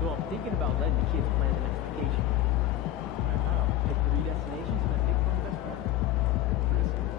So I'm thinking about letting the kids plan the next vacation. Pick 3 destinations and then pick one best one. Pretty simple.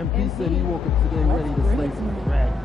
MP said he woke up today ready to slay some dragons.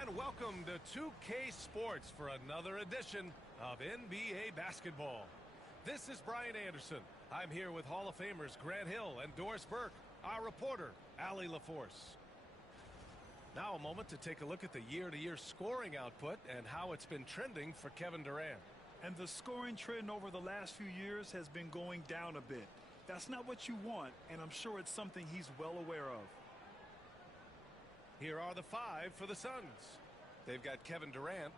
And welcome to 2K Sports for another edition of NBA basketball. This is Brian Anderson. I'm here with Hall of Famers Grant Hill and Doris Burke, our reporter, Allie LaForce. Now a moment to take a look at the year-to-year scoring output and how it's been trending for Kevin Durant. And the scoring trend over the last few years has been going down a bit. That's not what you want, and I'm sure it's something he's well aware of. Here are the 5 for the Suns. They've got Kevin Durant.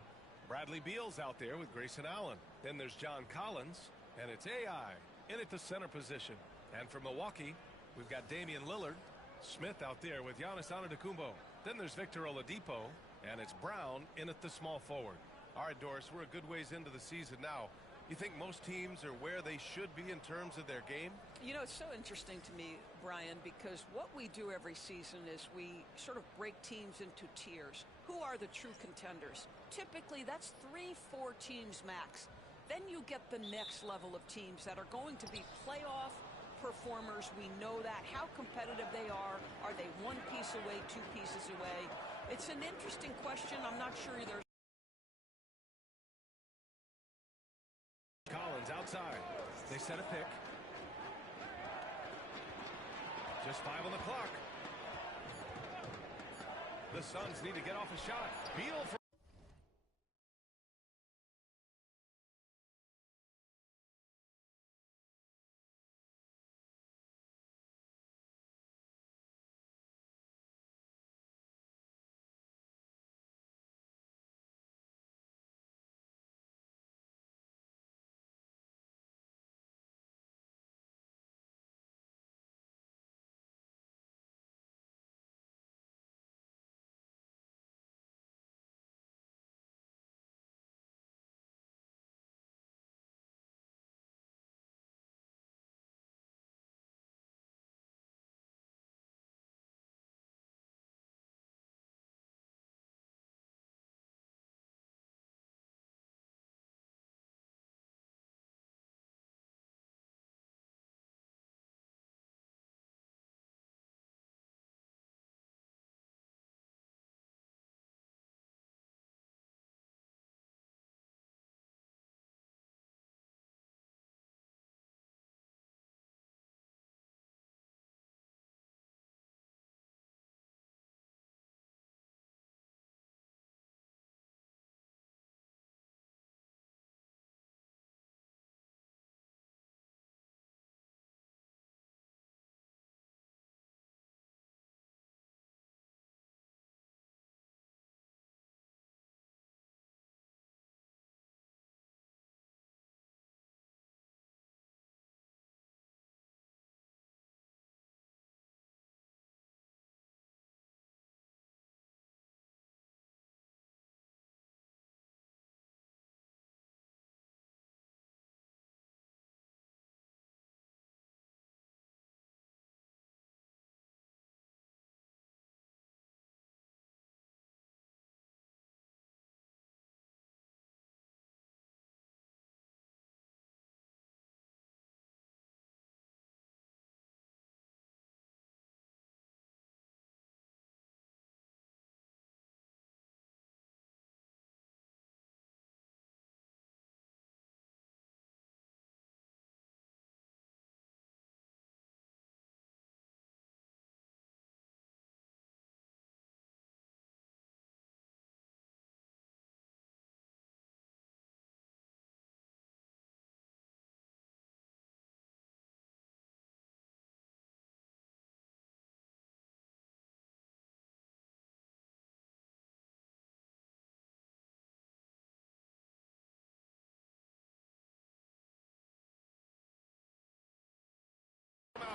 Bradley Beal's out there with Grayson Allen. Then there's John Collins. And it's AI. in at the center position. And for Milwaukee, we've got Damian Lillard. Smith out there with Giannis Antetokounmpo. Then there's Victor Oladipo. And it's Brown in at the small forward. All right, Doris, we're a good ways into the season now. You think most teams are where they should be in terms of their game? You know, it's so interesting to me, Brian, because what we do every season is we sort of break teams into tiers. Who are the true contenders? Typically, that's 3-4 teams max. Then you get the next level of teams that are going to be playoff performers. We know that. How competitive they are. Are they one piece away, two pieces away? It's an interesting question. I'm not sure there's Collins outside. They set a pick. Just 5 on the clock. The Suns need to get off a shot. Beal for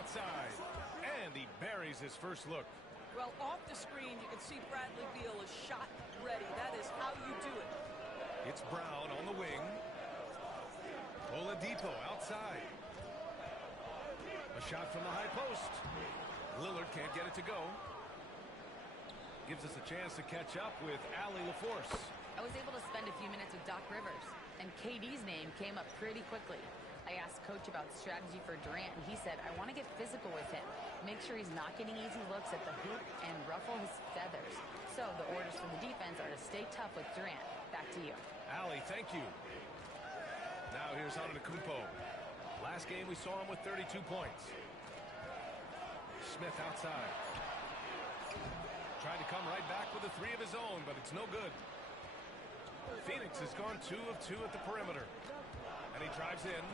outside. And he buries his first look. well, off the screen, you can see Bradley Beal is shot ready. That is how you do it. It's Brown on the wing. Oladipo outside. A shot from the high post. Lillard can't get it to go. Gives us a chance to catch up with Allie LaForce. I was able to spend a few minutes with Doc Rivers, and KD's name came up pretty quickly. I asked Coach about strategy for Durant, and he said, I want to get physical with him, make sure he's not getting easy looks at the hoop, and ruffle his feathers. So the orders from the defense are to stay tough with Durant. Back to you. Allie, thank you. Now here's Antetokounmpo. Last game we saw him with 32 points. Smith outside. Tried to come right back with a three of his own, but it's no good. Phoenix has gone 2 of 2 at the perimeter. And he drives in.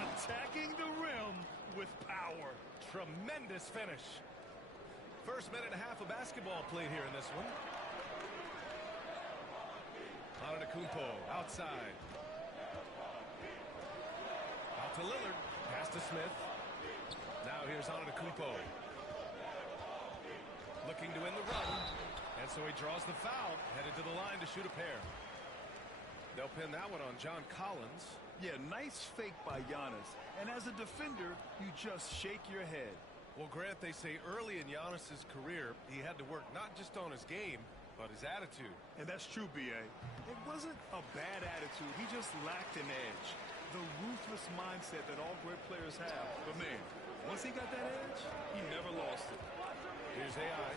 Attacking the rim with power. Tremendous finish. First minute and a half of basketball played here in this one. Antetokounmpo outside. Out to Lillard. to Smith. Now here's Antetokounmpo. Looking to win the run. And so he draws the foul, headed to the line to shoot a pair. They'll pin that one on John Collins. Yeah, nice fake by Giannis. And as a defender, you just shake your head. Well, Grant, they say early in Giannis's career, he had to work not just on his game, but his attitude. And that's true, B.A. It wasn't a bad attitude. He just lacked an edge. The ruthless mindset that all great players have. But, man, once he got that edge, he never lost it. Here's AI.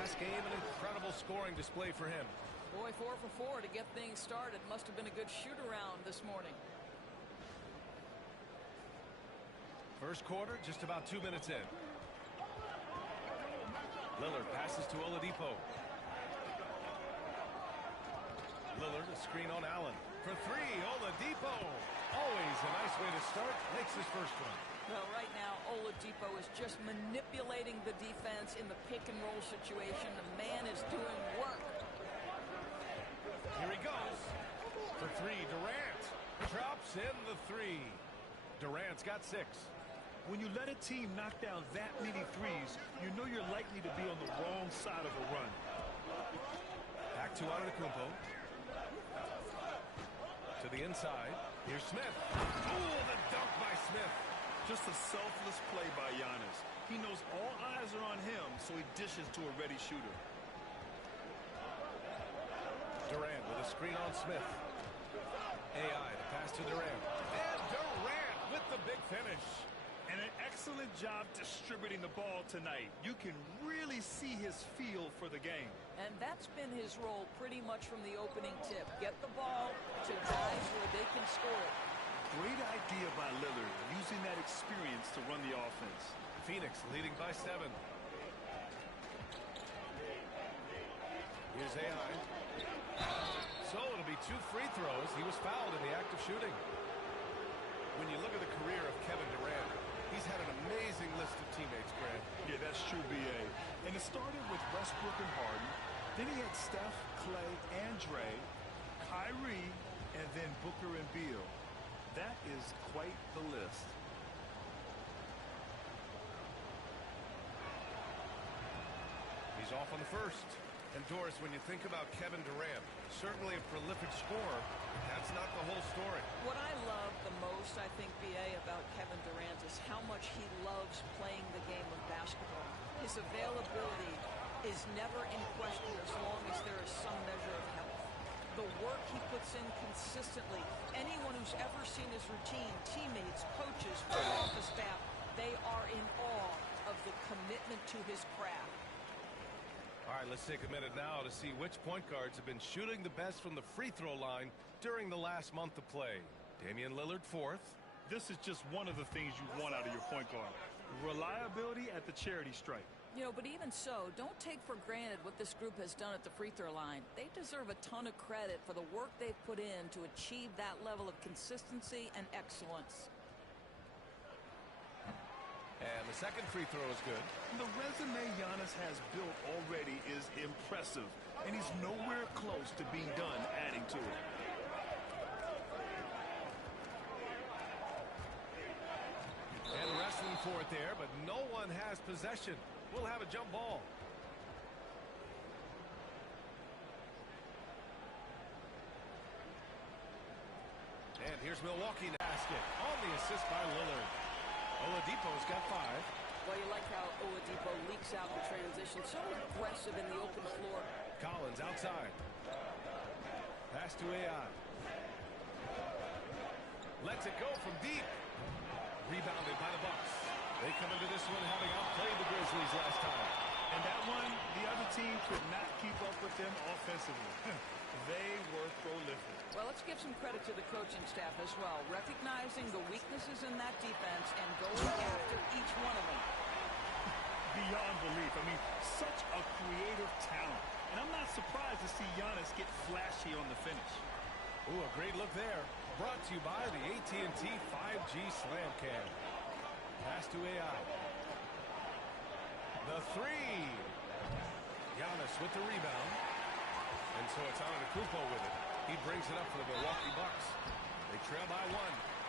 Last game, an incredible scoring display for him. Boy, 4 for 4 to get things started. Must have been a good shoot-around this morning. First quarter, just about 2 minutes in. Lillard passes to Oladipo. Lillard, a screen on Allen. For three, Oladipo. Always a nice way to start. Makes his first one. Well, right now, Oladipo is just manipulating the defense in the pick-and-roll situation. The man is doing work. Here he goes. For three, Durant. Drops in the three. Durant's got 6. When you let a team knock down that many threes, you know you're likely to be on the wrong side of a run. Back to Antetokounmpo. To the inside. Here's Smith. Oh, the dunk by Smith. Just a selfless play by Giannis. He knows all eyes are on him, so he dishes to a ready shooter. Durant with a screen on Smith. AI, the pass to Durant. And Durant with the big finish. And an excellent job distributing the ball tonight. You can really see his feel for the game. And that's been his role pretty much from the opening tip. Get the ball to guys where they can score it. Great idea by Lillard, using that experience to run the offense. Phoenix leading by 7. Here's AI. So it'll be 2 free throws. He was fouled in the act of shooting. When you look at the career of Kevin Durant, he's had an amazing list of teammates, Grant. Yeah, that's true, B.A. And it started with Westbrook and Harden. Then he had Steph, Clay, and Dre, Kyrie, and then Booker and Beal. That is quite the list. He's off on the first. And Doris, when you think about Kevin Durant, certainly a prolific scorer, but that's not the whole story. What I love the most, I think, B.A., about Kevin Durant is how much he loves playing the game of basketball. His availability is never in question as long as there is some measure of health. The work he puts in consistently, anyone who's ever seen his routine, teammates, coaches, front office staff, they are in awe of the commitment to his craft. All right, let's take a minute now to see which point guards have been shooting the best from the free throw line during the last month of play. Damian Lillard, 4th. This is just one of the things you want out of your point guard. Reliability at the charity stripe. You know, but even so, don't take for granted what this group has done at the free throw line. They deserve a ton of credit for the work they've put in to achieve that level of consistency and excellence. And the second free throw is good. The resume Giannis has built already is impressive, and he's nowhere close to being done adding to it. And wrestling for it there, but no one has possession. We'll have a jump ball. And here's Milwaukee basket on the assist by Lillard. Oladipo's got 5. Well, you like how Oladipo leaks out in transition, so aggressive in the open floor. Collins outside. Pass to AI. Lets it go from deep. Rebounded by the Bucks. They come into this one having outplayed the Grizzlies last time. And that one, the other team could not keep up with them offensively. They were prolific. Well, let's give some credit to the coaching staff as well, recognizing the weaknesses in that defense and going after each one of them. Beyond belief. I mean, such a creative talent. And I'm not surprised to see Giannis get flashy on the finish. Ooh, a great look there. Brought to you by the AT&T 5G Slam Cam. Pass to AI. The 3. Giannis with the rebound. And so it's Antetokounmpo with it. He brings it up for the Milwaukee Bucks. They trail by 1.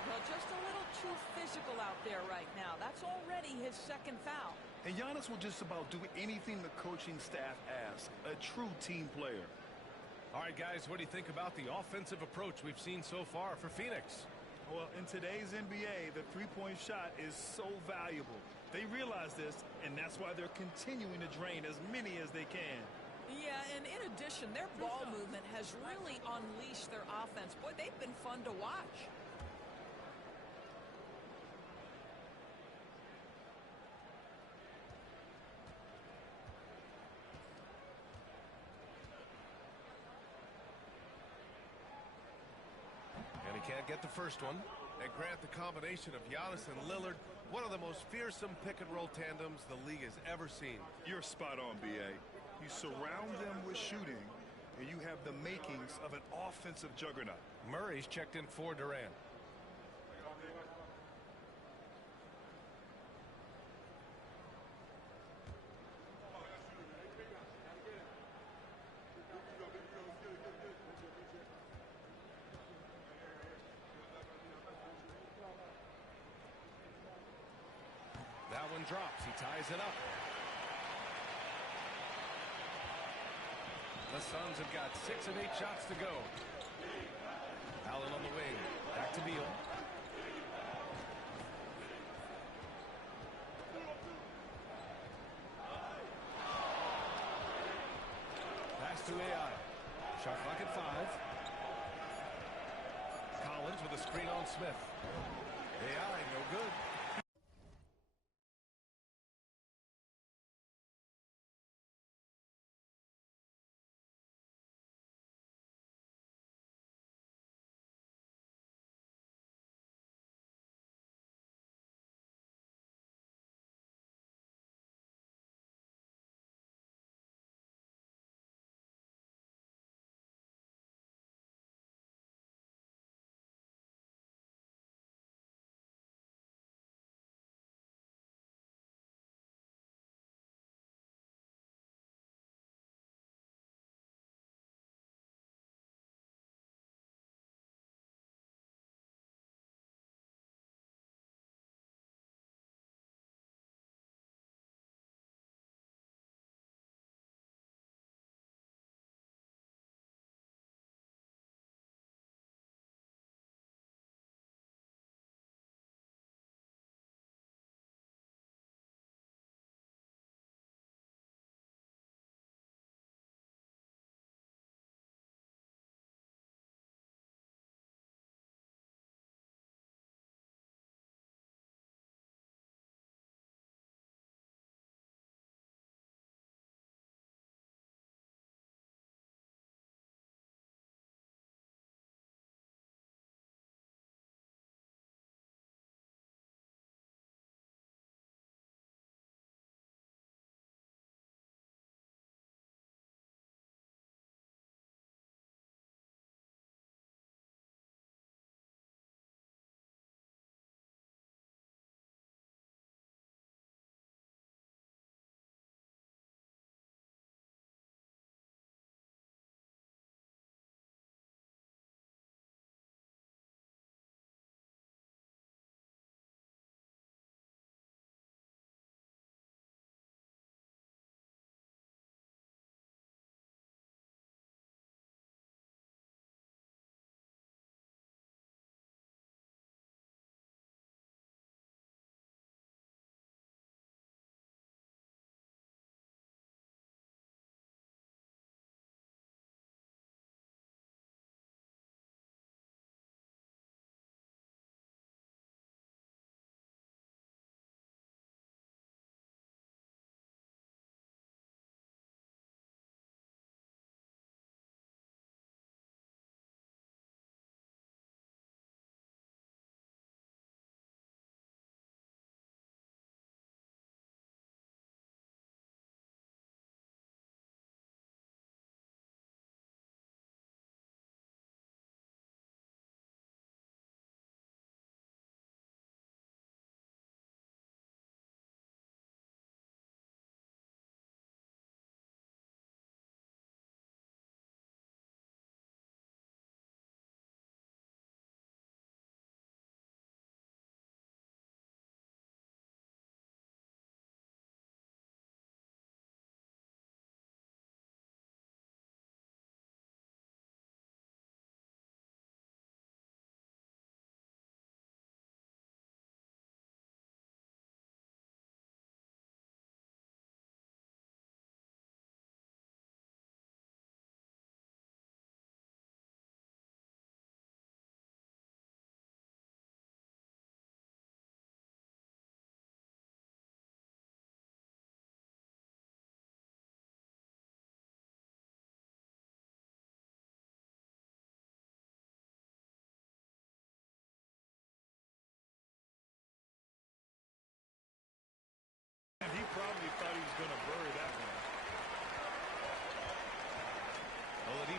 Well, just a little too physical out there right now. That's already his second foul. And Giannis will just about do anything the coaching staff asks. A true team player. All right, guys, what do you think about the offensive approach we've seen so far for Phoenix? Well, in today's NBA, the three-point shot is so valuable. They realize this, and that's why they're continuing to drain as many as they can. Yeah, and in addition, their ball movement has really unleashed their offense. Boy, they've been fun to watch. And he can't get the first one. And Grant, the combination of Giannis and Lillard, one of the most fearsome pick-and-roll tandems the league has ever seen. You're spot on, B.A. You surround them with shooting, and you have the makings of an offensive juggernaut. Murray's checked in for Durant. That one drops. He ties it up. The Suns have got 6 of 8 shots to go. Allen on the wing. Back to Beal. Pass to AI. Shot clock at 5. Collins with a screen on Smith. AI, no good.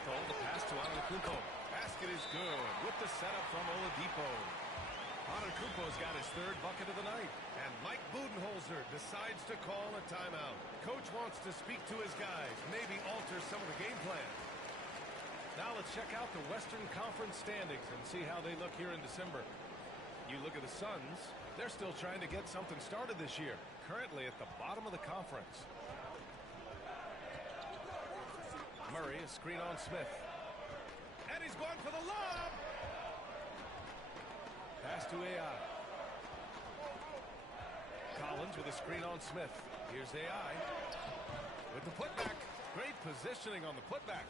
Oladipo, the pass to Antetokounmpo. Basket is good with the setup from Oladipo. Antetokounmpo's got his third bucket of the night. And Mike Budenholzer decides to call a timeout. Coach wants to speak to his guys, maybe alter some of the game plan. Now let's check out the Western Conference standings and see how they look here in December. You look at the Suns, they're still trying to get something started this year. Currently at the bottom of the conference. Murray, a screen on Smith. And he's going for the lob. Pass to AI. Collins with a screen on Smith. Here's AI. With the putback. Great positioning on the putback.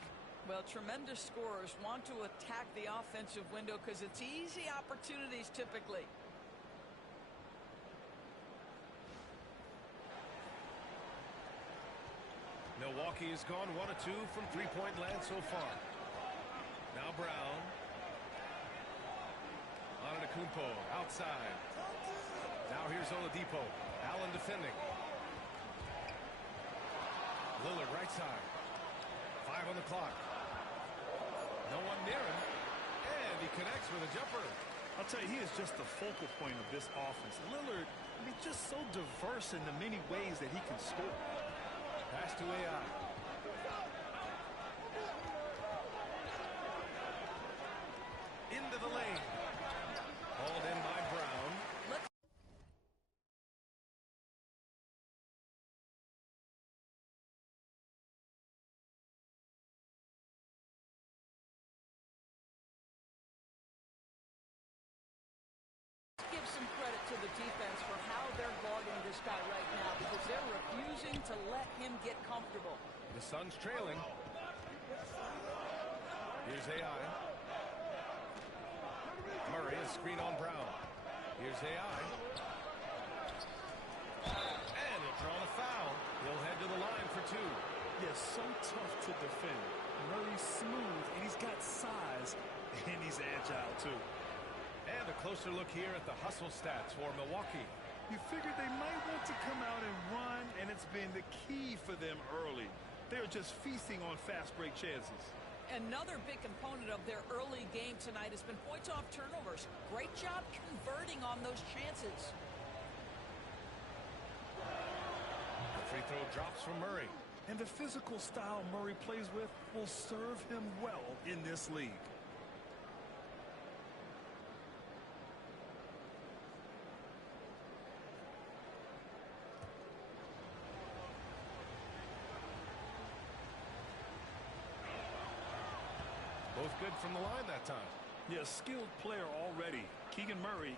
Well, tremendous scorers want to attack the offensive window because it's easy opportunities typically. Milwaukee has gone 1 of 2 from three-point land so far. Now Brown. Antetokounmpo outside. Now here's Oladipo. Allen defending. Lillard right side. 5 on the clock. No one near him. And he connects with a jumper. I'll tell you, he is just the focal point of this offense. Lillard, I mean, just so diverse in the many ways that he can score. Pass to AI. Into the lane. Hauled in by Brown. Give some credit to the defense for how they're guarding this guy right now because they're refusing to let him get comfortable. The Suns trailing. Here's AI. Murray, a screen on Brown. Here's AI. And he'll draw the foul. He'll head to the line for 2. Yes, so tough to defend. Murray's smooth, and he's got size, and he's agile, too. And a closer look here at the hustle stats for Milwaukee. You figured they might want to come out and run, and it's been the key for them early. They're just feasting on fast break chances. Another big component of their early game tonight has been points off turnovers. Great job converting on those chances. The free throw drops from Murray. And the physical style Murray plays with will serve him well in this league. Both good from the line that time. Yeah, skilled player already. Keegan Murray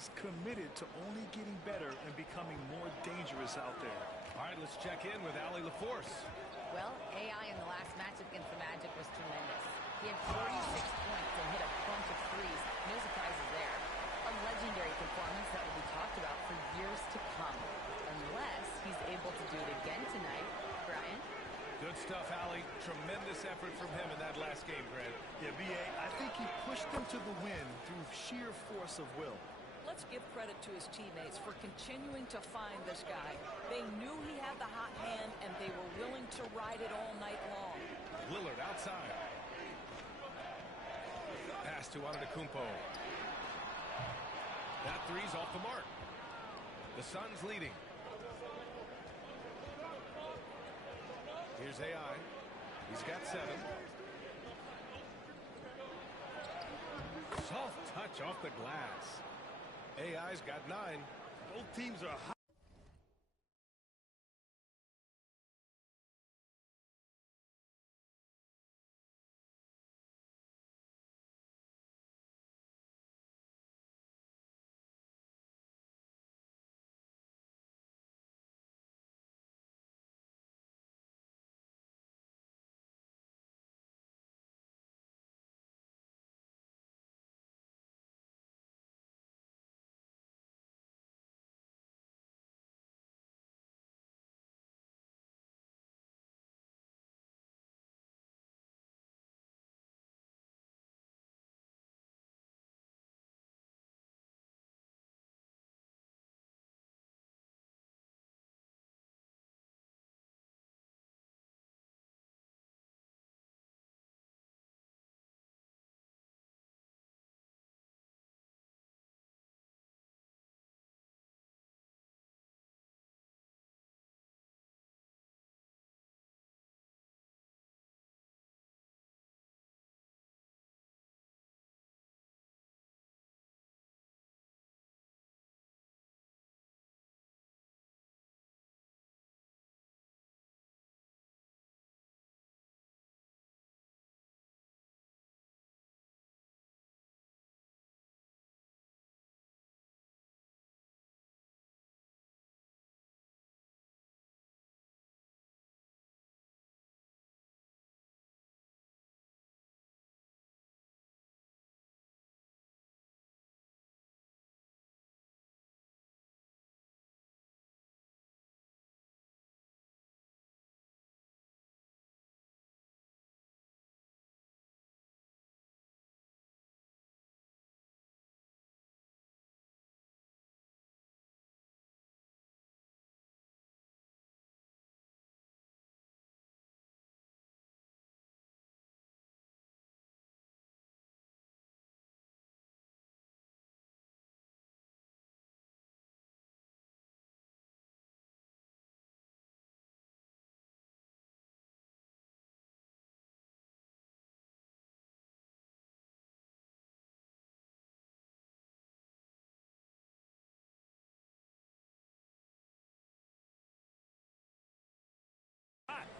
is committed to only getting better and becoming more dangerous out there. All right, let's check in with Allie LaForce. Well, AI in the last matchup against the Magic was tremendous. He had 46 points and hit a bunch of threes. No surprises there. A legendary performance that will be talked about for years to come. Unless he's able to do it again tonight. Brian? Good stuff, Allie. Tremendous effort from him in that last game, Grant. Yeah, B.A., I think he pushed them to the win through sheer force of will. Let's give credit to his teammates for continuing to find this guy. They knew he had the hot hand, and they were willing to ride it all night long. Lillard outside. Pass to Antetokounmpo. That three's off the mark. The Suns leading. Here's AI. He's got 7. Soft touch off the glass. AI's got 9. Both teams are hot.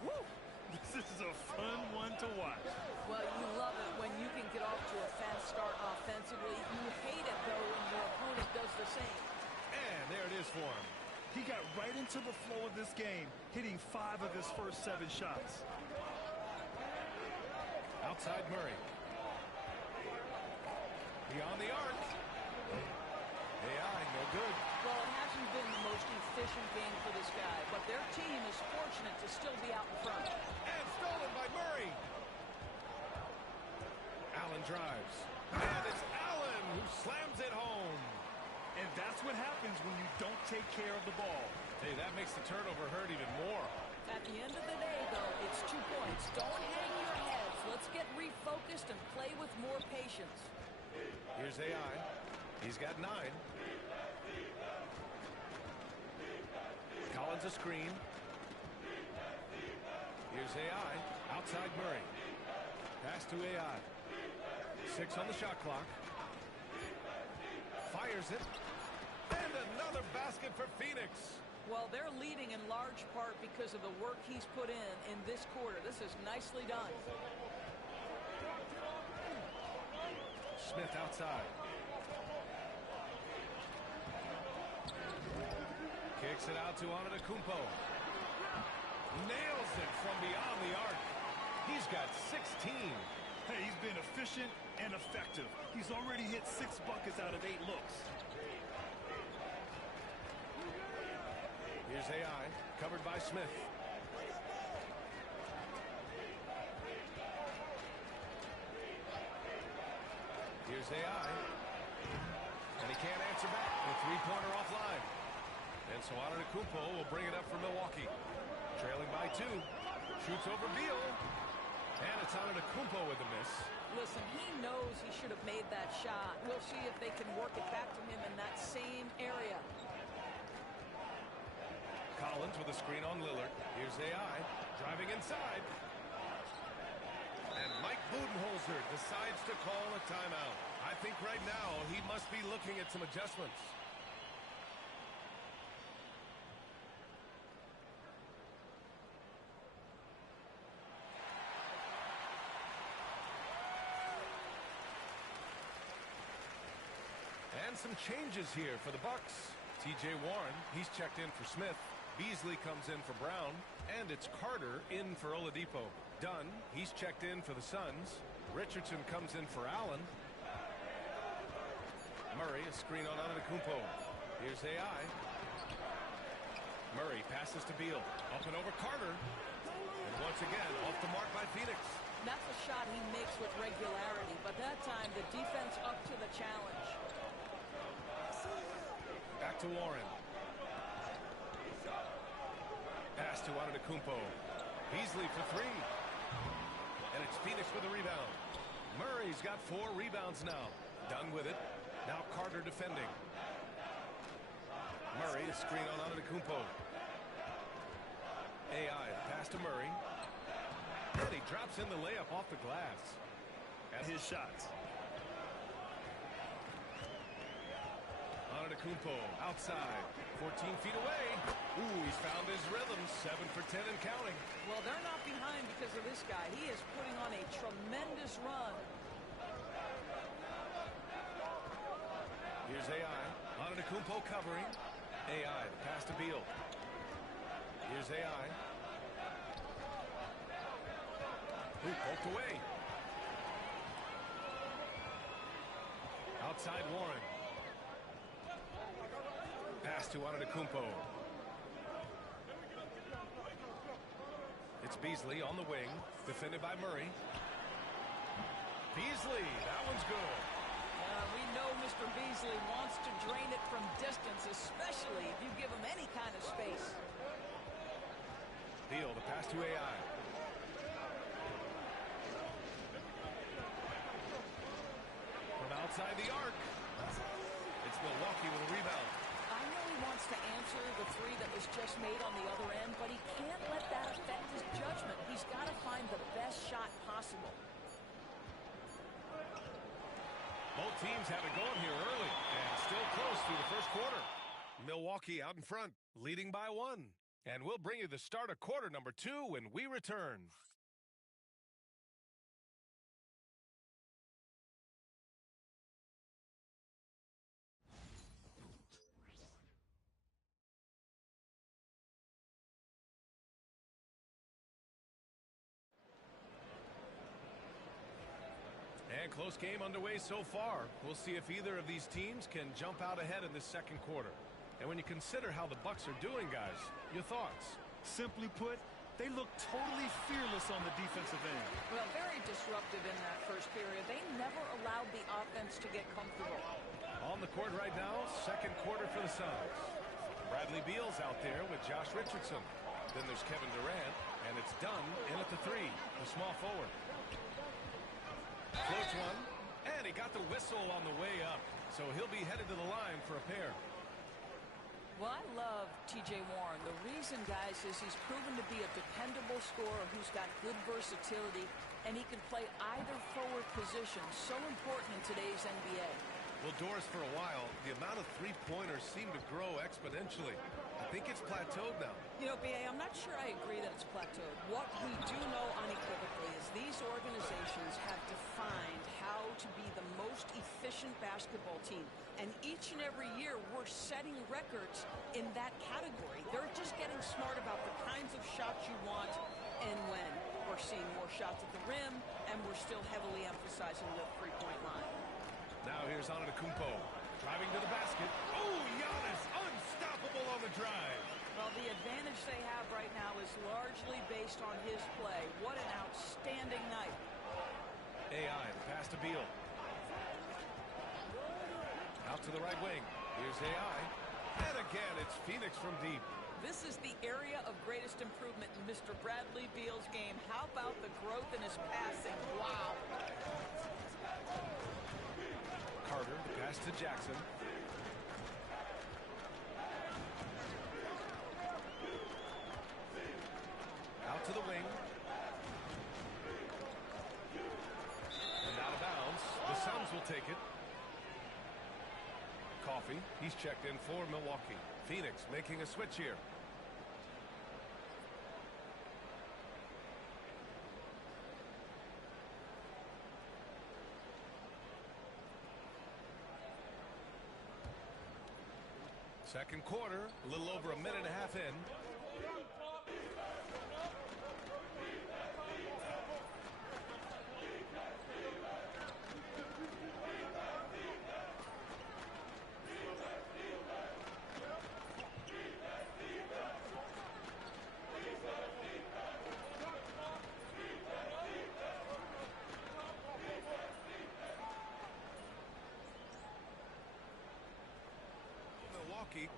Woo! This is a fun one to watch. Well, you love it when you can get off to a fast start offensively. You hate it, though, when your opponent does the same. And there it is for him. He got right into the flow of this game, hitting 5 of his first 7 shots. Outside Murray. Beyond the arc. AI, no good. Well, it hasn't been the most efficient game for this guy, but their team is fortunate to still be out in front. And stolen by Murray. Allen drives. And it's Allen who slams it home. And that's what happens when you don't take care of the ball. Hey, that makes the turnover hurt even more. At the end of the day, though, it's 2 points. Don't hang your heads. Let's get refocused and play with more patience. Here's AI. He's got 9. Collins a screen. Here's AI. Outside Murray. Pass to AI. 6 on the shot clock. Fires it. And another basket for Phoenix. Well, they're leading in large part because of the work he's put in this quarter. This is nicely done. Smith outside. Kicks it out to Antetokounmpo. Nails it from beyond the arc. He's got 16. Hey, he's been efficient and effective. He's already hit 6 buckets out of 8 looks. Here's AI, covered by Smith. Here's AI. And he can't answer back. The three-pointer offline. And so Antetokounmpo will bring it up for Milwaukee. Trailing by 2. Shoots over Beal. And it's Antetokounmpo with the miss. Listen, he knows he should have made that shot. We'll see if they can work it back to him in that same area. Collins with a screen on Lillard. Here's AI. Driving inside. And Mike Budenholzer decides to call a timeout. I think right now he must be looking at some adjustments. And some changes here for the Bucks. TJ Warren, he's checked in for Smith. Beasley comes in for Brown. And it's Carter in for Oladipo. Dunn, he's checked in for the Suns. Richardson comes in for Allen. Murray, a screen on Antetokounmpo. Here's AI. Murray passes to Beal. Up and over Carter. And once again, off the mark by Phoenix. That's a shot he makes with regularity, but that time the defense up to the challenge. Back to Warren. Pass to Antetokounmpo. Beasley for 3. And it's Phoenix with a rebound. Murray's got 4 rebounds now. Done with it. Now Carter defending. Murray, a screen on Antetokounmpo. AI, pass to Murray. And he drops in the layup off the glass. At his shots. Antetokounmpo outside, 14 feet away. Ooh, he's found his rhythm, 7 for 10 and counting. Well, they're not behind because of this guy. He is putting on a tremendous run. Here's AI. Antetokounmpo covering. AI, pass to Beal. Here's AI. Ooh, poked away. Outside Warren. Pass to Antetokounmpo. It's Beasley on the wing, defended by Murray. Beasley, that one's good. We know Mr. Beasley wants to drain it from distance, especially if you give him any kind of space. Beal, the pass to AI. From outside the arc. It's Milwaukee with a rebound. I know he wants to answer the 3 that was just made on the other end, but he can't let that affect his judgment. He's got to find the best shot possible. Both teams have it going here early and still close through the first quarter. Milwaukee out in front, leading by 1. And we'll bring you the start of quarter number 2 when we return. And close game underway so far. We'll see if either of these teams can jump out ahead in this second quarter. And when you consider how the Bucks are doing, guys, your thoughts? Simply put, they look totally fearless on the defensive end. Well, very disruptive in that first period. They never allowed the offense to get comfortable. On the court right now, second quarter for the Suns. Bradley Beal's out there with Josh Richardson. Then there's Kevin Durant, and it's Dunn in at the 3, the small forward. Floats one, and he got the whistle on the way up. So he'll be headed to the line for a pair. Well, I love TJ Warren. The reason, guys, is he's proven to be a dependable scorer who's got good versatility, and he can play either forward position. So important in today's NBA. Well, Doris, for a while, the amount of three-pointers seemed to grow exponentially. But think it's plateaued now. You know, B.A., I'm not sure I agree that it's plateaued. What we do know unequivocally is these organizations have defined how to be the most efficient basketball team. And each and every year, we're setting records in that category. They're just getting smart about the kinds of shots you want and when. We're seeing more shots at the rim, and we're still heavily emphasizing the three-point line. Now here's Antetokounmpo, driving to the basket. Oh, Giannis, unstoppable on the drive. Well, the advantage they have right now is largely based on his play. What an outstanding night. AI, the pass to Beal. Out to the right wing. Here's AI. And again, it's Phoenix from deep. This is the area of greatest improvement in Mr. Bradley Beal's game. How about the growth in his passing? Wow. Carter, the pass to Jackson. Out to the wing. And out of bounds. The Suns will take it. Coffee, he's checked in for Milwaukee. Phoenix making a switch here. Second quarter, a little over a minute and a half in.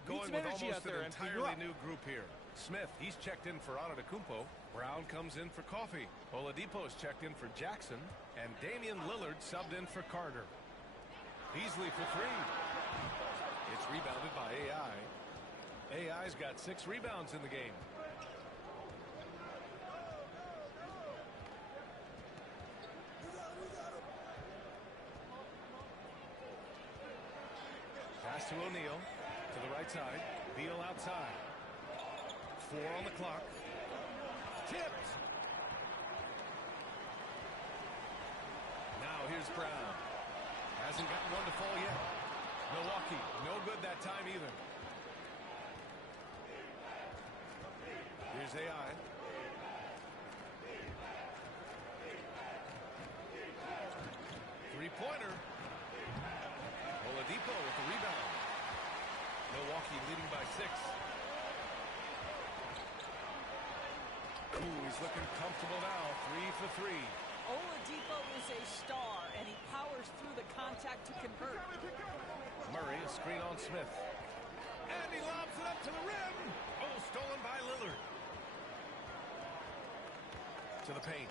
Going with almost an entirely new group here. Smith, he's checked in for Antetokounmpo. Brown comes in for Coffee. Oladipo's checked in for Jackson. And Damian Lillard subbed in for Carter. Beasley for three. It's rebounded by AI. AI's got 6 rebounds in the game. Pass to O'Neal. To the right side. Beal outside. 4 on the clock. Tipped. Now here's Brown. Hasn't gotten one to fall yet. Milwaukee, no good that time either. Here's AI. Three-pointer. Oladipo with the rebound. Milwaukee leading by 6. Ooh, he's looking comfortable now. 3 for 3. Oladipo is a star, and he powers through the contact to convert. Murray, a screen on Smith. And he lobs it up to the rim. Oh, stolen by Lillard. To the paint.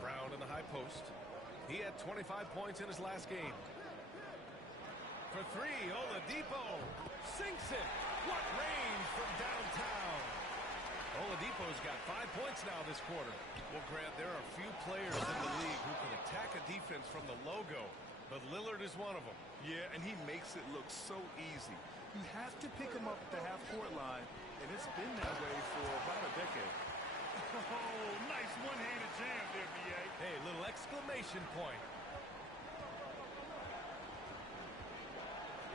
Brown in the high post. He had 25 points in his last game. For 3, Oladipo sinks it. What range from downtown. Oladipo's got 5 points now this quarter. Well, Grant, there are few players in the league who can attack a defense from the logo, but Lillard is one of them. Yeah, and he makes it look so easy. You have to pick him up at the half-court line, and it's been that way for about a decade. Oh, nice one-handed jam there, B.A. Hey, little exclamation point.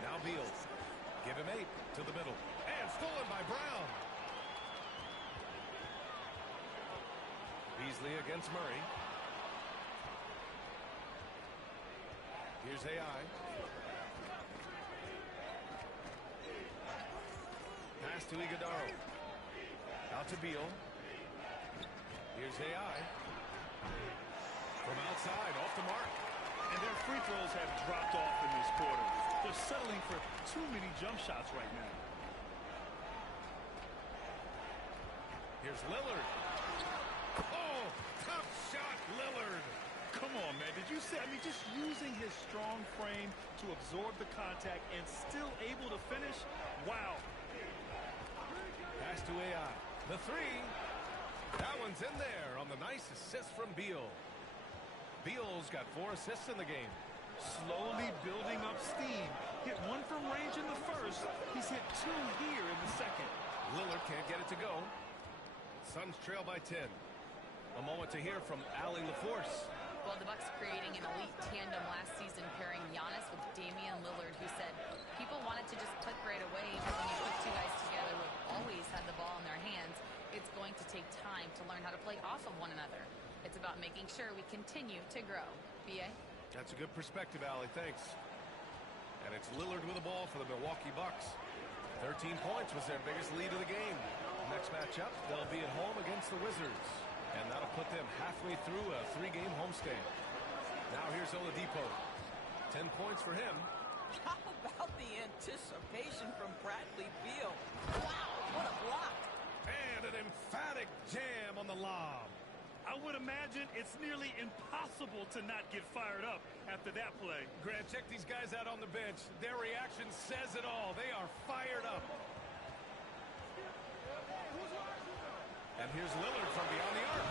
Now Beal. Give him 8 to the middle. And stolen by Brown. Beasley against Murray. Here's AI. Pass to Iguodala. Out to Beal. Here's AI. From outside, off the mark. And their free throws have dropped off in this quarter. They're settling for too many jump shots right now. Here's Lillard. Oh, tough shot, Lillard. Come on, man. Did you see? I mean, just using his strong frame to absorb the contact and still able to finish. Wow. Pass to AI. The 3. That one's in there on the nice assist from Beal. Beal's got 4 assists in the game. Slowly building up steam. Hit one from range in the first. He's hit 2 here in the second. Lillard can't get it to go. Suns trail by 10. A moment to hear from Allie LaForce. Well, the Bucks creating an elite tandem last season, pairing Giannis with Damian Lillard, who said people wanted to just click right away, but when you put two guys together who have always had the ball in their hands, it's going to take time to learn how to play off of one another. It's about making sure we continue to grow. B.A.? That's a good perspective, Allie. Thanks. And it's Lillard with the ball for the Milwaukee Bucks. 13 points was their biggest lead of the game. Next matchup, they'll be at home against the Wizards. And that'll put them halfway through a 3-game homestand. Now here's Oladipo. 10 points for him. How about the anticipation from Bradley Beal? Wow, what a block. And an emphatic jam on the lob. I would imagine it's nearly impossible to not get fired up after that play. Grant, check these guys out on the bench. Their reaction says it all. They are fired up. And here's Lillard from beyond the arc.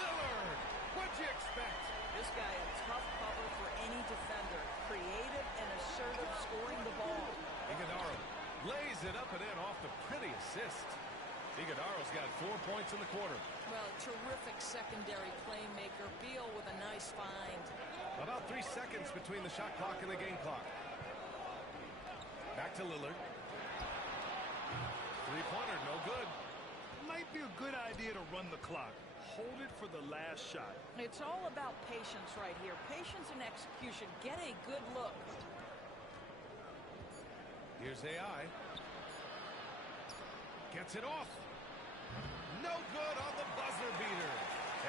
Lillard! What'd you expect? This guy a tough cover for any defender. Creative and assertive scoring the ball. Iguodala lays it up and in off the pretty assist. Iguodala's got 4 points in the quarter. Well, terrific secondary playmaker. Beal with a nice find. About 3 seconds between the shot clock and the game clock. Back to Lillard. Three-pointer, no good. Might be a good idea to run the clock. Hold it for the last shot. It's all about patience right here. Patience and execution. Get a good look. Here's AI. Gets it off. No good on the buzzer beater.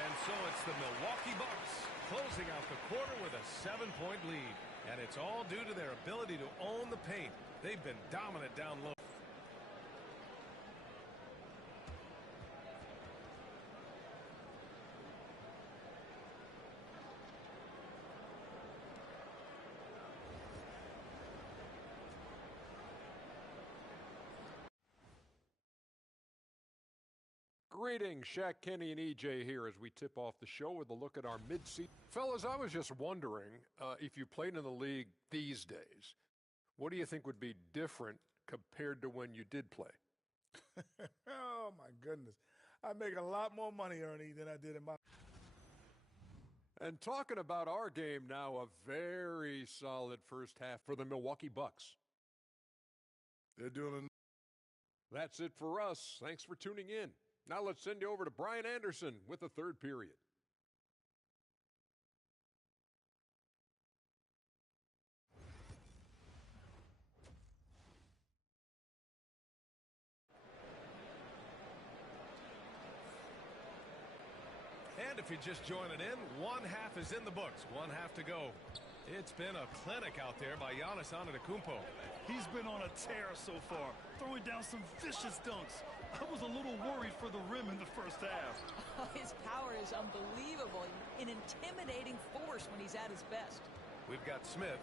And so it's the Milwaukee Bucks closing out the quarter with a 7-point lead. And it's all due to their ability to own the paint. They've been dominant down low. Greetings, Shaq, Kenny, and EJ here as we tip off the show with a look at our mid-season. Fellas, I was just wondering if you played in the league these days, what do you think would be different compared to when you did play? Oh, my goodness. I make a lot more money, Ernie, than I did in my... And talking about our game now, a very solid first half for the Milwaukee Bucks. They're doing... That's it for us. Thanks for tuning in. Now let's send you over to Brian Anderson with the third period. And if you're just joining in, one half is in the books. One half to go. It's been a clinic out there by Giannis Antetokounmpo. He's been on a tear so far, throwing down some vicious dunks. I was a little worried for the rim in the first half. His power is unbelievable. An intimidating force when he's at his best. We've got Smith.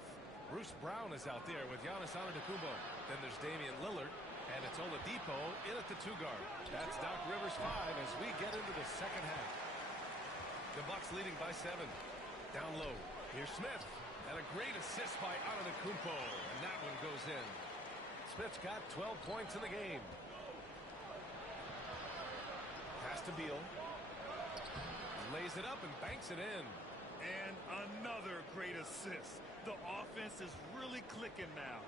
Bruce Brown is out there with Giannis Antetokounmpo. Then there's Damian Lillard. And it's Oladipo in at the 2-guard. That's Doc Rivers 5 as we get into the second half. The Bucks leading by 7. Down low. Here's Smith. And a great assist by Antetokounmpo. And that one goes in. Smith's got 12 points in the game. Pass to Beal. Lays it up and banks it in. And another great assist. The offense is really clicking now.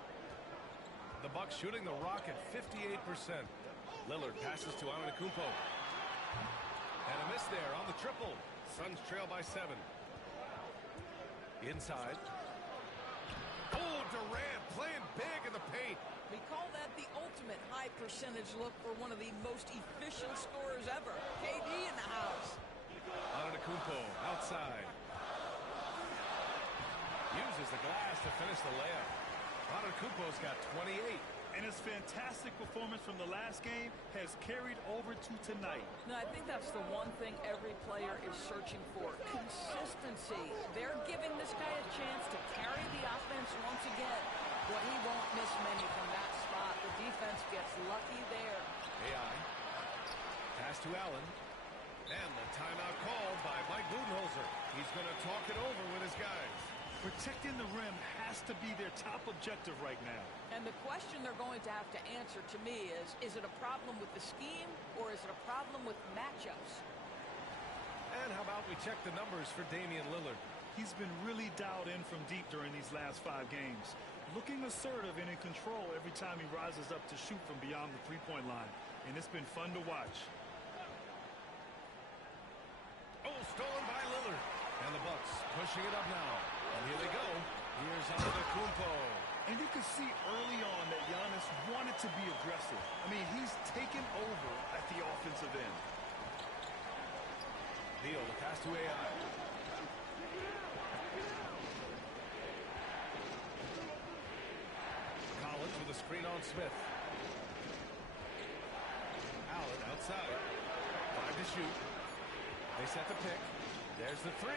The Bucks shooting the rock at 58%. Lillard passes to Antetokounmpo. And a miss there on the triple. Suns trail by 7. Inside. Oh, Durant playing big in the paint. We call that the ultimate high percentage look for one of the most efficient scorers ever. KD in the house. Antetokounmpo outside. Uses the glass to finish the layup. Antetokounmpo's got 28. And his fantastic performance from the last game has carried over to tonight. No, I think that's the one thing every player is searching for. Consistency. They're giving this guy a chance to carry the offense once again. Well, he won't miss many from that spot. The defense gets lucky there. AI. Pass to Allen. And the timeout called by Mike Budenholzer. He's going to talk it over with his guys. Protecting the rim has to be their top objective right now. And the question they're going to have to answer to me is it a problem with the scheme or is it a problem with matchups? And how about we check the numbers for Damian Lillard? He's been really dialed in from deep during these last 5 games. Looking assertive and in control every time he rises up to shoot from beyond the three-point line. And it's been fun to watch. Oh, stolen by Lillard. And the Bucks pushing it up now. And here they go. Here's Nba2K25. And you could see early on that Giannis wanted to be aggressive. I mean, he's taken over at the offensive end. Beal, the pass to AI. Collins with a screen on Smith. Allen outside. 5 to shoot. They set the pick. There's the 3.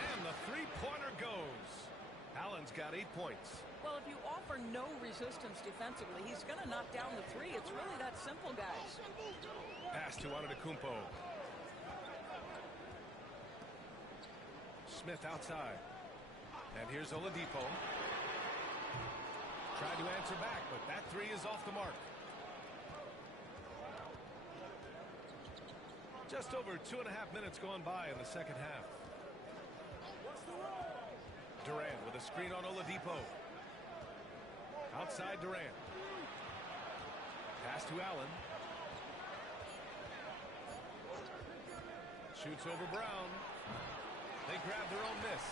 And the three-pointer goes. Allen's got 8 points. Well, if you offer no resistance defensively, he's going to knock down the 3. It's really that simple, guys. Pass to Nba2K25. Smith outside. And here's Oladipo. Tried to answer back, but that 3 is off the mark. Just over 2.5 minutes gone by in the second half. Durant with a screen on Oladipo. Outside Durant. Pass to Allen. Shoots over Brown. They grab their own miss.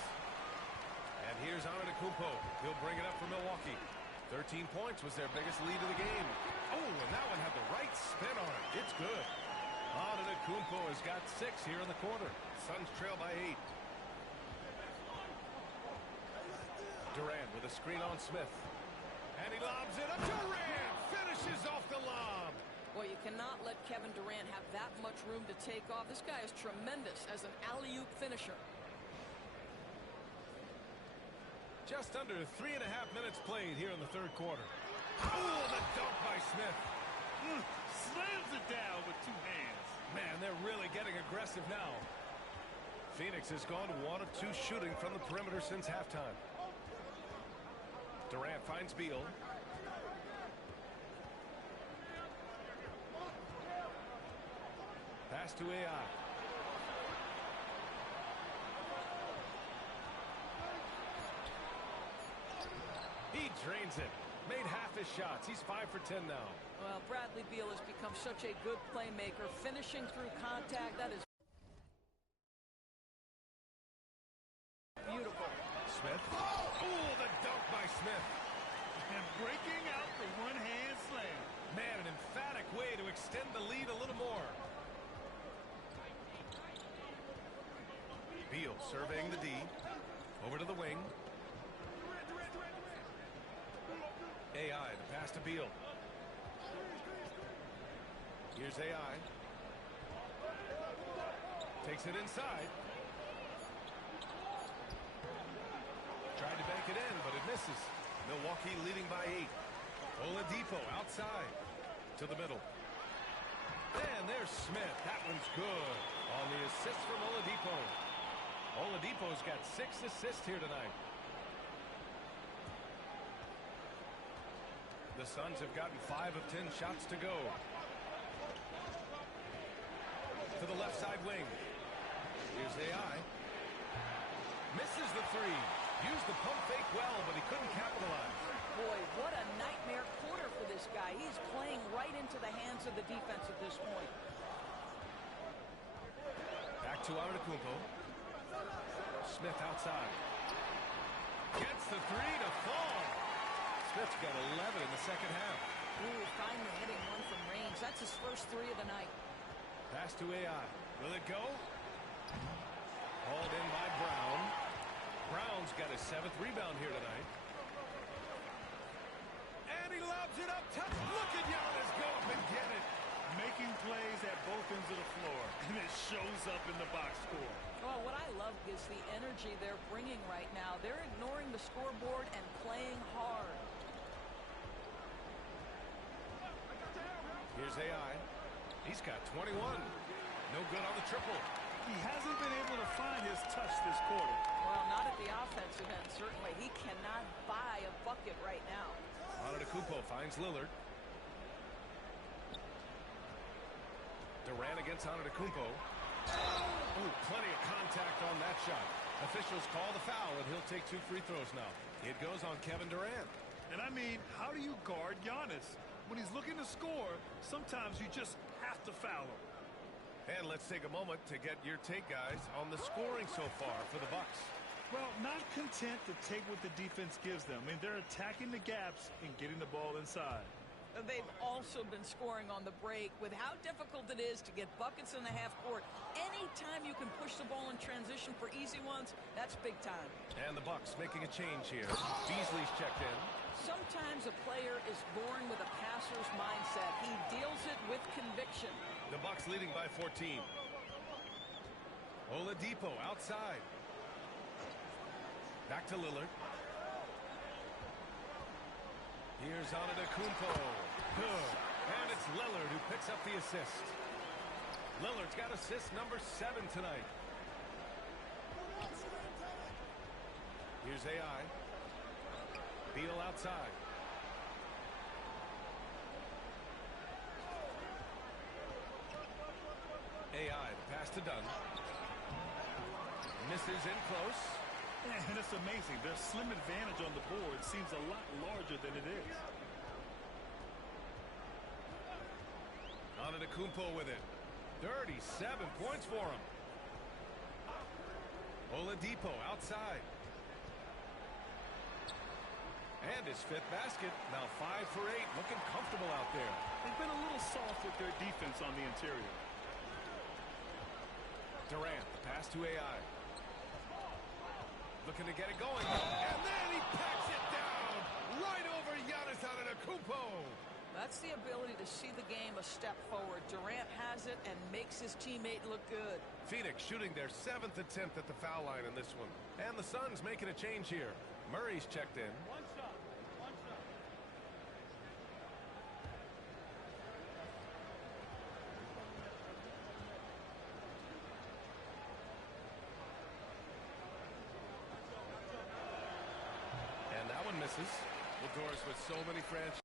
And here's Nba2K25. He'll bring it up for Milwaukee. 13 points was their biggest lead of the game. Oh, and that one had the right spin on it. It's good. Nba2K25 has got 6 here in the quarter. Suns trail by 8. Durant with a screen on Smith. And he lobs it up. Durant finishes off the lob. Well, you cannot let Kevin Durant have that much room to take off. This guy is tremendous as an alley-oop finisher. Just under 3.5 minutes played here in the third quarter. Oh, the dunk by Smith. Slams it down with 2 hands. Man, they're really getting aggressive now. Phoenix has gone 1 of 2 shooting from the perimeter since halftime. Durant finds Beal. Pass to AI. He drains it. Made half his shots. He's 5 for 10 now. Well, Bradley Beal has become such a good playmaker. Finishing through contact, that is beautiful. Smith. Oh, the dunk by Smith. And breaking out the one-hand slam. Man, an emphatic way to extend the lead a little more. Beal surveying the D. Over to the wing. AI, the pass to Beal. Here's AI. Takes it inside. Tried to bank it in, but it misses. Milwaukee leading by 8. Oladipo outside to the middle. And there's Smith. That one's good on the assist from Oladipo. Oladipo's got 6 assists here tonight. The Suns have gotten 5 of 10 shots to go. To the left side wing. Here's AI. Misses the 3. Used the pump fake well, but he couldn't capitalize. Boy, what a nightmare quarter for this guy. He's playing right into the hands of the defense at this point. Back to Nba2K25. Smith outside. Gets the 3 to fall. Smith's got 11 in the second half. Ooh, finally hitting one from range. That's his first 3 of the night. Pass to AI. Will it go? Hauled in by Brown. Brown's got his 7th rebound here tonight. And he lobs it up top. Look at Giannis go up and get it. Making plays at both ends of the floor. And it shows up in the box score. Well, what I love is the energy they're bringing right now. They're ignoring the scoreboard and playing hard. Here's AI. He's got 21. No good on the triple. He hasn't been able to find his touch this quarter. Well, not at the offensive end, certainly. He cannot buy a bucket right now. Antetokounmpo finds Lillard. Durant against Antetokounmpo. Oh, plenty of contact on that shot. Officials call the foul, and he'll take 2 free throws now. It goes on Kevin Durant. And I mean, how do you guard Giannis? When he's looking to score, sometimes you just have to foul him. And let's take a moment to get your take, guys, on the scoring so far for the Bucks. Well, not content to take what the defense gives them. I mean, they're attacking the gaps and getting the ball inside. They've also been scoring on the break. With how difficult it is to get buckets in the half court, anytime you can push the ball in transition for easy ones, that's big time. And the Bucks making a change here. Beasley's checked in. Sometimes a player is born with a passer's mindset. He deals it with conviction. The Bucks leading by 14. Oladipo outside. Back to Lillard. Here's Antetokounmpo. Good. And it's Lillard who picks up the assist. Lillard's got assist number 7 tonight. Here's AI. Beal outside. AI, the pass to Dunn. Misses in close. And it's amazing. Their slim advantage on the board seems a lot larger than it is. Antetokounmpo with it. 37 points for him. Oladipo outside. And his 5th basket. Now 5 for 8. Looking comfortable out there. They've been a little soft with their defense on the interior. Durant, the pass to AI. Looking to get it going. And then he packs it down. Right over Giannis Antetokounmpo. That's the ability to see the game a step forward. Durant has it and makes his teammate look good. Phoenix shooting their 7th attempt at the foul line in this one. And the Suns making a change here. Murray's checked in. One shot. One shot. And that one misses. Well, Doris, with so many franchises.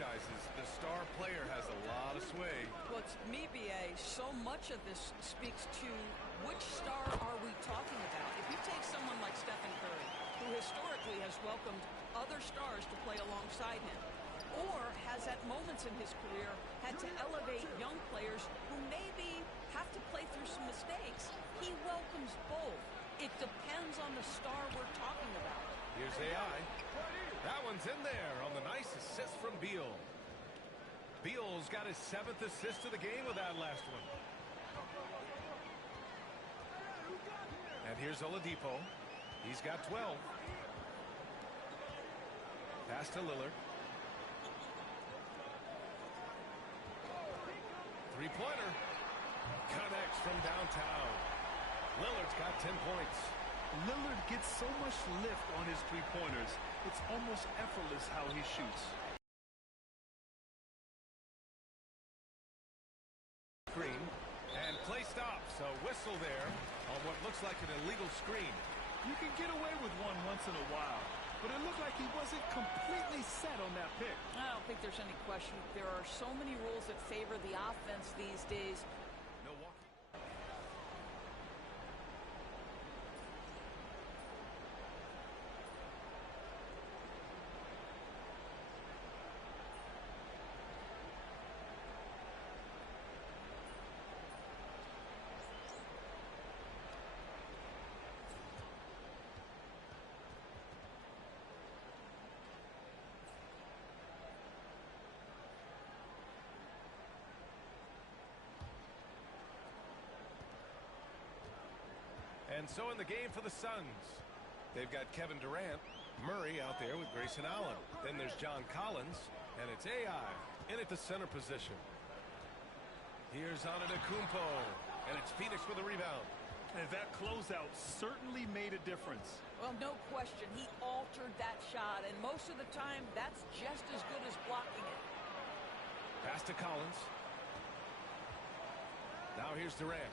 The star player has a lot of sway. Well, it's Nba. So much of this speaks to which star are we talking about. If you take someone like Stephen Curry, who historically has welcomed other stars to play alongside him, or has at moments in his career had to elevate young players who maybe have to play through some mistakes, he welcomes both. It depends on the star we're talking about. Here's AI. That one's in there on the nice assist from Beal. Beal's got his 7th assist of the game with that last one. And here's Oladipo. He's got 12. Pass to Lillard. Three-pointer. Connects from downtown. Lillard's got 10 points. Lillard gets so much lift on his three-pointers. It's almost effortless how he shoots. So whistle there on what looks like an illegal screen. You can get away with one once in a while, but it looked like he wasn't completely set on that pick. I don't think there's any question. There are so many rules that favor the offense these days. Milwaukee. And so in the game for the Suns, they've got Kevin Durant, Murray out there with Grayson Allen. Then there's John Collins, and it's AI in at the center position. Here's Antetokounmpo, and it's Phoenix with a rebound. And that closeout certainly made a difference. Well, no question. He altered that shot, and most of the time, that's just as good as blocking it. Pass to Collins. Now here's Durant.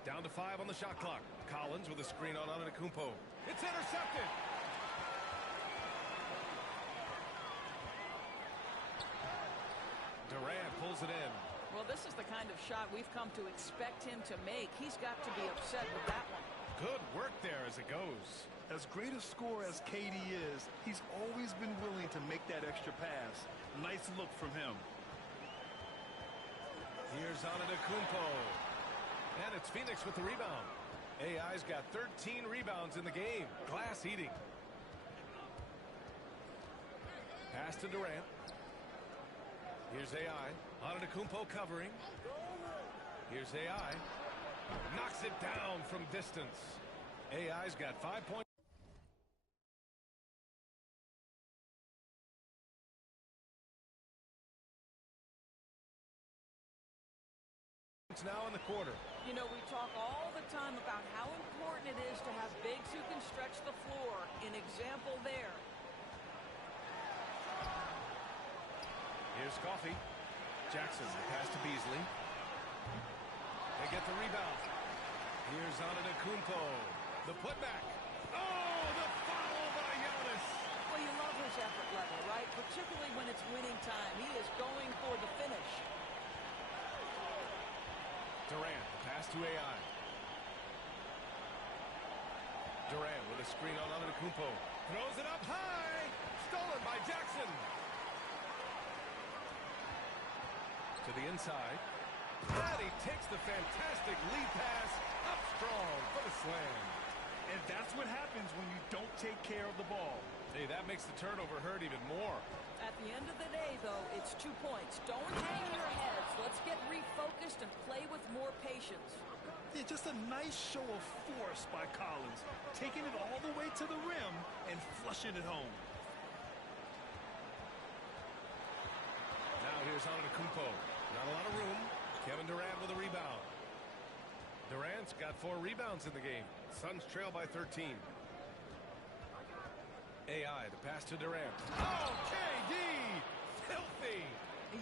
Down to 5 on the shot clock. Collins with a screen on Antetokounmpo. It's intercepted. Durant pulls it in. Well, this is the kind of shot we've come to expect him to make. He's got to be upset with that one. Good work there as it goes. As great a scorer as KD is, he's always been willing to make that extra pass. Nice look from him. Here's Antetokounmpo. And it's Phoenix with the rebound. AI's got 13 rebounds in the game. Glass eating. Pass to Durant. Here's AI. Antetokounmpo covering. Here's AI. Knocks it down from distance. AI's got 5 points. Now in the quarter. You know, we talk all the time about how important it is to have bigs who can stretch the floor. An example there. Here's Coffey. Jackson, the pass to Beasley. They get the rebound. Here's Antetokounmpo. The putback. Oh, the foul by Giannis. Well, you love his effort level, right? Particularly when it's winning time. He is going for the finish. Durant, pass to AI. Durant with a screen on Antetokounmpo. Throws it up high. Stolen by Jackson. To the inside. And he takes the fantastic lead pass up strong for the slam. And that's what happens when you don't take care of the ball. Hey, that makes the turnover hurt even more. At the end of the day, though, it's 2 points. Don't hang your heads. Let's get refocused and play with more patience. Yeah, just a nice show of force by Collins, taking it all the way to the rim and flushing it home. Now here's Antetokounmpo. Not a lot of room. Kevin Durant with a rebound. Durant's got 4 rebounds in the game. Suns trail by 13. AI, the pass to Durant. Oh, KD! Filthy!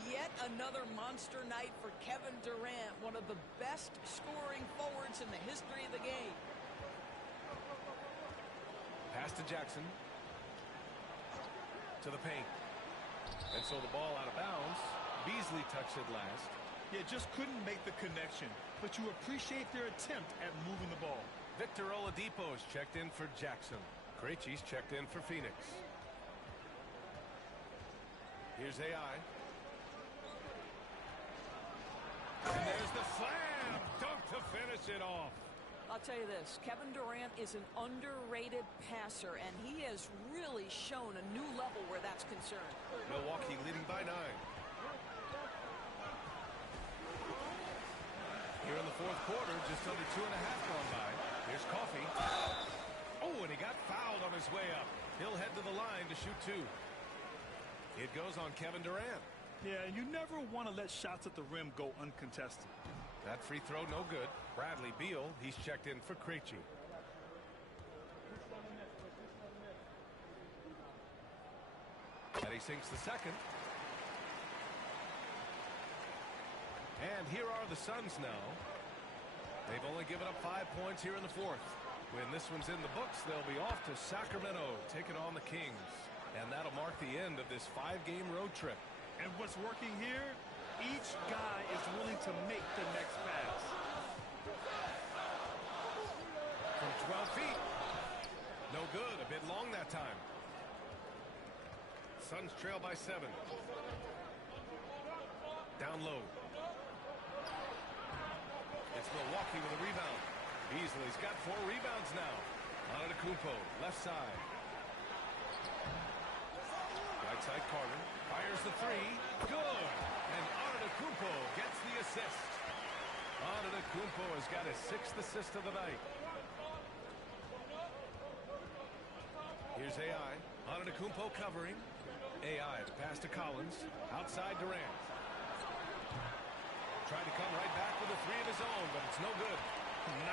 Yet another monster night for Kevin Durant, one of the best scoring forwards in the history of the game. Pass to Jackson. To the paint. And so the ball out of bounds. Beasley touched it last. Yeah, just couldn't make the connection, but you appreciate their attempt at moving the ball. Victor Oladipo's checked in for Jackson. Krejci's checked in for Phoenix. Here's AI. And there's the slam dunk to finish it off. I'll tell you this, Kevin Durant is an underrated passer, and he has really shown a new level where that's concerned. Milwaukee leading by 9. Here in the 4th quarter, just under 2.5 gone by. Here's Coffey. Oh, and he got fouled on his way up. He'll head to the line to shoot 2. It goes on Kevin Durant. Yeah, and you never want to let shots at the rim go uncontested. That free throw no good. Bradley Beal, he's checked in for Krejci. He sinks the second. And here are the Suns now. They've only given up 5 points here in the fourth. When this one's in the books, they'll be off to Sacramento, taking on the Kings. And that'll mark the end of this 5-game road trip. And what's working here, each guy is willing to make the next pass. From 12 feet. No good. A bit long that time. Suns trail by 7. Down low. It's Milwaukee with a rebound. Beasley's got 4 rebounds now. Antetokounmpo, left side. Right side Carter. Fires the 3. Good. And Antetokounmpo gets the assist. Antetokounmpo has got his 6th assist of the night. Here's AI. Antetokounmpo covering. AI, the pass to Collins. Outside Durant. Trying to come right back with a 3 of his own, but it's no good.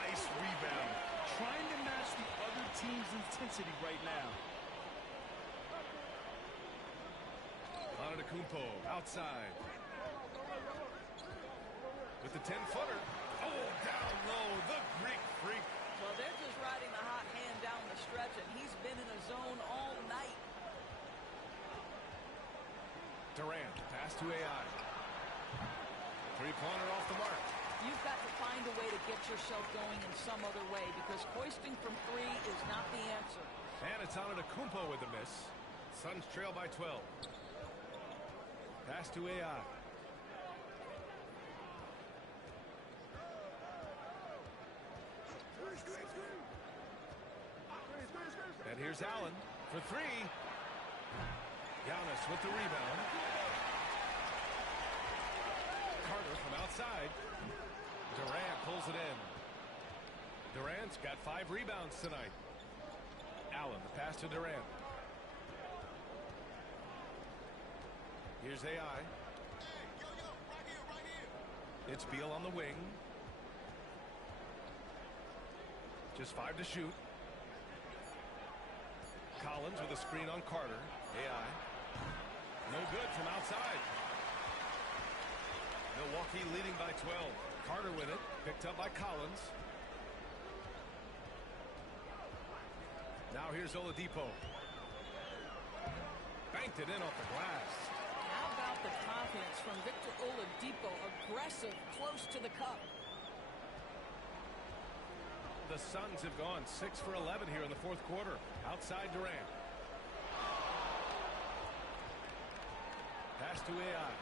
Nice rebound. Trying to match the other team's intensity right now. Antetokounmpo outside. With the 10-footer. Oh, down low. The Greek freak. Well, they're just riding the hot hand down the stretch, and he's been in a zone all night. Durant, pass to AI. Three-pointer off the mark. You've got to find a way to get yourself going in some other way, because hoisting from 3 is not the answer. And it's Antetokounmpo with the miss. Suns trail by 12. Pass to AI. And here's Allen for 3. Giannis with the rebound. Carter from outside. Durant pulls it in. Durant's got 5 rebounds tonight. Allen, the pass to Durant. Here's AI. It's Beal on the wing. Just 5 to shoot. Collins with a screen on Carter. AI. No good from outside. Milwaukee leading by 12. Carter with it. Picked up by Collins. Now here's Oladipo. Banked it in off the glass. How about the confidence from Victor Oladipo? Aggressive, close to the cup. The Suns have gone 6 for 11 here in the fourth quarter. Outside Durant. Pass to AI.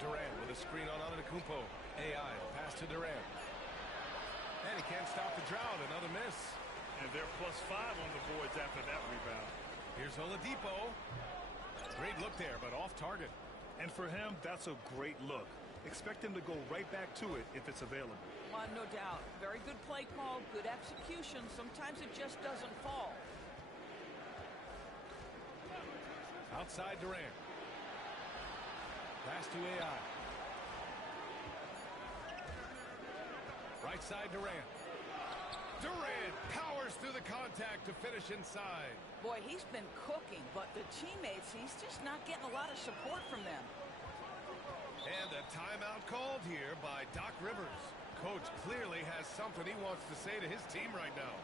Durant with a screen on Antetokounmpo. AI, pass to Durant. And he can't stop the drought. Another miss. And they're +5 on the boards after that rebound. Here's Oladipo. Great look there, but off target. And for him, that's a great look. Expect him to go right back to it if it's available. No doubt. Very good play call, good execution. Sometimes it just doesn't fall. Outside Durant. Pass to AI. Right side Durant. Durant powers through the contact to finish inside. Boy, he's been cooking, but the teammates, he's just not getting a lot of support from them. And a timeout called here by Doc Rivers. Coach clearly has something he wants to say to his team right now.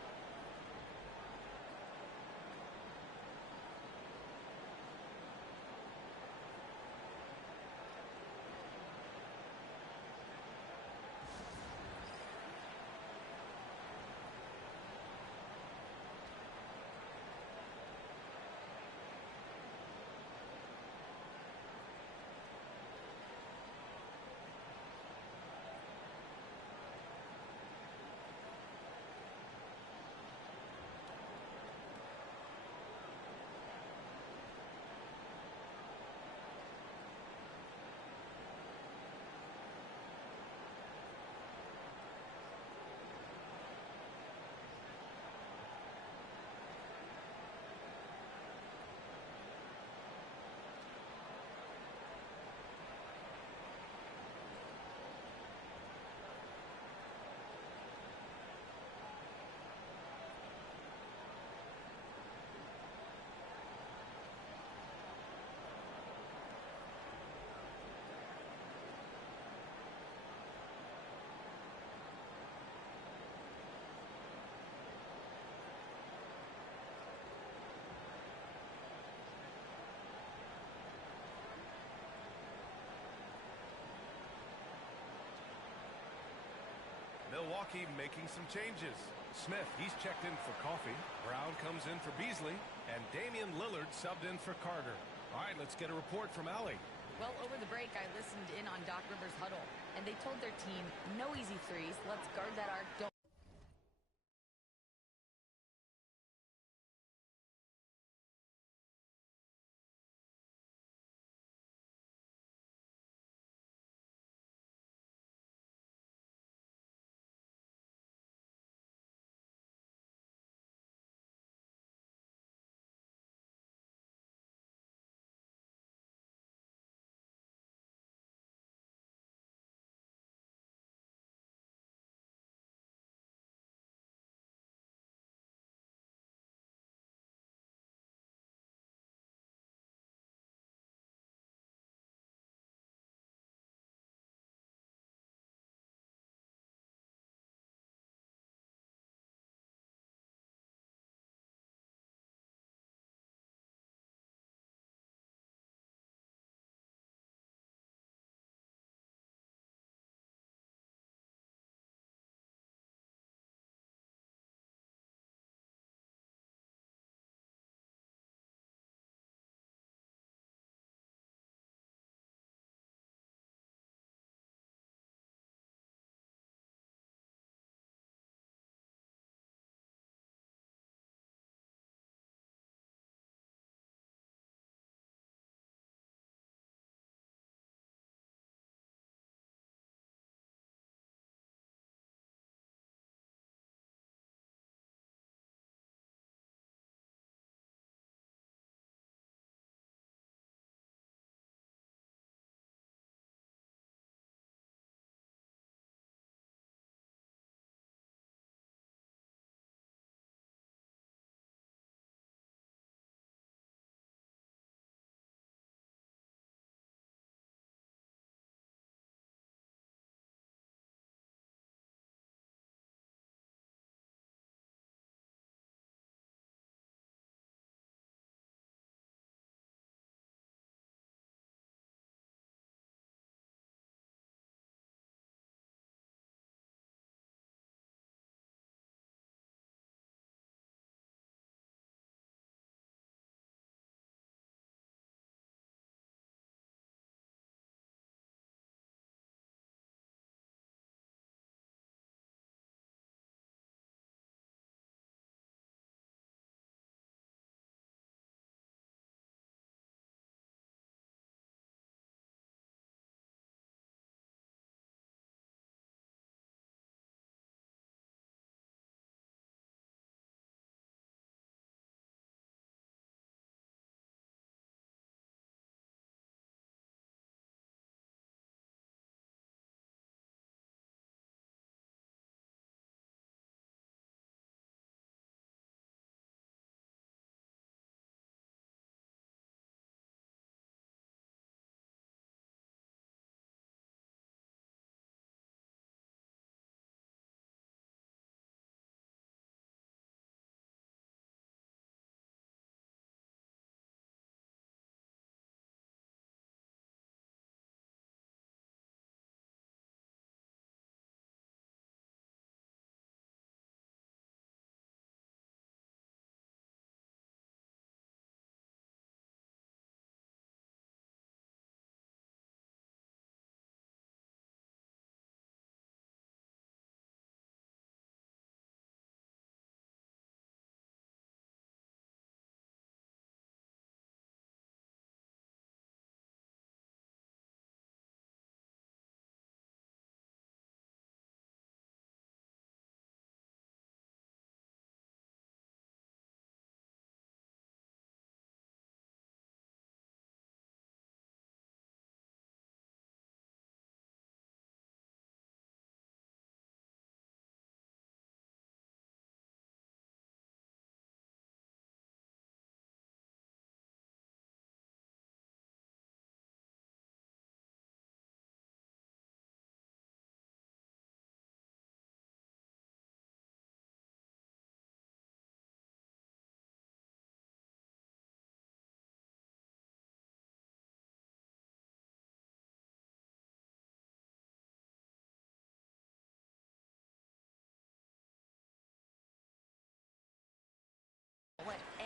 Milwaukee making some changes. Smith, he's checked in for coffee. Brown comes in for Beasley. And Damian Lillard subbed in for Carter. All right, let's get a report from Allie. Well, over the break, I listened in on Doc Rivers' huddle, and they told their team, no easy threes. Let's guard that arc. Don't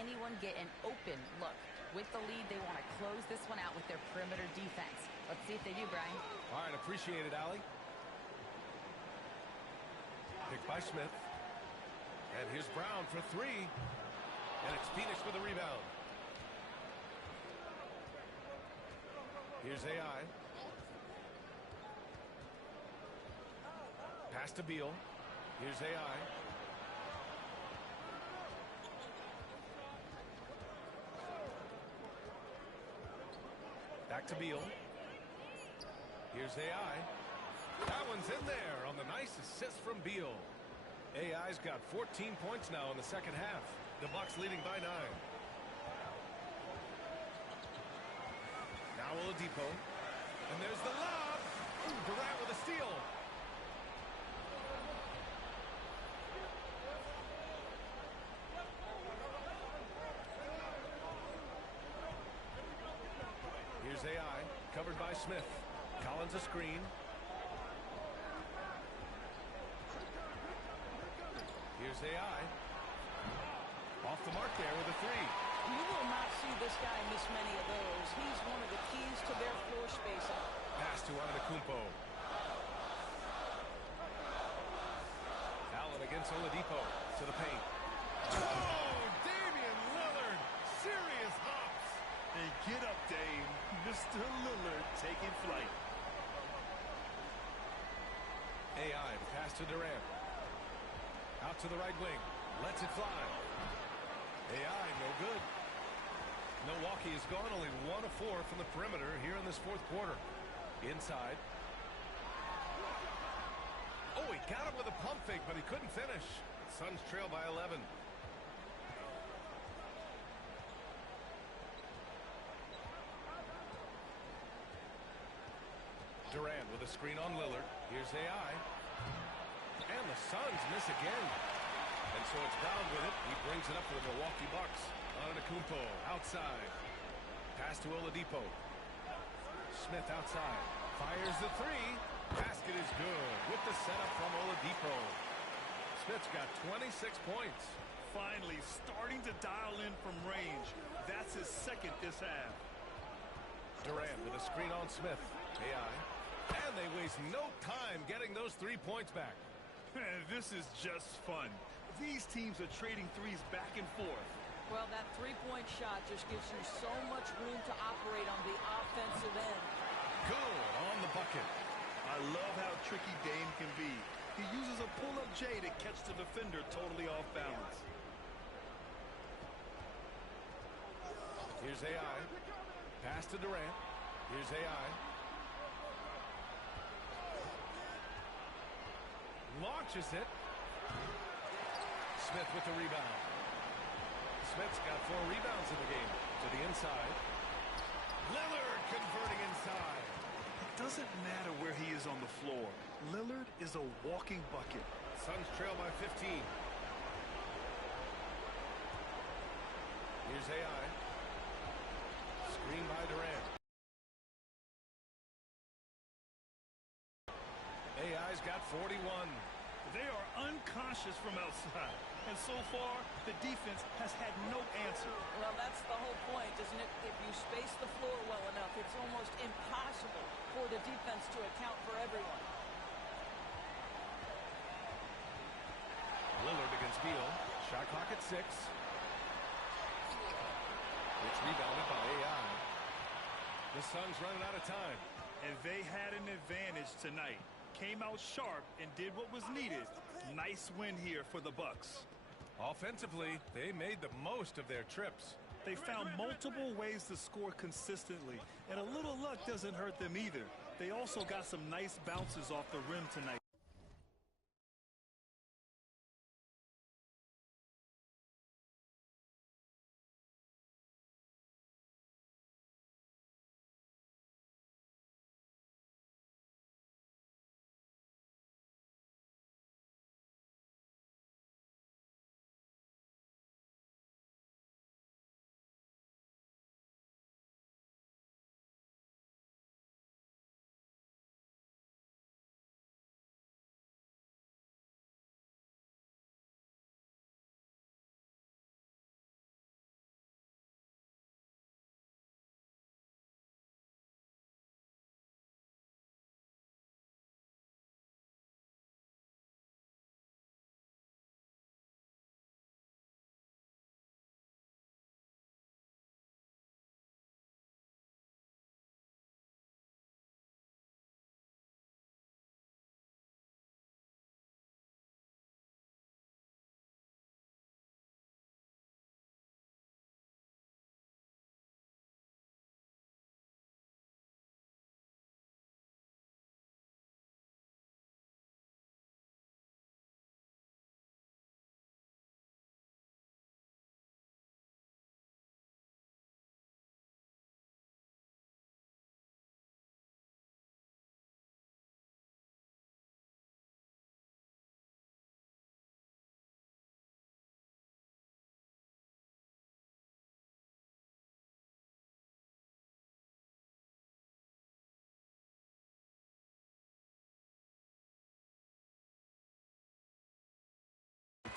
anyone get an open look. With the lead, they want to close this one out with their perimeter defense. Let's see if they do, Brian. All right, appreciate it, Allie. Picked by Smith. And here's Brown for three. And it's Phoenix with a rebound. Here's AI. Pass to Beal. Here's AI. Back to Beal. Here's AI. That one's in there on the nice assist from Beal. AI's got 14 points now in the second half. The Bucks leading by 9. Now Oladipo. And there's the lob. Ooh, Durant with a steal. Here's AI, covered by Smith. Collins a screen. Here's AI. Off the mark there with a three. You will not see this guy miss many of those. He's one of the keys to their floor spacing. Pass to Antetokounmpo. Allen against Oladipo to the paint. Oh, Damian Lillard. Serious hops. And get up, Dame. Mr. Lillard taking flight. AI, the pass to Durant. Out to the right wing. Lets it fly. AI, no good. Milwaukee has gone only 1 of 4 from the perimeter here in this fourth quarter. Inside. Oh, he got him with a pump fake, but he couldn't finish. Suns trail by 11. Durant with a screen on Lillard. Here's AI. And the Suns miss again. And so it's Brown with it. He brings it up for the Milwaukee Bucks. Antetokounmpo outside. Pass to Oladipo. Smith outside. Fires the three. Basket is good with the setup from Oladipo. Smith's got 26 points. Finally starting to dial in from range. That's his second this half. Durant with a screen on Smith. AI. And they waste no time getting those 3 points back. This is just fun. These teams are trading threes back and forth. Well, that three-point shot just gives you so much room to operate on the offensive end. Good on the bucket. I love how tricky Dame can be. He uses a pull-up J to catch the defender totally off balance. Here's AI. Pass to Durant. Here's AI. Launches it. Smith with the rebound. Smith's got 4 rebounds in the game. To the inside. Lillard converting inside. It doesn't matter where he is on the floor. Lillard is a walking bucket. Suns trail by 15. Here's AI. Screen by Durant. AI's got 41. They are unconscious from outside. And so far, the defense has had no answer. Well, that's the whole point, isn't it? If you space the floor well enough, it's almost impossible for the defense to account for everyone. Lillard against Beal. Shot clock at 6. It's rebounded by AI. The Suns running out of time. And they had an advantage tonight. Came out sharp and did what was needed. Nice win here for the Bucks. Offensively, they made the most of their trips. They found multiple ways to score consistently, and a little luck doesn't hurt them either. They also got some nice bounces off the rim tonight.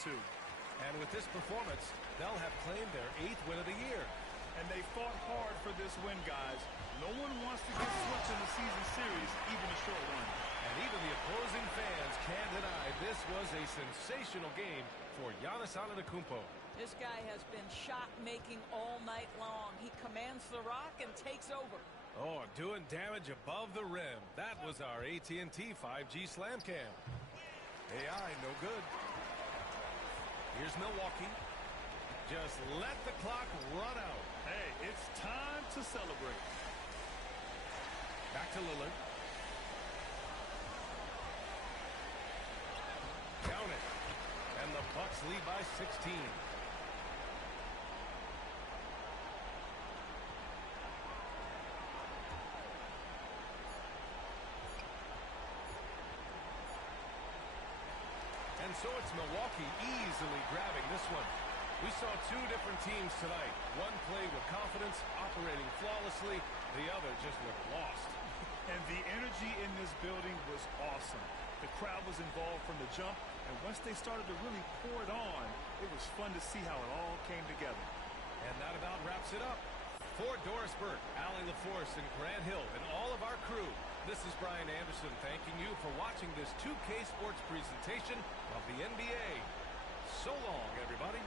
2. And with this performance, they'll have claimed their 8th win of the year. And they fought hard for this win, guys. No one wants to get swept in the season series, even a short one. And even the opposing fans can't deny this was a sensational game for Giannis Antetokounmpo. This guy has been shot-making all night long. He commands the rock and takes over. Oh, doing damage above the rim. That was our AT&T 5G Slam Cam. AI, no good. Here's Milwaukee. Just let the clock run out. Hey, it's time to celebrate. Back to Lillard. Count it. And the Bucks lead by 16. And so it's Milwaukee easily grabbing this one. We saw two different teams tonight. One played with confidence, operating flawlessly. The other just looked lost. And the energy in this building was awesome. The crowd was involved from the jump, and once they started to really pour it on, it was fun to see how it all came together. And that about wraps it up. For Doris Burke, Allie LaForce, and Grant Hill, and all of our crew, this is Brian Anderson thanking you for watching this 2K Sports presentation of the NBA. So long, everybody.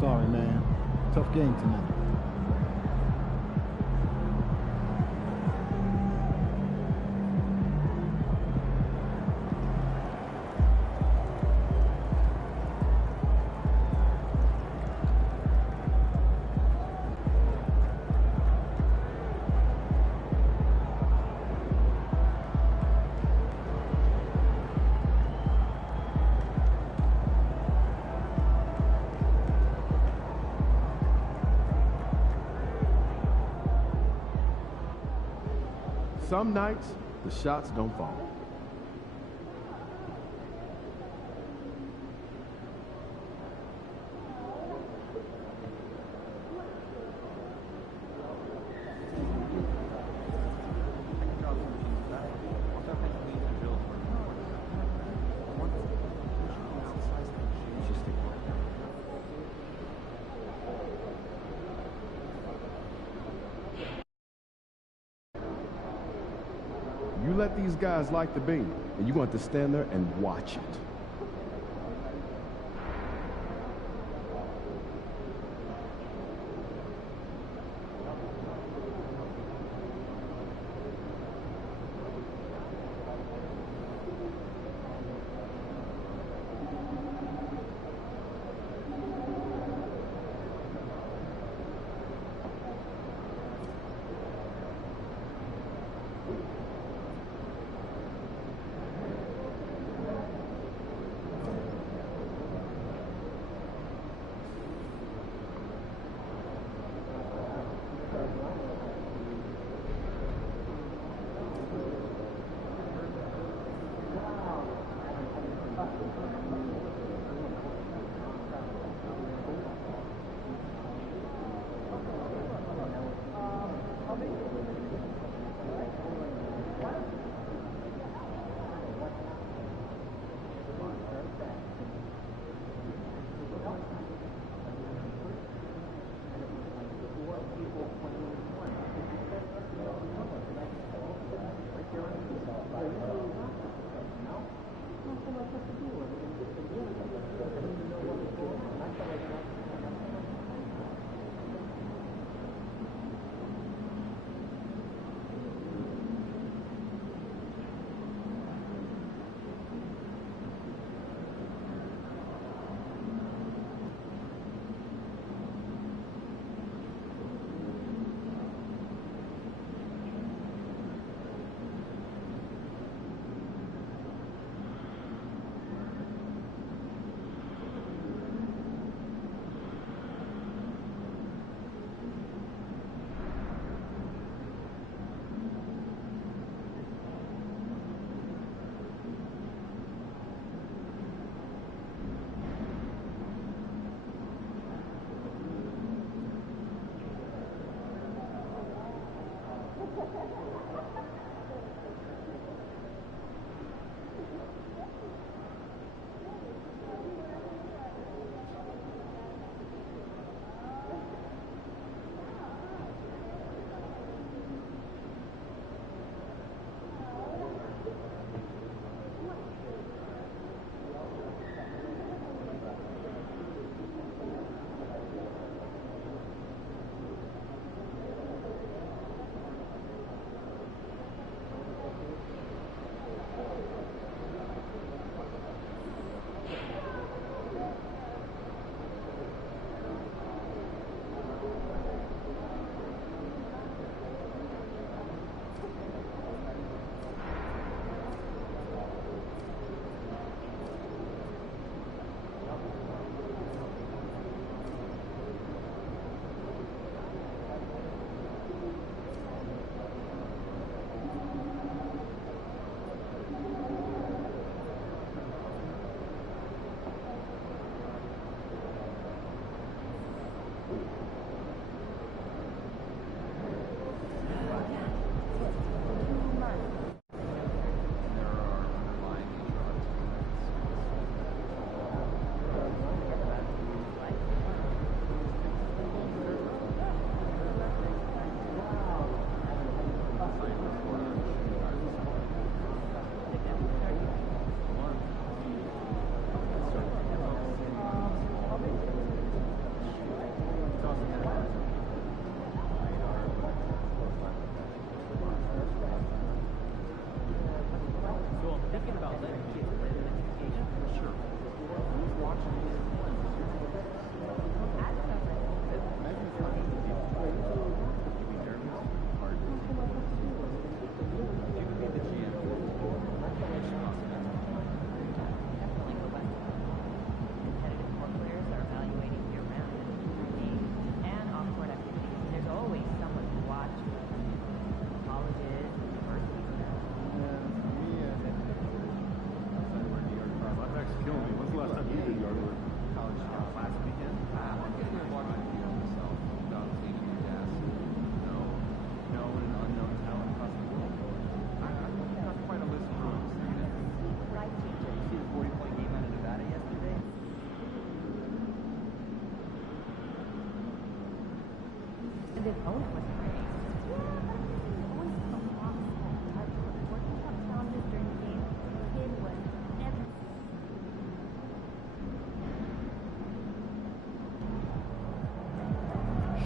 Sorry, man. Tough game tonight. Some nights, the shots don't fall. You let these guys like the beam, and you're going to have to stand there and watch it.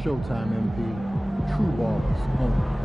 Showtime, MP. True ballers only.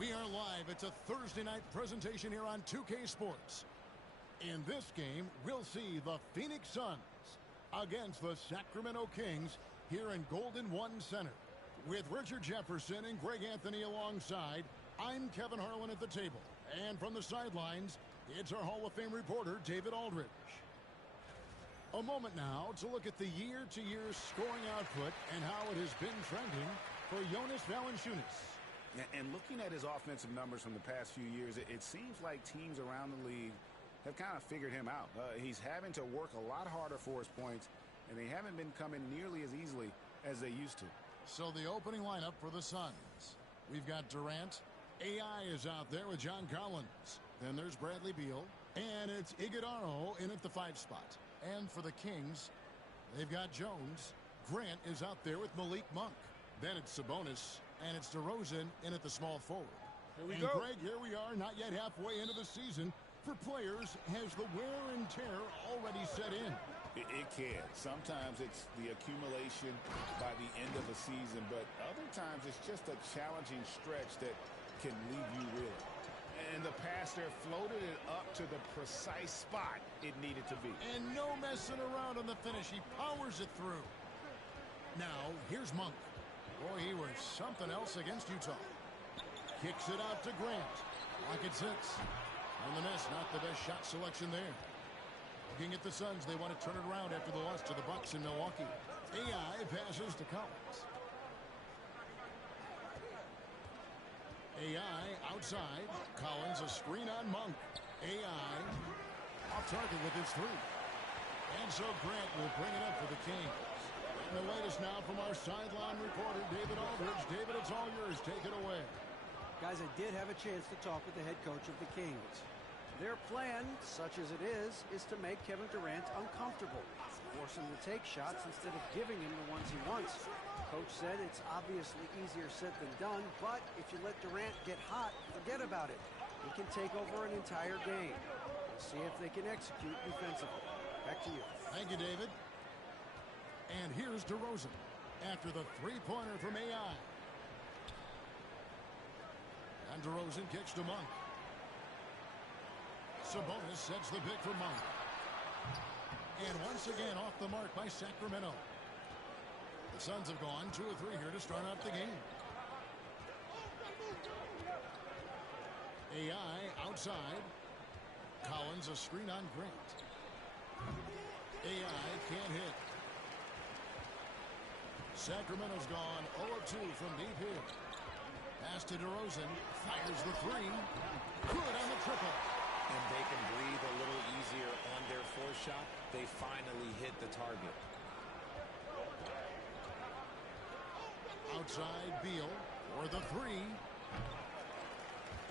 We are live. It's a Thursday night presentation here on 2K Sports. In this game, we'll see the Phoenix Suns against the Sacramento Kings here in Golden One Center. With Richard Jefferson and Greg Anthony alongside, I'm Kevin Harlan at the table. And from the sidelines, it's our Hall of Fame reporter, David Aldridge. A moment now to look at the year-to-year scoring output and how it has been trending for Jonas Valanciunas. And looking at his offensive numbers from the past few years, it seems like teams around the league have kind of figured him out. He's having to work a lot harder for his points, and they haven't been coming nearly as easily as they used to. So the opening lineup for the Suns. We've got Durant. AI is out there with John Collins. Then there's Bradley Beal. And it's Iguodala in at the 5 spot. And for the Kings, they've got Jones. Grant is out there with Malik Monk. Then it's Sabonis. And it's DeRozan in at the small forward. Here we and go. Greg, here we are, not yet halfway into the season. For players, has the wear and tear already set in? It can. Sometimes it's the accumulation by the end of the season, but other times it's just a challenging stretch that can leave you reeling. And the passer floated it up to the precise spot it needed to be. And no messing around on the finish. He powers it through. Now, here's Monk. Boy, he was something else against Utah. Kicks it out to Grant. Rocket 6. On the miss, not the best shot selection there. Looking at the Suns, they want to turn it around after the loss to the Bucks in Milwaukee. AI passes to Collins. AI outside. Collins a screen on Monk. AI off target with his 3. And so Grant will bring it up for the Kings. And the latest now from our sideline reporter, David Aldridge. David, it's all yours. Take it away. Guys, I did have a chance to talk with the head coach of the Kings. Their plan, such as it is to make Kevin Durant uncomfortable, force him to take shots instead of giving him the ones he wants. Coach said it's obviously easier said than done, but if you let Durant get hot, forget about it. He can take over an entire game. We'll see if they can execute defensively. Back to you. Thank you, David. And here's DeRozan after the three-pointer from AI. And DeRozan kicks to Monk. Sabonis sets the pick for Monk. And once again off the mark by Sacramento. The Suns have gone 2 of 3 here to start out the game. AI outside. Collins a screen on Grant. AI can't hit. Sacramento's gone 0 of 2 from deep here. Pass to DeRozan. Fires the 3. Good on the triple. And they can breathe a little easier on their 4th shot. They finally hit the target. Outside Beal for the 3.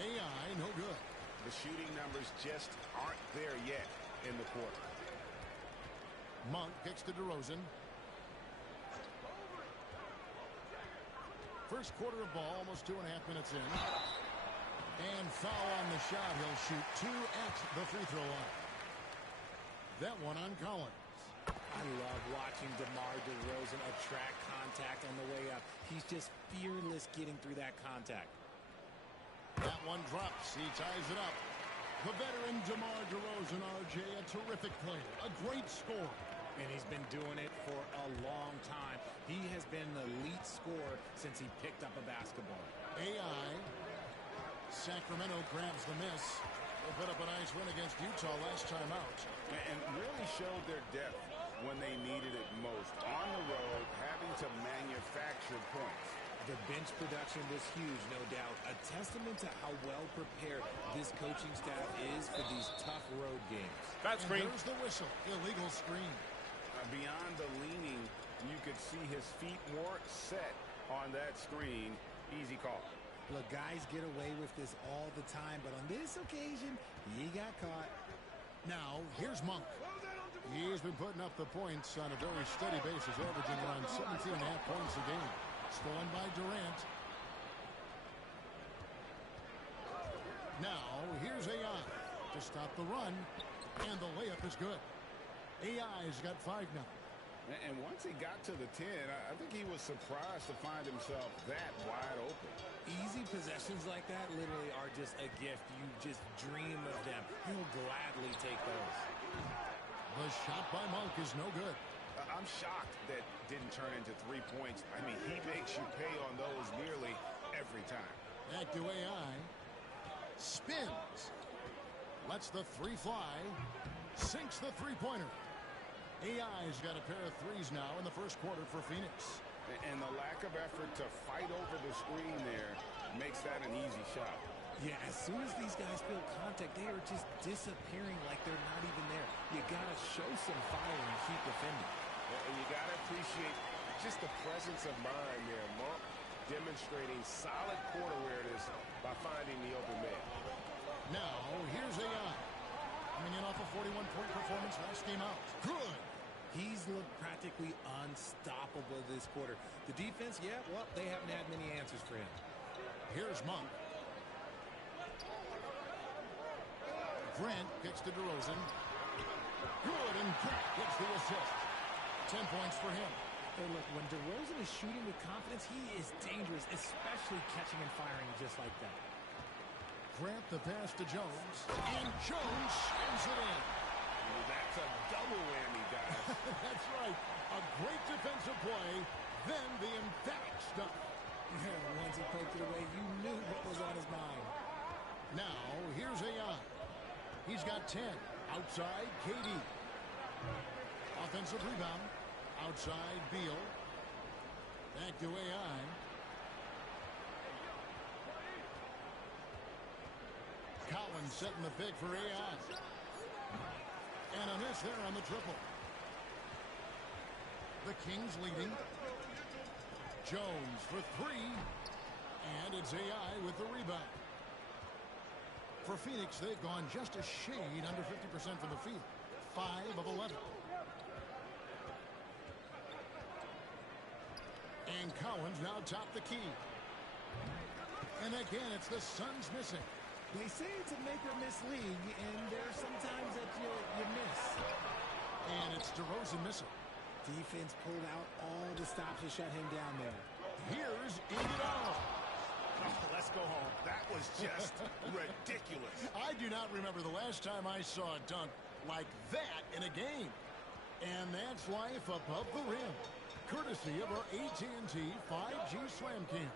AI no good. The shooting numbers just aren't there yet in the quarter. Monk kicks to DeRozan. First quarter of ball, almost 2.5 minutes in. And foul on the shot. He'll shoot 2 at the free throw line. That one on Collins. I love watching DeMar DeRozan attract contact on the way up. He's just fearless getting through that contact. That one drops. He ties it up. The veteran DeMar DeRozan, RJ, a terrific player, a great scorer. And he's been doing it for a long time. He has been an elite scorer since he picked up a basketball. AI. Sacramento grabs the miss. They put up a nice win against Utah last time out. And really showed their depth when they needed it most. On the road, having to manufacture points. The bench production was huge, no doubt. A testament to how well prepared this coaching staff is for these tough road games. That screen. There's the whistle. Illegal screen. Beyond the leaning, you could see his feet more set on that screen. Easy call. Look, guys get away with this all the time, but on this occasion, he got caught. Now, here's Monk. He's been putting up the points on a very steady basis, averaging around 17.5 points a game. Stolen by Durant. Now, here's AI to stop the run, and the layup is good. AI's got 5 now. And once he got to the 10, I think he was surprised to find himself that wide open. Easy possessions like that literally are just a gift. You just dream of them. He'll gladly take those. The shot by Monk is no good. I'm shocked that didn't turn into 3 points. I mean, he makes you pay on those nearly every time. Back to AI. Spins. Lets the 3 fly. Sinks the three-pointer. AI's got a pair of 3s now in the first quarter for Phoenix. And the lack of effort to fight over the screen there makes that an easy shot. Yeah, as soon as these guys feel contact, they are just disappearing like they're not even there. You got to show some fire and keep defending. And you got to appreciate just the presence of mind there. Monk demonstrating solid court awareness by finding the open man. Now, here's AI. Coming in off a 41-point performance last game out. Good. He's looked practically unstoppable this quarter. The defense, yeah, well, they haven't had many answers for him. Here's Monk. Grant gets to DeRozan. Good, and Grant gets the assist. 10 points for him. Hey, look, when DeRozan is shooting with confidence, he is dangerous, especially catching and firing just like that. Grant the pass to Jones, and Jones slams it in. Well, that's a double whammy, guys. That's right. A great defensive play, then the emphatic stuff. Yeah, once he poked it away, you knew what was on his mind. Now, here's AI. He's got 10. Outside, KD. Offensive rebound. Outside, Beal. Back to AI. Collins setting the pick for AI. And a miss there on the triple. The Kings leading. Jones for three. And it's AI with the rebound. For Phoenix, they've gone just a shade under 50% from the field. 5 of 11. And Collins now top the key. And again, it's the Suns missing. They say it's a make-or-miss league, and there's sometimes that you miss. And it's DeRozan missing. Defense pulled out all the stops to shut him down there. Here's Iguodala. Oh, let's go home. That was just ridiculous. I do not remember the last time I saw a dunk like that in a game. And that's life above the rim, courtesy of our AT&T 5G Slam Cam.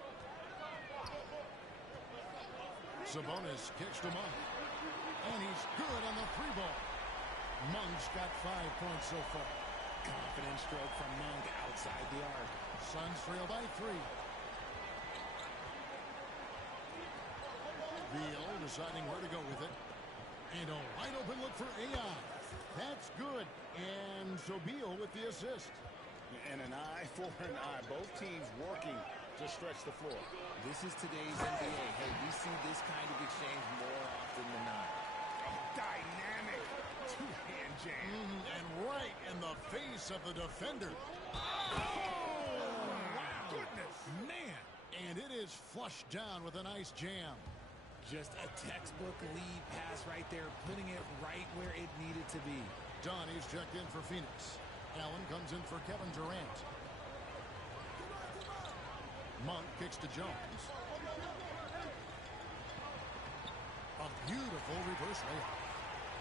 Sabonis kicks to Monk. And he's good on the three ball. Monk's got 5 points so far. Confident stroke from Monk outside the arc. Suns trail by 3. Beal deciding where to go with it. And a wide open look for AI. That's good. And so Beal with the assist. And an eye for an eye. Both teams working to stretch the floor. This is today's NBA. Hey, we see this kind of exchange more often than not. Dynamic two-hand jam. And right in the face of the defender. Oh, wow. Goodness. Man. And it is flushed down with a nice jam. Just a textbook lead pass right there, putting it right where it needed to be. Donnie's checked in for Phoenix. Allen comes in for Kevin Durant. Monk kicks to Jones. A beautiful reverse layup.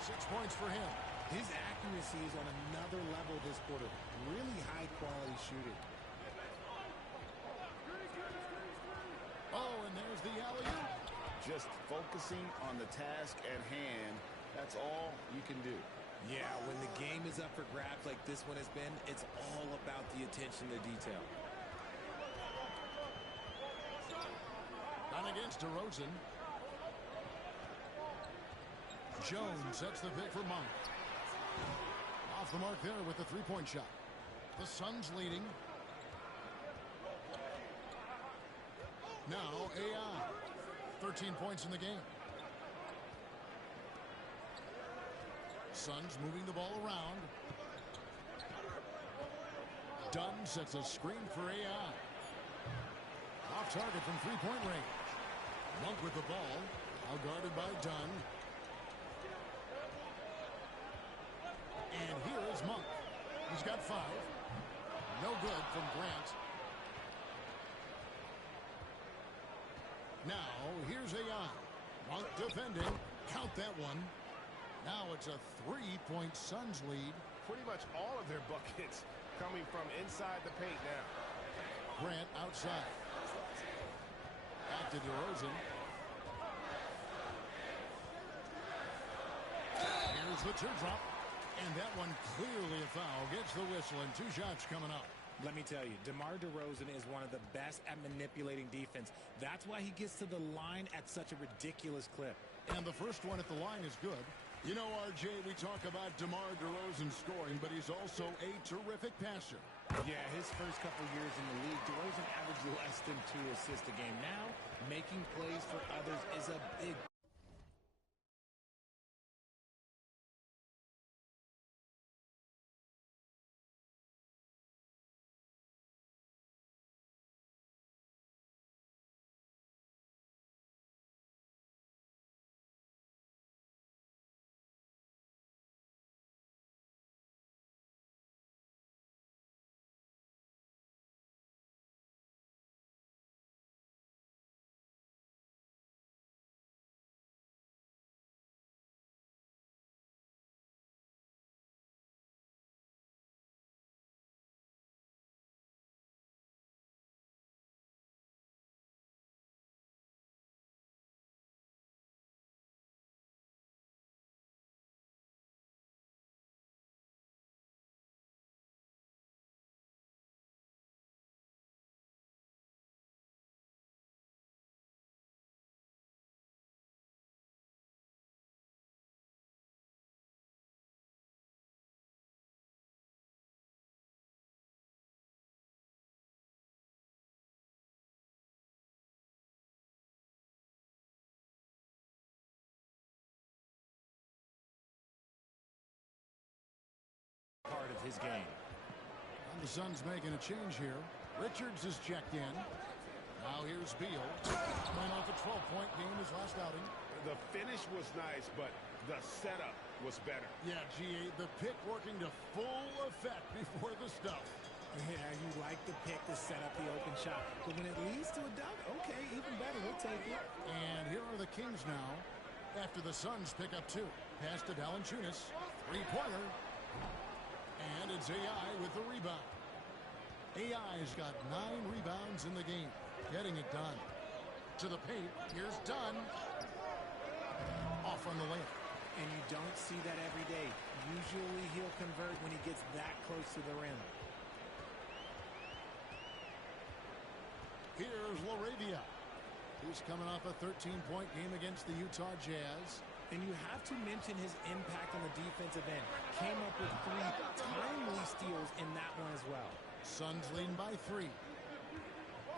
6 points for him. His accuracy is on another level this quarter. Really high quality shooting. Oh, and there's the alley-oop. Just focusing on the task at hand. That's all you can do. Yeah, when the game is up for grabs like this one has been, it's all about the attention to detail. On against DeRozan. Jones sets the pick for Monk. Off the mark there with the three-point shot. The Suns leading. Now AI. 13 points in the game. Suns moving the ball around. Dunn sets a screen for AI. Off target from three-point range. Monk with the ball. Now guarded by Dunn. And here is Monk. He's got 5. No good from Grant. Now, here's AI. Monk defending. Count that one. Now it's a 3-point Suns lead. Pretty much all of their buckets coming from inside the paint now. Grant outside. Back to DeRozan. Here's the teardrop. And that one clearly a foul. Gets the whistle and 2 shots coming up. Let me tell you, DeMar DeRozan is one of the best at manipulating defense. That's why he gets to the line at such a ridiculous clip. And the first one at the line is good. You know, RJ, we talk about DeMar DeRozan scoring, but he's also a terrific passer. Yeah, his first couple years in the league, DeRozan averaged less than 2 assists a game. Now, making plays for others is a big part of his game. And the Suns making a change here. Richards is checked in. Now here's Beal. Coming off a 12-point game his last outing. The finish was nice, but the setup was better. Yeah, GA, the pick working to full effect before the stuff. Yeah, you like the pick to set up the open shot. But when it leads to a dunk, okay, even better. We'll take it. And here are the Kings now after the Suns pick up 2. Pass to Valanciunas. Three-pointer. And it's AI with the rebound. AI's got 9 rebounds in the game. Getting it done. To the paint. Here's Dunn. Off on the layup. And you don't see that every day. Usually he'll convert when he gets that close to the rim. Here's LaRavia, who's coming off a 13-point game against the Utah Jazz. And you have to mention his impact on the defensive end. Came up with 3 timely steals in that one as well. Suns leading by 3.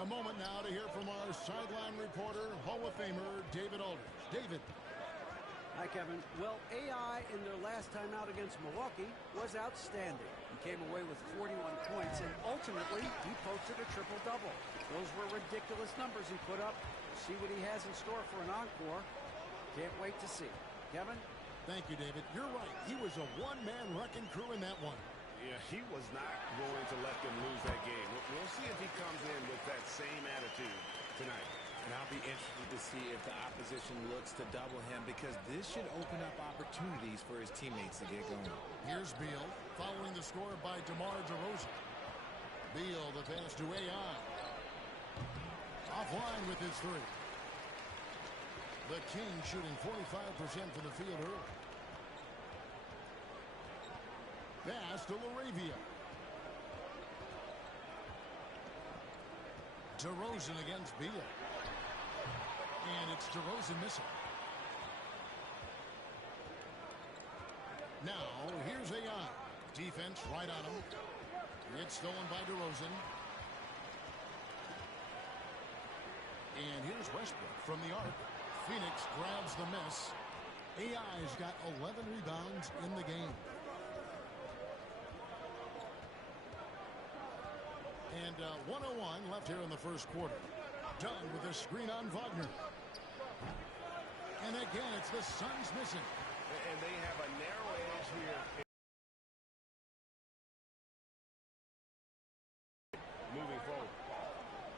A moment now to hear from our sideline reporter, Hall of Famer David Aldridge. David. Hi, Kevin. Well, AI in their last time out against Milwaukee was outstanding. He came away with 41 points, and ultimately, he posted a triple-double. Those were ridiculous numbers he put up. We'll see what he has in store for an encore. Can't wait to see. Kevin? Thank you, David. You're right. He was a one-man wrecking crew in that one. Yeah, he was not going to let them lose that game. We'll see if he comes in with that same attitude tonight. And I'll be interested to see if the opposition looks to double him, because this should open up opportunities for his teammates to get going. Here's Beal, following the score by DeMar DeRozan. Beal, the pass to AI. Offline with his 3. The Kings shooting 45% from the field early. Pass to LaRavia. DeRozan against Beal. And it's DeRozan missing. Now, here's AI. Defense right on him. It's stolen by DeRozan. And here's Westbrook from the arc. Phoenix grabs the miss. AI's got 11 rebounds in the game. And 1:01 left here in the first quarter. Dunn with a screen on Wagner. And again, it's the Suns missing. And they have a narrow edge here. Moving forward.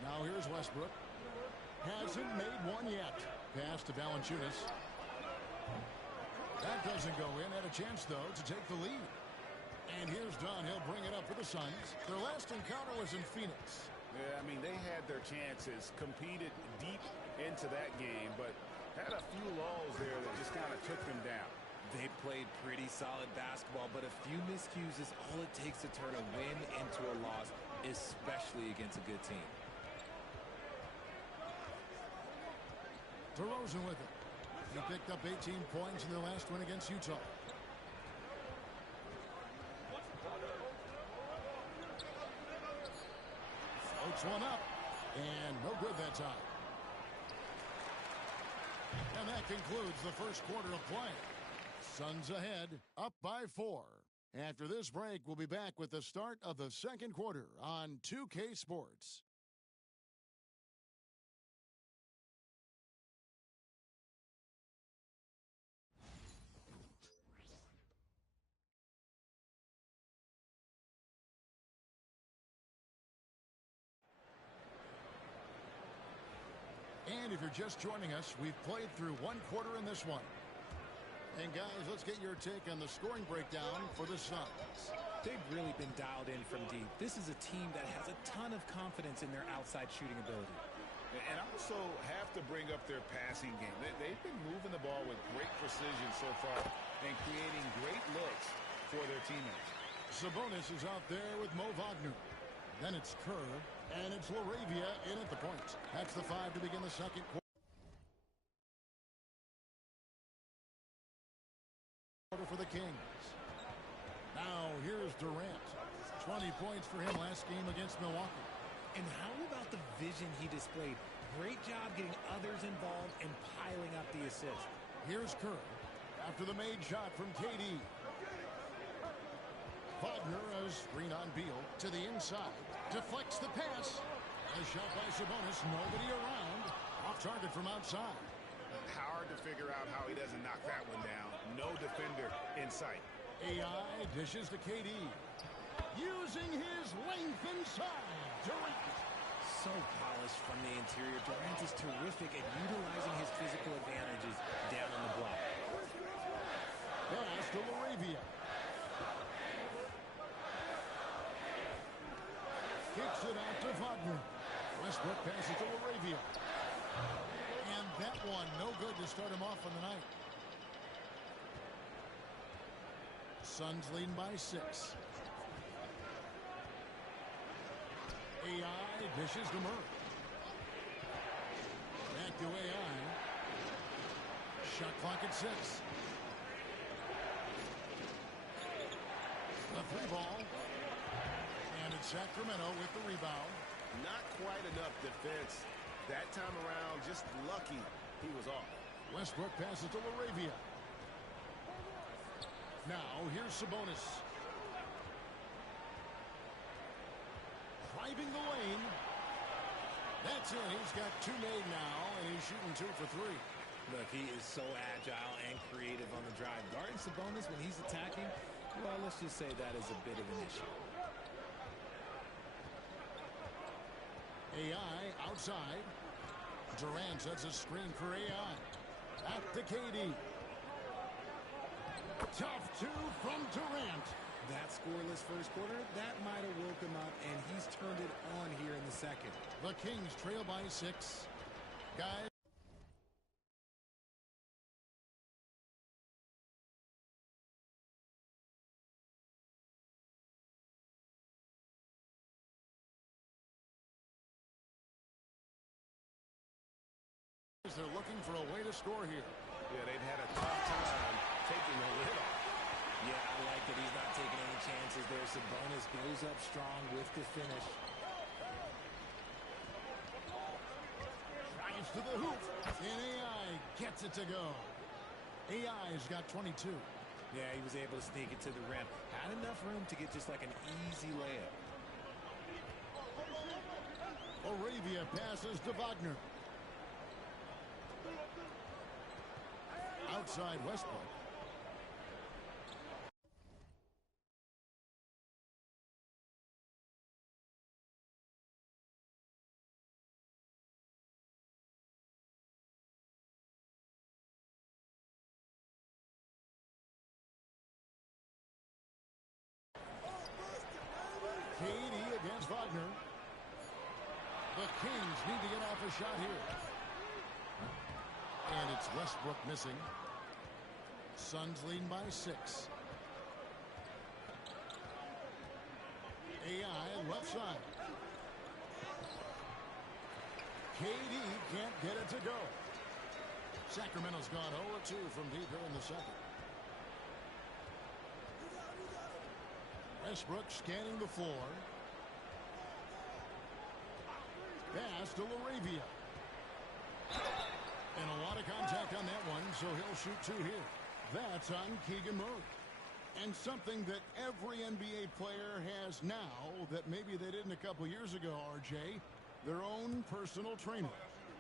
Now here's Westbrook. Hasn't made one yet. Pass to Valanciunas. That doesn't go in. Had a chance, though, to take the lead. And here's Dunn. He'll bring it up for the Suns. Their last encounter was in Phoenix. Yeah, I mean, they had their chances, competed deep into that game, but had a few lulls there that just kind of took them down. They played pretty solid basketball, but a few miscues is all it takes to turn a win into a loss, especially against a good team. DeRozan with it. He picked up 18 points in their last win against Utah. Floats one up, and no good that time. And that concludes the first quarter of play. Suns ahead, up by 4. After this break, we'll be back with the start of the second quarter on 2K Sports. And if you're just joining us, we've played through one quarter in this one. And guys, let's get your take on the scoring breakdown for the Suns. They've really been dialed in from deep. This is a team that has a ton of confidence in their outside shooting ability. And also have to bring up their passing game. They've been moving the ball with great precision so far and creating great looks for their teammates. Sabonis is out there with Mo Wagner. Then it's Kerr, and it's LaRavia in at the point. That's the 5 to begin the second quarter for the Kings. Now here's Durant. 20 points for him last game against Milwaukee. And how about the vision he displayed? Great job getting others involved and piling up the assists. Here's Kerr after the made shot from KD. Wagner, a screen on Beal to the inside. Deflects the pass. A shot by Sabonis. Nobody around. Off target from outside. Hard to figure out how he doesn't knock that one down. No defender in sight. AI dishes to KD. Using his length inside. Durant. So polished from the interior. Durant is terrific at utilizing his physical advantages down on the block. Pass to LaRavia. Kicks it out to Wagner. Westbrook passes to LaRavia. And that one no good to start him off on the night. Suns leading by 6. AI dishes to Murray. Back to AI. Shot clock at 6. The 3 ball. And it's Sacramento with the rebound. Not quite enough defense. That time around, just lucky he was off. Westbrook passes to LaRavia. Now, here's Sabonis. Driving the lane. That's it. He's got 2 made now, and he's shooting 2 for 3. Look, he is so agile and creative on the drive. Guarding Sabonis when he's attacking, well, let's just say that is a bit of an issue. AI outside. Durant sets a screen for AI. Back to KD. Tough 2 from Durant. That scoreless first quarter, that might have woke him up, and he's turned it on here in the second. The Kings trail by 6. Guys. They're looking for a way to score here. Yeah, they've had a tough time taking the lid off. Yeah, I like that he's not taking any chances there. Sabonis goes up strong with the finish. Drives to the hoop. And AI gets it to go. AI's got 22. Yeah, he was able to sneak it to the rim. Had enough room to get just like an easy layup. LaRavia passes to Wagner. Outside Westbrook. KD against Wagner. The Kings need to get off a shot here. And it's Westbrook missing. Suns leading by 6. AI left side. KD can't get it to go. Sacramento's gone 0-2 from deep here in the second. Westbrook scanning the floor. Pass to Laravia. And a lot of contact on that one, so he'll shoot 2 here. That's on Keegan Murray. And something that every NBA player has now that maybe they didn't a couple years ago, RJ, their own personal trainer.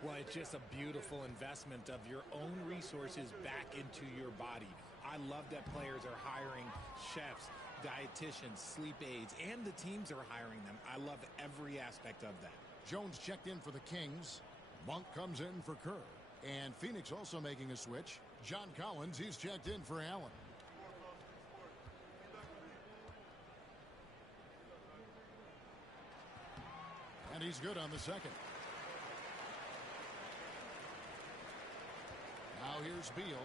Well, it's just a beautiful investment of your own resources back into your body. I love that players are hiring chefs, dietitians, sleep aides, and the teams are hiring them. I love every aspect of that. Jones checked in for the Kings. Monk comes in for Kerr. And Phoenix also making a switch. John Collins, he's checked in for Allen. And he's good on the second. Now here's Beal.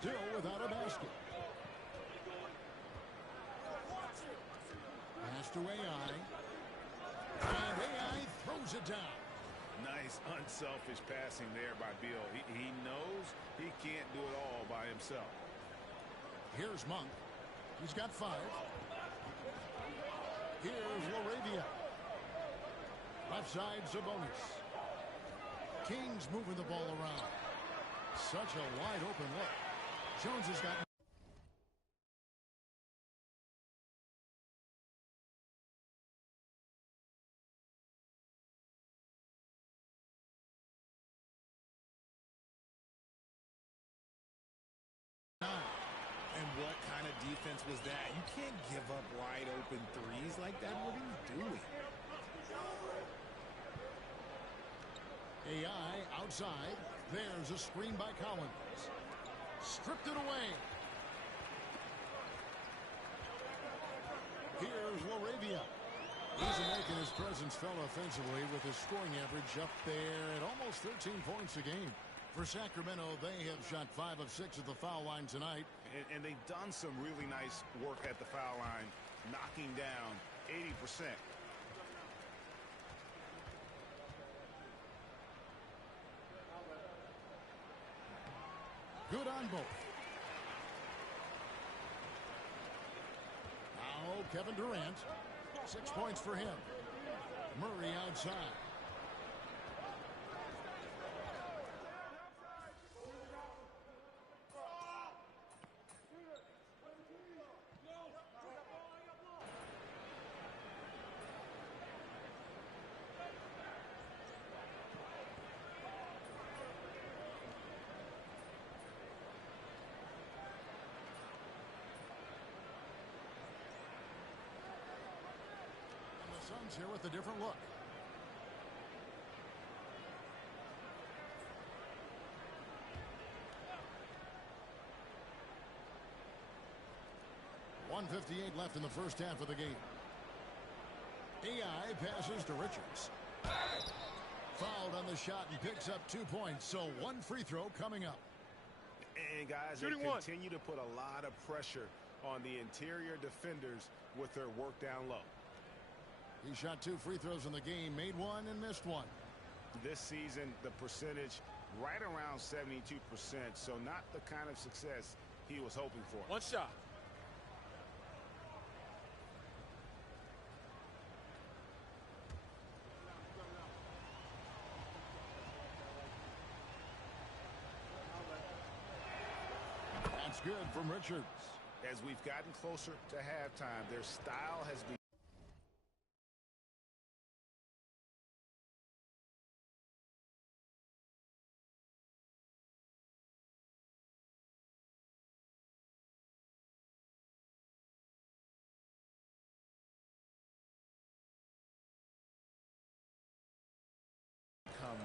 Still without a basket. Pass to AI. And AI throws it down. Nice unselfish passing there by Beal. He knows he can't do it all by himself. Here's Monk. He's got 5. Here's Laravia. Left side, Sabonis. Kings moving the ball around. Such a wide open look. Jones has got... And what kind of defense was that? You can't give up wide open threes like that. What are you doing? AI outside. There's a screen by Collins. Stripped it away. Here's Laravia. He's making his presence felt offensively with his scoring average up there at almost 13 points a game. For Sacramento, they have shot 5 of 6 at the foul line tonight. And they've done some really nice work at the foul line, knocking down 80%. Good on both. Now Kevin Durant. 6 points for him. Murray outside. Suns here with a different look. .158 left in the first half of the game. AI passes to Richards. Fouled on the shot and picks up 2 points, so 1 free throw coming up. And guys, they continue to put a lot of pressure on the interior defenders with their work down low. He shot 2 free throws in the game, made 1 and missed 1. This season, the percentage right around 72%, so not the kind of success he was hoping for. 1 shot. That's good from Richards. As we've gotten closer to halftime, their style has been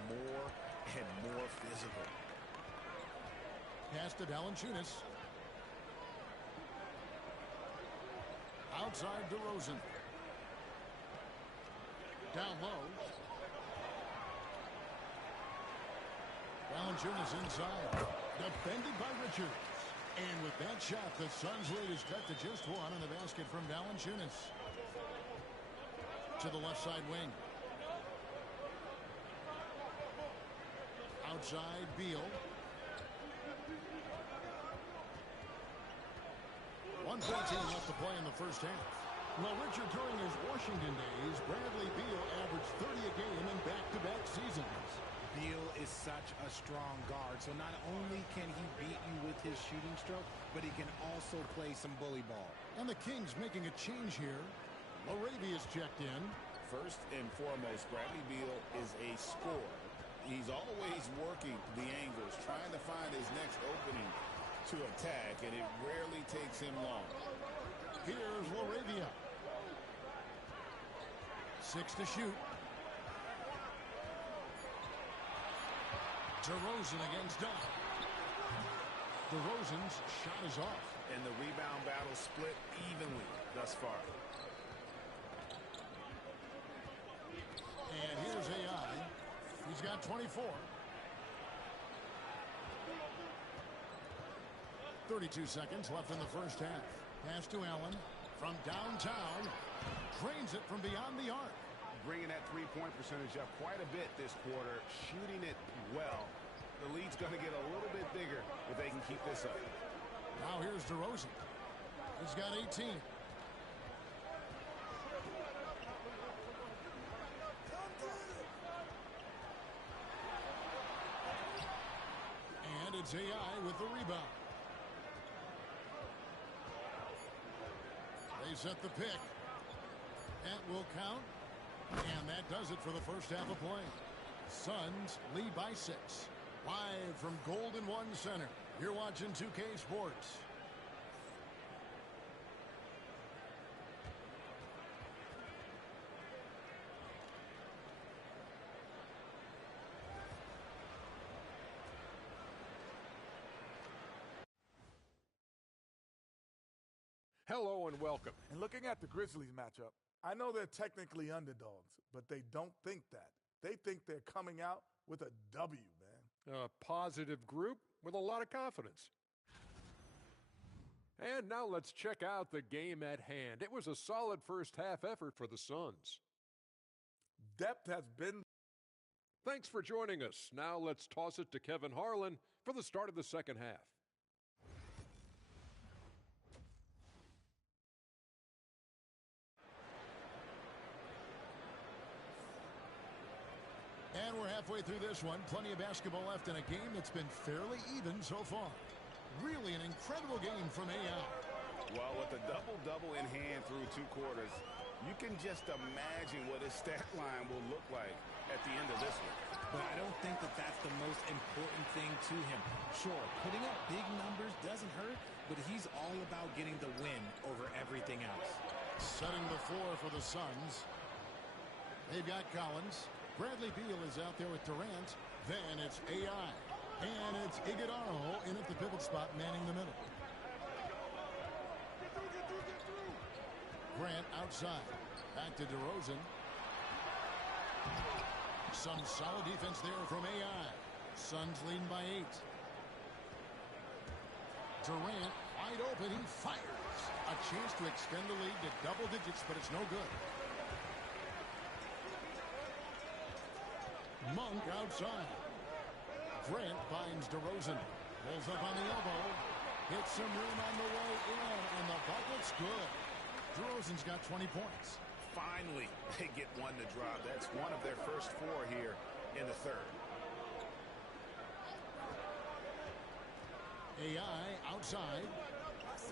more and more physical. Pass to Valanciunas. Outside DeRozan. Down low. Valanciunas inside. Defended by Richards. And with that shot, the Suns' lead is cut to just one on the basket from Valanciunas. To the left side wing. Outside, Beal. 1:14 left to play in the first half. Well, Richard, during his Washington days, Bradley Beal averaged 30 a game in back-to-back seasons. Beal is such a strong guard, so not only can he beat you with his shooting stroke, but he can also play some bully ball. And the Kings making a change here. Laravia's checked in. First and foremost, Bradley Beal is a scorer. He's always working the angles, trying to find his next opening to attack, and it rarely takes him long. Here's Laravia. 6 to shoot. DeRozan against Dunn. DeRozan's shot is off. And the rebound battle split evenly thus far. And here's AI. He's got 24. 32 seconds left in the first half. Pass to Allen from downtown. Drains it from beyond the arc. Bringing that three-point percentage up quite a bit this quarter. Shooting it well. The lead's going to get a little bit bigger if they can keep this up. Now here's DeRozan. He's got 18. And it's AI with the rebound. They set the pick. That will count. And that does it for the first half of play. Suns lead by 6. Live from Golden One Center. You're watching 2K Sports. Hello and welcome. And looking at the Grizzlies matchup, I know they're technically underdogs, but they don't think that. They think they're coming out with a W, man. A positive group with a lot of confidence. And now let's check out the game at hand. It was a solid first half effort for the Suns. Depth has been... Thanks for joining us. Now let's toss it to Kevin Harlan for the start of the second half. And we're halfway through this one. Plenty of basketball left in a game that's been fairly even so far. Really an incredible game from AI. Well, with a double-double in hand through 2 quarters, you can just imagine what his stat line will look like at the end of this one. But I don't think that that's the most important thing to him. Sure, putting up big numbers doesn't hurt, but he's all about getting the win over everything else. Setting the floor for the Suns. They've got Collins. Bradley Beal is out there with Durant. Then it's AI. And it's Iguodala in at the pivot spot, manning the middle. Grant outside. Back to DeRozan. Some solid defense there from AI. Suns leading by 8. Durant wide open. He fires. A chance to extend the lead to double digits, but it's no good. Monk outside. Grant finds DeRozan. Pulls up on the elbow. Hits some room on the way in, and the bucket's good. DeRozan's got 20 points. Finally, they get one to drop. That's one of their first 4 here in the third. AI outside.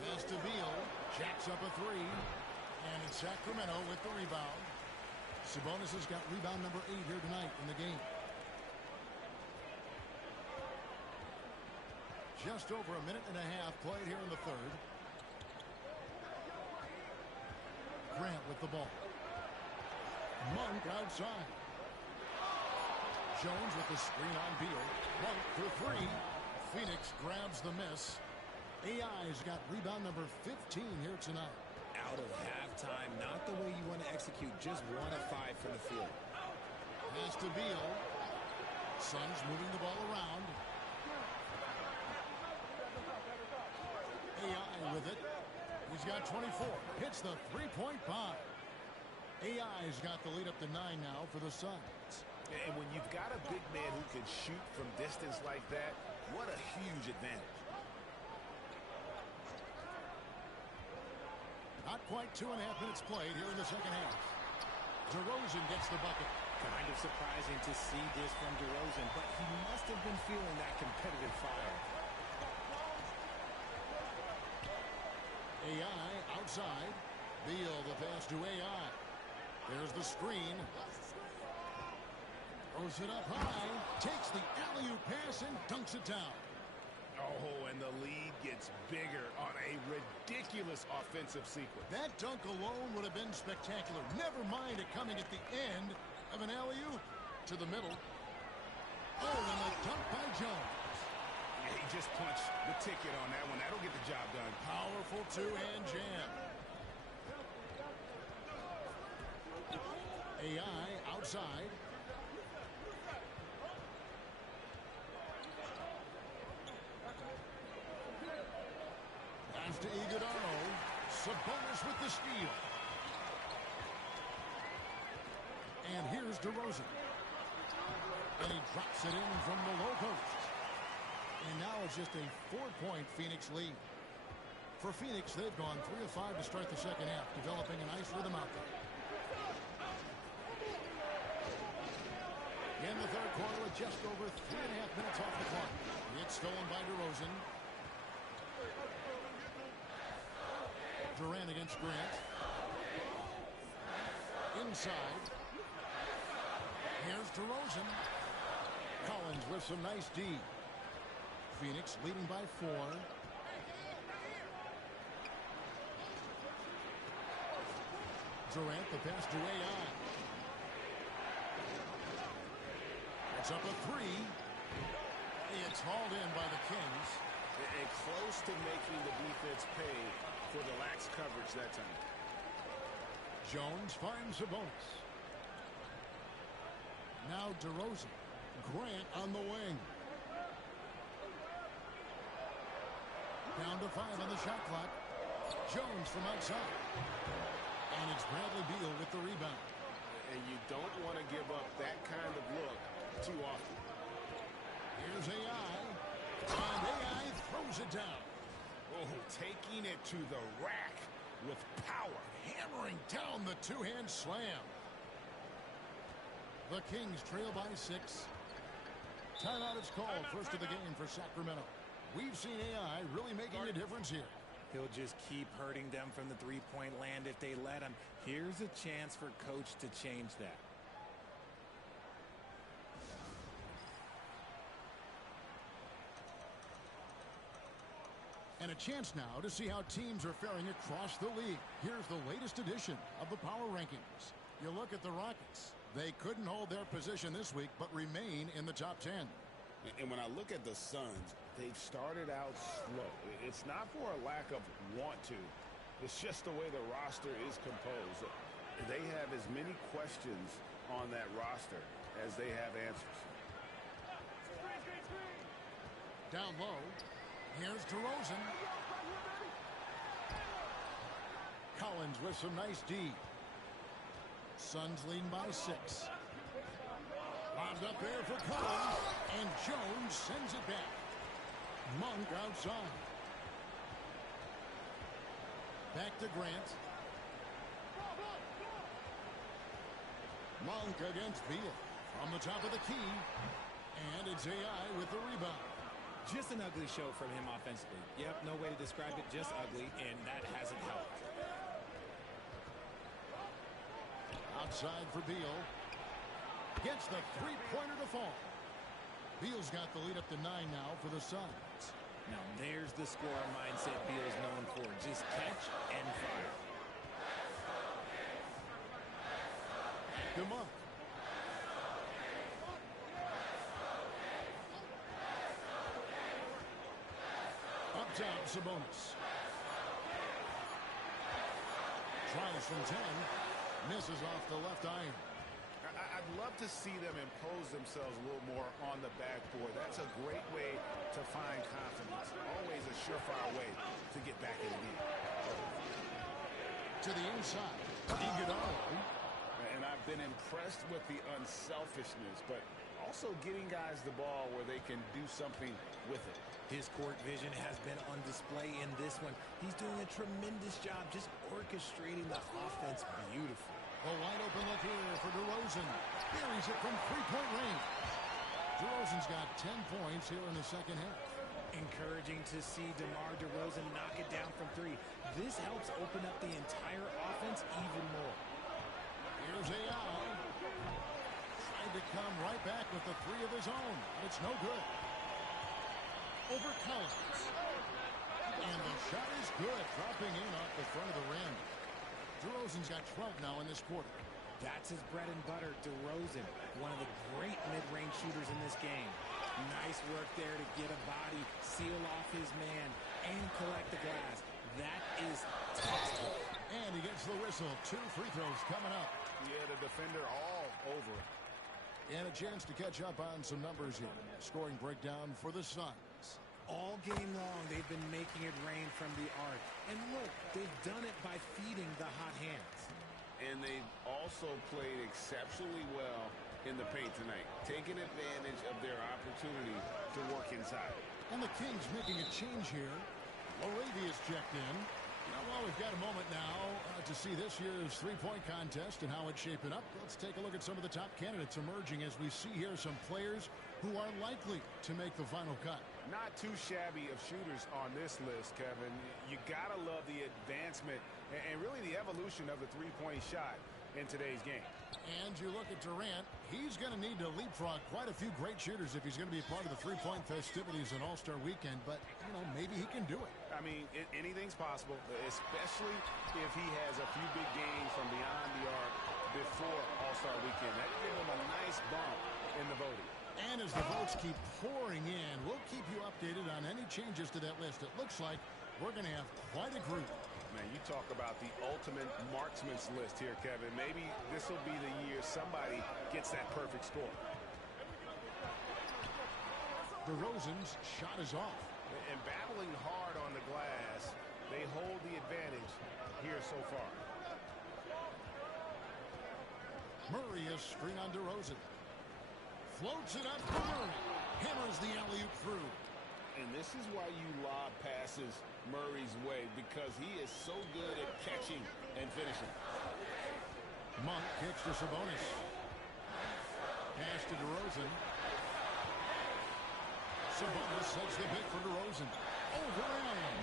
Pass to Beal. Jacks up a 3. And it's Sacramento with the rebound. Sabonis has got rebound number 8 here tonight in the game. Just over a minute and a half played here in the third. Grant with the ball. Monk outside. Jones with the screen on Beal. Monk for 3. Phoenix grabs the miss. AI's got rebound number 15 here tonight. Out of halftime, not the way you want to execute, just 1 of 5 from the field. Pass to Beal. Suns moving the ball around. AI with it. He's got 24. Hits the three-point bomb. AI's got the lead up to 9 now for the Suns. And when you've got a big man who can shoot from distance like that, what a huge advantage. Not quite 2.5 minutes played here in the second half. DeRozan gets the bucket. Kind of surprising to see this from DeRozan, but he must have been feeling that competitive fire. AI outside. Beal the pass to AI. There's the screen. Throws it up high. Takes the alley-oop pass and dunks it down. Oh, and the lead gets bigger on a ridiculous offensive sequence. That dunk alone would have been spectacular. Never mind it coming at the end of an alley-oop to the middle. Oh, and the dunk by Jones. Yeah, he just punched the ticket on that one. That'll get the job done. Powerful two-hand jam. AI outside. Pass to Iguodala. Sabonis with the steal. And here's DeRozan. And he drops it in from the low post. And now it's just a 4-point Phoenix lead. For Phoenix, they've gone 3 of 5 to start the second half, developing a nice rhythm out there. In the third quarter, with just over 3.5 minutes off the clock. It's stolen by DeRozan. Durant against Grant. Inside. Here's DeRozan. Collins with some nice D. Phoenix leading by 4. Durant the pass to AI. It's up a 3. It's hauled in by the Kings. And close to making the defense pay for the lax coverage that time. Jones finds Sabonis. Now DeRozan. Grant on the wing. Down to 5 on the shot clock. Jones from outside. And it's Bradley Beal with the rebound. And you don't want to give up that kind of look too often. Here's AI. And AI throws it down. Oh, taking it to the rack with power. Hammering down the two-hand slam. The Kings trail by 6. Timeout is called. First of the game for Sacramento. We've seen AI really making a difference here. He'll just keep hurting them from the three-point land if they let him. Here's a chance for Coach to change that. And a chance now to see how teams are faring across the league. Here's the latest edition of the Power Rankings. You look at the Rockets. They couldn't hold their position this week, but remain in the top 10. And when I look at the Suns, they've started out slow. It's not for a lack of want to. It's just the way the roster is composed. They have as many questions on that roster as they have answers. Down low. Here's DeRozan. Collins with some nice D. Suns leading by 6. Lobbed up there for Collins. And Jones sends it back. Monk outside. Back to Grant. Monk against Beal. From the top of the key. And it's AI with the rebound. Just an ugly show from him offensively. Yep, no way to describe it, just ugly, and that hasn't helped. Outside for Beal. Gets the three-pointer to fall. Beal's got the lead up to 9 now for the Suns. Now there's the scorer mindset Beal's known for. Just catch and fire. Come on. Up top, Sabonis. Tries from 10. Misses off the left iron. I'd love to see them impose themselves a little more on the backboard. That's a great way to find confidence. Always a surefire way to get back in the game. To the inside, Iguodala. And I've been impressed with the unselfishness, but also getting guys the ball where they can do something with it. His court vision has been on display in this one. He's doing a tremendous job just orchestrating the offense beautifully. A wide open look here for DeRozan. Buries it from three-point range. DeRozan's got 10 points here in the second half. Encouraging to see DeMar DeRozan knock it down from three. This helps open up the entire offense even more. Here's Ayala. Tried to come right back with the three of his own, but it's no good. Over Collins. And the shot is good, dropping in off the front of the rim. DeRozan's got 12 now in this quarter. That's his bread and butter, DeRozan, one of the great mid-range shooters in this game. Nice work there to get a body, seal off his man, and collect the glass. That is textbook. And he gets the whistle. 2 free throws coming up. Yeah, the defender all over. And a chance to catch up on some numbers here. Scoring breakdown for the Suns. All game long, they've been making it rain from the arc. And look, they've done it by feeding the hot hands. And they've also played exceptionally well in the paint tonight, taking advantage of their opportunity to work inside. And the Kings making a change here. Laravia's checked in. Well, we've got a moment now to see this year's three-point contest and how it's shaping up. Let's take a look at some of the top candidates emerging as we see here some players who are likely to make the final cut. Not too shabby of shooters on this list, Kevin. You got to love the advancement and really the evolution of the three-point shot in today's game. And you look at Durant, he's going to need to leapfrog quite a few great shooters if he's going to be a part of the three-point festivities on All-Star Weekend, but, you know, maybe he can do it. I mean, anything's possible, especially if he has a few big games from beyond the arc before All-Star Weekend. That gives him a nice bump in the voting. And as the votes keep pouring in, we'll keep you updated on any changes to that list. It looks like we're going to have quite a group. Man, you talk about the ultimate marksman's list here, Kevin. Maybe this will be the year somebody gets that perfect score. DeRozan's shot is off. And battling hard on the glass, they hold the advantage here so far. Murray is screen on DeRozan. Floats it up for Murray. Hammers the alley-oop through. And this is why you lob passes Murray's way, because he is so good at catching and finishing. Monk kicks to Sabonis. Pass to DeRozan. Sabonis sets the pick for DeRozan. Over Allen.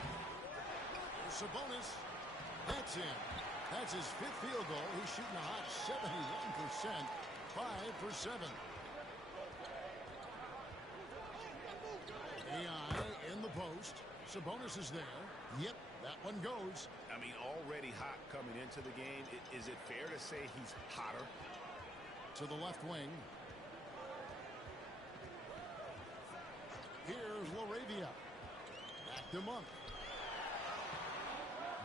Sabonis. That's in. That's his 5th field goal. He's shooting a hot 71%. 5 for 7. AI in the post. Sabonis is there. Yep, that one goes. I mean, already hot coming into the game. Is it fair to say he's hotter? To the left wing. Here's Laravia. Back to Monk.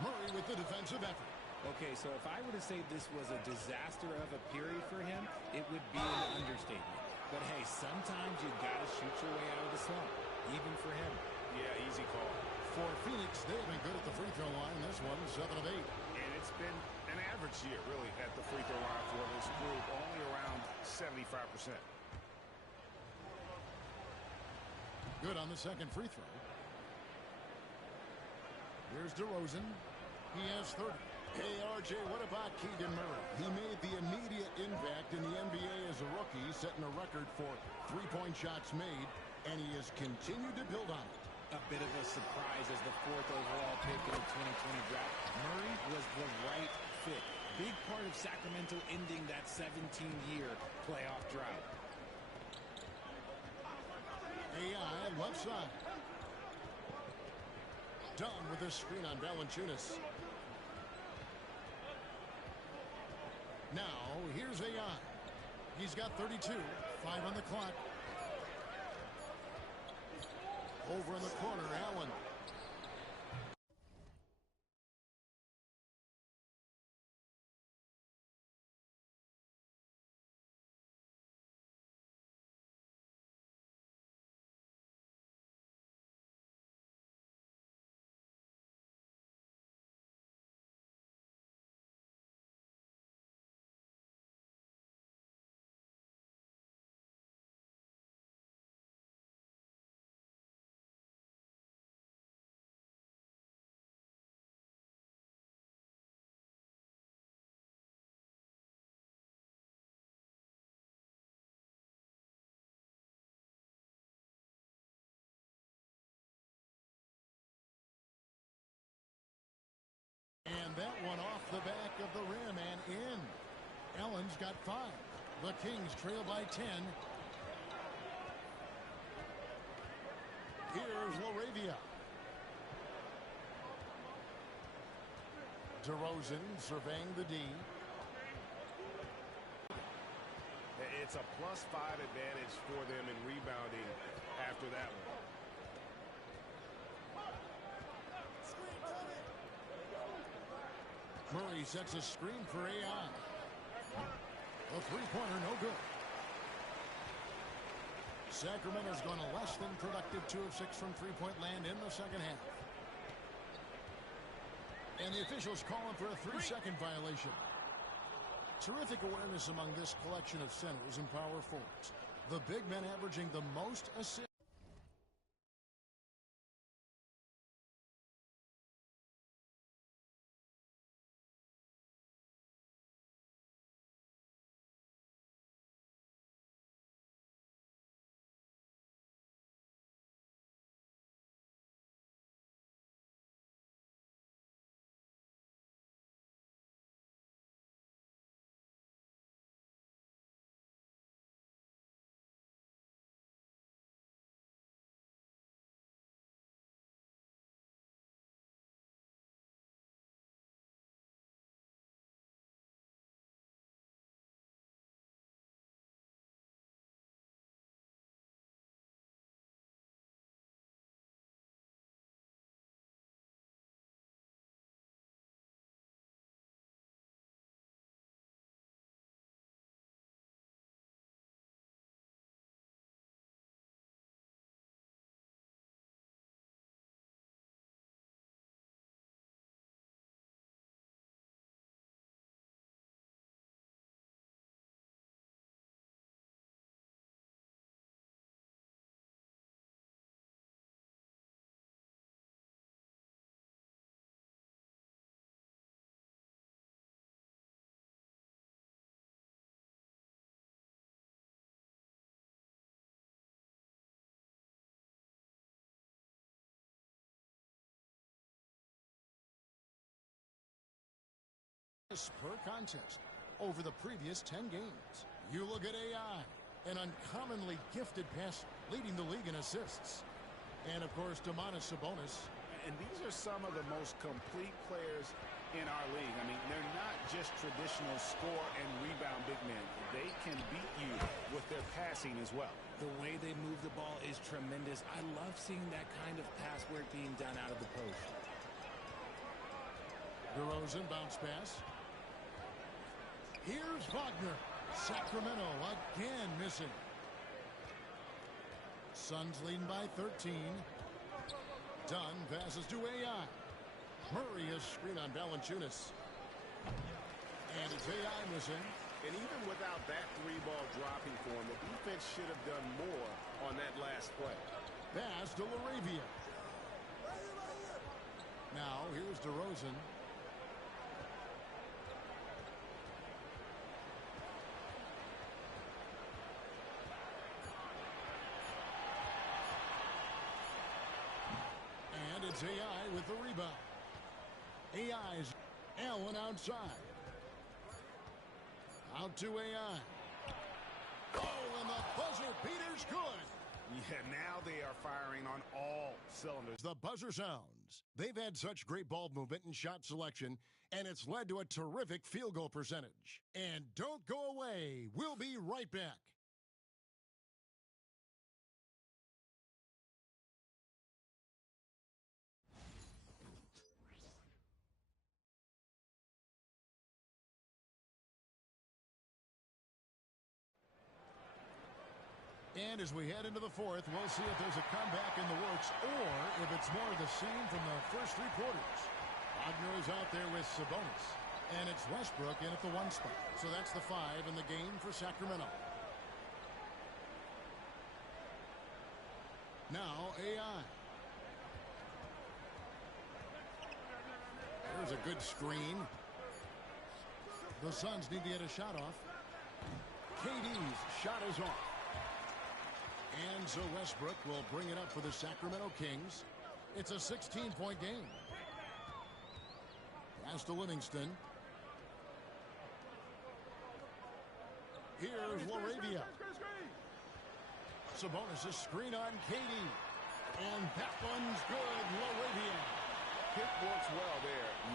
Murray with the defensive effort. Okay, so if I were to say this was a disaster of a period for him, it would be an understatement. But hey, sometimes you got to shoot your way out of the slump, even for him. Yeah, easy call. For Phoenix, they've been good at the free throw line. This one, 7 of 8. And it's been an average year, really, at the free throw line for this group, only around 75%. Good on the second free throw. Here's DeRozan. He has 30. Hey, RJ, what about Keegan Murray? He made the immediate impact in the NBA as a rookie, setting a record for three-point shots made, and he has continued to build on it. A bit of a surprise as the 4th overall pick in the 2020 draft. Murray was the right fit. Big part of Sacramento ending that 17-year playoff drought. AI left side. Done with this screen on Valanciunas. Now, here's AI. He's got 32. 5 on the clock. Over in the corner, Allen. And that one off the back of the rim and in. Allen's got 5. The Kings trail by 10. Here's Laravia. DeRozan surveying the D. It's a +5 advantage for them in rebounding after that one. Murray sets a screen for AI. A three-pointer, no good. Sacramento's gone a less than productive 2 of 6 from three-point land in the second half. And the officials calling for a 3-second violation. Terrific awareness among this collection of centers and power forwards. The big men averaging the most assists. Per contest over the previous 10 games. You look at AI, an uncommonly gifted passer, leading the league in assists. And of course, Domantas Sabonis. And these are some of the most complete players in our league. I mean, they're not just traditional score and rebound big men. They can beat you with their passing as well. The way they move the ball is tremendous. I love seeing that kind of pass work being done out of the post. DeRozan bounce pass. Here's Wagner. Sacramento again missing. Suns leading by 13. Dunn passes to AI. Murray is screen on Valanciunas. And it's AI missing. And even without that 3-ball dropping for him, the defense should have done more on that last play. Pass to Laravia. Now here's DeRozan. It's AI with the rebound. AI's Allen outside. Out to AI. Oh, and the buzzer beater's good. Yeah, now they are firing on all cylinders. The buzzer sounds. They've had such great ball movement and shot selection, and it's led to a terrific field goal percentage. And don't go away. We'll be right back. And as we head into the fourth, we'll see if there's a comeback in the works or if it's more of the same from the first 3 quarters. Wagner is out there with Sabonis. And it's Westbrook in at the 1 spot. So that's the 5 in the game for Sacramento. Now AI. There's a good screen. The Suns need to get a shot off. KD's shot is off. And so Westbrook will bring it up for the Sacramento Kings. It's a 16-point game. Pass to Livingston. Here's Laravia. Sabonis' screen on Katie. And that one's good. Laravia. Pick works well there.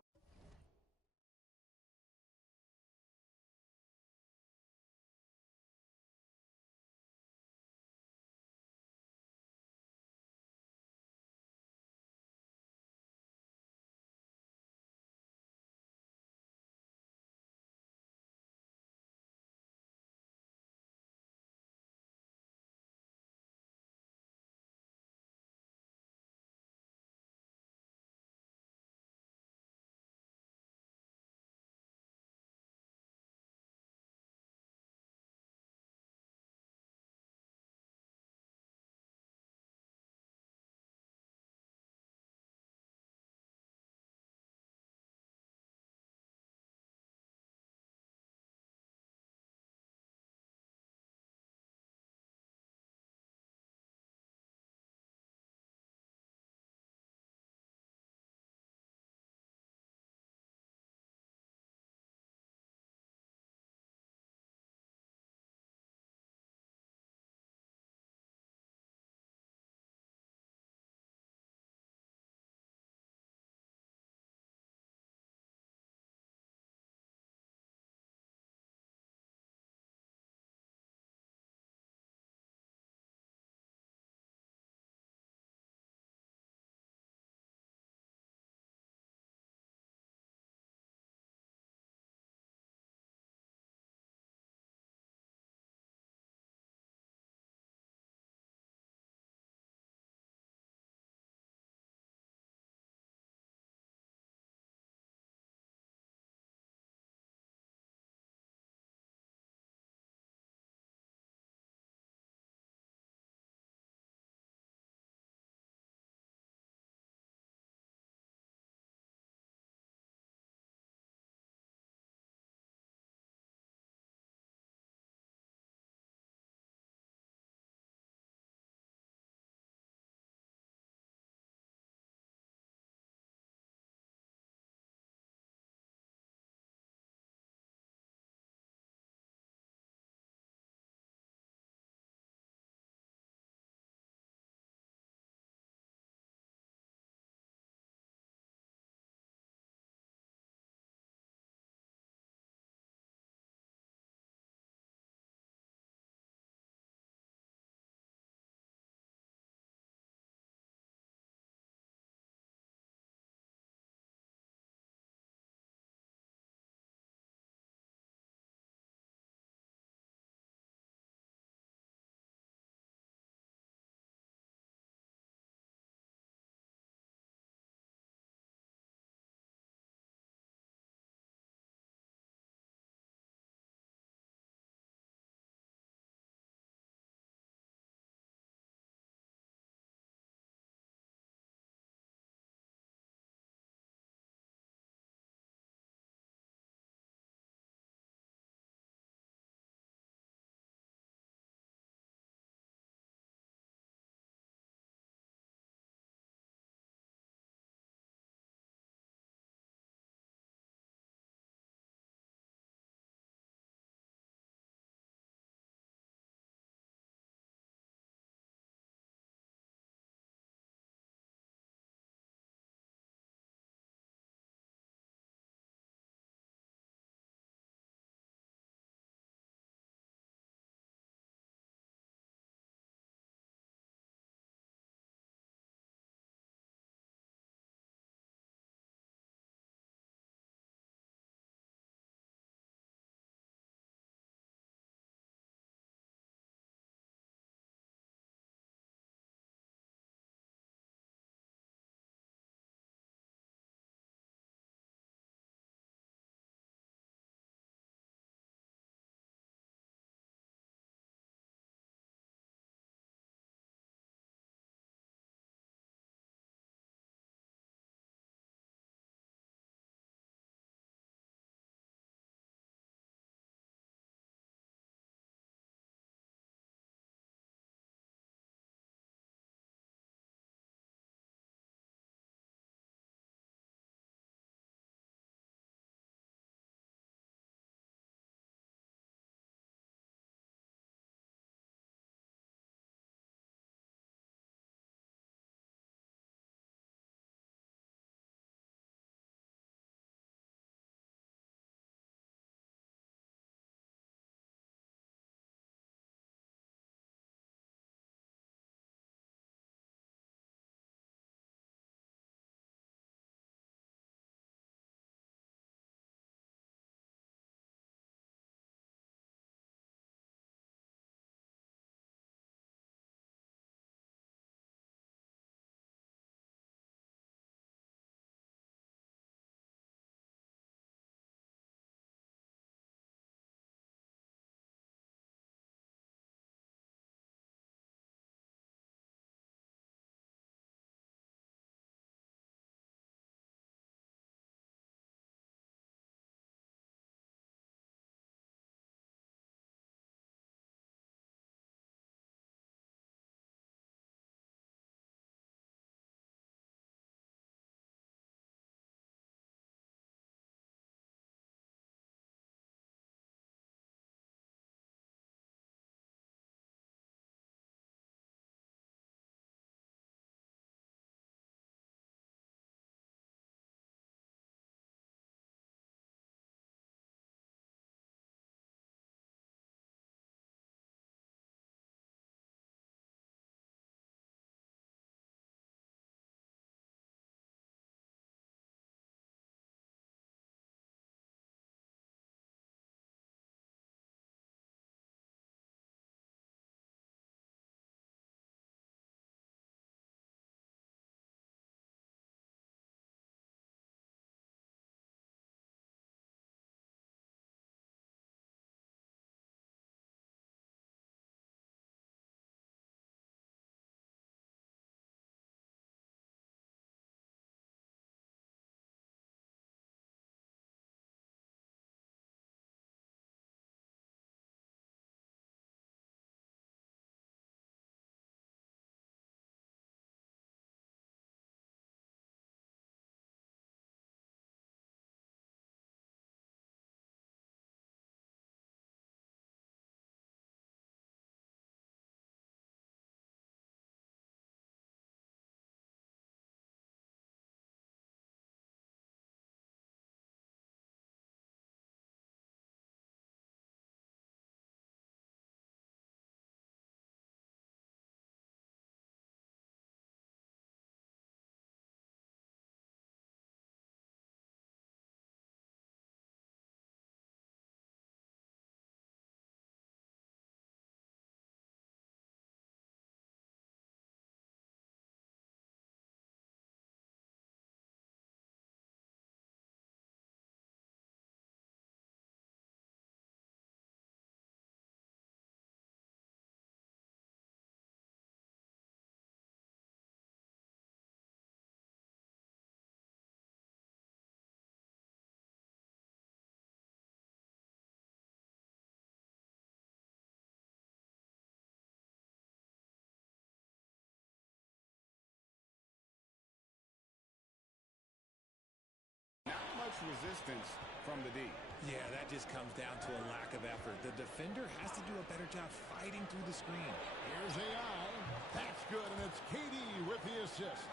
resistance from the D. Yeah, that just comes down to a lack of effort. The defender has to do a better job fighting through the screen. Here's AI. That's good, and it's KD with the assist.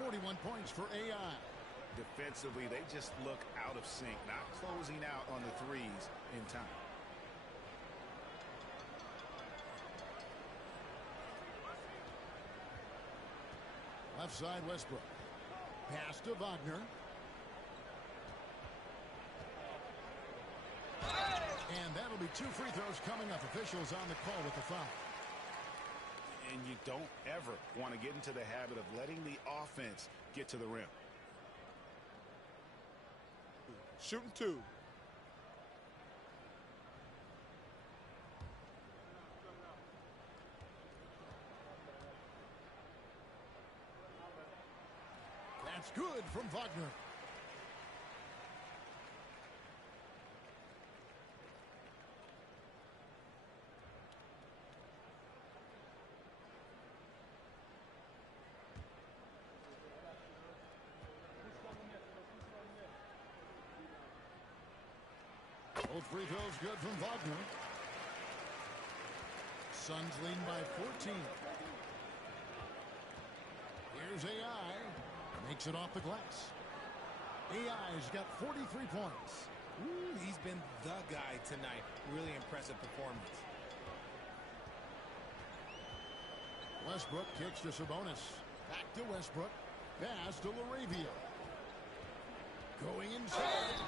41 points for AI. Defensively, they just look out of sync, not closing out on the threes in time. Left side, Westbrook. Pass to Wagner. And that'll be 2 free throws coming up. Officials on the call with the foul. And you don't ever want to get into the habit of letting the offense get to the rim. Shooting 2. That's good from Wagner. Both free throws good from Wagner. Suns lead by 14. Here's AI. Makes it off the glass. AI's got 43 points. Ooh, he's been the guy tonight. Really impressive performance. Westbrook kicks to Sabonis. Back to Westbrook. Pass to Laravia. Going inside.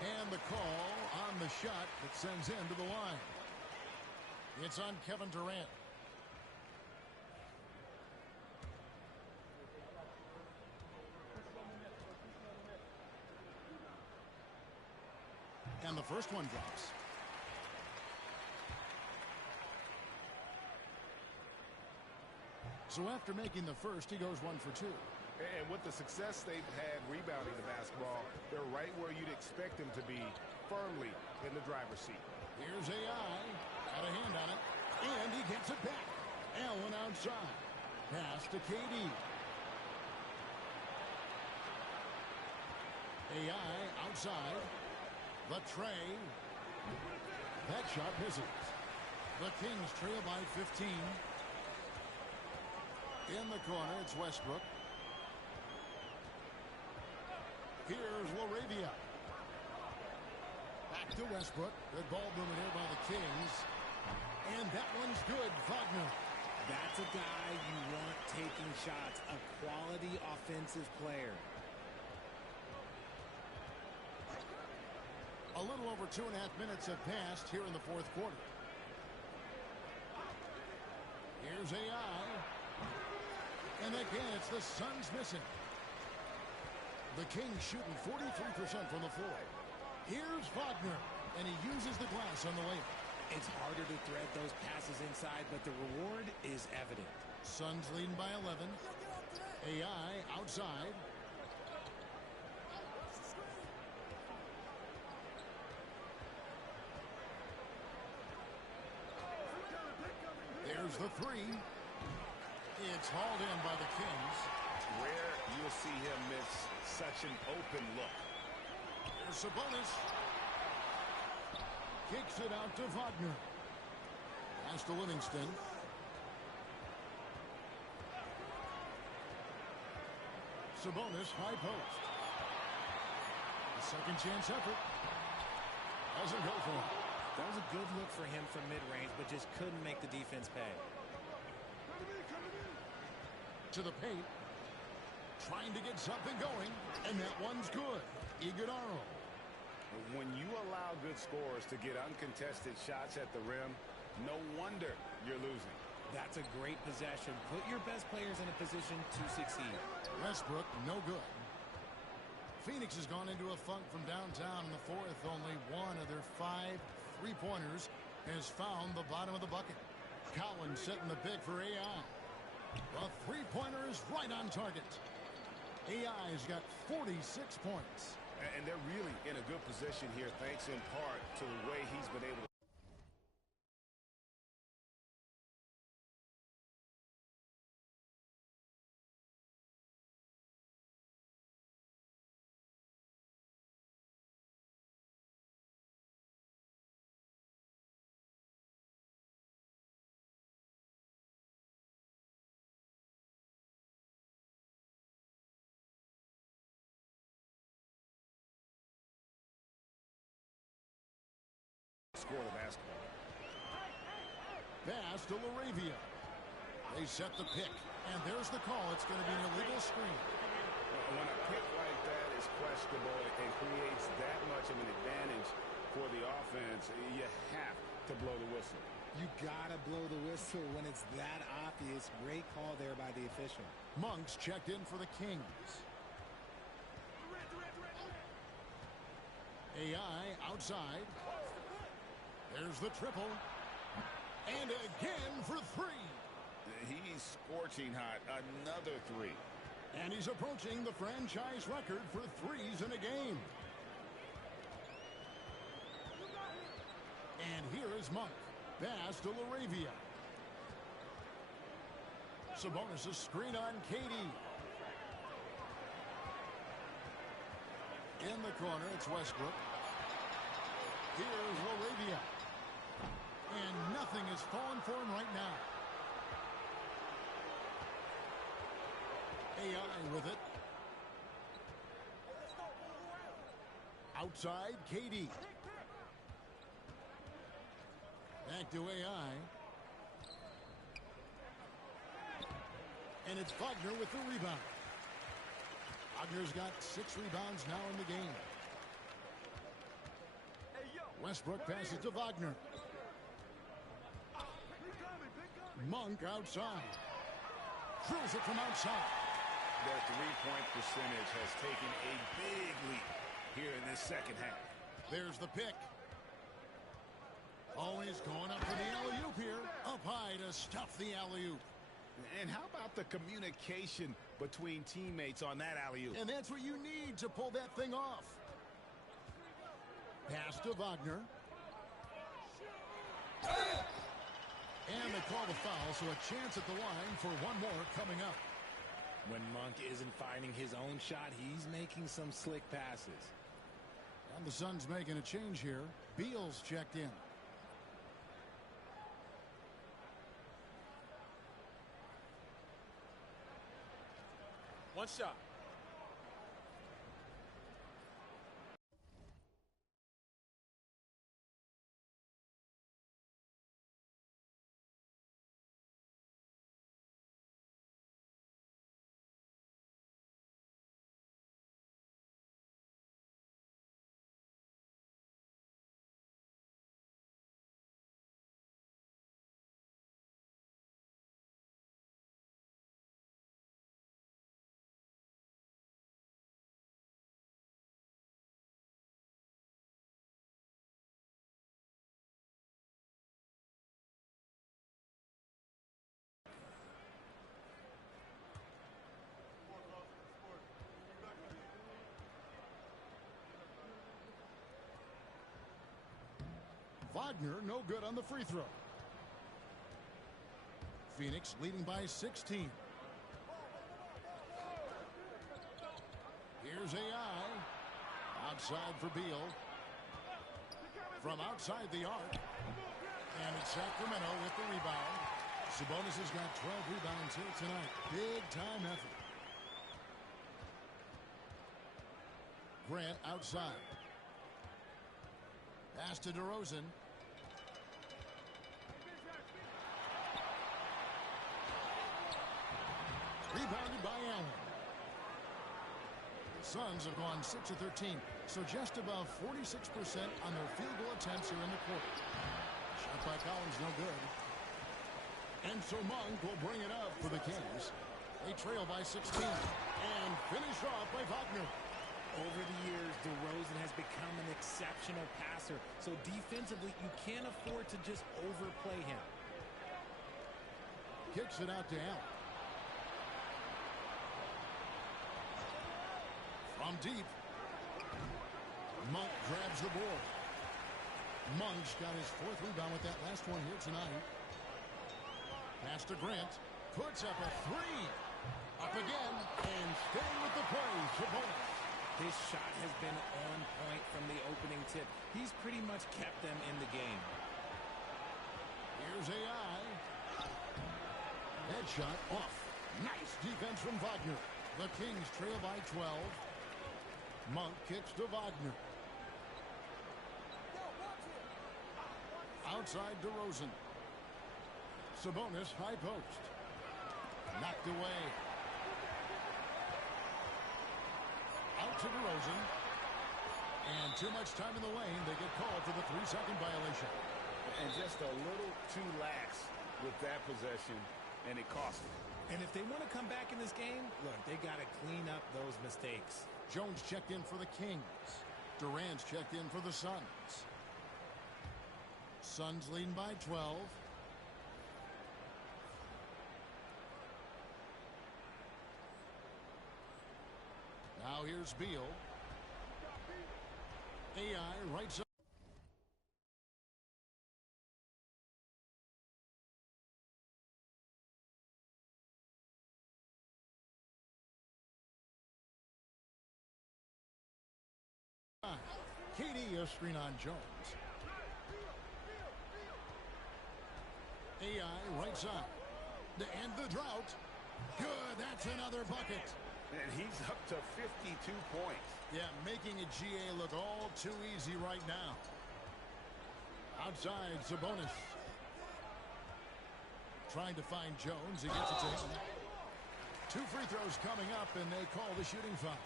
And the call on the shot that sends him to the line. It's on Kevin Durant. And the first one drops. So after making the first, he goes 1 for 2. And with the success they've had rebounding the basketball, they're right where you'd expect them to be, firmly in the driver's seat. Here's AI. Got a hand on it. And he gets it back. Allen outside. Pass to KD. AI outside. The tray. That shot misses. The Kings trail by 15. In the corner, it's Westbrook. Here's Laravia. Back to Westbrook. Good ball movement here by the Kings. And that one's good. Wagner. That's a guy you want taking shots. A quality offensive player. A little over 2.5 minutes have passed here in the fourth quarter. Here's AI. And again, it's the Suns missing. The Kings shooting 43% from the floor. Here's Wagner, and he uses the glass on the layup. It's harder to thread those passes inside, but the reward is evident. Suns leading by 11. AI outside. There's the three. It's hauled in by the Kings. Rare you'll see him miss such an open look. Here's Sabonis. Kicks it out to Wagner. Pass to Livingston. Sabonis, high post. A second chance effort. Doesn't go for him. That was a good look for him from mid-range, but just couldn't make the defense pay. To the paint. Trying to get something going. And that one's good. Iguodala. When you allow good scorers to get uncontested shots at the rim, no wonder you're losing. That's a great possession. Put your best players in a position to succeed. Westbrook, no good. Phoenix has gone into a funk from downtown in the fourth. Only one of their 5 3-pointers has found the bottom of the bucket. Collins setting the big for AI. The three-pointer is right on target. AI's got 46 points. And they're really in a good position here, thanks in part to the way he's been able to score the basketball. Pass to Laravia. They set the pick, and there's the call. It's going to be an illegal screen. When a pick like that is questionable and creates that much of an advantage for the offense, you have to blow the whistle. You gotta blow the whistle when it's that obvious. Great call there by the official. Monk's checked in for the Kings. AI outside. There's the triple. And again for three. He's scorching hot. Another three. And he's approaching the franchise record for threes in a game. And here is Monk. Pass to Laravia. Sabonis' screen on KD. In the corner, it's Westbrook. Here's Laravia. And nothing is falling for him right now. AI with it. Outside, KD. Back to AI. And it's Wagner with the rebound. Wagner's got 6 rebounds now in the game. Westbrook passes to Wagner. Monk outside. Drills it from outside. Their three-point percentage has taken a big leap here in this second half. There's the pick. Always going up for the alley-oop here. Up high to stuff the alley-oop. And how about the communication between teammates on that alley-oop? And that's what you need to pull that thing off. Pass to Wagner. And they call the foul, so a chance at the line for one more coming up. When Monk isn't finding his own shot, he's making some slick passes. And the Suns making a change here. Beal's checked in. One shot. Wagner, no good on the free throw. Phoenix leading by 16. Here's AI. Outside for Beal. From outside the arc. And it's Sacramento with the rebound. Sabonis has got 12 rebounds here tonight. Big time effort. Grant outside. Pass to DeRozan. Rebounded by Allen. The Suns have gone 6 of 13, so just above 46% on their field goal attempts here in the quarter. Shot by Collins, no good. And so Monk will bring it up for the Kings. They trail by 16 and finish off by Wagner. Over the years, DeRozan has become an exceptional passer, so defensively, you can't afford to just overplay him. Kicks it out to Allen. From deep, Monk grabs the board. Monk's got his 4th rebound with that last one here tonight. Pass to Grant. Puts up a 3. Up again, and staying with the play, Sabonis. His shot has been on point from the opening tip. He's pretty much kept them in the game. Here's AI. Headshot off. Nice defense from Wagner. The Kings trail by 12. Monk kicks to Wagner. outside DeRozan. Sabonis, high post. Knocked away. Out to DeRozan. And too much time in the lane. They get called for the 3-second violation. And just a little too lax with that possession, and it cost them. And if they want to come back in this game, look, they got to clean up those mistakes. Jones checked in for the Kings. Durant's checked in for the Suns. Suns leading by 12. Now here's Beal. AI right side. KD, a screen on Jones. AI right side. To end the drought. Good, that's another bucket. And he's up to 52 points. Yeah, making a GA look all too easy right now. Outside, Sabonis. Trying to find Jones. He gets it to him. 2 free throws coming up, and they call the shooting foul.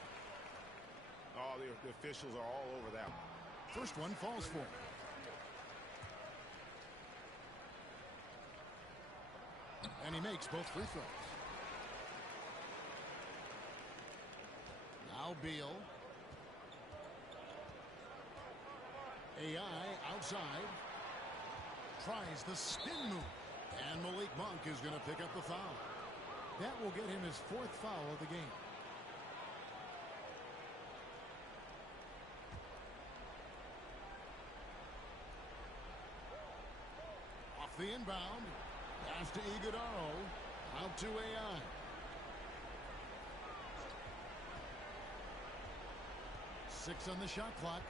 Oh, the officials are all over that one. First one falls for him. And he makes both free throws. Now Beal. AI outside. Tries the spin move. And Malik Monk is going to pick up the foul. That will get him his 4th foul of the game. Off the inbound. Pass to Iguodala. Out to AI. Six on the shot clock.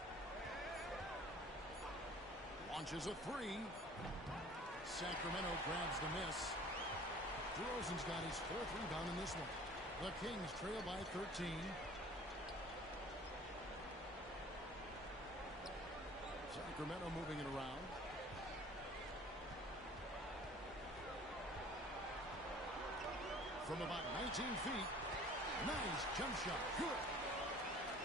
Launches a 3. Sacramento grabs the miss. DeRozan's got his 4th rebound in this one. The Kings trail by 13. Sacramento moving it around. From about 19 feet. Nice jump shot. Good.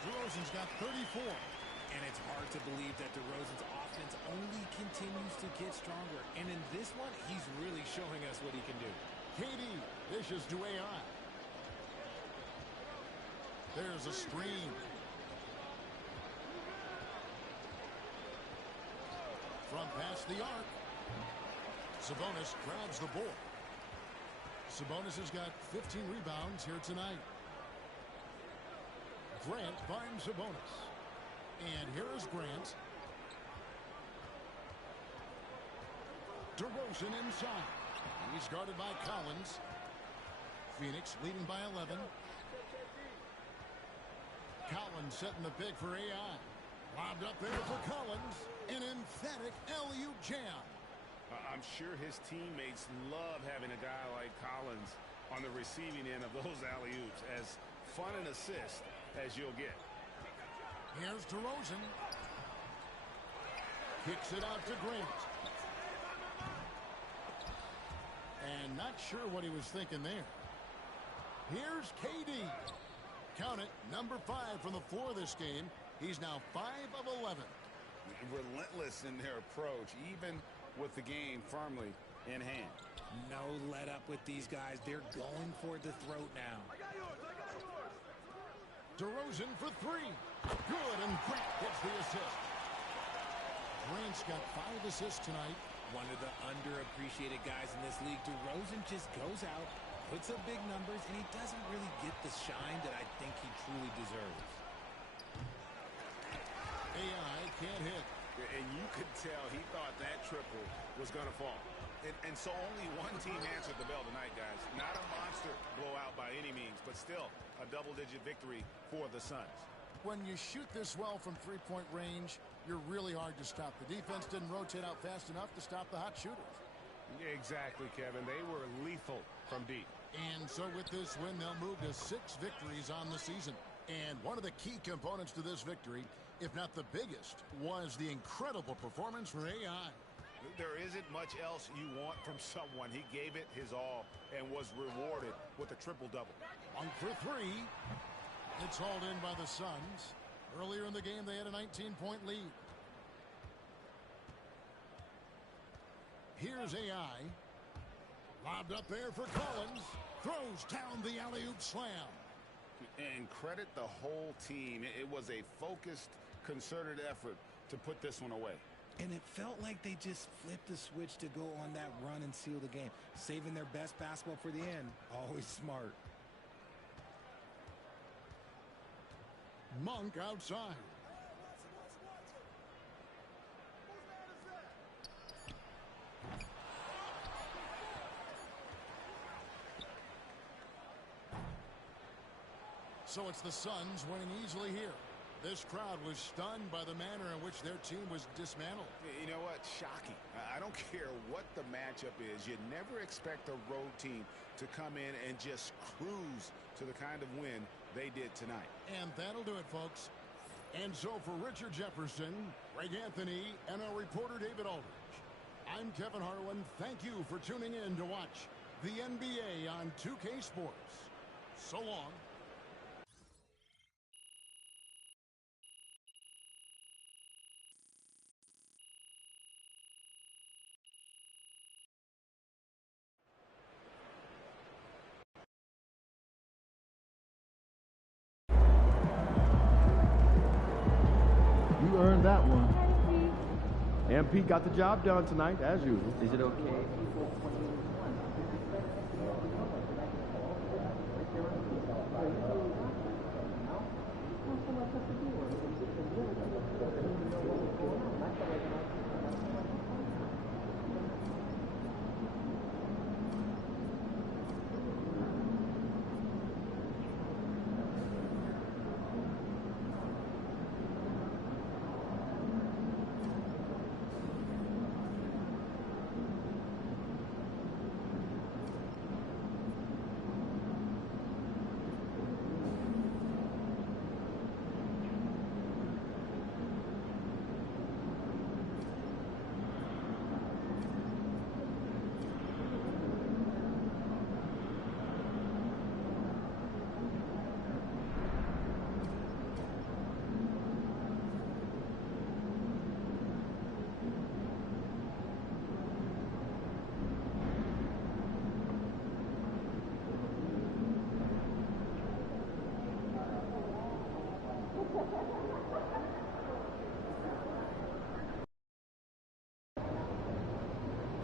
DeRozan's got 34. And it's hard to believe that DeRozan's offense only continues to get stronger. And in this one, he's really showing us what he can do. KD dishes to AI. There's a screen. From past the arc. Sabonis grabs the board. Sabonis has got 15 rebounds here tonight. Grant finds Sabonis. And here is Grant. DeRozan inside. He's guarded by Collins. Phoenix leading by 11. Collins setting the pick for AI. Lobbed up there for Collins. An emphatic alley-oop jam. I'm sure his teammates love having a guy like Collins on the receiving end of those alley-oops. As fun an assist as you'll get. Here's DeRozan. Kicks it out to Grant. And not sure what he was thinking there. Here's KD. Count it, number 5 from the floor this game. He's now 5 of 11. Relentless in their approach, even with the game firmly in hand. No let up with these guys. They're going for the throat now. DeRozan for 3. Good, and Grant gets the assist. Grant's got 5 assists tonight. One of the underappreciated guys in this league. DeRozan just goes out, puts up big numbers, and he doesn't really get the shine that I think he truly deserves. AI can't hit. And you could tell he thought that triple was going to fall. And so only one team answered the bell tonight, guys. Not a monster blowout by any means, but still a double-digit victory for the Suns. When you shoot this well from three-point range, you're really hard to stop. The defense didn't rotate out fast enough to stop the hot shooters. Exactly, Kevin. They were lethal from deep. And so with this win, they'll move to 6 victories on the season. And one of the key components to this victory, if not the biggest, was the incredible performance for AI. There isn't much else you want from someone. He gave it his all and was rewarded with a triple-double. 1 for 3. It's hauled in by the Suns. Earlier in the game, they had a 19-point lead. Here's AI. Lobbed up there for Collins. Throws down the alley-oop slam. And credit the whole team. It was a focused, concerted effort to put this one away. And it felt like they just flipped the switch to go on that run and seal the game. Saving their best basketball for the end. Always smart. Monk outside. So it's the Suns winning easily here. This crowd was stunned by the manner in which their team was dismantled. You know what? Shocking. I don't care what the matchup is. You never expect a road team to come in and just cruise to the kind of win they did tonight. And that'll do it, folks. And so for Richard Jefferson, Greg Anthony, and our reporter David Aldridge, I'm Kevin Harlan. Thank you for tuning in to watch the NBA on 2K Sports. So long. You earned that one. MP got the job done tonight, as usual. Is it okay?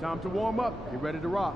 Time to warm up. Get ready to rock.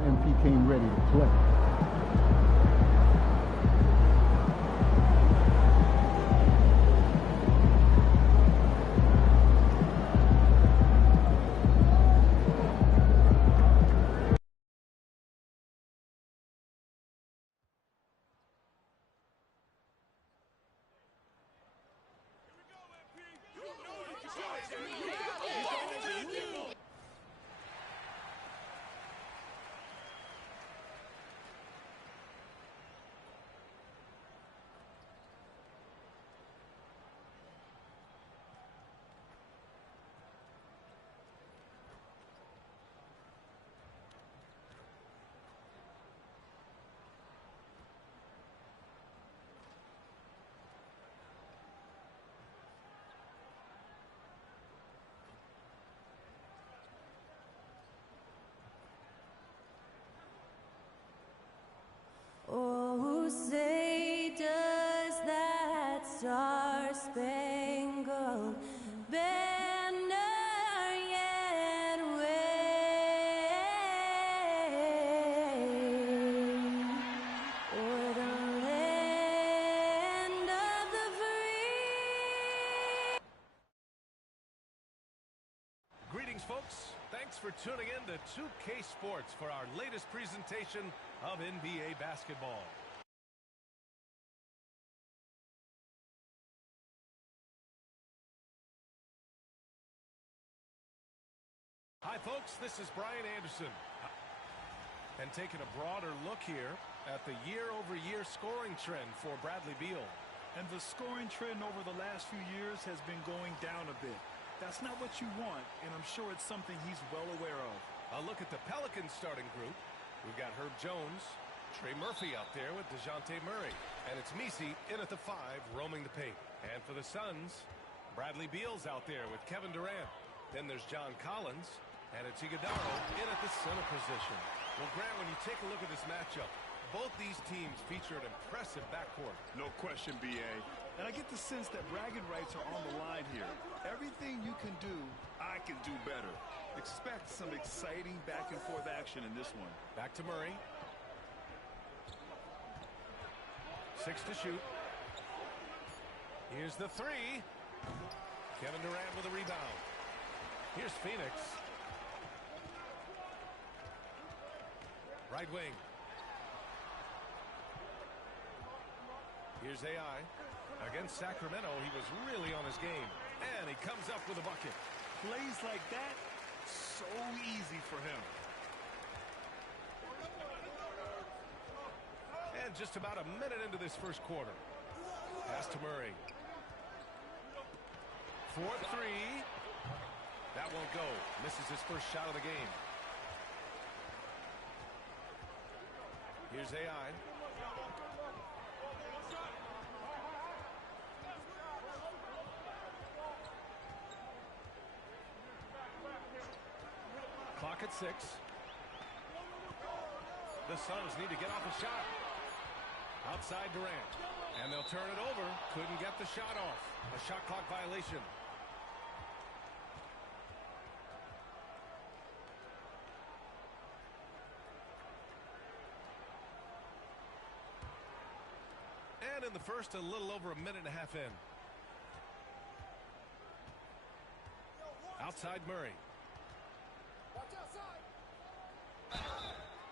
MP came ready to play. Oh, say does that star-spangled banner yet wave o'er the land of the free? Greetings, folks. Thanks for tuning in to 2K Sports for our latest presentation of NBA basketball. Hi, folks. This is Brian Anderson. And taking a broader look here at the year-over-year scoring trend for Bradley Beal. And the scoring trend over the last few years has been going down a bit. That's not what you want, and I'm sure it's something he's well aware of. A look at the Pelicans starting group. We've got Herb Jones, Trey Murphy out there with DeJounte Murray. And it's Messi in at the 5, roaming the paint. And for the Suns, Bradley Beal's out there with Kevin Durant. Then there's John Collins, and it's Iguodala in at the center position. Well, Grant, when you take a look at this matchup, both these teams feature an impressive backcourt. No question, B.A. And I get the sense that bragging rights are on the line here. Everything you can do, I can do better. Expect some exciting back-and-forth action in this one. Back to Murray. 6 to shoot. Here's the 3. Kevin Durant with a rebound. Here's Phoenix. Right wing. Here's AI. Against Sacramento, he was really on his game. And he comes up with a bucket. Plays like that, so easy for him. And just about a minute into this first quarter. Pass to Murray. 4-3. That won't go. Misses his first shot of the game. Here's AI. Clock at 6. The Suns need to get off a shot. Outside Durant. And they'll turn it over. Couldn't get the shot off. A shot clock violation. And in the first, a little over a minute and a half in. Outside Murray.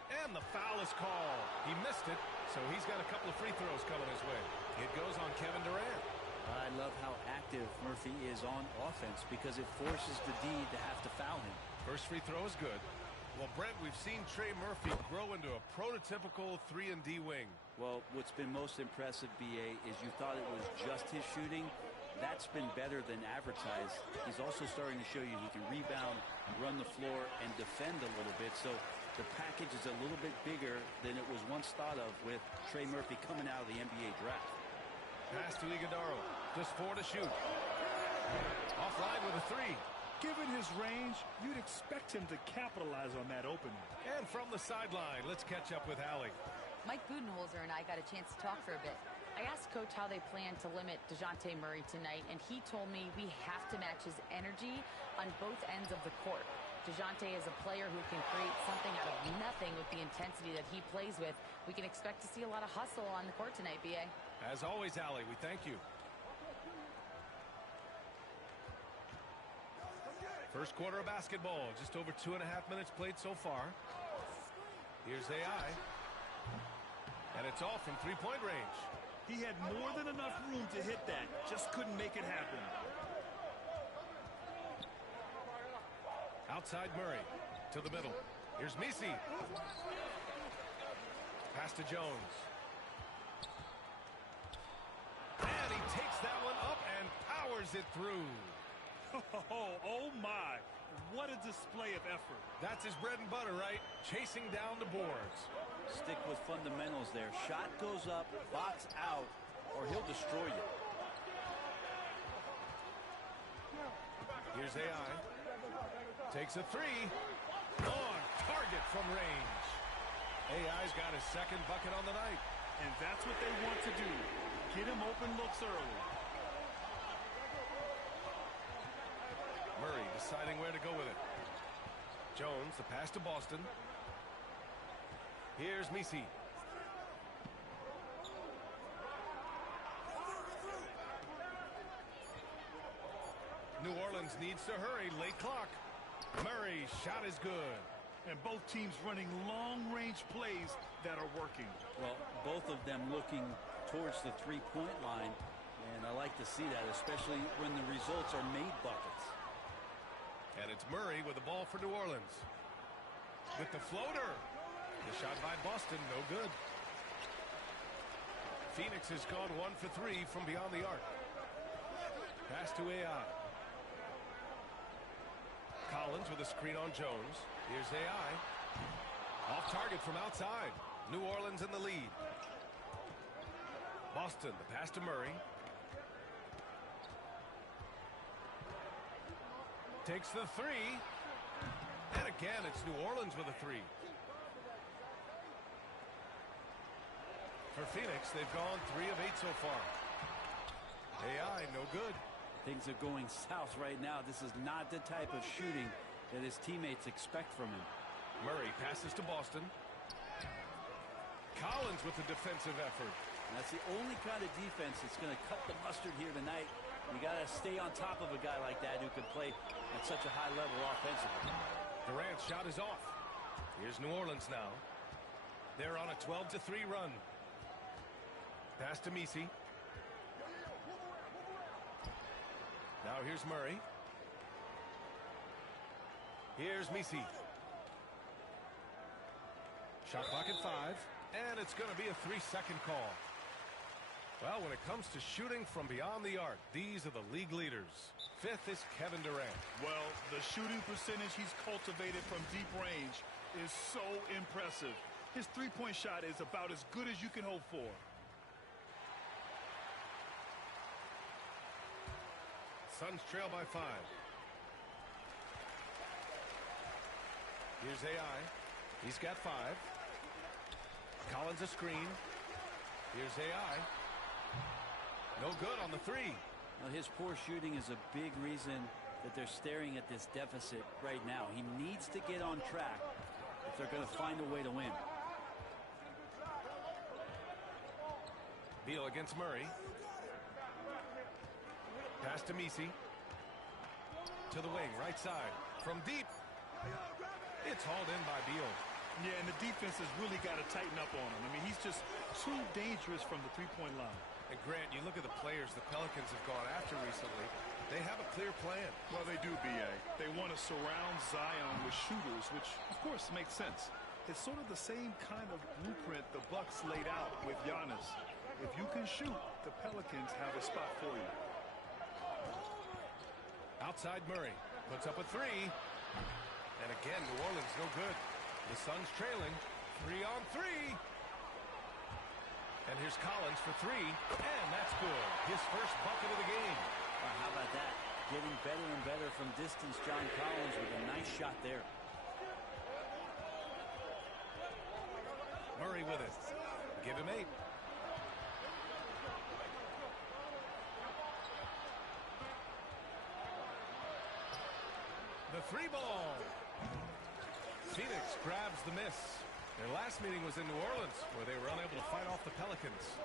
And the foul is called. He missed it, so he's got a couple of free throws coming his way. It goes on Kevin Durant. I love how active Murphy is on offense because it forces the D to have to foul him. First free throw is good. Well, Brent, we've seen Trey Murphy grow into a prototypical 3-and-D wing. Well, what's been most impressive, BA, is you thought it was just his shooting. That's been better than advertised. He's also starting to show you he can rebound, run the floor, and defend a little bit. So the package is a little bit bigger than it was once thought of with Trey Murphy coming out of the NBA draft. Pass to Iguodaro. Just 4 to shoot. Offline with a 3. Given his range, you'd expect him to capitalize on that opening. And from the sideline, let's catch up with Allie. Mike Budenholzer and I got a chance to talk for a bit. I asked Coach how they plan to limit DeJounte Murray tonight, and he told me we have to match his energy on both ends of the court. DeJounte is a player who can create something out of nothing with the intensity that he plays with. We can expect to see a lot of hustle on the court tonight, B.A. As always, Allie, we thank you. First quarter of basketball, just over 2.5 minutes played so far. Here's AI. And it's all from three-point range. He had more than enough room to hit that, just couldn't make it happen. Outside Murray, to the middle. Here's Misi. Pass to Jones. And he takes that one up and powers it through. Oh my, what a display of effort. That's his bread and butter, right? Chasing down the boards. Stick with fundamentals there. Shot goes up, box out, or he'll destroy you. Here's AI. Takes a 3. On target from range. AI's got his second bucket on the night. And that's what they want to do. Get him open looks early. Murray deciding where to go with it. Jones, the pass to Boston. Here's Misi. New Orleans needs to hurry. Late clock. Murray's shot is good. And both teams running long-range plays that are working. Well, both of them looking towards the three-point line. And I like to see that, especially when the results are made buckets. And it's Murray with the ball for New Orleans. With the floater. The shot by Boston, no good. Phoenix has gone 1 for 3 from beyond the arc. Pass to AI. Collins with a screen on Jones. Here's AI. Off target from outside. New Orleans in the lead. Boston, the pass to Murray. Takes the 3. And again, it's New Orleans with a 3. For Phoenix, they've gone 3 of 8 so far. AI, no good. Things are going south right now. This is not the type of shooting that his teammates expect from him. Murray passes to Boston. Collins with the defensive effort. And that's the only kind of defense that's going to cut the mustard here tonight. You got to stay on top of a guy like that who can play at such a high level offensively. Durant's shot is off. Here's New Orleans now. They're on a 12-3 run. Pass to Misi. Now here's Murray. Here's Misi. Shot clock at 5, and it's going to be a 3-second call. Well, when it comes to shooting from beyond the arc, these are the league leaders. 5th is Kevin Durant. Well, the shooting percentage he's cultivated from deep range is so impressive. His three-point shot is about as good as you can hope for. Suns trail by 5. Here's AI. He's got 5. Collins a screen. Here's AI. No good on the 3. Well, his poor shooting is a big reason that they're staring at this deficit right now. He needs to get on track if they're going to find a way to win. Beal against Murray. Pass to Misi. To the wing, right side. From deep. It's hauled in by Beal. Yeah, and the defense has really got to tighten up on him. I mean, he's just too dangerous from the three-point line. And Grant, you look at the players the Pelicans have gone after recently. They have a clear plan. Well, they do, B.A. They want to surround Zion with shooters, which, of course, makes sense. It's sort of the same kind of blueprint the Bucks laid out with Giannis. If you can shoot, the Pelicans have a spot for you. Outside Murray. Puts up a 3. And again, New Orleans no good. The Suns trailing. 3 on 3. And here's Collins for 3. And that's good. His first bucket of the game. How about that? Getting better and better from distance, John Collins, with a nice shot there. Murray with it. Give him 8. The 3 ball. Phoenix grabs the miss. Their last meeting was in New Orleans, where they were unable to fight off the Pelicans.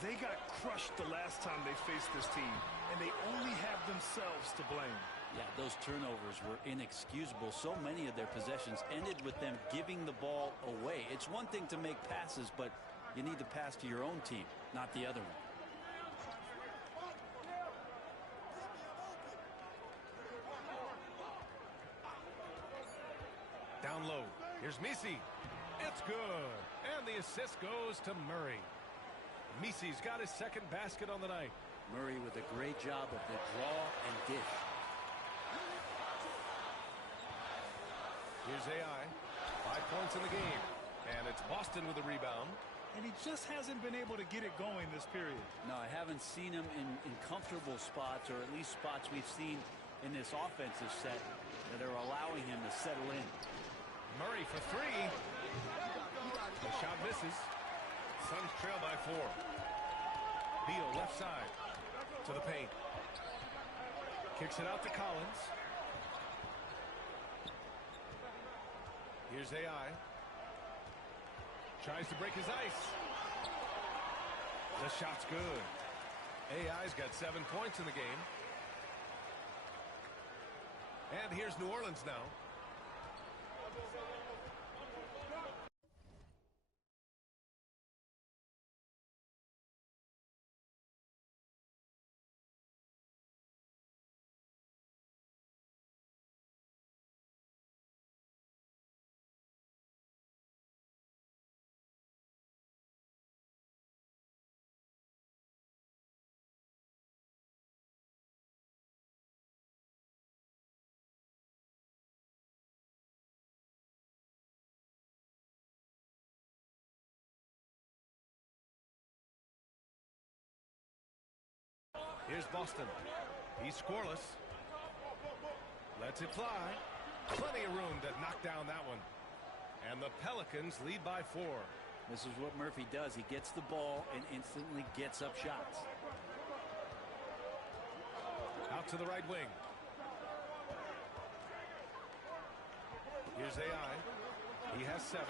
They got crushed the last time they faced this team, and they only have themselves to blame. Yeah, those turnovers were inexcusable. So many of their possessions ended with them giving the ball away. It's one thing to make passes, but you need to pass to your own team, not the other one. Down low. Here's Misi. It's good. And the assist goes to Murray. Misi's got his second basket on the night. Murray with a great job of the draw and dish. Here's AI. 5 points in the game. And it's Boston with a rebound. And he just hasn't been able to get it going this period. No, I haven't seen him in comfortable spots, or at least spots we've seen in this offensive set that are allowing him to settle in. Murray for 3. The shot misses. Suns trail by 4. Beal left side to the paint. Kicks it out to Collins. Here's AI. Tries to break his ice. The shot's good. AI's got 7 points in the game. And here's New Orleans now. Here's Boston. He's scoreless. Lets it fly. Plenty of room to knock down that one. And the Pelicans lead by 4. This is what Murphy does. He gets the ball and instantly gets up shots. Out to the right wing. Here's AI. He has 7.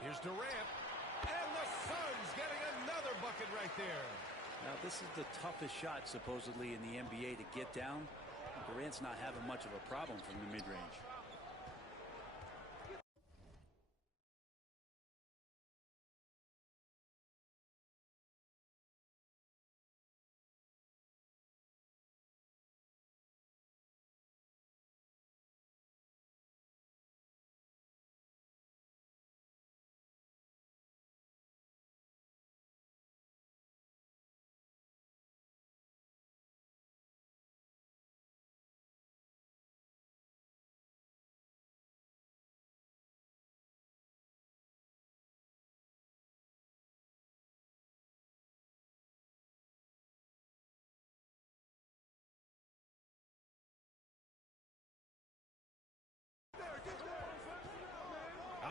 Here's Durant. And the Suns getting another bucket right there. Now, this is the toughest shot, supposedly, in the NBA to get down. Durant's not having much of a problem from the mid-range.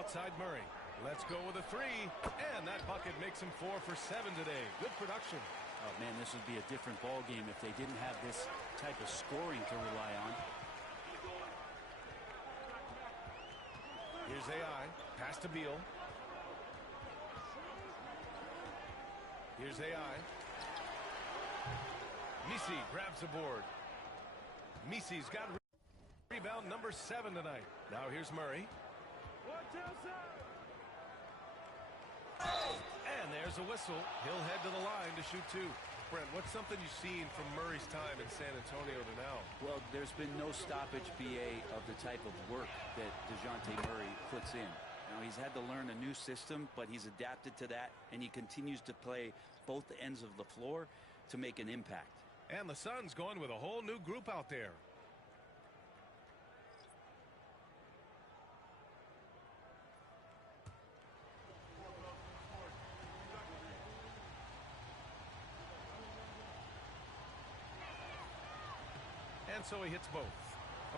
outside Murray. Let's go with a three. And that bucket makes him 4 for 7 today. Good production. Oh, man, this would be a different ball game if they didn't have this type of scoring to rely on. Here's AI. Pass to Beal. Here's AI. Misi grabs the board. Misi's got rebound number 7 tonight. Now here's Murray. And there's a whistle. He'll head to the line to shoot 2. Brent, what's something you've seen from Murray's time in San Antonio to now? Well, there's been no stoppage, BA, of the type of work that DeJounte Murray puts in. Now, he's had to learn a new system, but he's adapted to that, and he continues to play both ends of the floor to make an impact. And the Suns going with a whole new group out there. And so he hits both.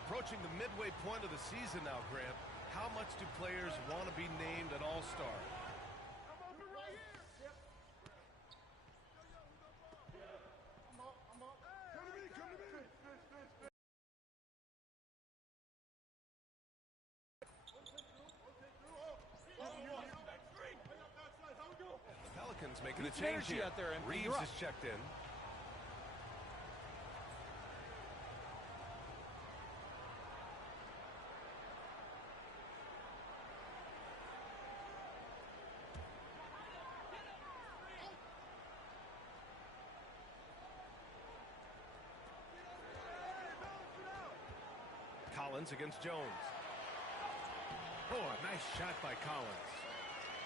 Approaching the midway point of the season now, Grant. How much do players want to be named an all-star? Pelicans making a change here. Out there, Reeves is checked in. Collins against Jones. Oh, a nice shot by Collins.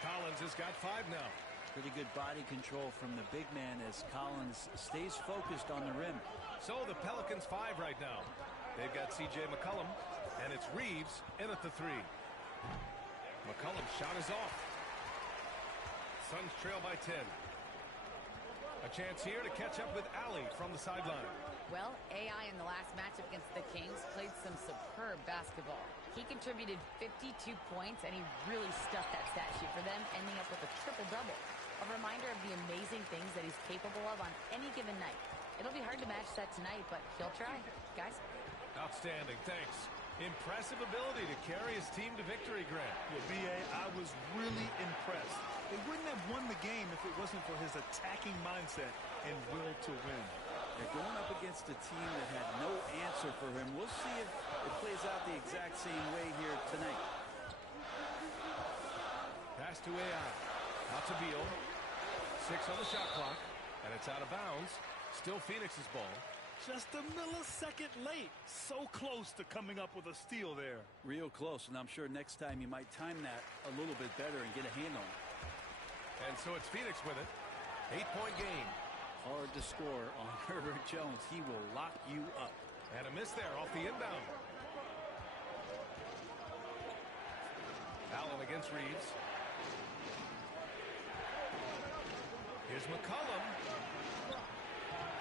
Collins has got 5 now. Pretty good body control from the big man as Collins stays focused on the rim. So the Pelicans 5 right now. They've got C.J. McCollum, and it's Reeves in at the 3. McCollum's shot is off. Suns trail by 10. A chance here to catch up with Allie from the sideline. Well, AI in the last matchup against the Kings played some superb basketball. He contributed 52 points, and he really stuffed that stat sheet for them, ending up with a triple-double. A reminder of the amazing things that he's capable of on any given night. It'll be hard to match that tonight, but he'll try. Guys? Outstanding, thanks. Impressive ability to carry his team to victory, Grant. Well, B.A., I was really impressed. They wouldn't have won the game if it wasn't for his attacking mindset and will to win. They're going up against a team that had no answer for him. We'll see if it plays out the exact same way here tonight. Pass to AI. Out to Beal. 6 on the shot clock. And it's out of bounds. Still Phoenix's ball. Just a millisecond late. So close to coming up with a steal there. Real close, and I'm sure next time you might time that a little bit better and get a hand on it. And so it's Phoenix with it. 8-point game. Hard to score on Herbert Jones. He will lock you up. And a miss there off the inbound. Allen against Reeves. Here's McCollum.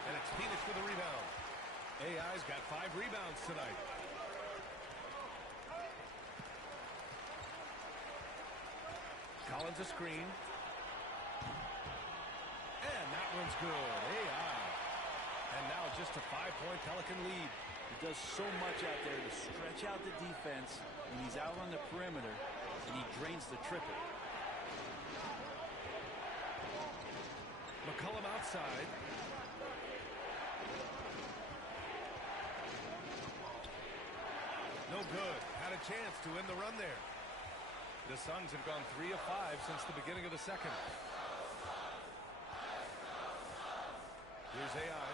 And it's Phoenix with a rebound. AI's got 5 rebounds tonight. Collins a screen. And that one's good. AI. And now just a 5-point Pelican lead. He does so much out there to stretch out the defense when he's out on the perimeter, and he drains the triple. McCollum outside. No good. Had a chance to end the run there. The Suns have gone 3 of 5 since the beginning of the second. Here's AI.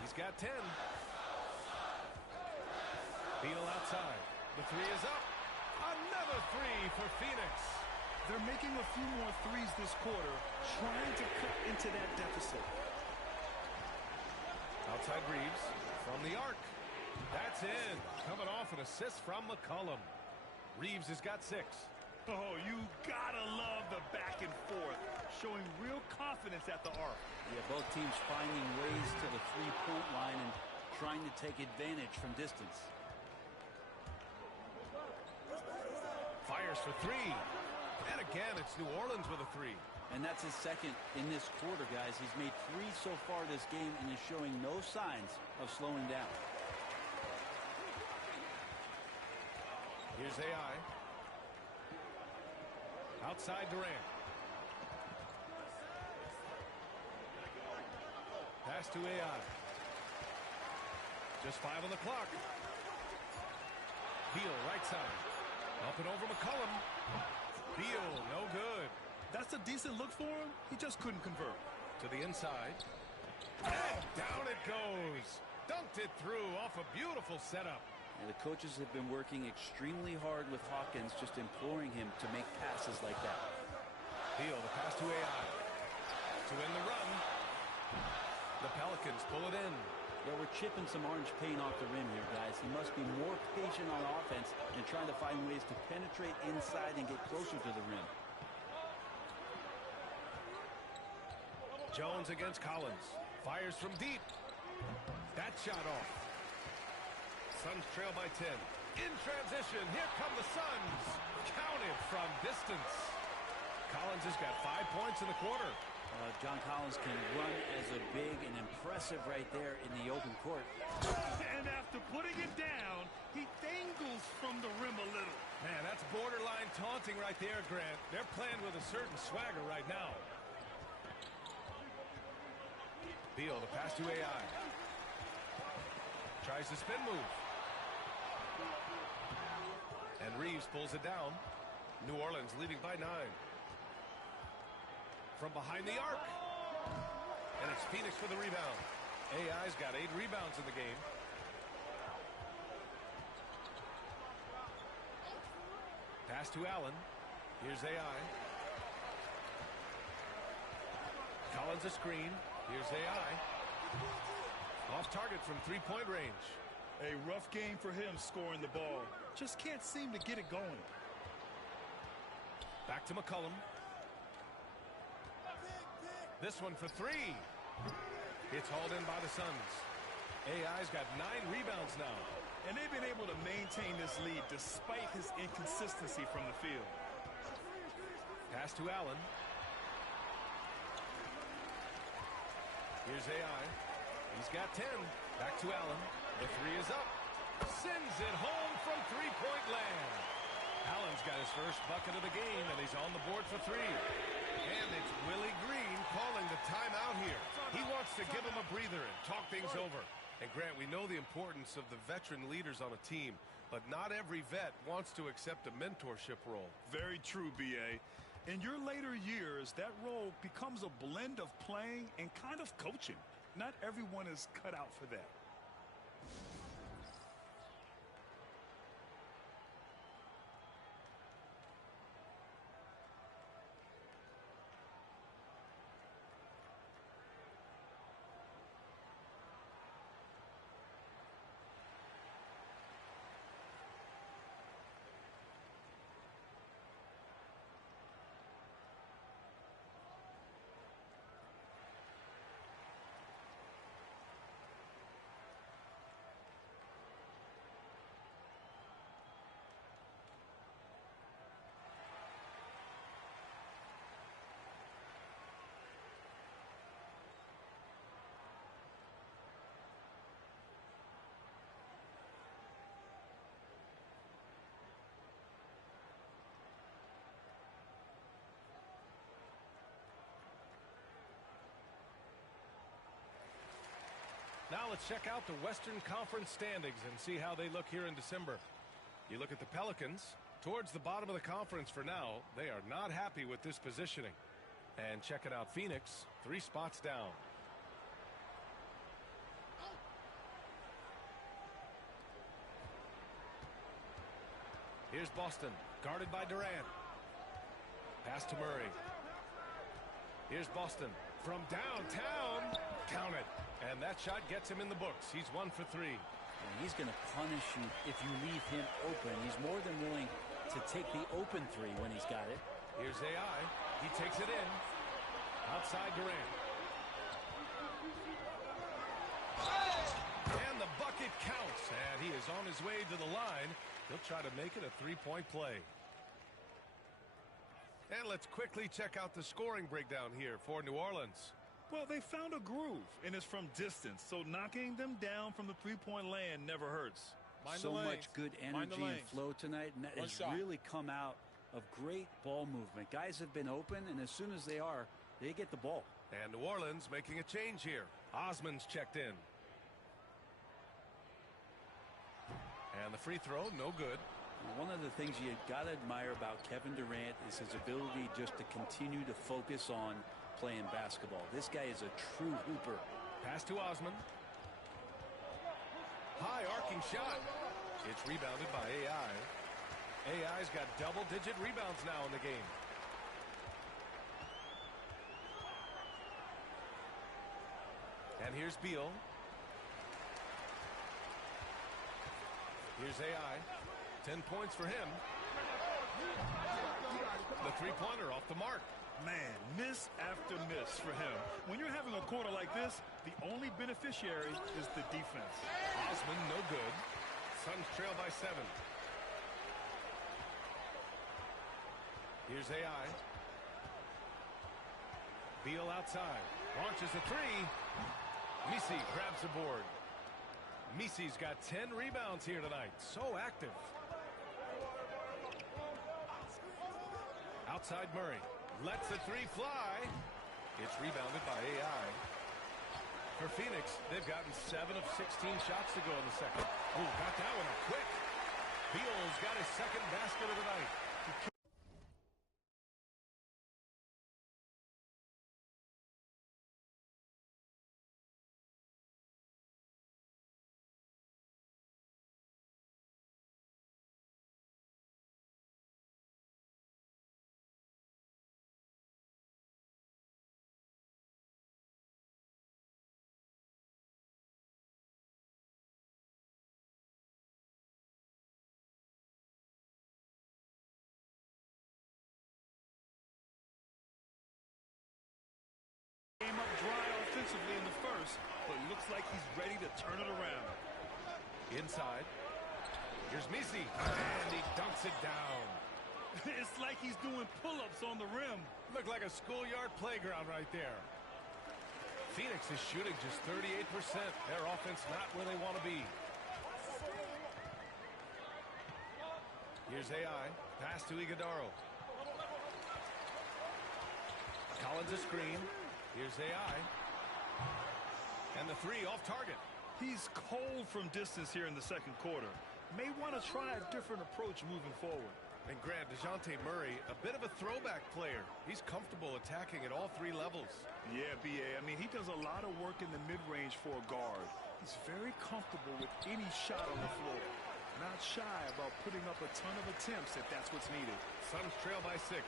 He's got 10. Beal outside. The 3 is up. Another 3 for Phoenix. They're making a few more threes this quarter, trying to cut into that deficit. Outside Reeves from the arc. That's in. Coming off an assist from McCollum. Reeves has got 6. Oh, you gotta love the back and forth, showing real confidence at the arc. Yeah, both teams finding ways to the three-point line and trying to take advantage from distance. Fires Fires for three. And again, it's New Orleans with a three. And that's his second in this quarter, guys. He's made 3 so far this game and is showing no signs of slowing down. Here's AI. Outside Durant. Pass to AI. Just 5 on the clock. Beal right side. Up and over McCollum. Beal, no good. That's a decent look for him. He just couldn't convert. To the inside. And down it goes. Dunked it through off a beautiful setup. And the coaches have been working extremely hard with Hawkins, just imploring him to make passes like that. Beal, the pass to AI. To end the run. The Pelicans pull it in. Yeah, we're chipping some orange paint off the rim here, guys. He must be more patient on offense and trying to find ways to penetrate inside and get closer to the rim. Jones against Collins. Fires from deep. That shot off. Suns trail by 10. In transition, here come the Suns. Counted from distance. Collins has got 5 points in the quarter. John Collins can run as a big and impressive right there in the open court. And after putting it down, he dangles from the rim a little. Man, that's borderline taunting right there, Grant. They're playing with a certain swagger right now. Beal, the pass to AI. Tries the spin move. And Reeves pulls it down. New Orleans leading by 9. From behind the arc. And it's Phoenix for the rebound. AI's got 8 rebounds in the game. Pass to Allen. Here's AI. Collins a screen. Here's AI. Off target from 3-point range. A rough game for him scoring the ball. Just can't seem to get it going. Back to McCollum. This one for 3. It's hauled in by the Suns. AI's got 9 rebounds now. And they've been able to maintain this lead despite his inconsistency from the field. Pass to Allen. Here's AI. He's got 10. Back to Allen. The 3 is up. Sends it home from 3-point land. Allen's got his first bucket of the game, and he's on the board for 3. And it's Willie Green calling the timeout here. He wants to give him a breather and talk things over. And Grant, we know the importance of the veteran leaders on a team, but not every vet wants to accept a mentorship role. Very true, B.A. In your later years, that role becomes a blend of playing and kind of coaching. Not everyone is cut out for that. Now let's check out the Western Conference standings and see how they look here in December. You look at the Pelicans, towards the bottom of the conference for now. They are not happy with this positioning. And check it out, Phoenix, 3 spots down. Here's Boston, guarded by Durant. Pass to Murray. Here's Boston from downtown. Count it. And that shot gets him in the books. He's 1 for 3. And he's going to punish you if you leave him open. He's more than willing to take the open 3 when he's got it. Here's AI. He takes it in. Outside Durant. And the bucket counts. And he is on his way to the line. He'll try to make it a 3-point play. And let's quickly check out the scoring breakdown here for New Orleans. Well, they found a groove, and it's from distance, so knocking them down from the three-point land never hurts. So much good energy and flow tonight, and that has really come out of great ball movement. Guys have been open, and as soon as they are, they get the ball. And New Orleans making a change here. Osman's checked in. And the free throw, no good. One of the things you got to admire about Kevin Durant is his ability just to continue to focus on playing basketball. This guy is a true hooper. Pass to Osman. High arcing shot. It's rebounded by AI. AI's got double-digit rebounds now in the game. And here's Beal. Here's AI. 10 points for him. The three-pointer off the mark. Man, miss after miss for him. When you're having a quarter like this, the only beneficiary is the defense. Osman, no good. Suns trail by 7. Here's AI. Beal outside. Launches a three. Messi grabs the board. Messi's got 10 rebounds here tonight. So active. Outside Murray. Lets the three fly. It's rebounded by AI. For Phoenix, they've gotten 7 of 16 shots to go in the second. Ooh, got that one up quick. Beal's got his second basket of the night. Came up dry offensively in the first, but looks like he's ready to turn it around. Inside. Here's Messi, and he dunks it down. It's like he's doing pull-ups on the rim. Looked like a schoolyard playground right there. Phoenix is shooting just 38%. Their offense not where they want to be. Here's AI. Pass to Iguodaro. Collins a screen. Here's AI. And the three off target. He's cold from distance here in the second quarter. May want to try a different approach moving forward. And Grant, DeJounte Murray, a bit of a throwback player. He's comfortable attacking at all 3 levels. Yeah, B.A. I mean, he does a lot of work in the mid-range for a guard. He's very comfortable with any shot on the floor. Not shy about putting up a ton of attempts if that's what's needed. Suns trail by 6.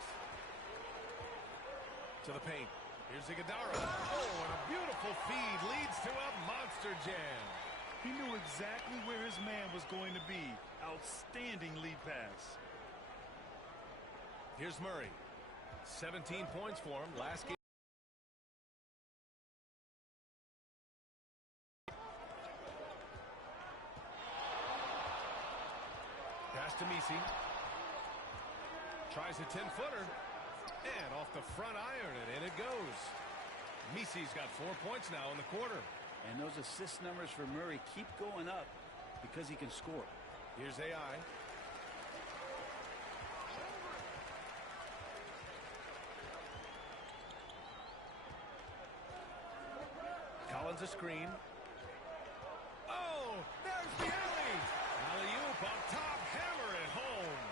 To the paint. Here's Iguodaro. Oh, and a beautiful feed leads to a monster jam. He knew exactly where his man was going to be. Outstanding lead pass. Here's Murray. 17 points for him last game. Pass to Messi. Tries a 10-footer. And off the front iron, and in it goes. Messi's got 4 points now in the quarter. And those assist numbers for Murray keep going up because he can score. Here's AI. Collins a screen. Oh, there's the alley. Alley-oop on top, hammer it home.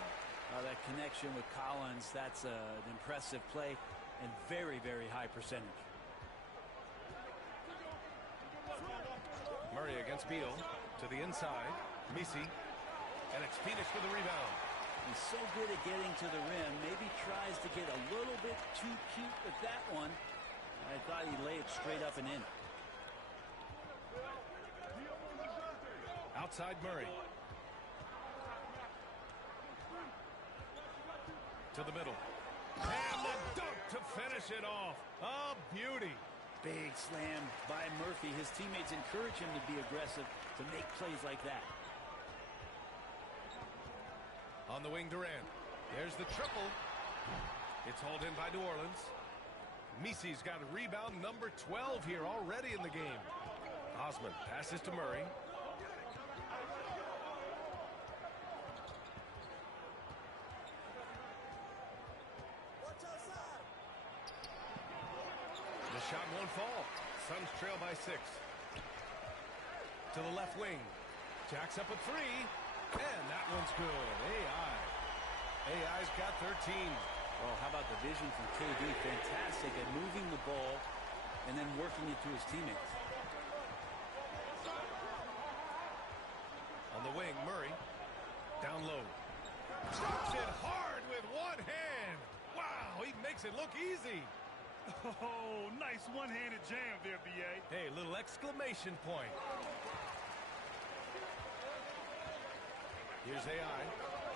That connection with Collins, that's an impressive play and very, very high percentage. Murray against Beal to the inside. Messi. And it's Phoenix with the rebound. He's so good at getting to the rim. Maybe tries to get a little bit too cute with that one. I thought he'd lay it straight up and in. Outside Murray. To the middle. And the dunk to finish it off. A beauty. Big slam by Murphy. His teammates encourage him to be aggressive, to make plays like that. On the wing, Durant. There's the triple. It's hauled in by New Orleans. Misi's got a rebound number 12 here already in the game. Osman passes to Murray. The shot won't fall. Suns trail by 6. To the left wing. Jacks up a 3. And that one's good. AI's got 13. Well, how about the vision from KD? Fantastic at moving the ball and then working it to his teammates. On the wing, Murray. Down low. Drops it hard with one hand. Wow, he makes it look easy. Oh, nice one-handed jam there, B.A. Hey, little exclamation point. Here's AI.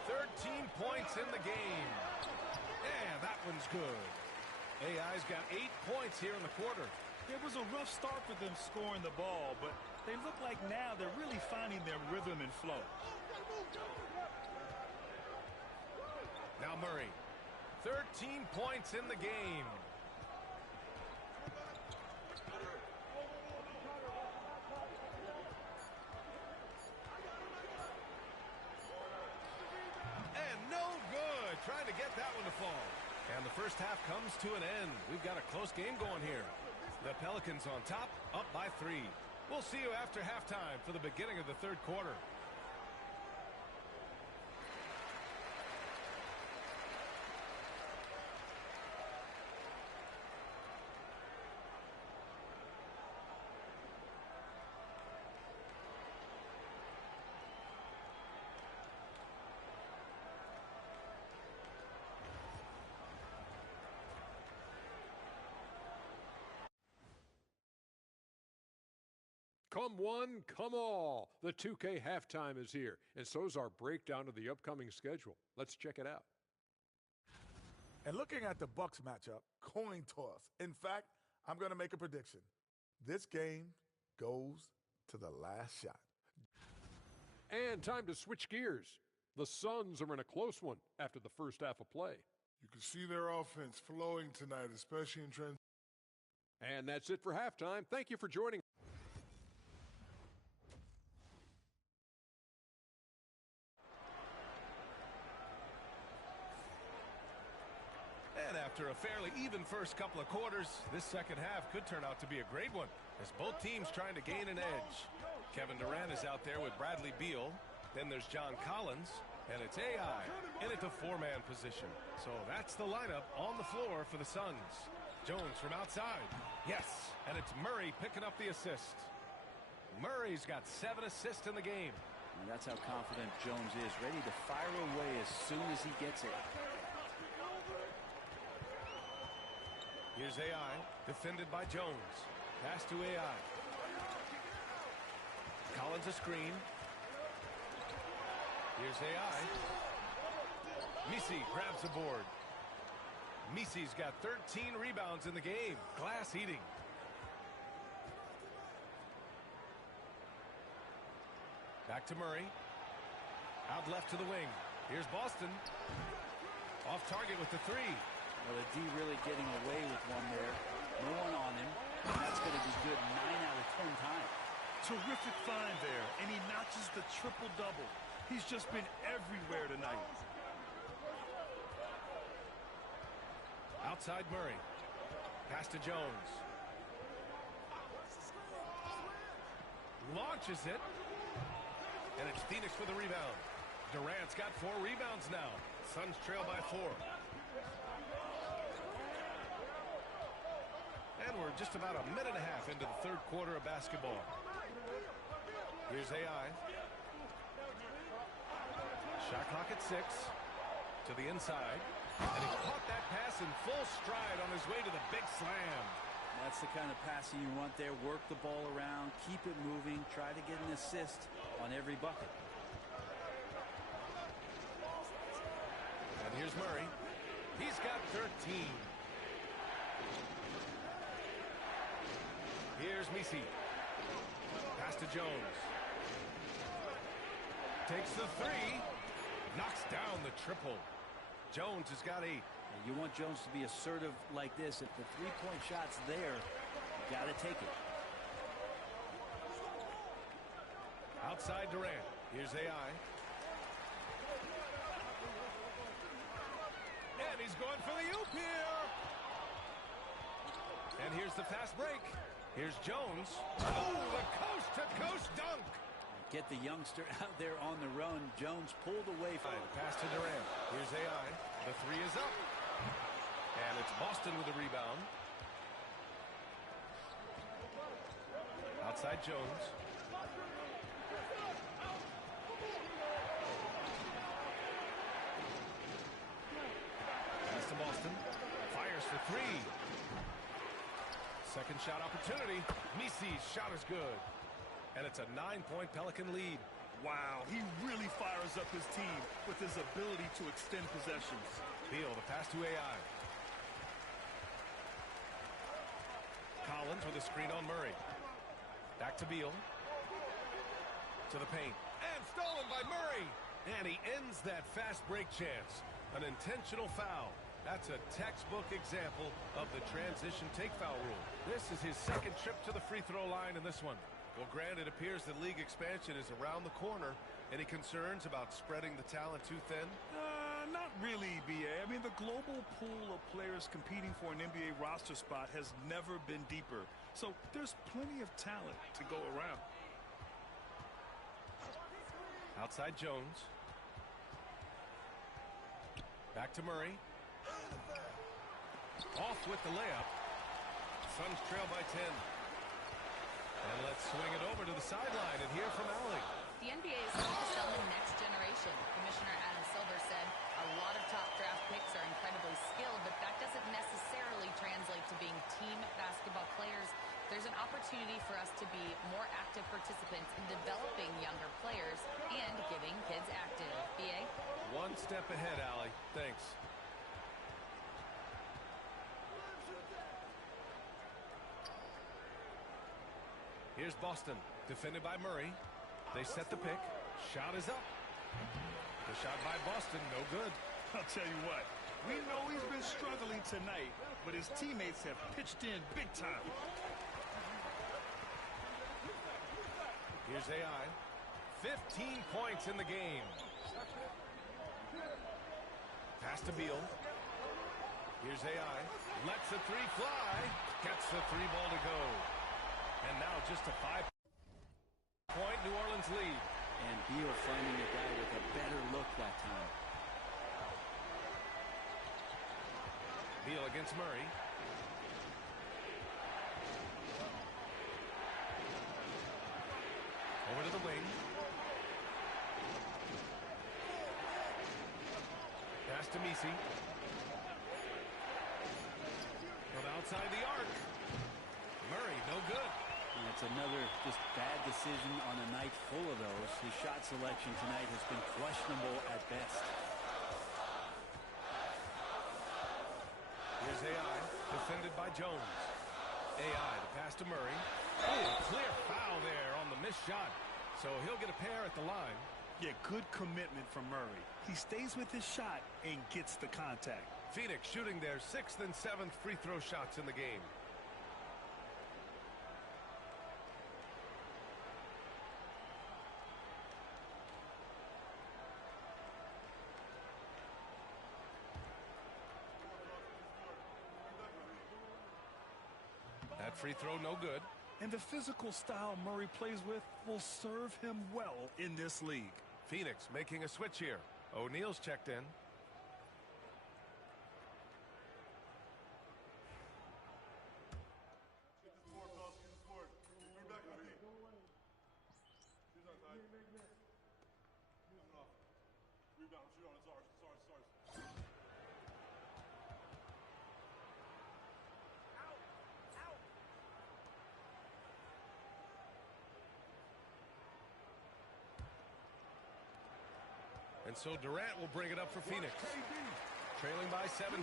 13 points in the game. Yeah, that one's good. AI's got 8 points here in the quarter. It was a rough start for them scoring the ball, but they look like now they're really finding their rhythm and flow. Now Murray. 13 points in the game. Trying to get that one to fall. And the first half comes to an end. We've got a close game going here. The Pelicans on top, up by 3. We'll see you after halftime for the beginning of the third quarter. Come one, come all. The 2K halftime is here, and so's our breakdown of the upcoming schedule. Let's check it out. And looking at the Bucks matchup, coin toss. In fact, I'm going to make a prediction. This game goes to the last shot. And time to switch gears. The Suns are in a close one after the first half of play. You can see their offense flowing tonight, especially in transition. And that's it for halftime. Thank you for joining. And after a fairly even first couple of quarters, this second half could turn out to be a great one as both teams trying to gain an edge. Kevin Durant is out there with Bradley Beal. Then there's John Collins, and it's AI in at the 4-man position. So that's the lineup on the floor for the Suns. Jones from outside. Yes, and it's Murray picking up the assist. Murray's got 7 assists in the game. And that's how confident Jones is, ready to fire away as soon as he gets it. Here's AI, defended by Jones. Pass to AI. Collins a screen. Here's AI. Misi grabs the board. Misi's got 13 rebounds in the game. Glass eating. Back to Murray. Out left to the wing. Here's Boston. Off target with the 3. Well, the D really getting away with one there. No one on him. And that's going to be good 9 out of 10 times. Terrific find there, and he notches the triple-double. He's just been everywhere tonight. Outside Murray. Pass to Jones. Launches it. And it's Phoenix for the rebound. Durant's got 4 rebounds now. Suns trail by 4. And we're just about a minute and a half into the third quarter of basketball. Here's AI. Shot clock at 6. To the inside. And he caught that pass in full stride on his way to the big slam. That's the kind of passing you want there. Work the ball around, keep it moving, try to get an assist on every bucket. And here's Murray. He's got 13. Here's Misi. Pass to Jones. Takes the 3. Knocks down the triple. Jones has got 8. You want Jones to be assertive like this. If the three-point shot's there, you got to take it. Outside Durant. Here's AI. And he's going for the oop here. And here's the fast break. Here's Jones. Oh, the coast-to-coast dunk. Get the youngster out there on the run. Jones pulled away from it. Pass to Durant. Here's AI. The three is up. And it's Boston with the rebound. Outside Jones. Pass to Boston. Fires for three. Second shot opportunity. Misi's shot is good. And it's a 9-point Pelican lead. Wow, he really fires up his team with his ability to extend possessions. Beal, the pass to AI. Collins with a screen on Murray. Back to Beal. To the paint. And stolen by Murray. And he ends that fast break chance. An intentional foul. That's a textbook example of the transition take foul rule. This is his second trip to the free throw line in this one. Well, Grant, it appears that league expansion is around the corner. Any concerns about spreading the talent too thin? Not really, B.A. I mean, the global pool of players competing for an NBA roster spot has never been deeper. So there's plenty of talent to go around. Outside Jones. Back to Murray. Off with the layup. Suns trail by 10. And let's swing it over to the sideline and hear from Allie. The NBA is focused on the next generation. Commissioner Adam Silver said a lot of top draft picks are incredibly skilled, but that doesn't necessarily translate to being team basketball players. There's an opportunity for us to be more active participants in developing younger players and getting kids active. BA? One step ahead, Allie. Thanks. Here's Boston, defended by Murray. They set the pick. Shot is up. The shot by Boston, no good. I'll tell you what, we know he's been struggling tonight, but his teammates have pitched in big time. Here's AI. 15 points in the game. Pass to Beal. Here's AI. Lets the three fly. Gets the three ball to go. And now just a 5-point New Orleans lead. And Beal finding a guy with a better look that time. Beal against Murray. Over to the wing. Pass to Misi. From outside the arc. Murray, no good. And it's another just bad decision on a night full of those. His shot selection tonight has been questionable at best. Here's AI, defended by Jones. AI, the pass to Murray. Oh, clear foul there on the missed shot. So he'll get a pair at the line. Yeah, good commitment from Murray. He stays with his shot and gets the contact. Phoenix shooting their 6th and 7th free throw shots in the game. That free throw no good. And the physical style Murray plays with will serve him well in this league. Phoenix making a switch here. O'Neal's checked in. And so Durant will bring it up for Phoenix. Trailing by 17.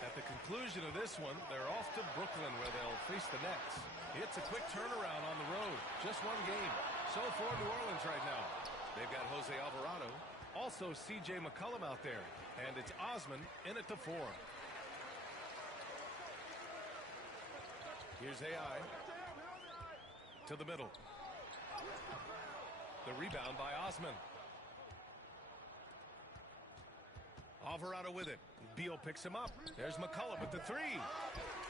At the conclusion of this one, they're off to Brooklyn where they'll face the Nets. It's a quick turnaround on the road. Just one game. So for New Orleans right now. They've got Jose Alvarado. Also C.J. McCollum out there. And it's Osman in at the 4. Here's AI. To the middle. The rebound by Osman. Alvarado with it. Beal picks him up. There's McCollum with the three.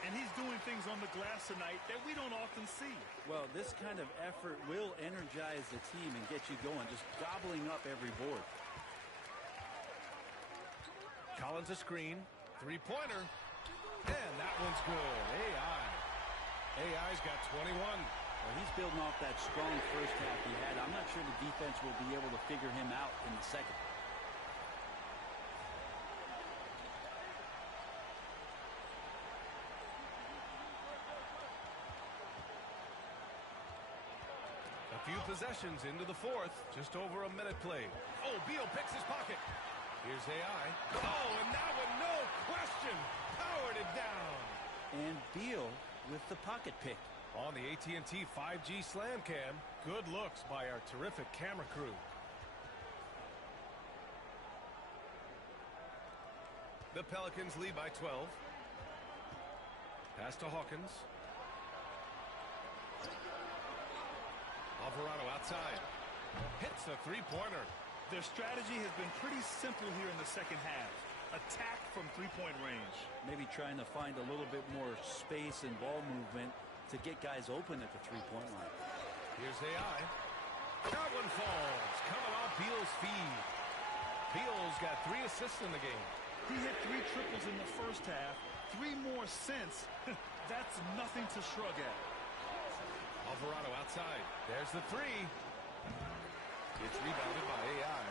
And he's doing things on the glass tonight that we don't often see. Well, this kind of effort will energize the team and get you going, just gobbling up every board. Collins a screen. Three-pointer. And that one's good. AI. AI's got 21. Well, he's building off that strong first half he had. I'm not sure the defense will be able to figure him out in the second. A few possessions into the fourth. Just over a minute played. Oh, Beal picks his pocket. Here's AI. Oh, and that one, no question, powered it down. And Beal with the pocket pick. On the AT&T 5G Slam Cam, good looks by our terrific camera crew. The Pelicans lead by 12. Pass to Hawkins. Alvarado outside. Hits a three-pointer. Their strategy has been pretty simple here in the second half. Attack from three-point range. Maybe trying to find a little bit more space and ball movement to get guys open at the three-point line. Here's AI. That one falls. Coming off Beal's feed. Beal's got 3 assists in the game. He hit 3 triples in the first half. 3 more since. That's nothing to shrug at. Alvarado outside. There's the three. It's rebounded by AI.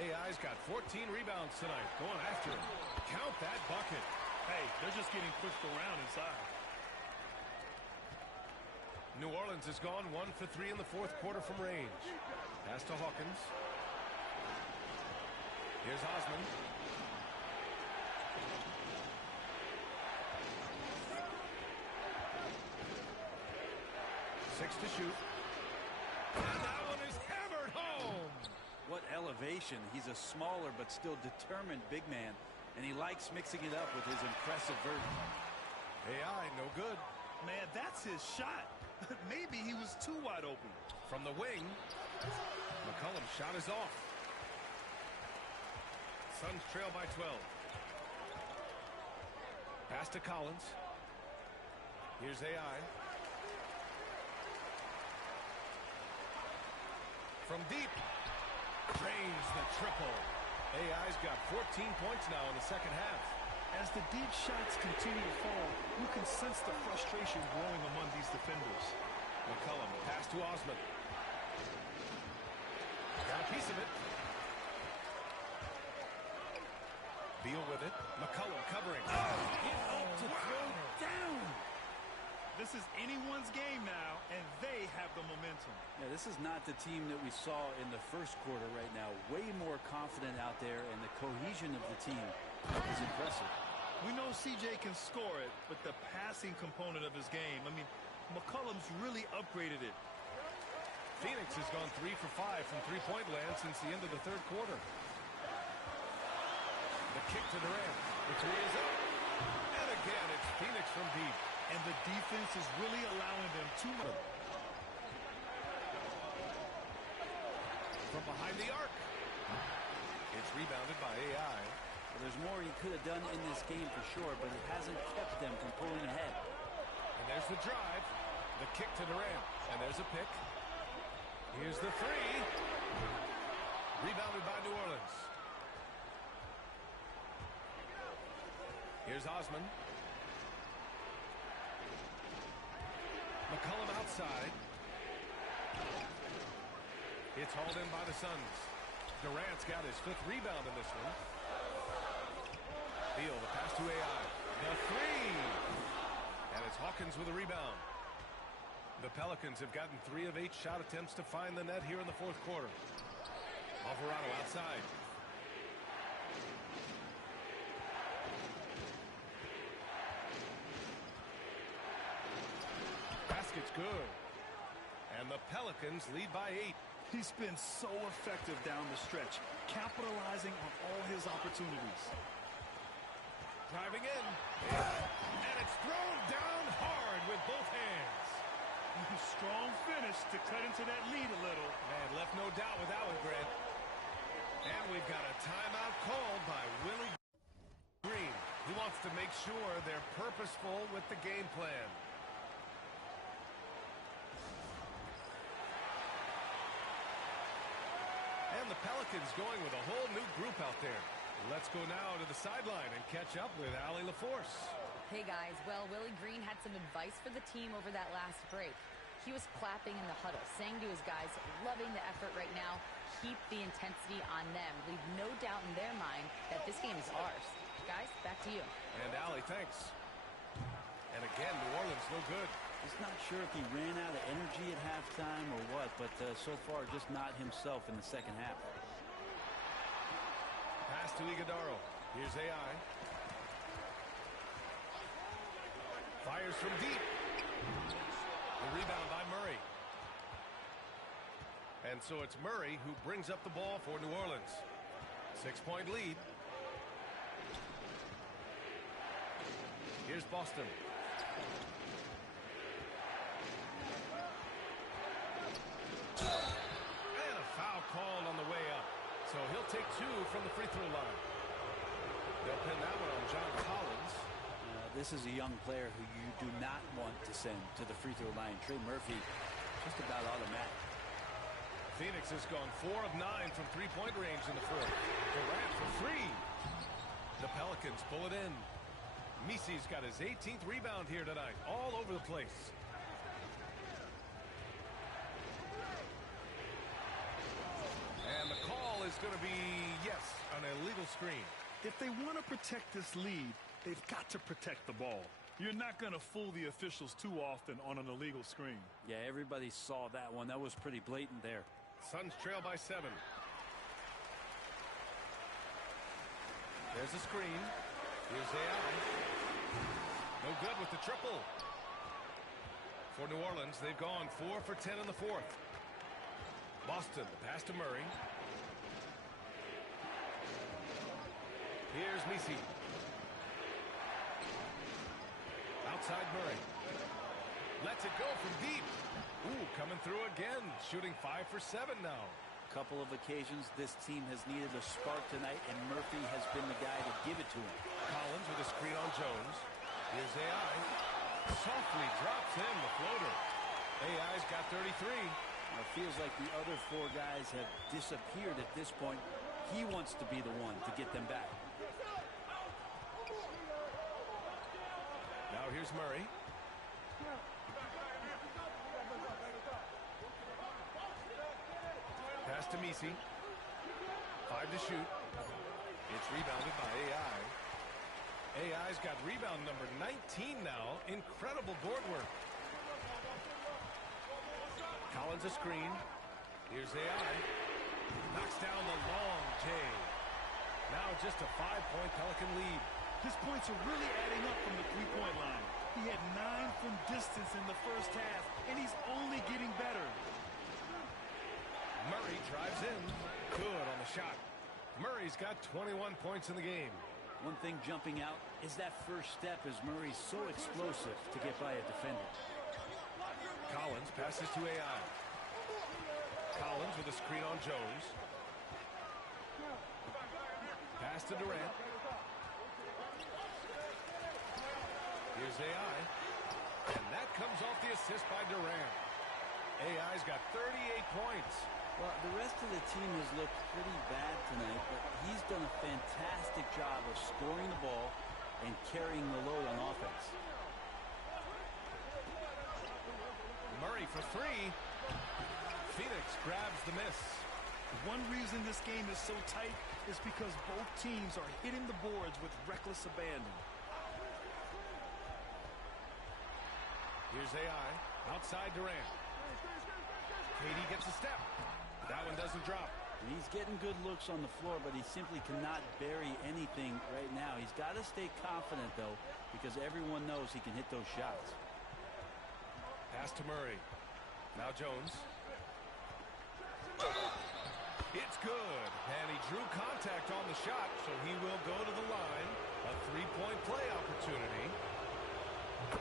AI's got 14 rebounds tonight. Going after him. Count that bucket. Hey, they're just getting pushed around inside. New Orleans has gone 1 for 3 in the fourth quarter from range. Pass to Hawkins. Here's Osman. Six to shoot. And that one is hammered home. What elevation. He's a smaller but still determined big man, and he likes mixing it up with his impressive version. AI, no good. Man, that's his shot. Maybe he was too wide open. From the wing, McCollum's shot is off. Suns trail by 12. Pass to Collins. Here's AI. From deep. Drains the triple. AI's got 14 points now in the second half. As the deep shots continue to fall, you can sense the frustration growing among these defenders. McCollum, pass to Osman. Got a piece of it. Beal with it. McCollum covering. To throw down. This is anyone's game now, and they have the momentum. Yeah, this is not the team that we saw in the first quarter right now. Way more confident out there, and the cohesion of the team is impressive. We know CJ can score it, but the passing component of his game, I mean, McCollum's really upgraded it. Phoenix has gone 3 for 5 from three-point land since the end of the third quarter. The kick to Durant. The three is up. And again, it's Phoenix from deep. And the defense is really allowing them too much. From behind the arc. It's rebounded by AI. Well, there's more he could have done in this game for sure, but it hasn't kept them from pulling ahead. And there's the drive. The kick to Durant. And there's a pick. Here's the three. Rebounded by New Orleans. Here's Osman. McCollum outside. It's hauled in by the Suns. Durant's got his 5th rebound in this one. Beal, the pass to AI. The three. And it's Hawkins with a rebound. The Pelicans have gotten 3 of 8 shot attempts to find the net here in the fourth quarter. Alvarado outside. Basket's good. And the Pelicans lead by 8. He's been so effective down the stretch, capitalizing on all his opportunities. Driving in. And it's thrown down hard. to cut into that lead a little. Man, left no doubt with that one, Grant. And we've got a timeout called by Willie Green. He wants to make sure they're purposeful with the game plan. And the Pelicans going with a whole new group out there. Let's go now to the sideline and catch up with Allie LaForce. Hey guys, well, Willie Green had some advice for the team over that last break. He was clapping in the huddle, saying to his guys, loving the effort right now, keep the intensity on them. Leave no doubt in their mind that this game is ours. Guys, back to you. And Allie, thanks. And again, New Orleans no good. He's not sure if he ran out of energy at halftime or what, but so far just not himself in the second half. Pass to Iguodaro. Here's AI. Fires from deep. The rebound by Murray. And so it's Murray who brings up the ball for New Orleans. 6-point lead. Here's Boston. And a foul called on the way up. So he'll take 2 from the free throw line. They'll pin that one on John Collins. This is a young player who you do not want to send to the free throw line. Trey Murphy, just about automatic. Phoenix has gone 4 of 9 from three-point range in the fourth. Durant for 3. The Pelicans pull it in. Misi's got his 18th rebound here tonight, all over the place. And the call is going to be, yes, an illegal screen. If they want to protect this lead, they've got to protect the ball. You're not going to fool the officials too often on an illegal screen. Yeah, everybody saw that one. That was pretty blatant there. Suns trail by 7. There's a screen. Here's AI. No good with the triple. For New Orleans, they've gone 4 for 10 in the fourth. Boston, the pass to Murray. Here's Misi. Outside Murray. Lets it go from deep. Ooh, coming through again. Shooting 5 for 7 now. Couple of occasions this team has needed a spark tonight, and Murphy has been the guy to give it to him. Collins with a screen on Jones. Here's AI. Softly drops in the floater. AI's got 33. It feels like the other 4 guys have disappeared at this point. He wants to be the one to get them back. Now here's Murray. Pass to Misi. 5 to shoot. It's rebounded by AI. AI's got rebound number 19 now. Incredible board work. Collins a screen. Here's AI. Knocks down the long J. Now just a 5-point Pelican lead. His points are really adding up from the three-point line. He had 9 from distance in the first half, and he's only getting better. Murray drives in. Good on the shot. Murray's got 21 points in the game. One thing jumping out is that first step as Murray's so explosive to get by a defender. Collins passes to AI. Collins with a screen on Jones. Pass to Durant. Here's AI. And that comes off the assist by Durant. AI's got 38 points. Well, the rest of the team has looked pretty bad tonight, but he's done a fantastic job of scoring the ball and carrying the load on offense. Murray for 3. Phoenix grabs the miss. One reason this game is so tight is because both teams are hitting the boards with reckless abandon. Here's AI. Outside Durant. KD gets a step. That one doesn't drop. He's getting good looks on the floor, but he simply cannot bury anything right now. He's got to stay confident, though, because everyone knows he can hit those shots. Pass to Murray. Now Jones. It's good. And he drew contact on the shot, so he will go to the line. A 3-point play opportunity.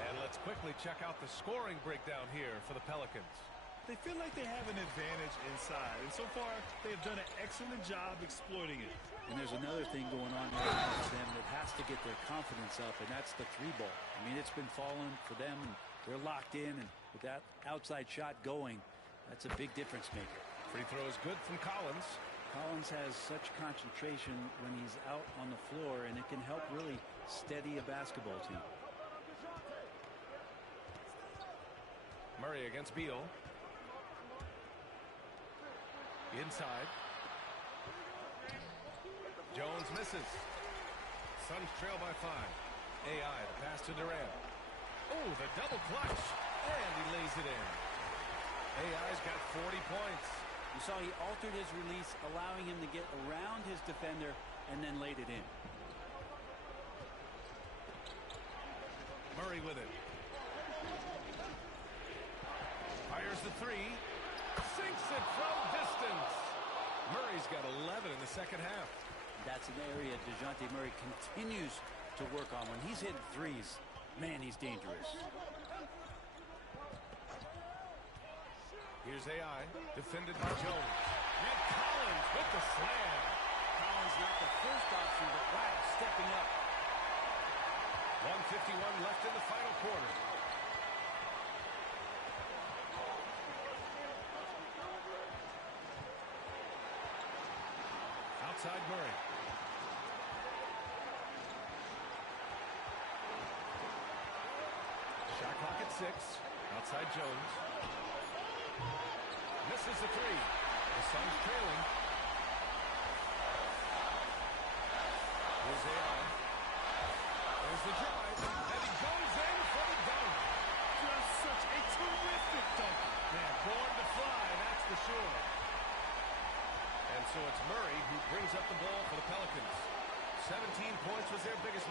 And let's quickly check out the scoring breakdown here for the Pelicans. They feel like they have an advantage inside, and so far they have done an excellent job exploiting it. And there's another thing going on right now for them that has to get their confidence up, and that's the three ball. I mean, it's been falling for them, and they're locked in, and with that outside shot going, that's a big difference maker. Free throw is good from Collins. Collins has such concentration when he's out on the floor, and it can help really steady a basketball team. Murray against Beal. Inside. Jones misses. Suns trail by 5. AI, the pass to Durant. Oh, the double clutch. And he lays it in. AI's got 40 points. You saw he altered his release, allowing him to get around his defender and then laid it in. Murray with it. Fires the three. Sinks it from distance. Murray's got 11 in the second half. That's an area DeJounte Murray continues to work on. When he's hitting threes, man, he's dangerous. Here's AI, defended by Jones. And Collins with the slam. Collins not the first option, but wow, stepping up. 1:51 left in the final quarter. Outside Murray. Shot clock at 6. Outside Jones. Misses the three. The Suns trailing. Here's AI. There's the drive. And he goes in for the dunk. Just such a terrific dunk. Man, born to fly, that's for sure. And so it's Murray who brings up the ball for the Pelicans. 17 points was their biggest.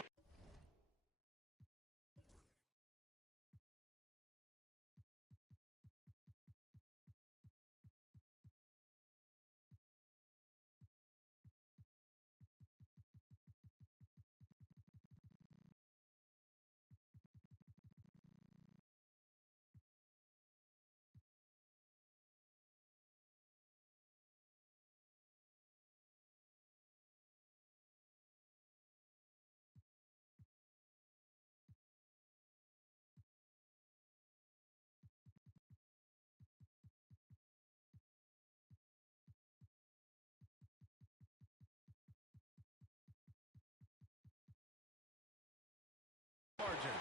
Margin.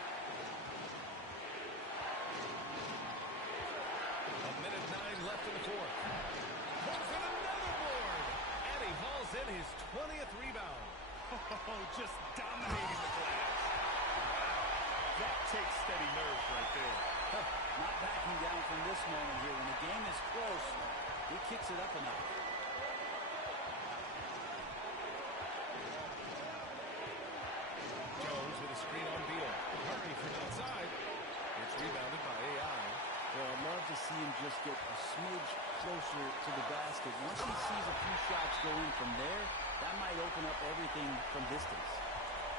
A minute 9 left in the fourth. Pulls in another board. And he hauls in his 20th rebound. Oh, just dominating the glass. Wow. That takes steady nerves right there. Not backing down from this moment here. When the game is close, he kicks it up a notch. Jones with a screen on Beal. Murray from outside. It's rebounded by AI. Well, I'd love to see him just get a smidge closer to the basket. Once he sees a few shots go in from there, that might open up everything from distance.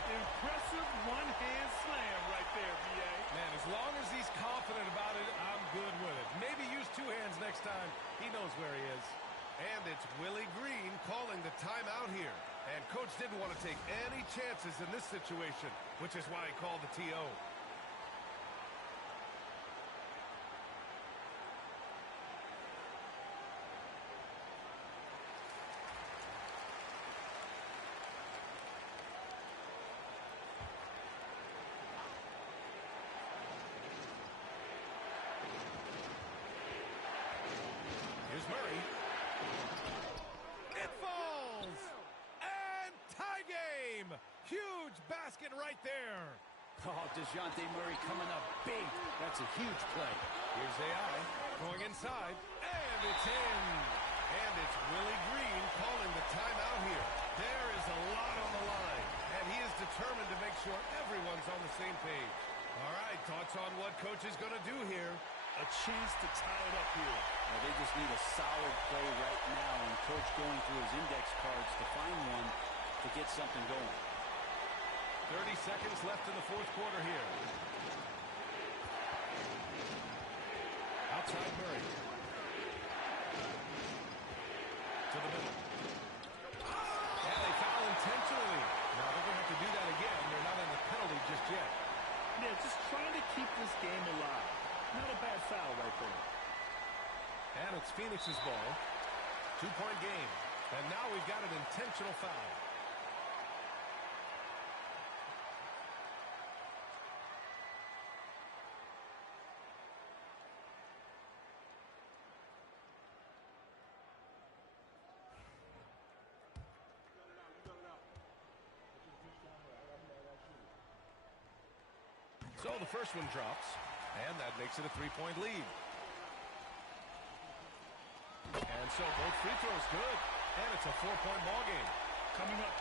Impressive one-hand slam right there, B.A. Man, as long as he's confident about it, I'm good with it. Maybe use two hands next time. He knows where he is. And it's Willie Green calling the timeout here. And Coach didn't want to take any chances in this situation, which is why he called the TO. Here's Murray. It falls! And tie game! Huge basket right there. Oh, DeJounte Murray coming up big. That's a huge play. Here's AI going inside, and it's in. And it's Willie Green calling the timeout here. There is a lot on the line, and he is determined to make sure everyone's on the same page. All right, thoughts on what Coach is going to do here? A chance to tie it up here. Well, they just need a solid play right now, and Coach going through his index cards to find one to get something going. 30 seconds left in the fourth quarter here. Outside Murray. game alive. Not a bad foul right there. And it's Phoenix's ball. 2-point game. And now we've got an intentional foul. So the first one drops, and that makes it a 3-point lead. And so both free throws good, and it's a 4-point ball game. Coming up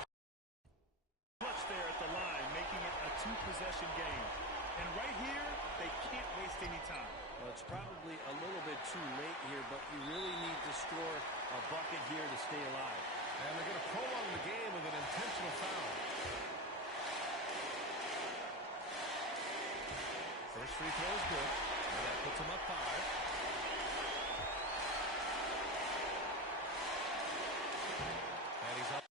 clutch there at the line, making it a 2-possession game. And right here, they can't waste any time. Well, it's probably a little bit too late here, but you really need to score a bucket here to stay alive. And they're going to prolong the game with an intentional foul. First free throw is good, and that puts him up 5. And he's up.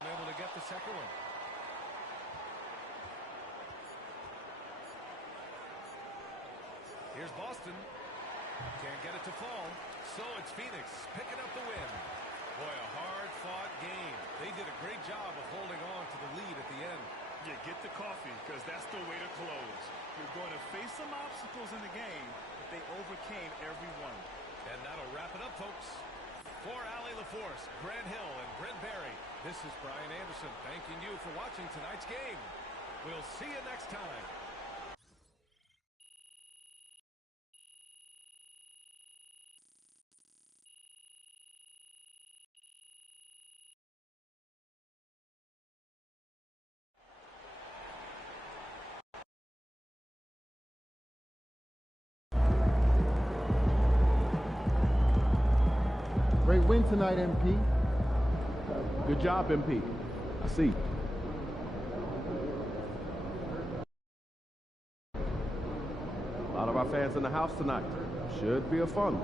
Able to get the second one. Here's Boston. Can't get it to fall. So it's Phoenix picking up the win. Boy, a hard-fought game. They did a great job of holding on to the lead at the end. Yeah, get the coffee, because that's the way to close. You're going to face some obstacles in the game, but they overcame every one. And that'll wrap it up, folks. For Allie LaForce, Grant Hill, and Brent Barry, this is Brian Anderson thanking you for watching tonight's game. We'll see you next time. Great win tonight, MP. Good job, MP. I see. A lot of our fans in the house tonight. Should be a fun.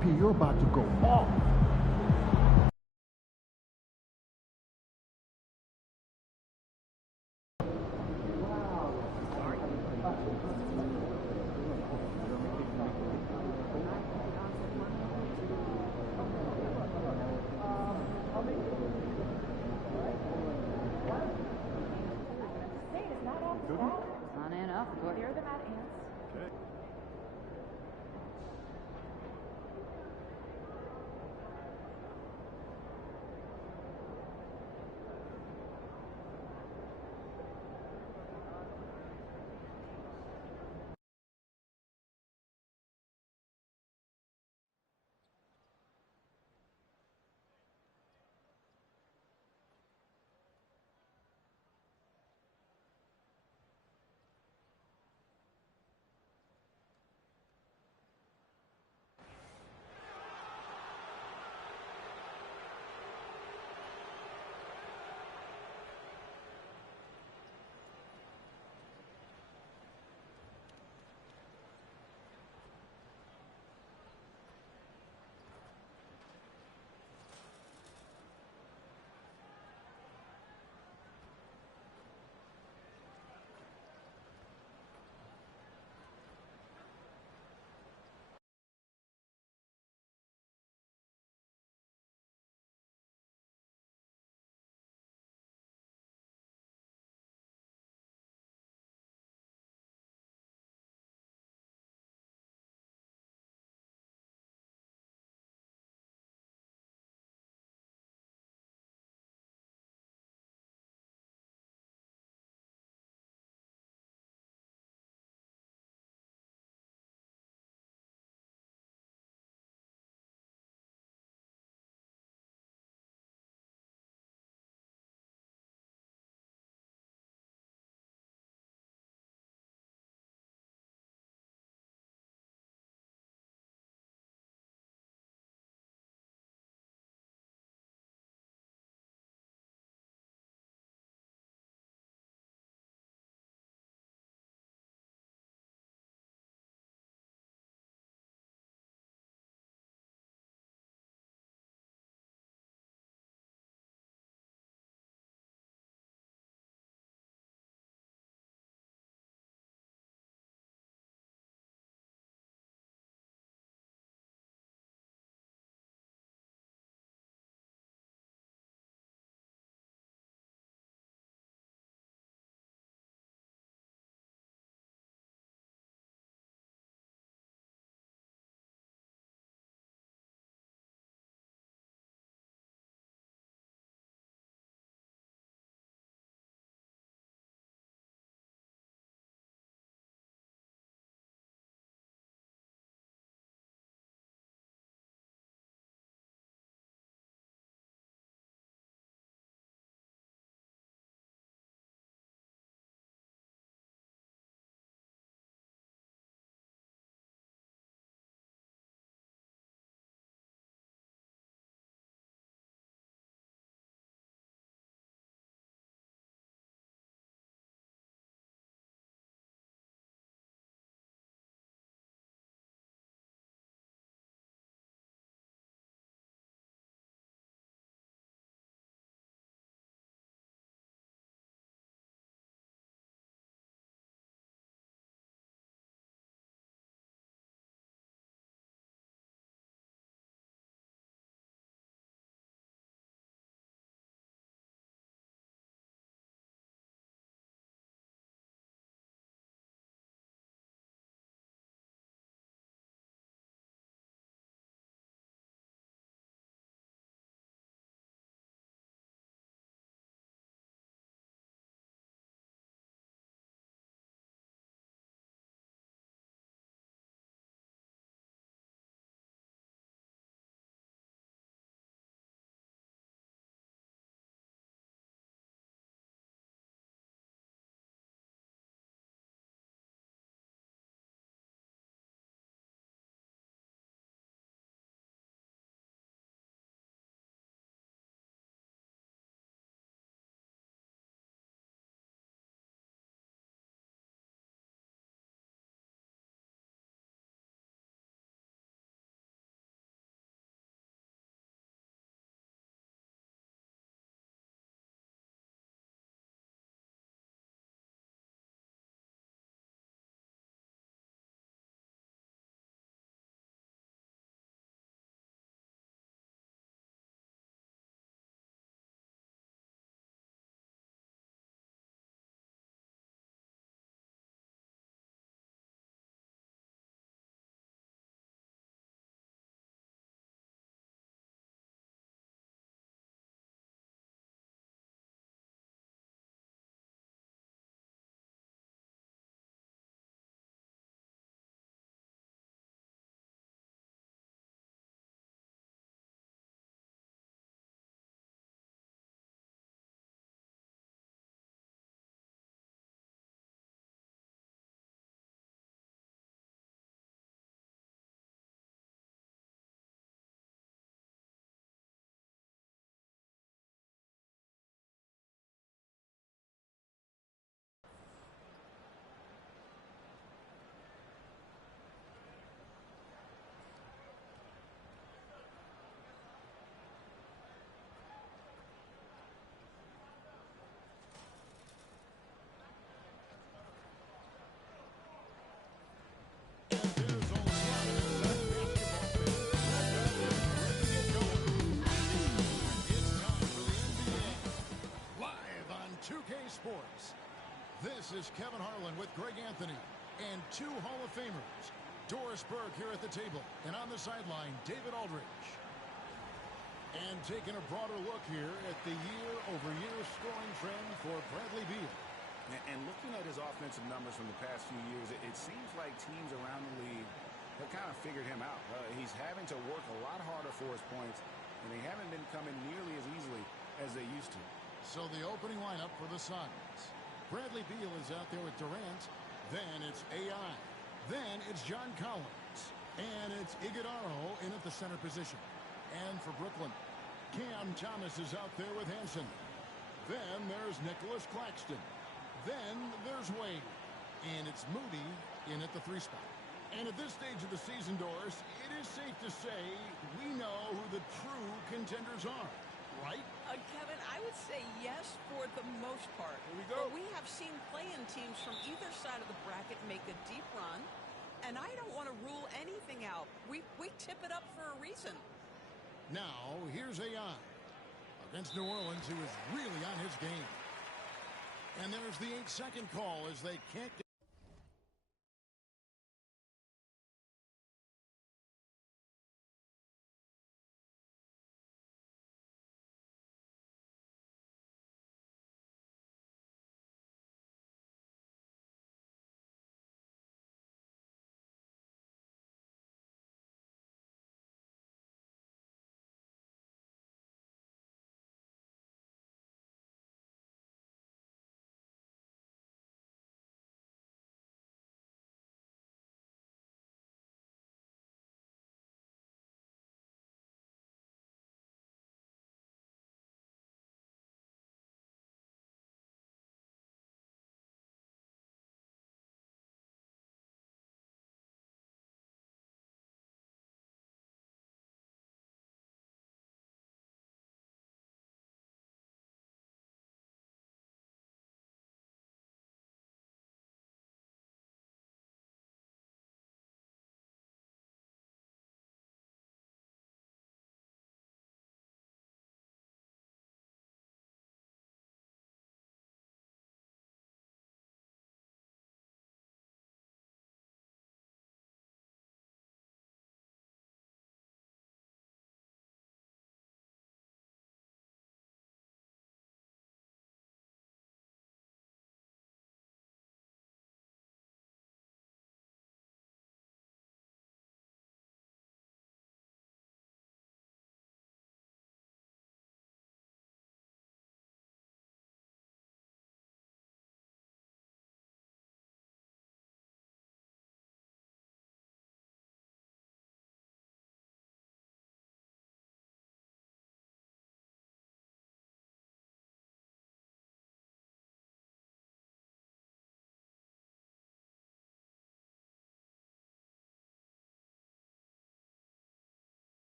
MVP, you're about to go off. On and off. Here the Mad Ants. Sports. This is Kevin Harlan with Greg Anthony and two Hall of Famers, Doris Burke here at the table, and on the sideline, David Aldridge. And taking a broader look here at the year-over-year scoring trend for Bradley Beal. And looking at his offensive numbers from the past few years, it seems like teams around the league have kind of figured him out. He's having to work a lot harder for his points, and they haven't been coming nearly as easily as they used to. So the opening lineup for the Suns. Bradley Beal is out there with Durant. Then it's AI. Then it's John Collins. And it's Iguodala in at the center position. And for Brooklyn, Cam Thomas is out there with Hanson. Then there's Nicholas Claxton. Then there's Wade. And it's Moody in at the 3 spot. And at this stage of the season, Doris, it is safe to say we know who the true contenders are, right? Kevin, I would say yes for the most part. Here we go. But we have seen play-in teams from either side of the bracket make a deep run, and I don't want to rule anything out. We tip it up for a reason. Now, here's AI against New Orleans, who is really on his game. And there's the 8-second call as they can't get...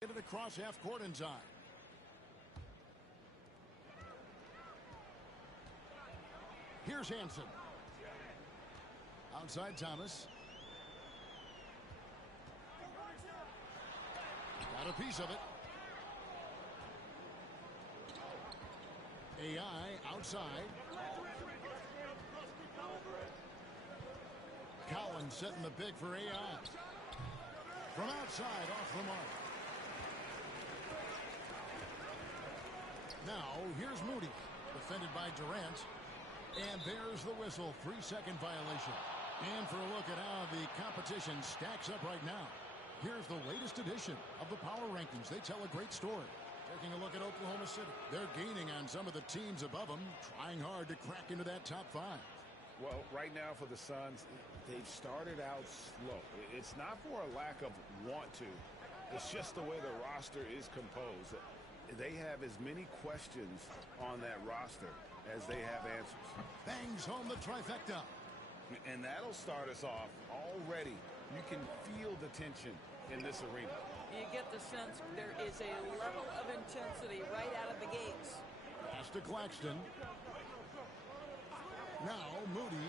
Get it across half court in time. Here's Hanson. Outside Thomas. Got a piece of it. AI outside. Collins setting the pick for AI. From outside, off the mark. Now, here's Moody. Defended by Durant. And there's the whistle. 3-second violation. And for a look at how the competition stacks up right now. Here's the latest edition of the power rankings. They tell a great story. Taking a look at Oklahoma City. They're gaining on some of the teams above them, trying hard to crack into that top 5. Well, right now for the Suns, they've started out slow. It's not for a lack of want to. It's just the way the roster is composed. They have as many questions on that roster as they have answers. Bangs home the trifecta. And that'll start us off already. You can feel the tension in this arena. You get the sense there is a level of intensity right out of the gates. Pass to Claxton. Now Moody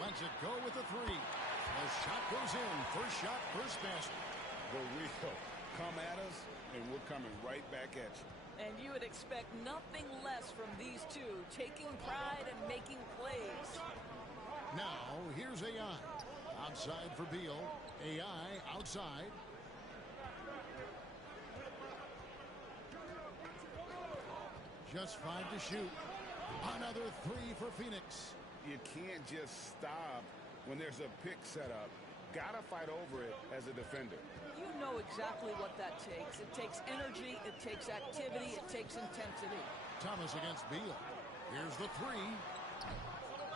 lets it go with the 3. The shot goes in. First shot, first basket. The real come at us, and we're coming right back at you. And you would expect nothing less from these two, taking pride and making plays. Now, here's AI. Outside for Beal. AI outside. Just 5 to shoot. Another 3 for Phoenix. You can't just stop when there's a pick set up. Gotta fight over it as a defender. You know exactly what that takes. It takes energy, it takes activity, it takes intensity. Thomas against Beal. Here's the 3.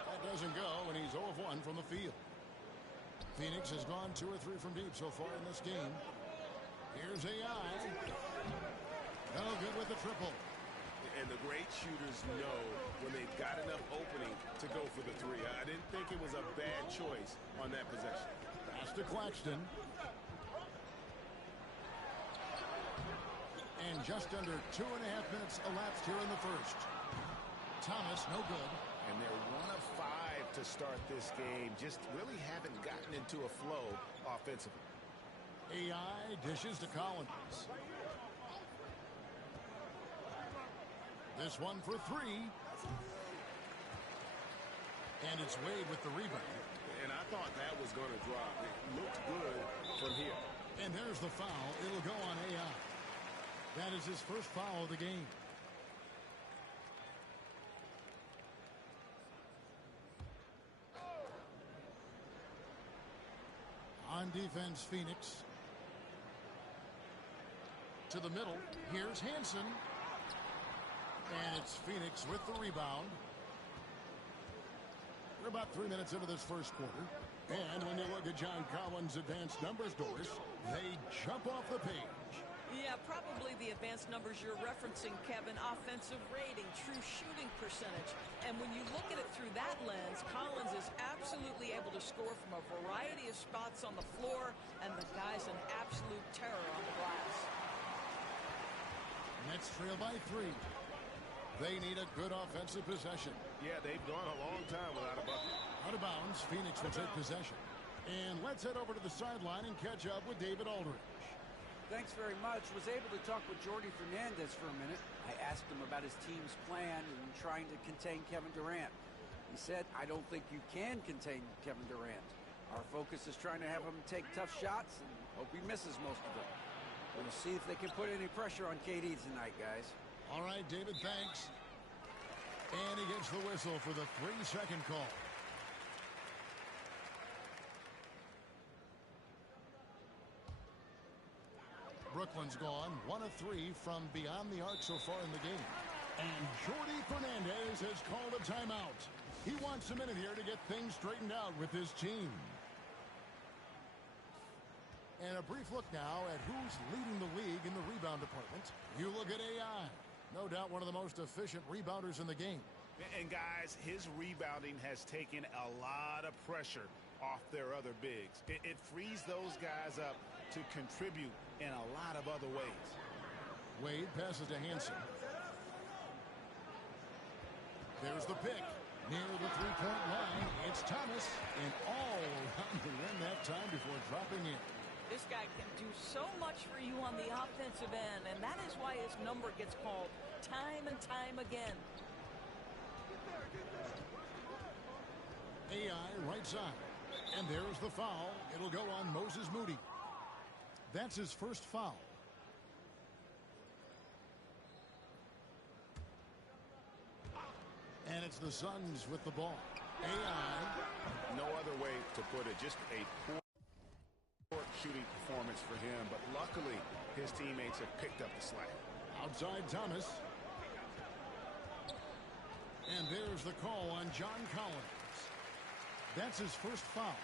That doesn't go, and he's 0 of 1 from the field. Phoenix has gone 2 or 3 from deep so far in this game. Here's AI. No good with the triple. And the great shooters know when they've got enough opening to go for the 3. I didn't think it was a bad choice on that possession. Pass to Claxton. And just under 2.5 minutes elapsed here in the first. Thomas, no good. And they're 1 of 5 to start this game. Just really haven't gotten into a flow offensively. AI dishes to Collins. This one for 3. And it's Wade with the rebound. And I thought that was going to drop. It looked good from here. And there's the foul. It'll go on AI. That is his first foul of the game. On defense, Phoenix. To the middle. Here's Hansen. And it's Phoenix with the rebound. We're about 3 minutes into this first quarter. And when you look at John Collins' advanced numbers, Doris, they jump off the page. Yeah, probably the advanced numbers you're referencing, Kevin. Offensive rating, true shooting percentage. And when you look at it through that lens, Collins is absolutely able to score from a variety of spots on the floor, and the guy's an absolute terror on the glass. Nets trail by 3. They need a good offensive possession. Yeah, they've gone a long time without a bucket. Out of bounds, Phoenix will take possession. And let's head over to the sideline and catch up with David Aldridge. Thanks very much. Was able to talk with Jordy Fernandez for a minute. I asked him about his team's plan in trying to contain Kevin Durant. He said, I don't think you can contain Kevin Durant. Our focus is trying to have him take tough shots and hope he misses most of them. We'll see if they can put any pressure on KD tonight, guys. All right, David, thanks. And he gets the whistle for the 3-second call. Brooklyn's gone 1 of 3 from beyond the arc so far in the game. And Jordy Fernandez has called a timeout. He wants a minute here to get things straightened out with his team. And a brief look now at who's leading the league in the rebound department. You look at AI. No doubt one of the most efficient rebounders in the game. And guys, his rebounding has taken a lot of pressure off their other bigs. It frees those guys up to contribute in a lot of other ways. Wade passes to Hansen. There's the pick. Near the three-point line, it's Thomas. And all around the rim that time before dropping in. This guy can do so much for you on the offensive end, and that is why his number gets called time and time again. AI right side. And there's the foul. It'll go on Moses Moody. That's his first foul. And it's the Suns with the ball. AI. No other way to put it. Just a poor shooting performance for him. But luckily, his teammates have picked up the slack. Outside Thomas. And there's the call on John Collins. That's his first foul.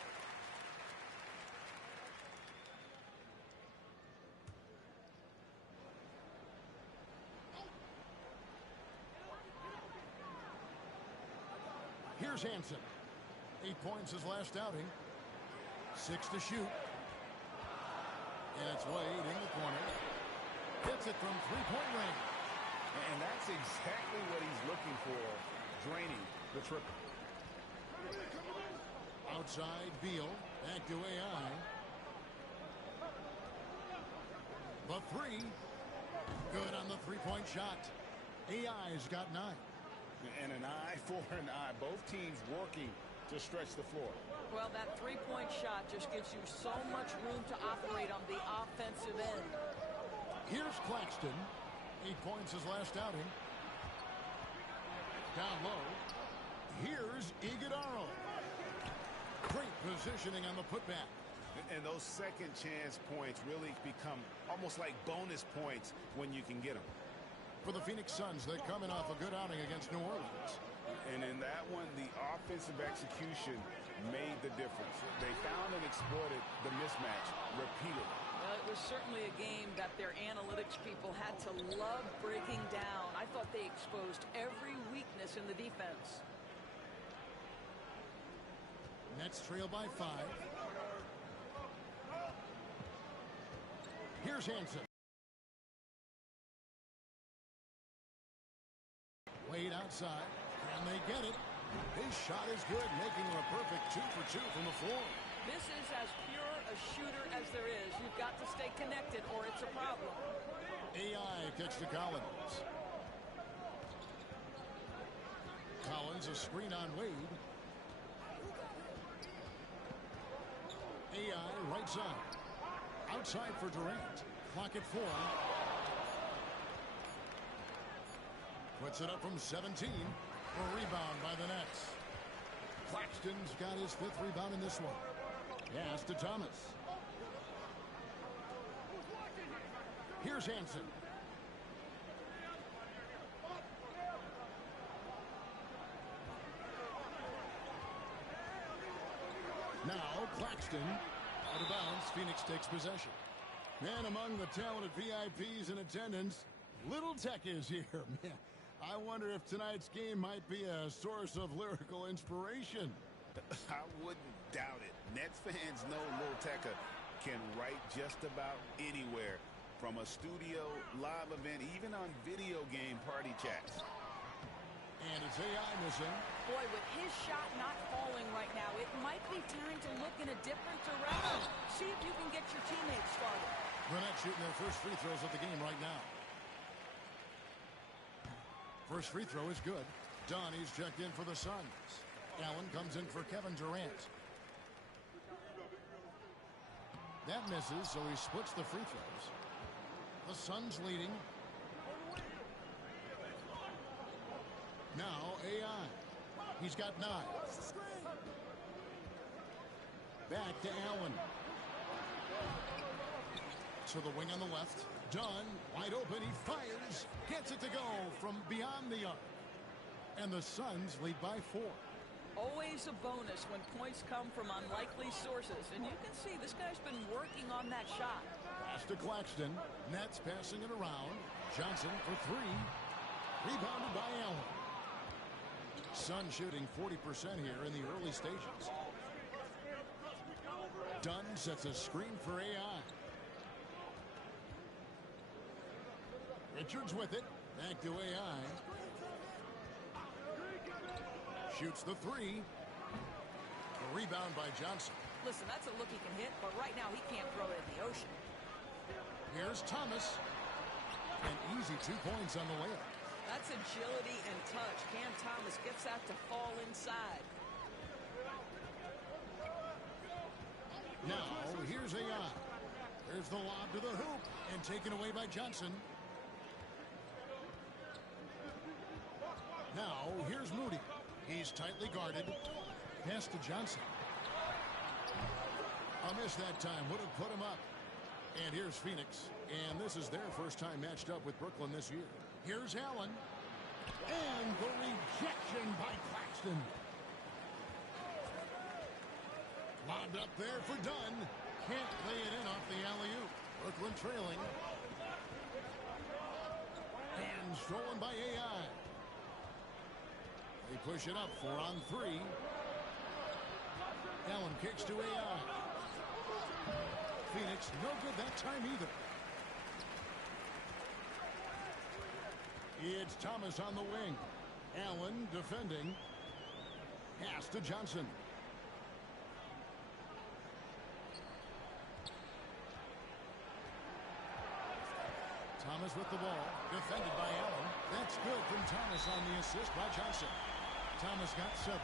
Here's Hansen. 8 points his last outing. 6 to shoot. And it's Wade in the corner. Hits it from three-point range. And that's exactly what he's looking for, draining the triple. Outside Beal. Back to AI. The three. Good on the three-point shot. AI's got 9. And an eye for an eye. Both teams working to stretch the floor. Well, that three-point shot just gives you so much room to operate on the offensive end. Here's Claxton. 8 points his last outing. Down low. Here's Iguodala. Great positioning on the putback. And those second chance points really become almost like bonus points when you can get them. For the Phoenix Suns, they're coming off a good outing against New Orleans. And in that one, the offensive execution made the difference. They found and exploited the mismatch repeatedly. Well, it was certainly a game that their analytics people had to love breaking down. I thought they exposed every weakness in the defense. Nets trail by 5. Here's Hansen. Wade outside. Can they get it? His shot is good, making him a perfect 2 for 2 from the floor. This is as pure a shooter as there is. You've got to stay connected or it's a problem. AI kicks to Collins. Collins, a screen on Wade. AI right side. Outside for Durant. Clock at 4. Puts it up from 17. A rebound by the Nets. Claxton's got his 5th rebound in this one. Pass to Thomas. Here's Hansen. Now Claxton. Out of bounds. Phoenix takes possession. Man, among the talented VIPs in attendance, Little Tech is here. Man, I wonder if tonight's game might be a source of lyrical inspiration. I wouldn't doubt it. Nets fans know Lil Tecca can write just about anywhere, from a studio, live event, even on video game party chats. And it's AI missing. Boy, with his shot not falling right now, it might be time to look in a different direction. See if you can get your teammates started. The Nets shooting their first free throws of the game right now. First free throw is good. Donnie's checked in for the Suns. Allen comes in for Kevin Durant. That misses, so he splits the free throws. The Suns leading. Now AI. He's got 9. Back to Allen. To the wing on the left. Dunn, wide open, he fires. Gets it to go from beyond the arc. And the Suns lead by 4. Always a bonus when points come from unlikely sources. And you can see this guy's been working on that shot. Pass to Claxton. Nets passing it around. Johnson for 3. Rebounded by Allen. Sun shooting 40% here in the early stages. Dunn sets a screen for AI. Richards with it. Back to AI. Shoots the 3. A rebound by Johnson. Listen, that's a look he can hit, but right now he can't throw it in the ocean. Here's Thomas. An easy 2 points on the layup. That's agility and touch. Cam Thomas gets that to fall inside. Now, here's AI. There's the lob to the hoop and taken away by Johnson. Now, here's Moody. He's tightly guarded. Pass to Johnson. A miss that time. Would have put him up. And here's Phoenix. And this is their first time matched up with Brooklyn this year. Here's Allen. And the rejection by Claxton. Lobbed up there for Dunn. Can't lay it in off the alley-oop. Brooklyn trailing. And stolen by AI. They push it up 4-on-3. Allen kicks to AI. Phoenix no good that time either. It's Thomas on the wing. Allen defending. Pass to Johnson. Thomas with the ball. Defended by Allen. That's good from Thomas on the assist by Johnson. Thomas got 7.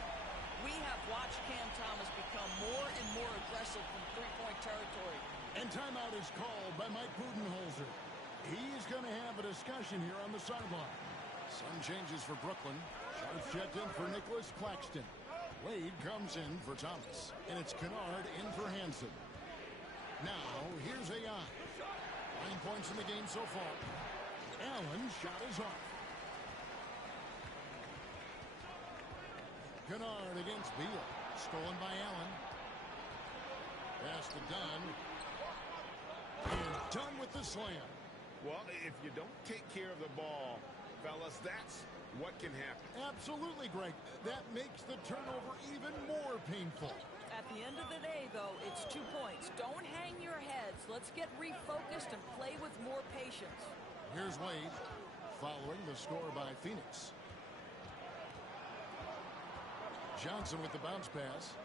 We have watched Cam Thomas become more and more aggressive from three-point territory. And timeout is called by Mike Budenholzer. He's going to have a discussion here on the sideline. Some changes for Brooklyn. Sharp checked in for Nicholas Claxton. Wade comes in for Thomas. And it's Kennard in for Hansen. Now, here's AI. 9 points in the game so far. Allen's shot is off. Kennard against Beal. Stolen by Allen. Pass to Dunn. And Dunn with the slam. Well, if you don't take care of the ball, fellas, that's what can happen. Absolutely, Greg. That makes the turnover even more painful. At the end of the day, though, it's 2 points. Don't hang your heads. Let's get refocused and play with more patience. Here's Wade following the score by Phoenix. Johnson with the bounce pass.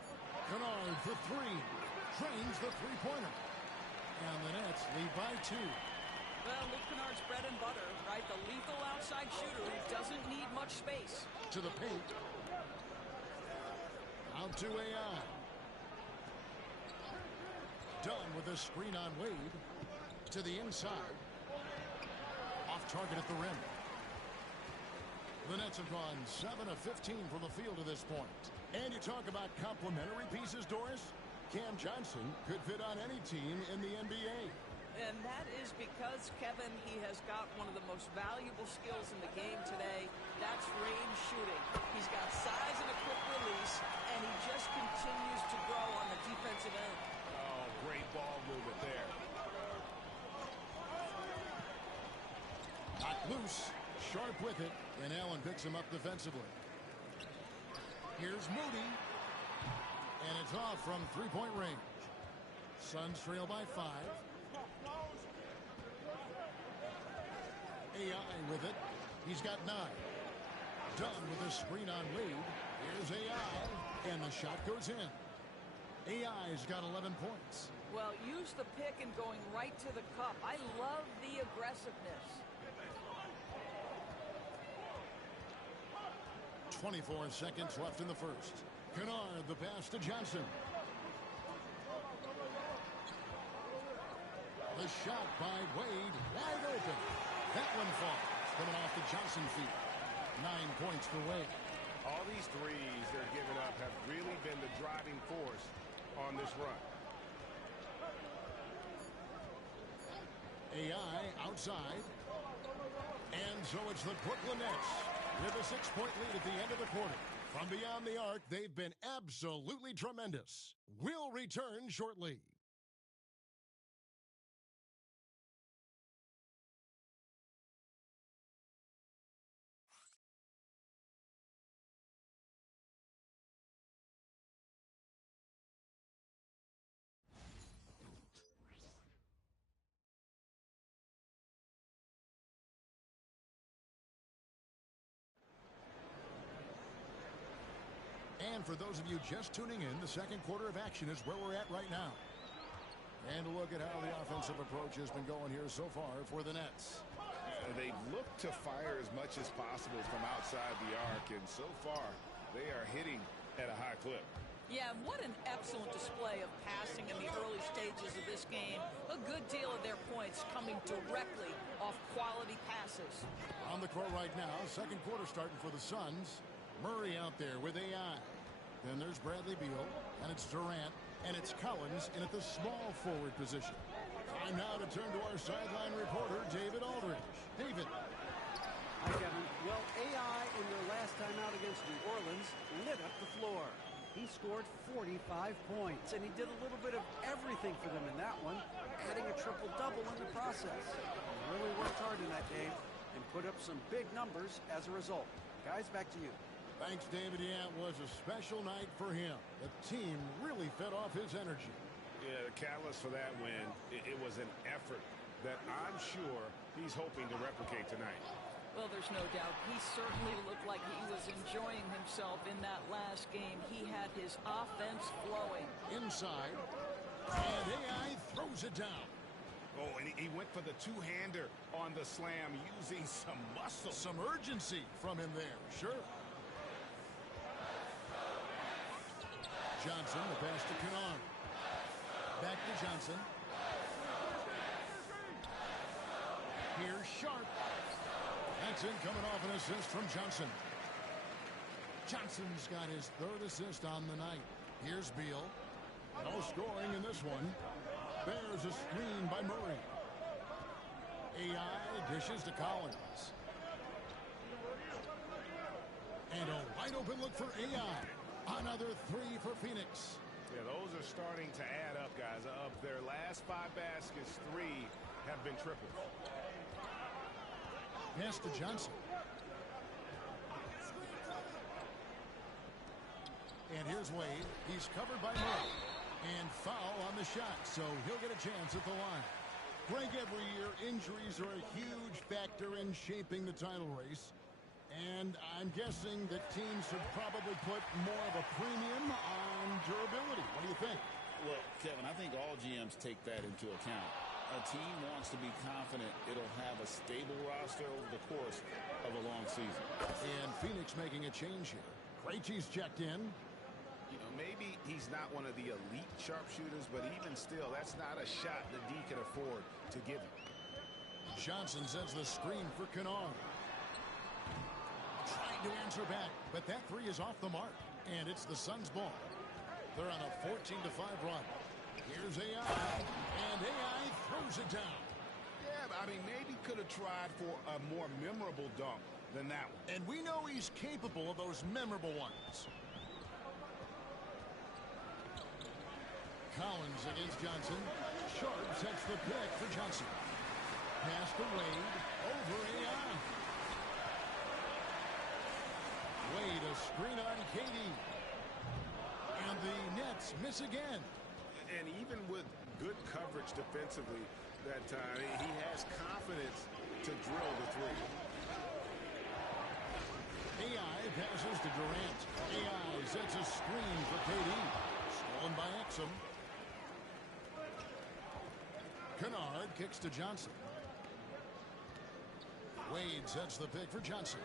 Kennard for 3. Trains the three-pointer. And the Nets lead by 2. Well, Luke Kennard's bread and butter, right? The lethal outside shooter who doesn't need much space. To the paint. Out to AI. Dunn with a screen on Wade. To the inside. Off target at the rim. The Nets have gone 7 of 15 from the field to this point. And you talk about complementary pieces, Doris. Cam Johnson could fit on any team in the NBA. And that is because, Kevin, he has got one of the most valuable skills in the game today. That's range shooting. He's got size and a quick release, and he just continues to grow on the defensive end. Oh, great ball movement there. Knocked loose. Sharp with it, and Allen picks him up defensively. Here's Moody. And it's off from three-point range. Suns trail by 5. AI with it. He's got 9. Dunn with a screen on Wade. Here's AI. And the shot goes in. AI's got 11 points. Well, use the pick and going right to the cup. I love the aggressiveness. 24 seconds left in the first. Kennard, the pass to Johnson. The shot by Wade, wide open. That one falls, coming off the Johnson feet. 9 points for Wade. All these threes they're giving up have really been the driving force on this run. AI outside. And so it's the Brooklyn Nets with a 6-point lead at the end of the quarter. From beyond the arc, they've been absolutely tremendous. We'll return shortly. And for those of you just tuning in, the second quarter of action is where we're at right now. And look at how the offensive approach has been going here so far for the Nets. They look to fire as much as possible from outside the arc, and so far they are hitting at a high clip. Yeah, what an excellent display of passing in the early stages of this game. A good deal of their points coming directly off quality passes. On the court right now, second quarter starting for the Suns. Murray out there with AI. Then there's Bradley Beal, and it's Durant, and it's Collins in at the small forward position. Time now to turn to our sideline reporter, David Aldridge. David. Hi, Kevin. Well, AI in their last time out against New Orleans lit up the floor. He scored 45 points, and he did a little bit of everything for them in that one, adding a triple-double in the process. He really worked hard in that game and put up some big numbers as a result. Guys, back to you. Thanks, David. Yeah, it was a special night for him. The team really fed off his energy. Yeah, the catalyst for that win, it was an effort that I'm sure he's hoping to replicate tonight. Well, there's no doubt. He certainly looked like he was enjoying himself in that last game. He had his offense flowing. Inside, and AI throws it down. Oh, and he went for the two-hander on the slam using some muscle. Some urgency from him there, sure. Johnson, the pass to Kennard. Back to Johnson. Here's Sharp. That's in, coming off an assist from Johnson. Johnson's got his third assist on the night. Here's Beal. No scoring in this one. There's a screen by Murray. AI dishes to Collins. And a wide open look for AI. Another three for Phoenix. Yeah, those are starting to add up, guys. Of their last 5 baskets, 3 have been triples. Pass to Johnson. And here's Wade. He's covered by Murray. And foul on the shot, so he'll get a chance at the line. Greg, every year, injuries are a huge factor in shaping the title race. And I'm guessing that teams should probably put more of a premium on durability. What do you think? Well, Kevin, I think all GMs take that into account. A team wants to be confident it'll have a stable roster over the course of a long season. And Phoenix making a change here. Krejci's checked in. You know, maybe he's not one of the elite sharpshooters, but even still, that's not a shot that D can afford to give him. Johnson sends the screen for Kennard. Trying to answer back, but that three is off the mark, and it's the Suns' ball. They're on a 14-5 run. Here's AI, and AI throws it down. Yeah, but I mean, maybe could have tried for a more memorable dunk than that one. And we know he's capable of those memorable ones. Collins against Johnson. Sharp sets the pick for Johnson. Pass to Wade, over AI. Wade, a screen on Katie. And the Nets miss again. And even with good coverage defensively that time, he has confidence to drill the three. AI passes to Durant. AI sets a screen for KD. Stolen by Exum. Kennard kicks to Johnson. Wade sets the pick for Johnson.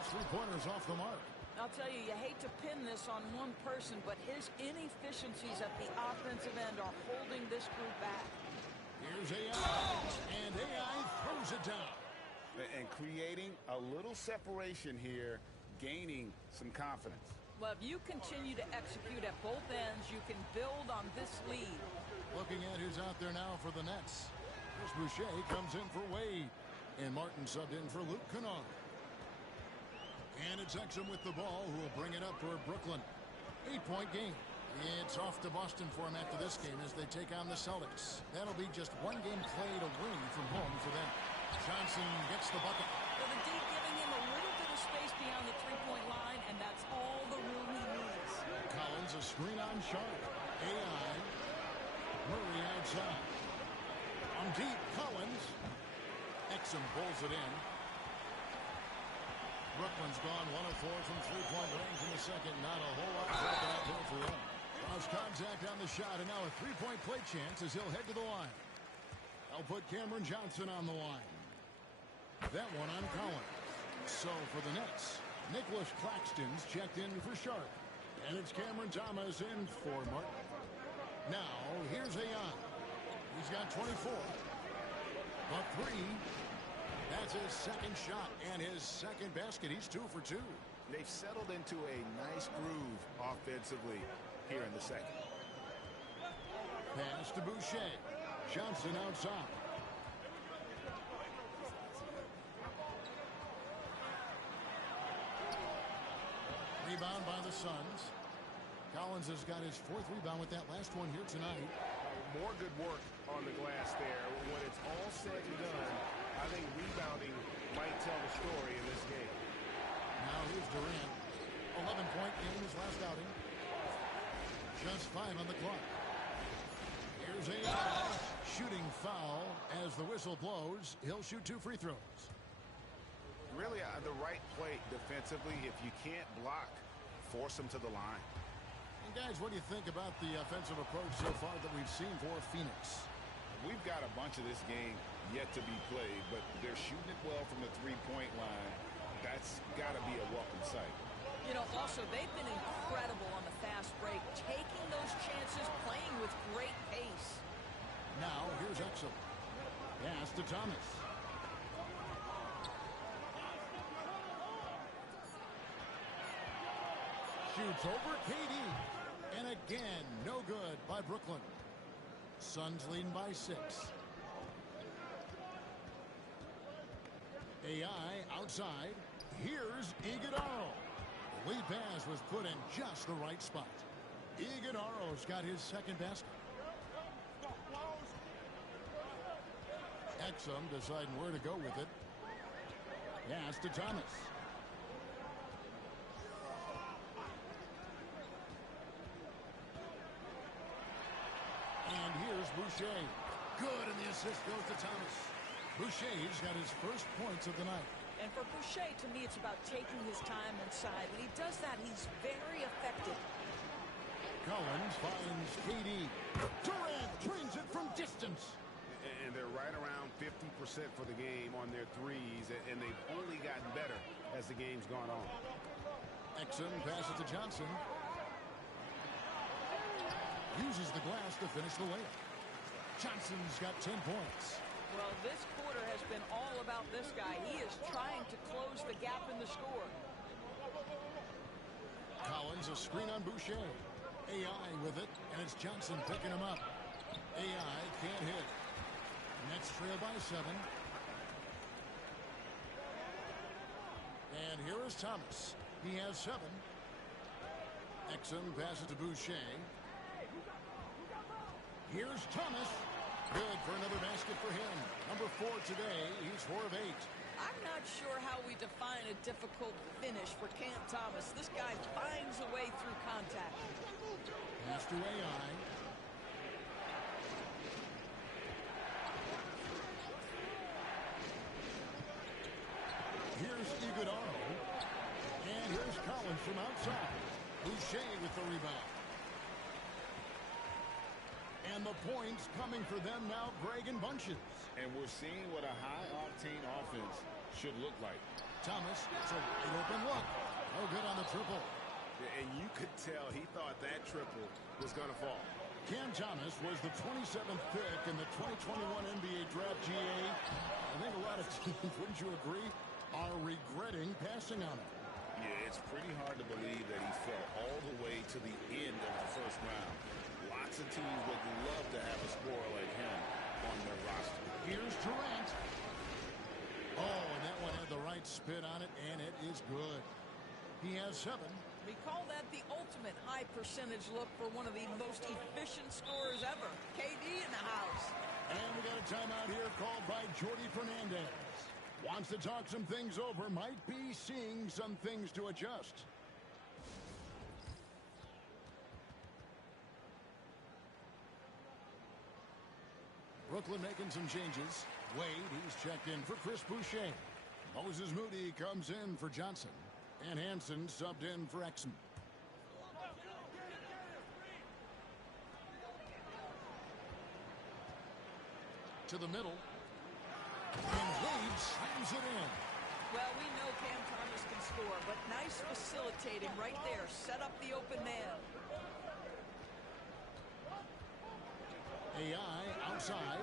His three-pointer's off the mark. I'll tell you, you hate to pin this on one person, but his inefficiencies at the offensive end are holding this group back. Here's AI, and AI throws it down. And creating a little separation here, gaining some confidence. Well, if you continue to execute at both ends, you can build on this lead. Looking at who's out there now for the Nets. Chris Boucher comes in for Wade, and Martin subbed in for Luke Kennard. And it's Exum with the ball, who will bring it up for Brooklyn. 8-point game. It's off to Boston for him after this game as they take on the Celtics. That'll be just one game played away from home for them. Johnson gets the bucket. Well, the D giving him a little bit of space beyond the three-point line, and that's all the room he needs. Collins, a screen on Sharp. AI. Murray outside. On deep, Collins. Exum pulls it in. Brooklyn's gone 1 of 4 from three-point range in the second. Not a whole lot working out there for them. Cross contact on the shot, and now a three-point play chance as he'll head to the line. They'll put Cameron Johnson on the line. That one on Collins. So for the Nets, Nicholas Claxton's checked in for Sharp. And it's Cameron Thomas in for Martin. Now, here's Ayan. He's got 24. A three. That's his second shot and his second basket. He's 2 for 2. They've settled into a nice groove offensively here in the second. Pass to Boucher. Johnson outside. Rebound by the Suns. Collins has got his 4th rebound with that last one here tonight. More good work on the glass there. When it's all said and done, I think rebounding might tell the story in this game. Now here's Durant. 11-point game his last outing. Just 5 on the clock. Here's a shooting foul as the whistle blows. He'll shoot 2 free throws. Really the right play defensively. If you can't block, force them to the line. And guys, what do you think about the offensive approach so far that we've seen for Phoenix? We've got a bunch of this game yet to be played, but they're shooting it well from the three-point line. That's got to be a welcome sight. You know, also, they've been incredible on the fast break, taking those chances, playing with great pace. Now, here's Exum. Pass to Thomas. Shoots over KD. And again, no good by Brooklyn. Suns leading by 6. AI outside. Here's Iguodala. The lead pass was put in just the right spot. Iguodala's got his second basket. Exum deciding where to go with it. Pass to Thomas. And here's Boucher. Good, and the assist goes to Thomas. Boucher's got his first points of the night. And for Boucher, to me, it's about taking his time inside. When he does that, he's very effective. Collins finds KD. Durant drains it from distance. And they're right around 50% for the game on their threes, and they've only gotten better as the game's gone on. Exum passes to Johnson. Uses the glass to finish the layup. Johnson's got 10 points. Well, this quarter has been all about this guy. He is trying to close the gap in the score. Collins, a screen on Boucher. AI with it, and it's Johnson picking him up. AI can't hit. Nets trail by 7. And here is Thomas. He has 7. Exum passes to Boucher. Here's Thomas. Good for another basket for him. Number 4 today. He's 4 of 8. I'm not sure how we define a difficult finish for Cam Thomas. This guy finds a way through contact. Pass to AI. Here's Iguodala. And here's Collins from outside. Boucher with the rebound. And the points coming for them now, Greg, in bunches. And we're seeing what a high-octane offense should look like. Thomas, it's a wide open look. No good on the triple. And you could tell he thought that triple was going to fall. Cam Thomas was the 27th pick in the 2021 NBA Draft GA. I think a lot of teams, wouldn't you agree, are regretting passing on him. Yeah, it's pretty hard to believe that he fell all the way to the end of the first round. Lots of teams would love to have a scorer like him on their roster. Here's Durant. Oh, and that one had the right spin on it, and it is good. He has 7. We call that the ultimate high percentage look for one of the most efficient scorers ever. KD in the house. And we got a timeout here called by Jordi Fernandez. Wants to talk some things over, might be seeing some things to adjust. Brooklyn making some changes. Wade, he's checked in for Chris Boucher. Moses Moody comes in for Johnson. And Hansen subbed in for Exum. to the middle. And Wade slams it in. Well, we know Cam Thomas can score, but nice facilitating right there. Set up the open man. AI outside.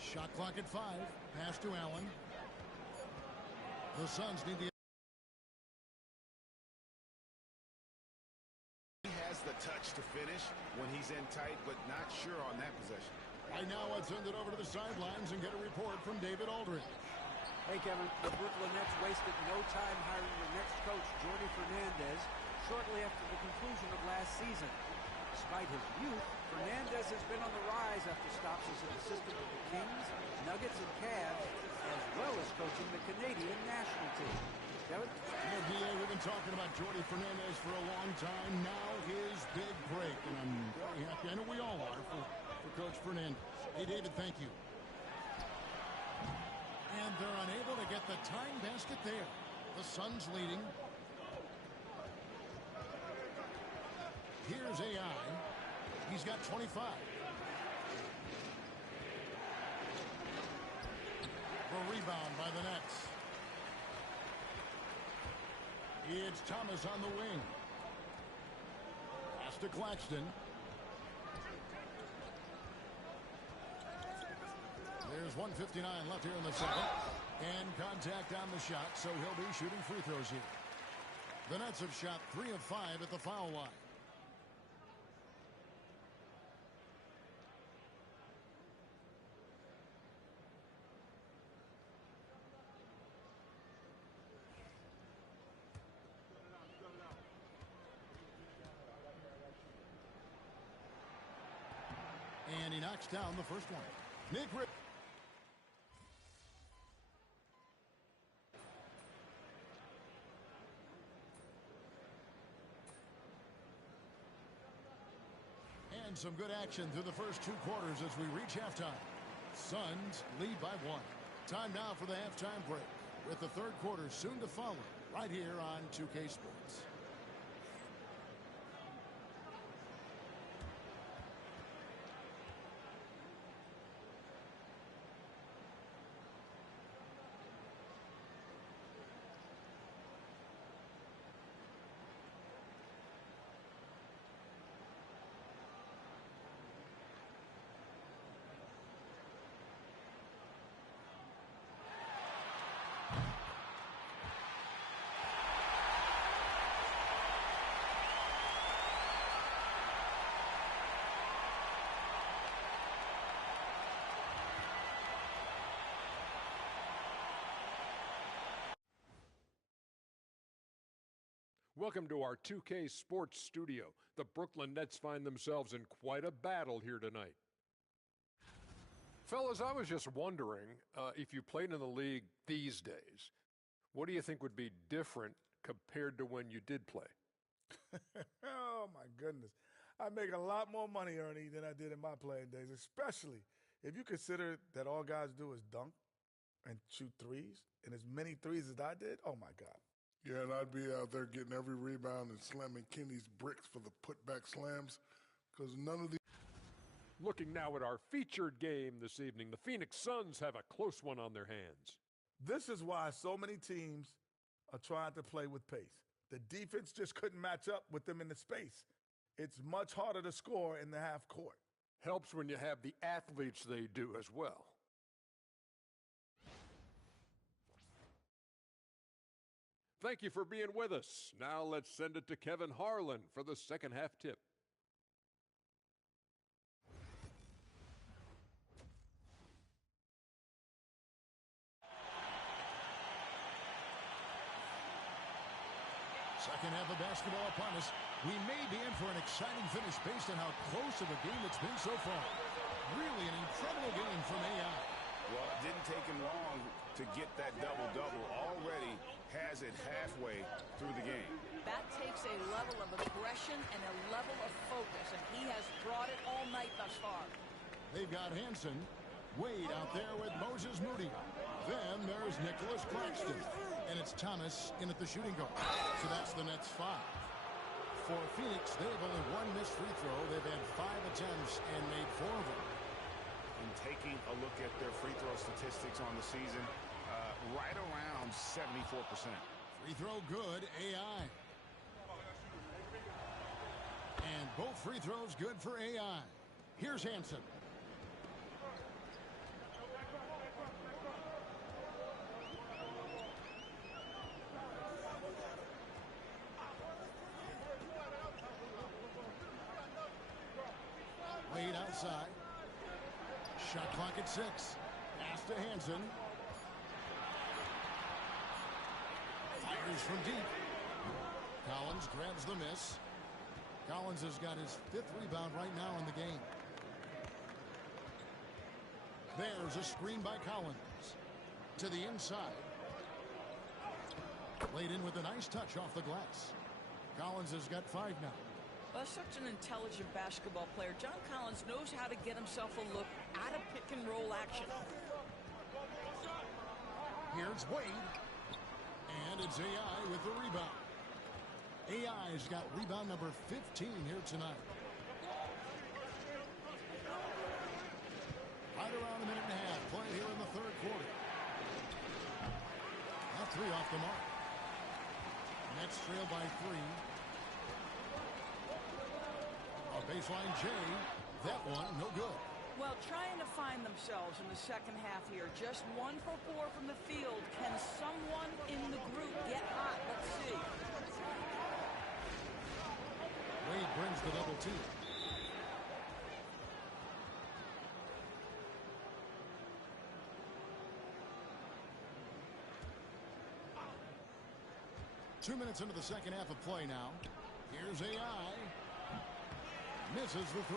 Shot clock at 5. Pass to Allen. The Suns need the... He has the touch to finish when he's in tight, but not sure on that possession. Right now, let's send it over to the sidelines and get a report from David Aldridge. Hey, Kevin, the Brooklyn Nets wasted no time hiring their next coach, Jordi Fernandez, shortly after the conclusion of last season. Despite his youth, Fernandez has been on the rise after stops as an assistant with the Kings, Nuggets, and Cavs, as well as coaching the Canadian national team. Kevin? We've been talking about Jordi Fernandez for a long time. Now his big break, and I'm very happy. I know we all are for Coach Fernandez. Hey, David, thank you. And they're unable to get the tying basket there. The Suns leading. Here's AI. He's got 25. A rebound by the Nets. It's Thomas on the wing. Pass to Claxton. There's 1:59 left here in the second. And contact on the shot, so he'll be shooting free throws here. The Nets have shot 3 of 5 at the foul line. And he knocks down the first one. Nick Rip. And some good action through the first 2 quarters as we reach halftime. Suns lead by 1. Time now for the halftime break, with the third quarter soon to follow, right here on 2K Sports. Welcome to our 2K Sports studio. The Brooklyn Nets find themselves in quite a battle here tonight. Fellas, I was just wondering if you played in the league these days, what do you think would be different compared to when you did play? Oh, my goodness. I make a lot more money, Ernie, than I did in my playing days, especially if you consider that all guys do is dunk and shoot threes, and as many threes as I did, oh, my God. Yeah, and I'd be out there getting every rebound and slamming Kenny's bricks for the putback slams because none of the... Looking now at our featured game this evening, the Phoenix Suns have a close one on their hands. This is why so many teams are trying to play with pace. The defense just couldn't match up with them in the space. It's much harder to score in the half court. Helps when you have the athletes they do as well. Thank you for being with us. Now let's send it to Kevin Harlan for the second half tip. Second half of basketball upon us. We may be in for an exciting finish based on how close of a game it's been so far. Really an incredible game from AI. Well, it didn't take him long to get that double-double. Already has it halfway through the game. That takes a level of aggression and a level of focus, and he has brought it all night thus far. They've got Hanson, Wade out there with Moses Moody. Then there's Nicholas Claxton. And it's Thomas in at the shooting guard. So that's the Nets 5. For Phoenix, they've only one missed free throw. They've had 5 attempts and made 4 of them. And taking a look at their free throw statistics on the season, right around 74%. Free throw good, AI. And both free throws good for AI. Here's Hansen. Wade outside. Shot clock at 6. Pass to Hansen. Fires from deep. Collins grabs the miss. Collins has got his 5th rebound right now in the game. There's a screen by Collins. To the inside. Laid in with a nice touch off the glass. Collins has got 5 now. Well, such an intelligent basketball player. John Collins knows how to get himself a look out of pick-and-roll action. Here's Wade. And it's AI with the rebound. AI's got rebound number 15 here tonight. Right around a minute and a half play here in the 3rd quarter. Now 3 off the mark. Nets trail by 3. A baseline J. That one, no good. Well, trying to find themselves in the second half here. Just 1 for 4 from the field. Can someone in the group get hot? Let's see. Wade brings the double team. Two minutes into the second half of play now. Here's AI. Misses the 3.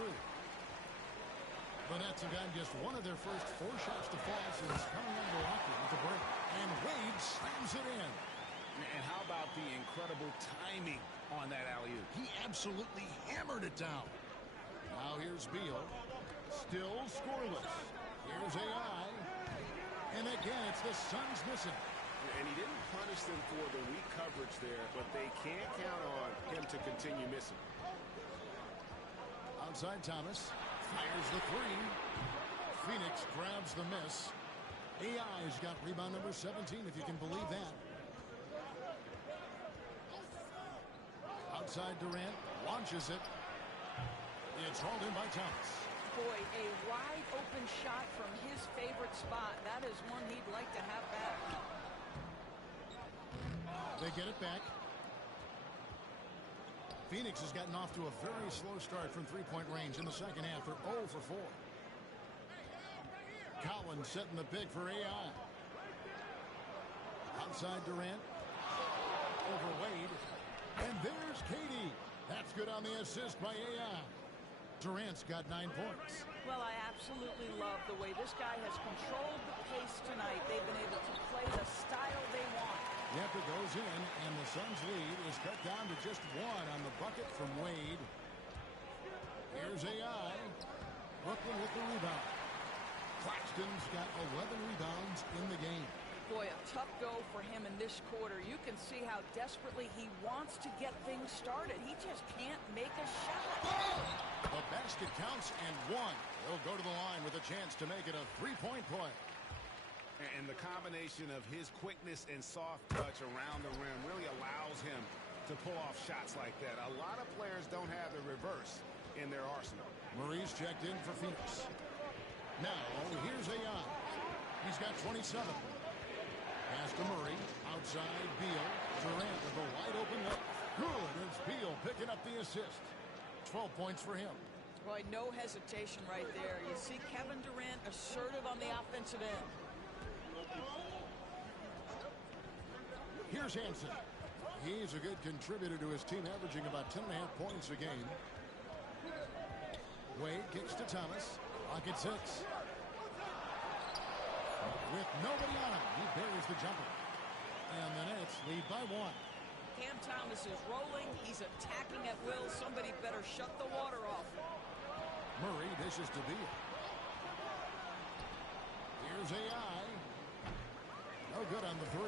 The Nets have gotten just one of their first 4 shots to fall since coming out of the locker with the break. And Wade slams it in. And how about the incredible timing on that alley-oop? He absolutely hammered it down. Now here's Beal. Still scoreless. Here's AI. And again, it's the Suns missing. And he didn't punish them for the weak coverage there, but they can't count on him to continue missing. Outside Thomas. Fires the 3. Phoenix grabs the miss. AI's got rebound number 17, if you can believe that. Outside Durant. Launches it. It's hauled in by Thomas. Boy, a wide open shot from his favorite spot. That is one he'd like to have back. They get it back. Phoenix has gotten off to a very slow start from three-point range in the second half. They're 0 for 4. Collins setting the big for AI. Outside Durant. Over Wade. And there's Katie. That's good on the assist by AI. Durant's got 9 points. Well, I absolutely love the way this guy has controlled the pace tonight. They've been able to play the style they want. Yep, it goes in, and the Suns' lead is cut down to just 1 on the bucket from Wade. Here's AI. Brooklyn with the rebound. Claxton's got 11 rebounds in the game. Boy, a tough go for him in this quarter. You can see how desperately he wants to get things started. He just can't make a shot. The basket counts and 1. He'll go to the line with a chance to make it a 3-point play. And the combination of his quickness and soft touch around the rim really allows him to pull off shots like that. A lot of players don't have the reverse in their arsenal. Murray's checked in for Phoenix. Now, here's AI. He's got 27. Pass to Murray. Outside Beal. Durant with a wide open look. Good. It's Beal picking up the assist. 12 points for him. Boy, no hesitation right there. You see Kevin Durant assertive on the offensive end. Here's Hansen. He's a good contributor to his team, averaging about 10.5 points a game. Wade kicks to Thomas. Clock at 6. With nobody on him, he buries the jumper. And the Nets lead by 1. Cam Thomas is rolling. He's attacking at will. Somebody better shut the water off. Murray dishes to Beal. Here's AI. No good on the 3.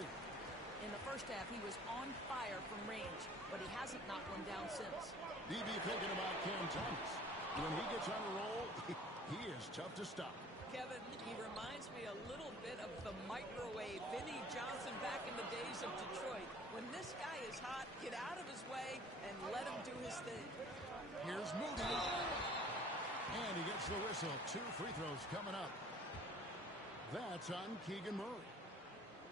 In the first half, he was on fire from range, but he hasn't knocked one down since. You be thinking about Cam Thomas. When he gets on a roll, he is tough to stop. Kevin, he reminds me a little bit of the microwave Vinnie Johnson back in the days of Detroit. When this guy is hot, get out of his way and let him do his thing. Here's Moody. And he gets the whistle. 2 free throws coming up. That's on Keegan Murray.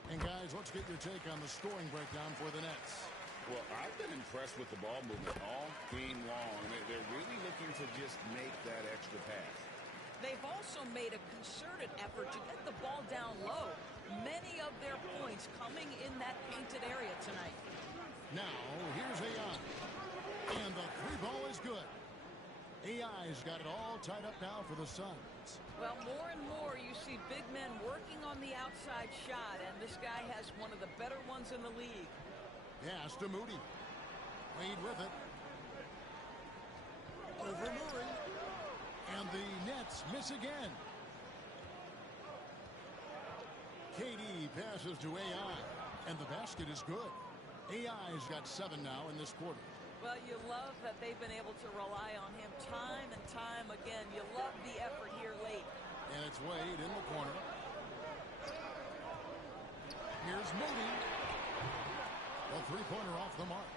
And guys, let's get your take on the scoring breakdown for the Nets. Well, I've been impressed with the ball movement all game long. They're really looking to just make that extra pass. They've also made a concerted effort to get the ball down low. Many of their points coming in that painted area tonight. Now, here's AI. And the 3 ball is good. AI's got it all tied up now for the Suns. Well, more and more you see big men working on the outside shot, and this guy has one of the better ones in the league. Pass to Moody. Wade with it. Over Murray. And the Nets miss again. KD passes to AI. And the basket is good. AI's got 7 now in this quarter. Well, you love that they've been able to rely on him time and time again. You love the effort here late. And it's Wade in the corner. Here's Moody. A 3-pointer off the mark.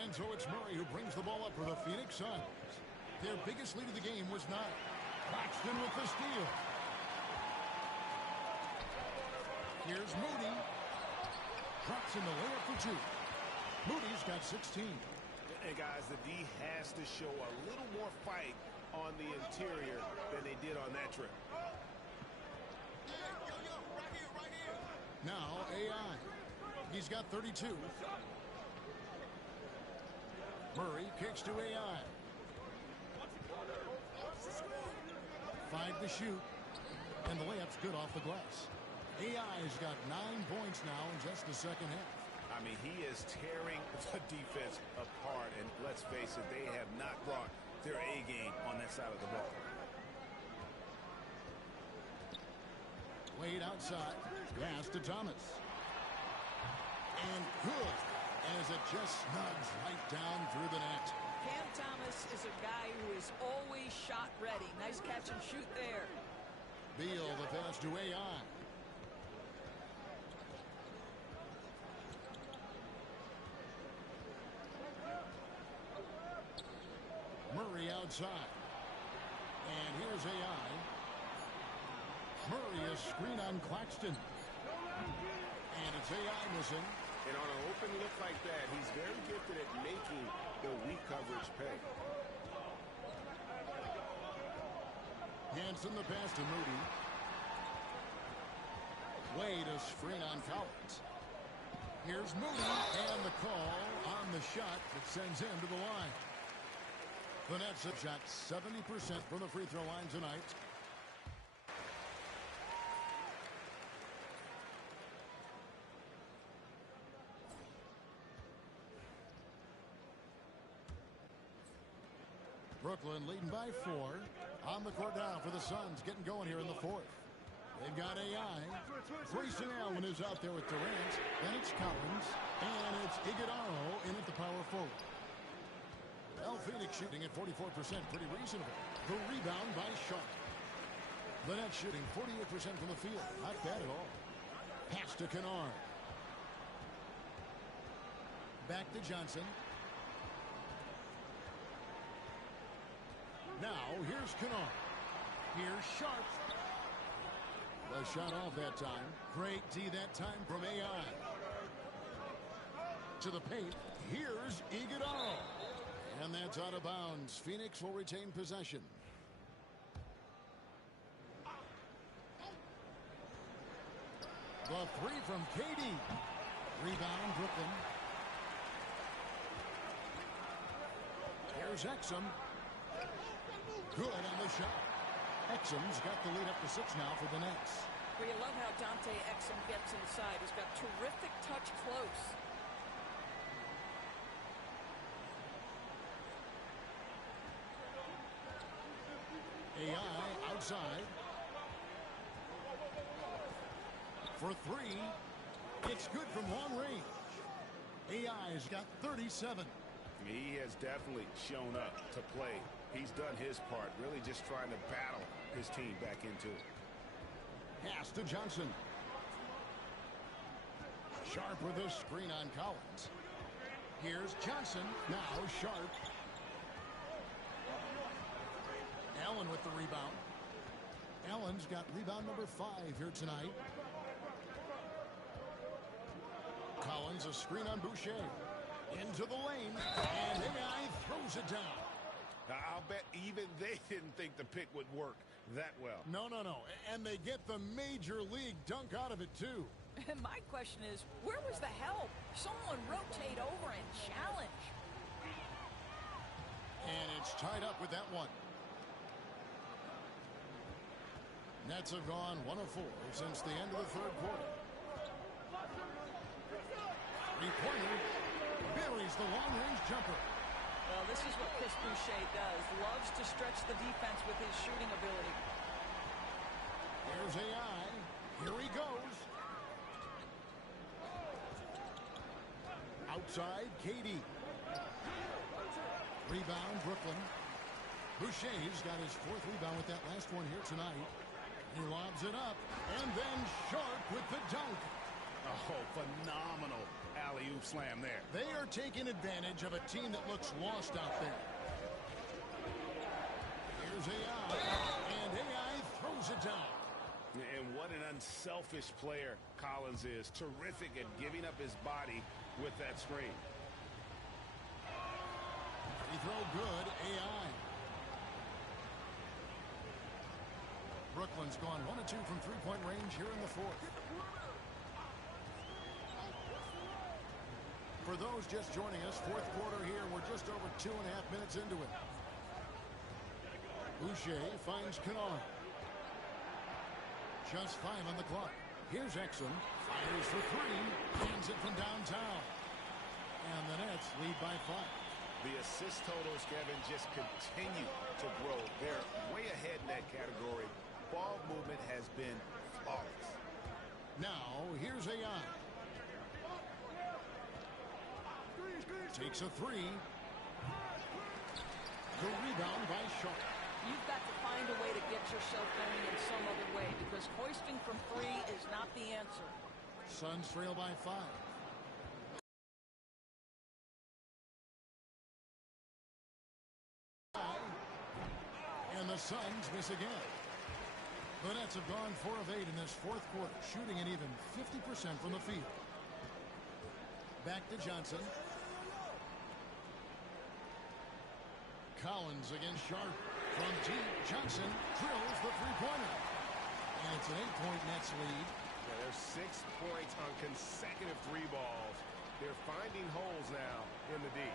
And so it's Murray who brings the ball up for the Phoenix Suns. Their biggest lead of the game was 9. Claxton with the steal. Here's Moody. Drops in the layup for 2. Moody's got 16. And guys, the D has to show a little more fight on the interior than they did on that trip. Now AI. He's got 32. Murray kicks to AI. 5 to shoot. And the layup's good off the glass. AI's got 9 points now in just the second half. I mean, he is tearing the defense apart. And let's face it, they have not brought their A game on that side of the ball. Wade outside. Pass to Thomas. And good, as it just snugs right down through the net. Cam Thomas is a guy who is always shot ready. Nice catch and shoot there. Beal the pass to AI. Murray outside. And here's AI. Murray is screen on Claxton. And it's AI missing. And on an open look like that, he's very gifted at making the weak coverage pay. Hanson the pass to Moody. Wade a screen on Collins. Here's Moody, and the call on the shot that sends him to the line. The Nets have shot 70% from the free throw line tonight. Brooklyn leading by 4. On the court now for the Suns, getting going here in the 4th. They've got AI. Grayson Allen is out there with Durant. Then it's Collins. And it's Iguodala in at the power forward. Phoenix shooting at 44%, pretty reasonable. The rebound by Sharp. The Nets shooting 48% from the field. Not bad at all. Pass to Kennard. Back to Johnson. Now, here's Kennard. Here's Sharp. The shot off that time. Great D that time from AI. To the paint. Here's Iguodala. And that's out of bounds. Phoenix will retain possession. The 3 from KD. Rebound, Brooklyn. Here's Exum. Good on the shot. Exum's got the lead up to 6 now for the Nets. We love how Dante Exum gets inside. He's got terrific touch close. AI outside. For 3. It's good from long range. AI's got 37. He has definitely shown up to play. He's done his part, really just trying to battle his team back into it. Pass to Johnson. Sharp with a screen on Collins. Here's Johnson. Now Sharp. Allen with the rebound. Allen's got rebound number 5 here tonight. Collins, a screen on Boucher. Into the lane, and AI throws it down. I'll bet even they didn't think the pick would work that well. No. And they get the major league dunk out of it, too. And my question is, where was the help? Someone rotate over and challenge. And it's tied up with that one. Nets have gone 1 of 4 since the end of the third quarter. Three-pointer buries the long-range jumper. Well, this is what Chris Boucher does. Loves to stretch the defense with his shooting ability. Here's AI. Here he goes. Outside, KD. Rebound, Brooklyn. Boucher's got his 4th rebound with that last one here tonight. He lobs it up, and then Sharp with the dunk. Oh, phenomenal alley-oop slam there. They are taking advantage of a team that looks lost out there. Here's AI, and AI throws it down. And what an unselfish player Collins is. Terrific at giving up his body with that screen. Free throw good, AI. Brooklyn's gone 1 of 2 from three-point range here in the 4th. For those just joining us, 4th quarter here. We're just over 2.5 minutes into it. Boucher finds Kennard. Just 5 on the clock. Here's Exum. Fires for 3. Hands it from downtown. And the Nets lead by 5. The assist totals, Kevin, just continue to grow. They're way ahead in that category. Ball movement has been flawless. Now, here's AI. Takes a 3. The rebound by Sharp. You've got to find a way to get yourself going in some other way, because hoisting from 3 is not the answer. Suns trail by 5. And the Suns miss again. The Nets have gone 4 of 8 in this 4th quarter, shooting an even 50% from the field. Back to Johnson. Collins against Sharp. From deep, Johnson drills the three-pointer. And it's an 8-point Nets lead. Yeah, there's 6 points on consecutive 3 balls. They're finding holes now in the D.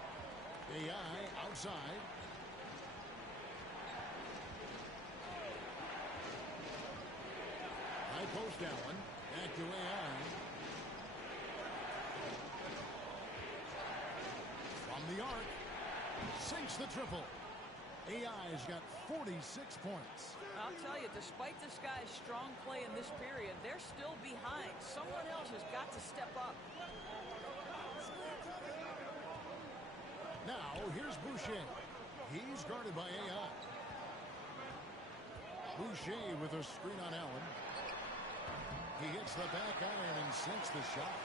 AI outside. High post Allen. Back to AI. From the arc. Sinks the triple. AI's got 46 points. I'll tell you, despite this guy's strong play in this period, they're still behind. Someone else has got to step up. Now, here's Boucher. He's guarded by AI. Boucher with a screen on Allen. He hits the back iron and sinks the shot.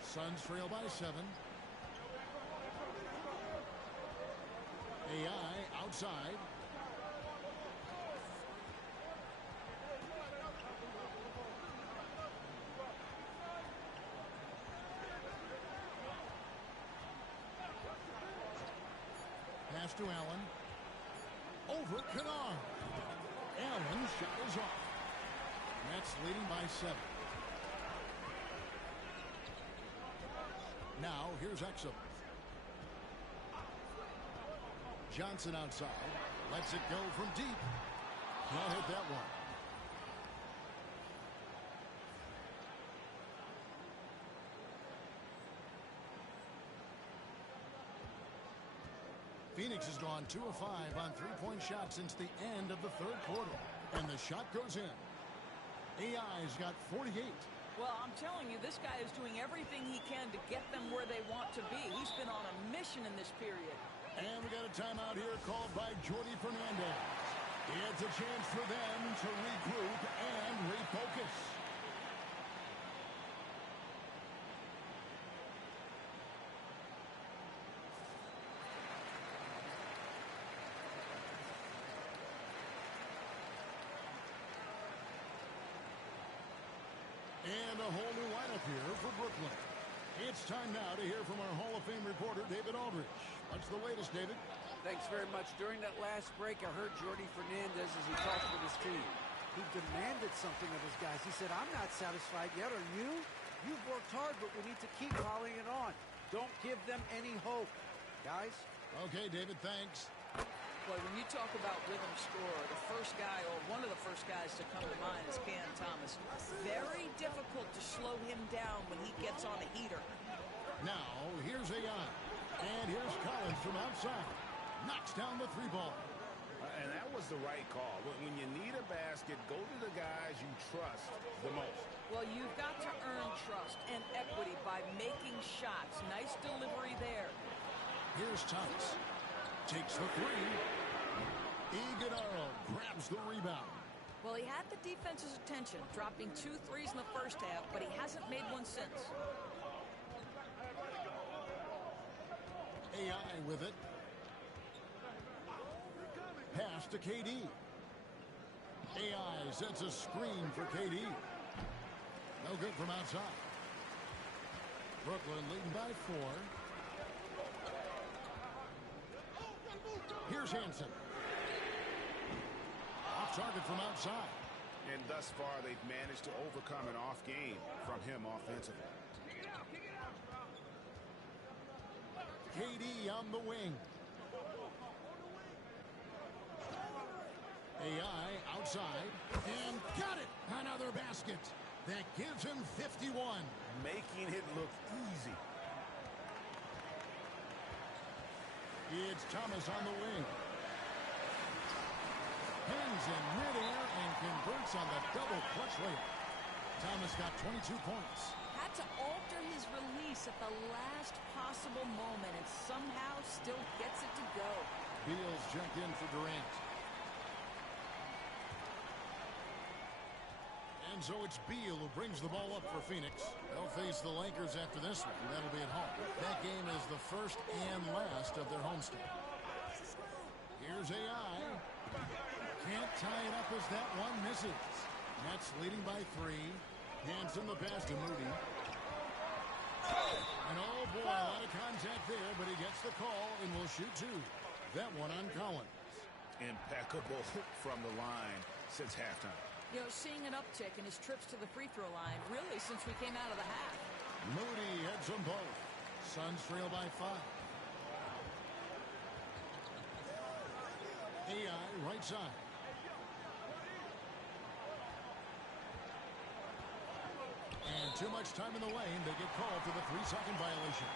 Suns trail by 7. AI outside. Pass to Allen. Over Kennard. Allen's shot is off. Nets leading by 7. Now here's Exum. Johnson outside. Lets it go from deep. Can't hit that one. Phoenix has gone 2 of 5 on three-point shots since the end of the third quarter. And the shot goes in. AI's got 48. Well, I'm telling you, this guy is doing everything he can to get them where they want to be. He's been on a mission in this period. And we got a timeout here called by Jordy Fernandez. It's a chance for them to regroup and refocus. And a whole new lineup here for Brooklyn. It's time now to hear from our Hall of Fame reporter, David Aldridge. What's the latest, David? Thanks very much. During that last break, I heard Jordy Fernandez as he talked with his team. He demanded something of his guys. He said, I'm not satisfied yet. Are you? You've worked hard, but we need to keep piling it on. Don't give them any hope. Guys? Okay, David, thanks. Boy, when you talk about rhythm scorer, the first guy or one of the first guys to come to mind is Cam Thomas. Very difficult to slow him down when he gets on a heater. Now, here's AI. And here's Collins from outside. Knocks down the three ball. And that was the right call. When you need a basket, go to the guys you trust the most. Well, you've got to earn trust and equity by making shots. Nice delivery there. Here's Thomas. Takes the three. Iguodala grabs the rebound. Well, he had the defense's attention, dropping 2 threes in the first half, but he hasn't made one since. AI with it. Pass to KD. AI sets a screen for KD. No good from outside. Brooklyn leading by 4. Here's Hansen. Off target from outside. And thus far, they've managed to overcome an off game from him offensively. KD on the wing. AI outside. And got it. Another basket. That gives him 51. Making it look easy. It's Thomas on the wing. Pins in midair and converts on the double clutch layup. Thomas got 22 points. Had to alter his release at the last possible moment and somehow still gets it to go. Beal's checked in for Durant. And so it's Beal who brings the ball up for Phoenix. They'll face the Lakers after this one. That'll be at home. That game is the first and last of their homestand. Here's AI. Can't tie it up as that one misses. Nets leading by 3. Hansen the pass to Moody. And oh boy, a lot of contact there, but he gets the call and will shoot 2. That one on Collins. Impeccable from the line since halftime. You know, seeing an uptick in his trips to the free throw line, really, since we came out of the half. Moody heads them both. Suns trail by 5. AI right side. And too much time in the lane. They get called for the 3-second violation.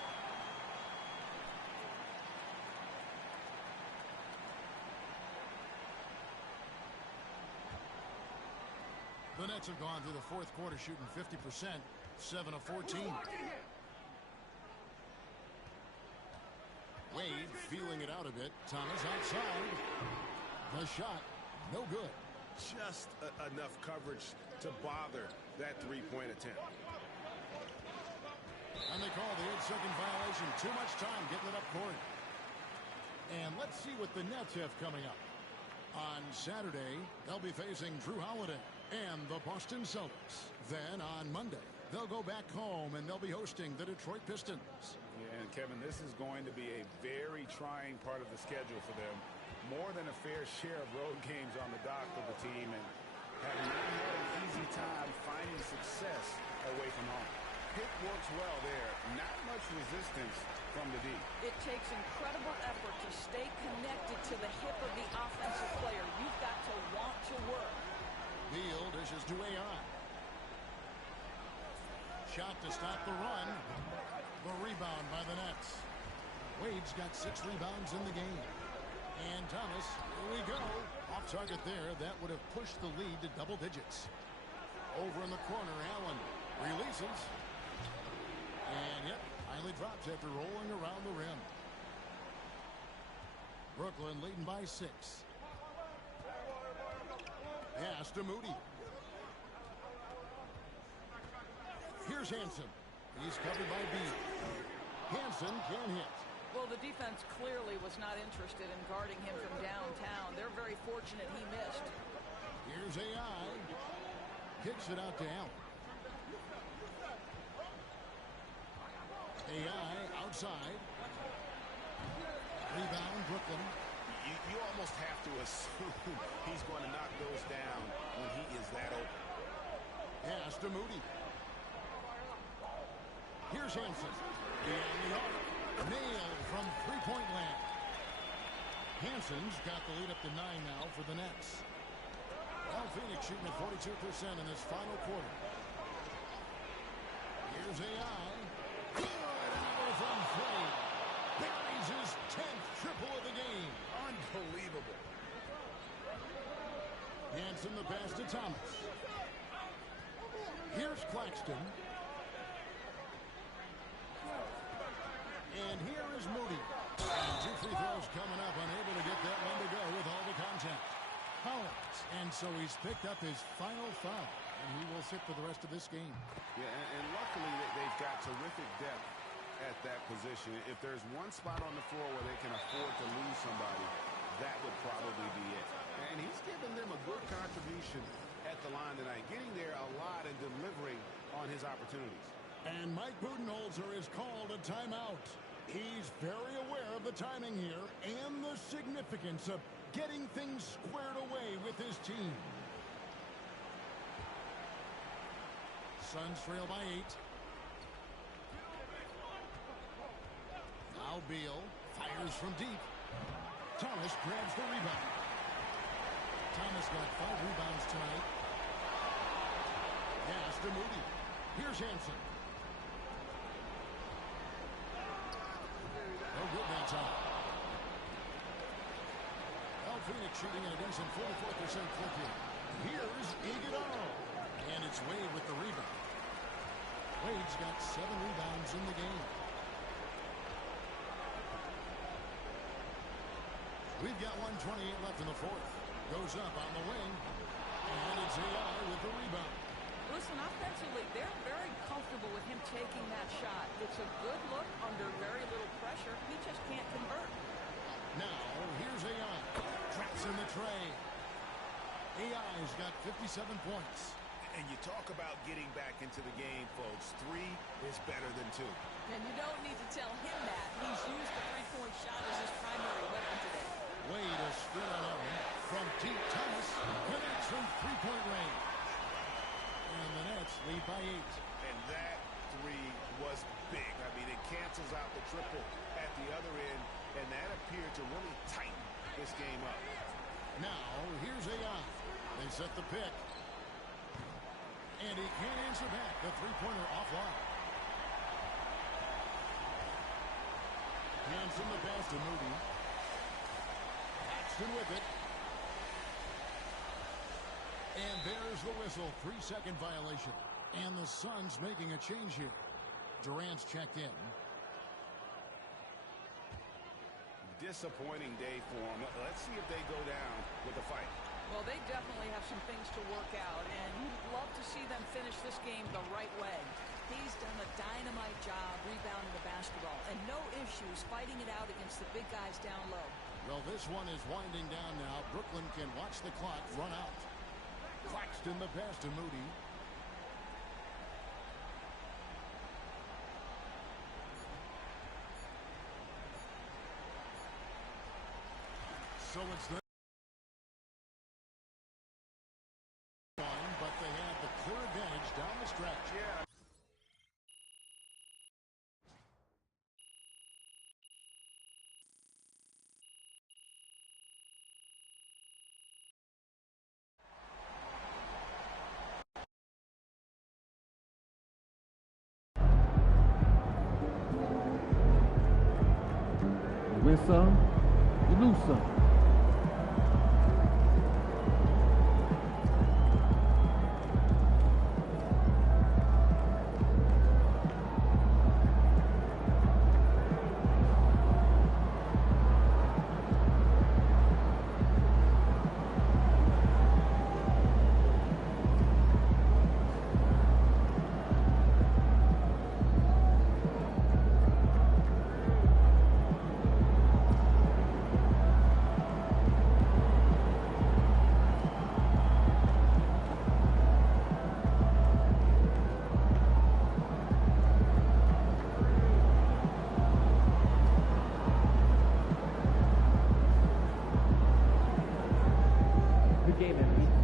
The Nets have gone through the fourth quarter shooting 50%, 7 of 14. Wade feeling it out a bit. Thomas outside. The shot, no good. Just enough coverage to bother that three-point attempt. And they call the 8-second violation. Too much time getting it up court. And let's see what the Nets have coming up. On Saturday, they'll be facing Drew Holiday and the Boston Celtics. Then on Monday, they'll go back home and they'll be hosting the Detroit Pistons. Yeah, and Kevin, this is going to be a very trying part of the schedule for them. More than a fair share of road games on the dock for the team, and have not had an easy time finding success away from home. Pitt works well there. Not much resistance from the D. It takes incredible effort to stay connected to the hip of the offensive player. You've got to want to work. Beal dishes to AI. Shot to stop the run. The rebound by the Nets. Wade's got 6 rebounds in the game. And Thomas, here we go. Off target there. That would have pushed the lead to double digits. Over in the corner, Allen releases. And yep, finally drops after rolling around the rim. Brooklyn leading by 6. Pass to Moody. Here's Hansen. He's covered by Beal. Hansen can hit. Well, the defense clearly was not interested in guarding him from downtown. They're very fortunate he missed. Here's AI. Kicks it out to Allen. AI outside. Rebound, Brooklyn. You almost have to assume he's going to knock those down when he is that open. Pass to Moody. Here's Hansen. Beyond the arc. Nailed from three-point land. Hansen's got the lead up to 9 now for the Nets. Well, Phoenix shooting at 42% in this final quarter. Here's AI. Good angle from three. Buries his 10th triple of the game. Unbelievable. Hansen the pass to Thomas. Here's Claxton. And here is Moody. And 2 free throws coming up, unable to get that one to go with all the contact. Collins. And so he's picked up his final foul, and he will sit for the rest of this game. Yeah, and luckily they've got terrific depth at that position. If there's one spot on the floor where they can afford to lose somebody, that would probably be it. And he's given them a good contribution at the line tonight, getting there a lot and delivering on his opportunities. And Mike Budenholzer has called a timeout. He's very aware of the timing here and the significance of getting things squared away with his team. Suns trail by 8. Now Beal fires from deep. Thomas grabs the rebound. Thomas got 5 rebounds tonight. Pass to Moody. Here's Hansen. No good that time. Well, Phoenix shooting at a decent 44% clip here. Here's Iguodala. And it's Wade with the rebound. Wade's got 7 rebounds in the game. We've got 1:28 left in the fourth. Goes up on the wing. And it's AI with the rebound. Listen, offensively, they're very comfortable with him taking that shot. It's a good look under very little pressure. He just can't convert. Now, here's AI. Traps in the tray. AI's got 57 points. And you talk about getting back into the game, folks. 3 is better than 2. And you don't need to tell him that. He's used the three-point shot as his primary weapon today. Wade is straight on him. From deep, Thomas connects from three-point range. And the Nets lead by 8. And that 3 was big. I mean, it cancels out the triple at the other end, and that appeared to really tighten this game up. Now, here's AI. They set the pick. And he can't answer back. The three-pointer offline. Hansen the pass to Moody. Paxton with it. And there's the whistle. 3-second violation. And the Suns making a change here. Durant's checked in. Disappointing day for them. Let's see if they go down with a fight. Well, they definitely have some things to work out, and you'd love to see them finish this game the right way. He's done a dynamite job rebounding the basketball, and no issues fighting it out against the big guys down low. Well, this one is winding down now. Brooklyn can watch the clock run out. Claxton the pass to Moody. So it's the one, but they have the clear advantage down the stretch. Yeah. You win some, you lose some. game, MP.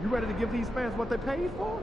You ready to give these fans what they paid for?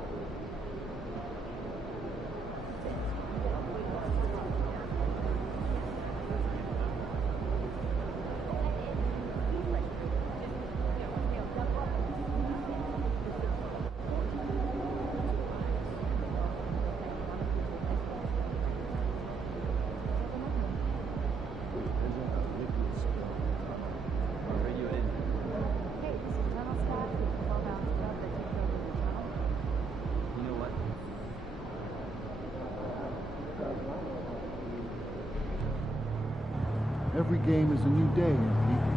Every game is a new day, MP.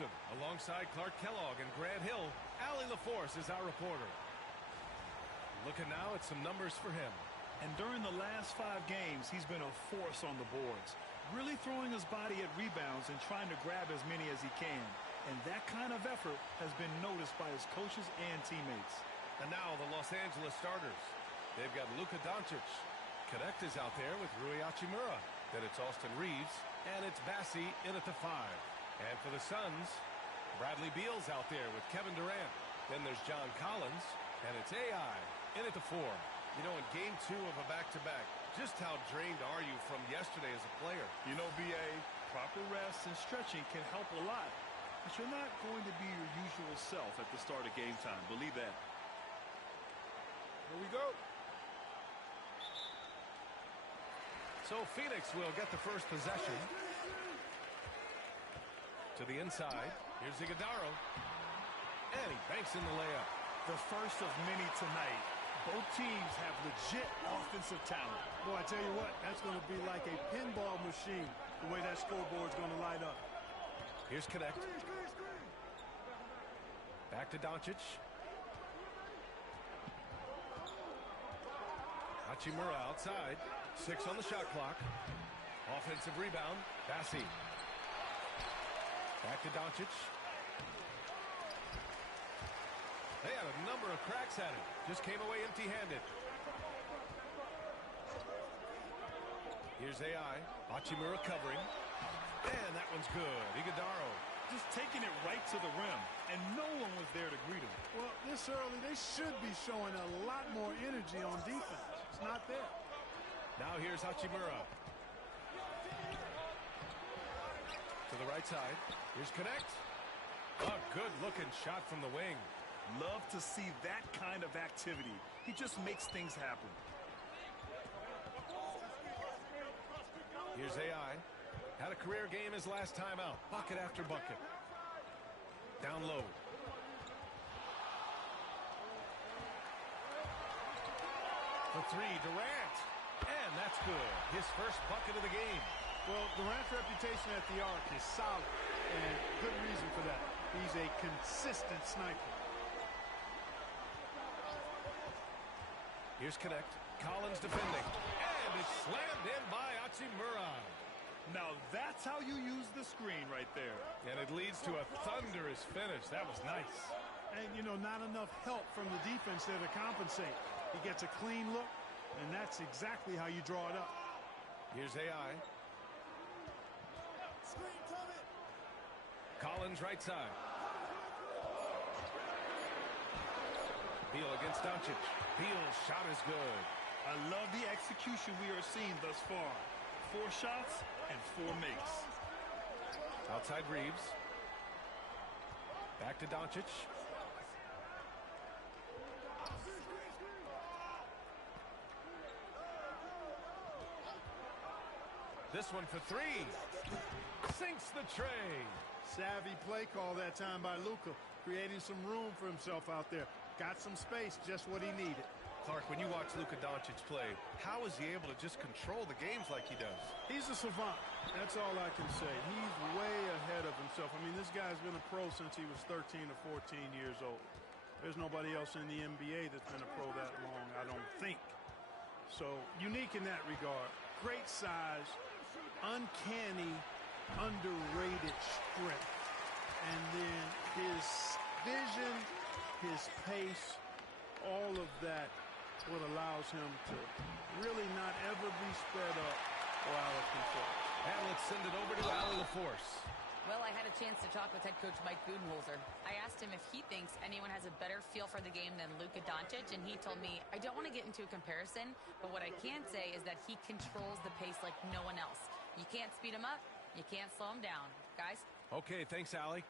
Anderson. Alongside Clark Kellogg and Grant Hill, Allie LaForce is our reporter. Looking now at some numbers for him. And during the last 5 games, he's been a force on the boards, really throwing his body at rebounds and trying to grab as many as he can. And that kind of effort has been noticed by his coaches and teammates. And now the Los Angeles starters. They've got Luka Doncic. Connect is out there with Rui Hachimura. Then it's Austin Reeves, and it's Bassi in at the 5. And for the Suns, Bradley Beal's out there with Kevin Durant. Then there's John Collins, and it's AI in at the 4. You know, in game 2 of a back-to-back, just how drained are you from yesterday as a player? You know, BA, proper rest and stretching can help a lot. But you're not going to be your usual self at the start of game time. Believe that. Here we go. So Phoenix will get the first possession. To the inside. Here's Iguodala. And he banks in the layup. The first of many tonight. Both teams have legit offensive talent. Boy, I tell you what, that's going to be like a pinball machine, the way that scoreboard's going to light up. Here's Connect. Back to Doncic. Hachimura outside. 6 on the shot clock. Offensive rebound. Bassi. Back to Doncic. They had a number of cracks at it. Just came away empty-handed. Here's AI. Hachimura covering. And that one's good. Iguodala. Just taking it right to the rim. And no one was there to greet him. Well, this early, they should be showing a lot more energy on defense. It's not there. Now here's Hachimura. To the right side. Here's Connect. A good-looking shot from the wing. Love to see that kind of activity. He just makes things happen. Here's AI. Had a career game his last time out. Bucket after bucket. Down low. For 3, Durant. And that's good. His first bucket of the game. Well, Durant's reputation at the arc is solid, and good reason for that. He's a consistent sniper. Here's Connect. Collins defending. And it's slammed in by Hachimura. Now that's how you use the screen right there. And it leads to a thunderous finish. That was nice. And, you know, not enough help from the defense there to compensate. He gets a clean look, and that's exactly how you draw it up. Here's AI. Collins right side. Beal against Doncic. Beal's shot is good. I love the execution we are seeing thus far. 4 shots and 4 makes. Outside Reeves. Back to Doncic. This one for 3. Sinks the tray. Savvy play call that time by Luka, creating some room for himself out there. Got some space, just what he needed. Clark, when you watch Luka Doncic play, how is he able to just control the games like he does? He's a savant. That's all I can say. He's way ahead of himself. I mean, this guy's been a pro since he was 13 or 14 years old. There's nobody else in the NBA that's been a pro that long, I don't think. So, unique in that regard. Great size, uncanny, underrated strength. And then his vision, his pace, all of that what allows him to really not ever be sped up or out of control. And let's send it over to Allie LaForce. Well, I had a chance to talk with head coach Mike Budenholzer. I asked him if he thinks anyone has a better feel for the game than Luka Doncic, and he told me, I don't want to get into a comparison, but what I can say is that he controls the pace like no one else. You can't speed him up, you can't slow him down. Guys? Okay, thanks, Allie.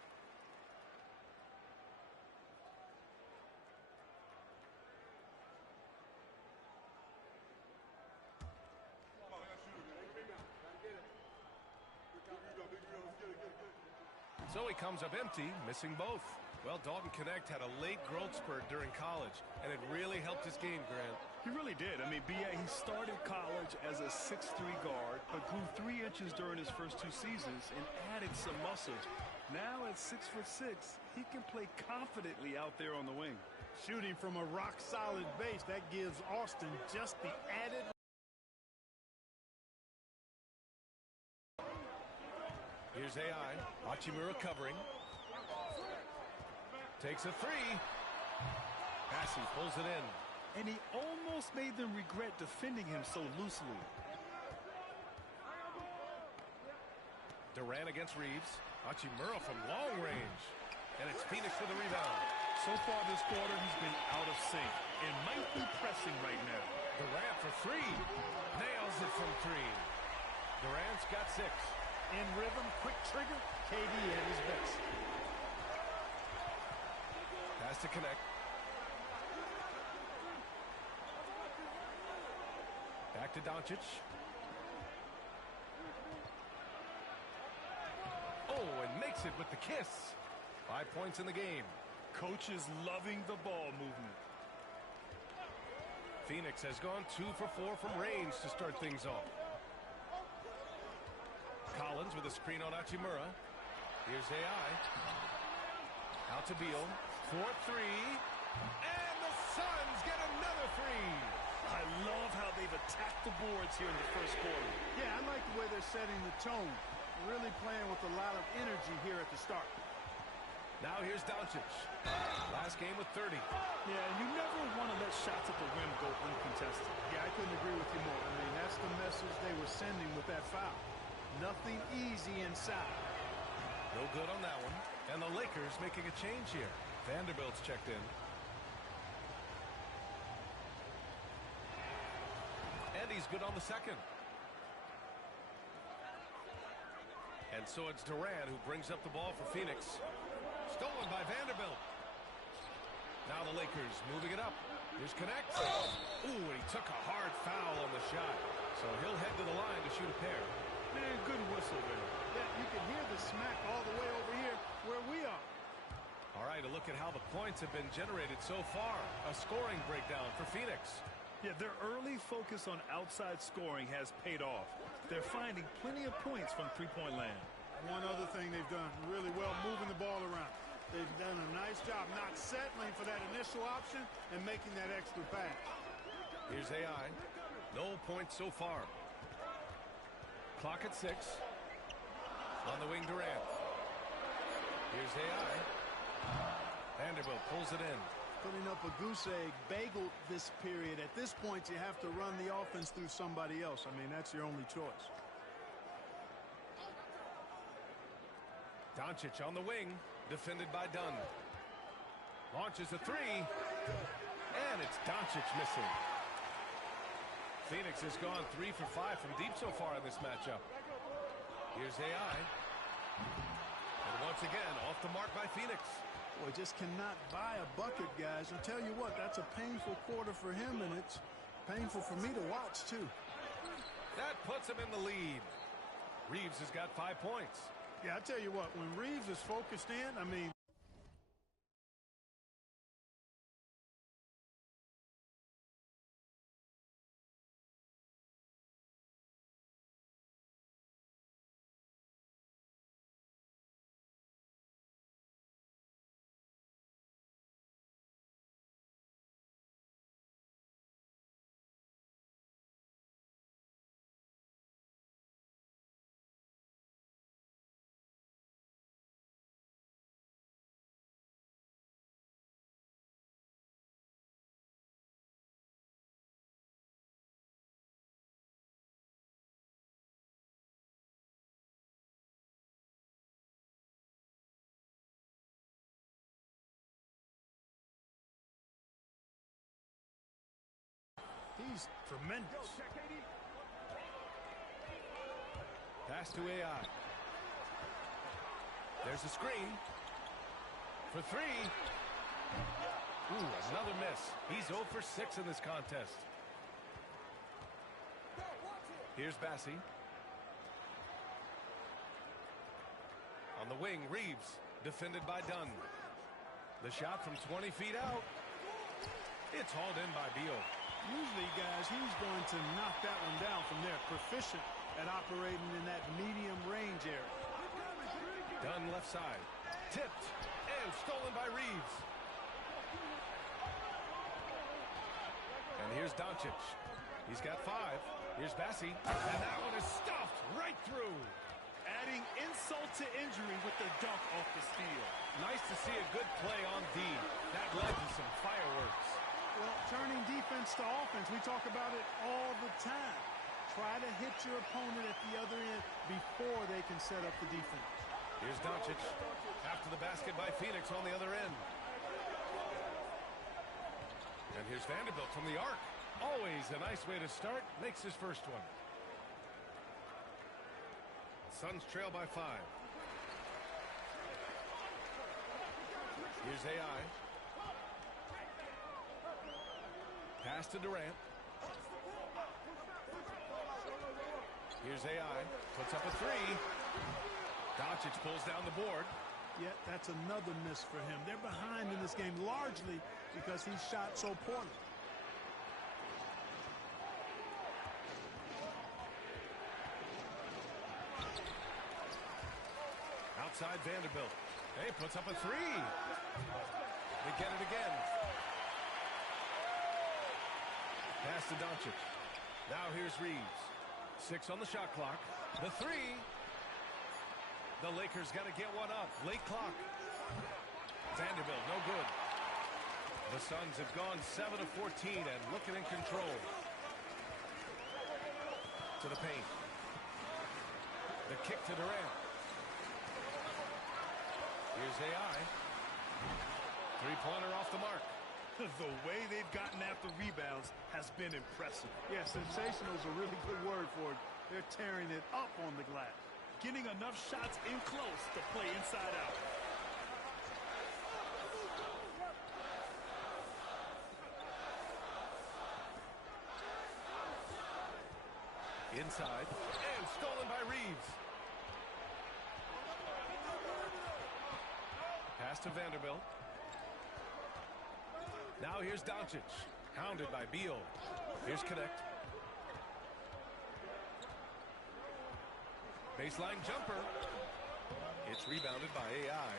So he comes up empty, missing both. Well, Dalton Connect had a late growth spurt during college, and it really helped his game, Grant. He really did. I mean, B.A., he started college as a 6'3" guard, but grew 3 inches during his first 2 seasons and added some muscle. Now at 6'6", he can play confidently out there on the wing. Shooting from a rock-solid base, that gives Austin just the added. Here's AI. Hachimura covering. Takes a three. Passing pulls it in. And he almost made them regret defending him so loosely. Durant against Reeves. Hachimura from long range. And it's Phoenix for the rebound. So far this quarter, he's been out of sync and might be pressing right now. Durant for three. Nails it from three. Durant's got 6. In rhythm, quick trigger, KD at his best. Has to connect. Back to Doncic. Oh, and makes it with the kiss. 5 points in the game. Coach is loving the ball movement. Phoenix has gone 2 for 4 from range to start things off. Collins with a screen on Hachimura. Here's AI. Out to Beal. 4-3. And the Suns get another 3. I love how they've attacked the boards here in the first quarter. Yeah, I like the way they're setting the tone. Really playing with a lot of energy here at the start. Now here's Doncic. Last game with 30. Yeah, and you never want to let shots at the rim go uncontested. Yeah, I couldn't agree with you more. I mean, that's the message they were sending with that foul. Nothing easy inside. No good on that one. And the Lakers making a change here. Vanderbilt's checked in. And he's good on the second. And so it's Durant who brings up the ball for Phoenix. Stolen by Vanderbilt. Now the Lakers moving it up. Here's Connect. Ooh, and he took a hard foul on the shot. So he'll head to the line to shoot a pair. Man, good whistle there. Yeah, you can hear the smack all the way over here where we are. All right, a look at how the points have been generated so far. A scoring breakdown for Phoenix. Yeah, their early focus on outside scoring has paid off. They're finding plenty of points from three-point land. One other thing they've done really well, moving the ball around. They've done a nice job not settling for that initial option and making that extra pass. Here's AI. No points so far. Clock at 6. On the wing, Durant. Here's AI. Vanderbilt pulls it in. Putting up a goose egg bagel this period. At this point, you have to run the offense through somebody else. I mean, that's your only choice. Doncic on the wing, defended by Dunn. Launches a 3. And it's Doncic missing. Phoenix has gone 3 for 5 from deep so far in this matchup. Here's AI. And once again, off the mark by Phoenix. Boy, just cannot buy a bucket, guys. I tell you what, that's a painful quarter for him, and it's painful for me to watch, too. That puts him in the lead. Reeves has got 5 points. Yeah, I tell you what, when Reeves is focused in, I mean... He's tremendous. Pass to AI. There's a screen. For 3. Ooh, another miss. He's 0 for 6 in this contest. Here's Bassie. On the wing, Reeves, defended by Dunn. The shot from 20 feet out. It's hauled in by Beal. Usually, guys, he's going to knock that one down from there. Proficient at operating in that medium range area. Dunn left side. Tipped and stolen by Reeves. And here's Doncic. He's got 5. Here's Bassi. And that one is stuffed right through. Adding insult to injury with the dunk off the steal. Nice to see a good play on D. That led to some fireworks. Well, turning defense to offense, we talk about it all the time. Try to hit your opponent at the other end before they can set up the defense. Here's Doncic. After the basket by Phoenix on the other end. And here's Vanderbilt from the arc. Always a nice way to start. Makes his first one. Suns trail by 5. Here's AI. Pass to Durant. Here's AI. Puts up a 3. Doncic pulls down the board. Yet that's another miss for him. They're behind in this game largely because he shot so poorly. Outside Vanderbilt. Hey, puts up a 3. They get it again. Pass to Doncic. Now here's Reeves. 6 on the shot clock. The 3. The Lakers got to get one up. Late clock. Vanderbilt, no good. The Suns have gone 7 of 14 and looking in control. To the paint. The kick to Durant. Here's AI. Three-pointer off the mark. The way they've gotten after rebounds has been impressive. Yeah, sensational is a really good word for it. They're tearing it up on the glass. Getting enough shots in close to play inside out. Inside. And stolen by Reeves. Pass to Vanderbilt. Now here's Doncic. Hounded by Beal. Here's Connect. Baseline jumper. It's rebounded by AI.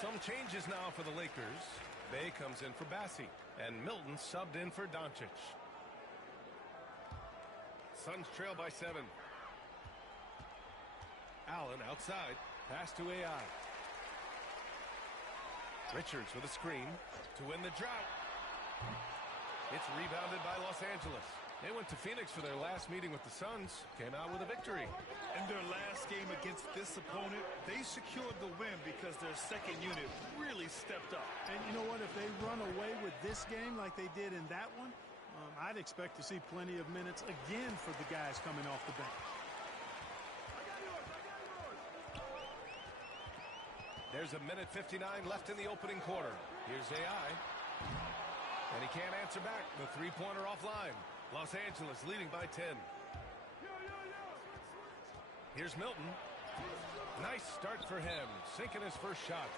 Some changes now for the Lakers. Bay comes in for Bassi. And Milton subbed in for Doncic. Suns trail by 7. Allen outside. Pass to AI. Richards with a screen to win the drought. It's rebounded by Los Angeles. They went to Phoenix for their last meeting with the Suns. Came out with a victory. In their last game against this opponent, they secured the win because their second unit really stepped up. And you know what? If they run away with this game like they did in that one, I'd expect to see plenty of minutes again for the guys coming off the bench. There's a minute 59 left in the opening quarter. Here's AI. And he can't answer back. The three-pointer offline. Los Angeles leading by 10. Here's Milton. Nice start for him. Sinking his first shot.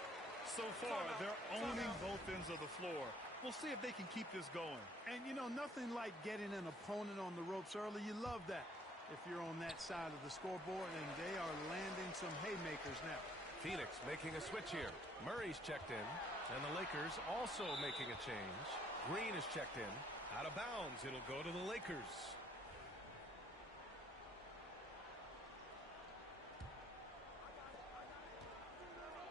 So far, they're owning both ends of the floor. We'll see if they can keep this going. And, you know, nothing like getting an opponent on the ropes early. You love that if you're on that side of the scoreboard, and they are landing some haymakers now. Phoenix making a switch here. Murray's checked in, and the Lakers also making a change. Green is checked in. Out of bounds. It'll go to the Lakers.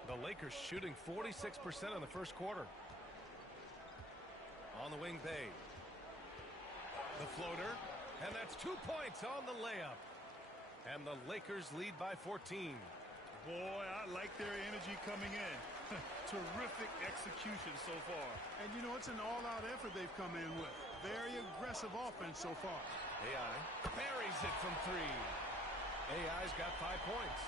The Lakers shooting 46% in the first quarter. On the wing, Bay. The floater, and that's 2 points on the layup. And the Lakers lead by 14. Boy, I like their energy coming in. Terrific execution so far. And, you know, it's an all-out effort they've come in with. Very aggressive offense so far. AI buries it from 3. AI's got 5 points.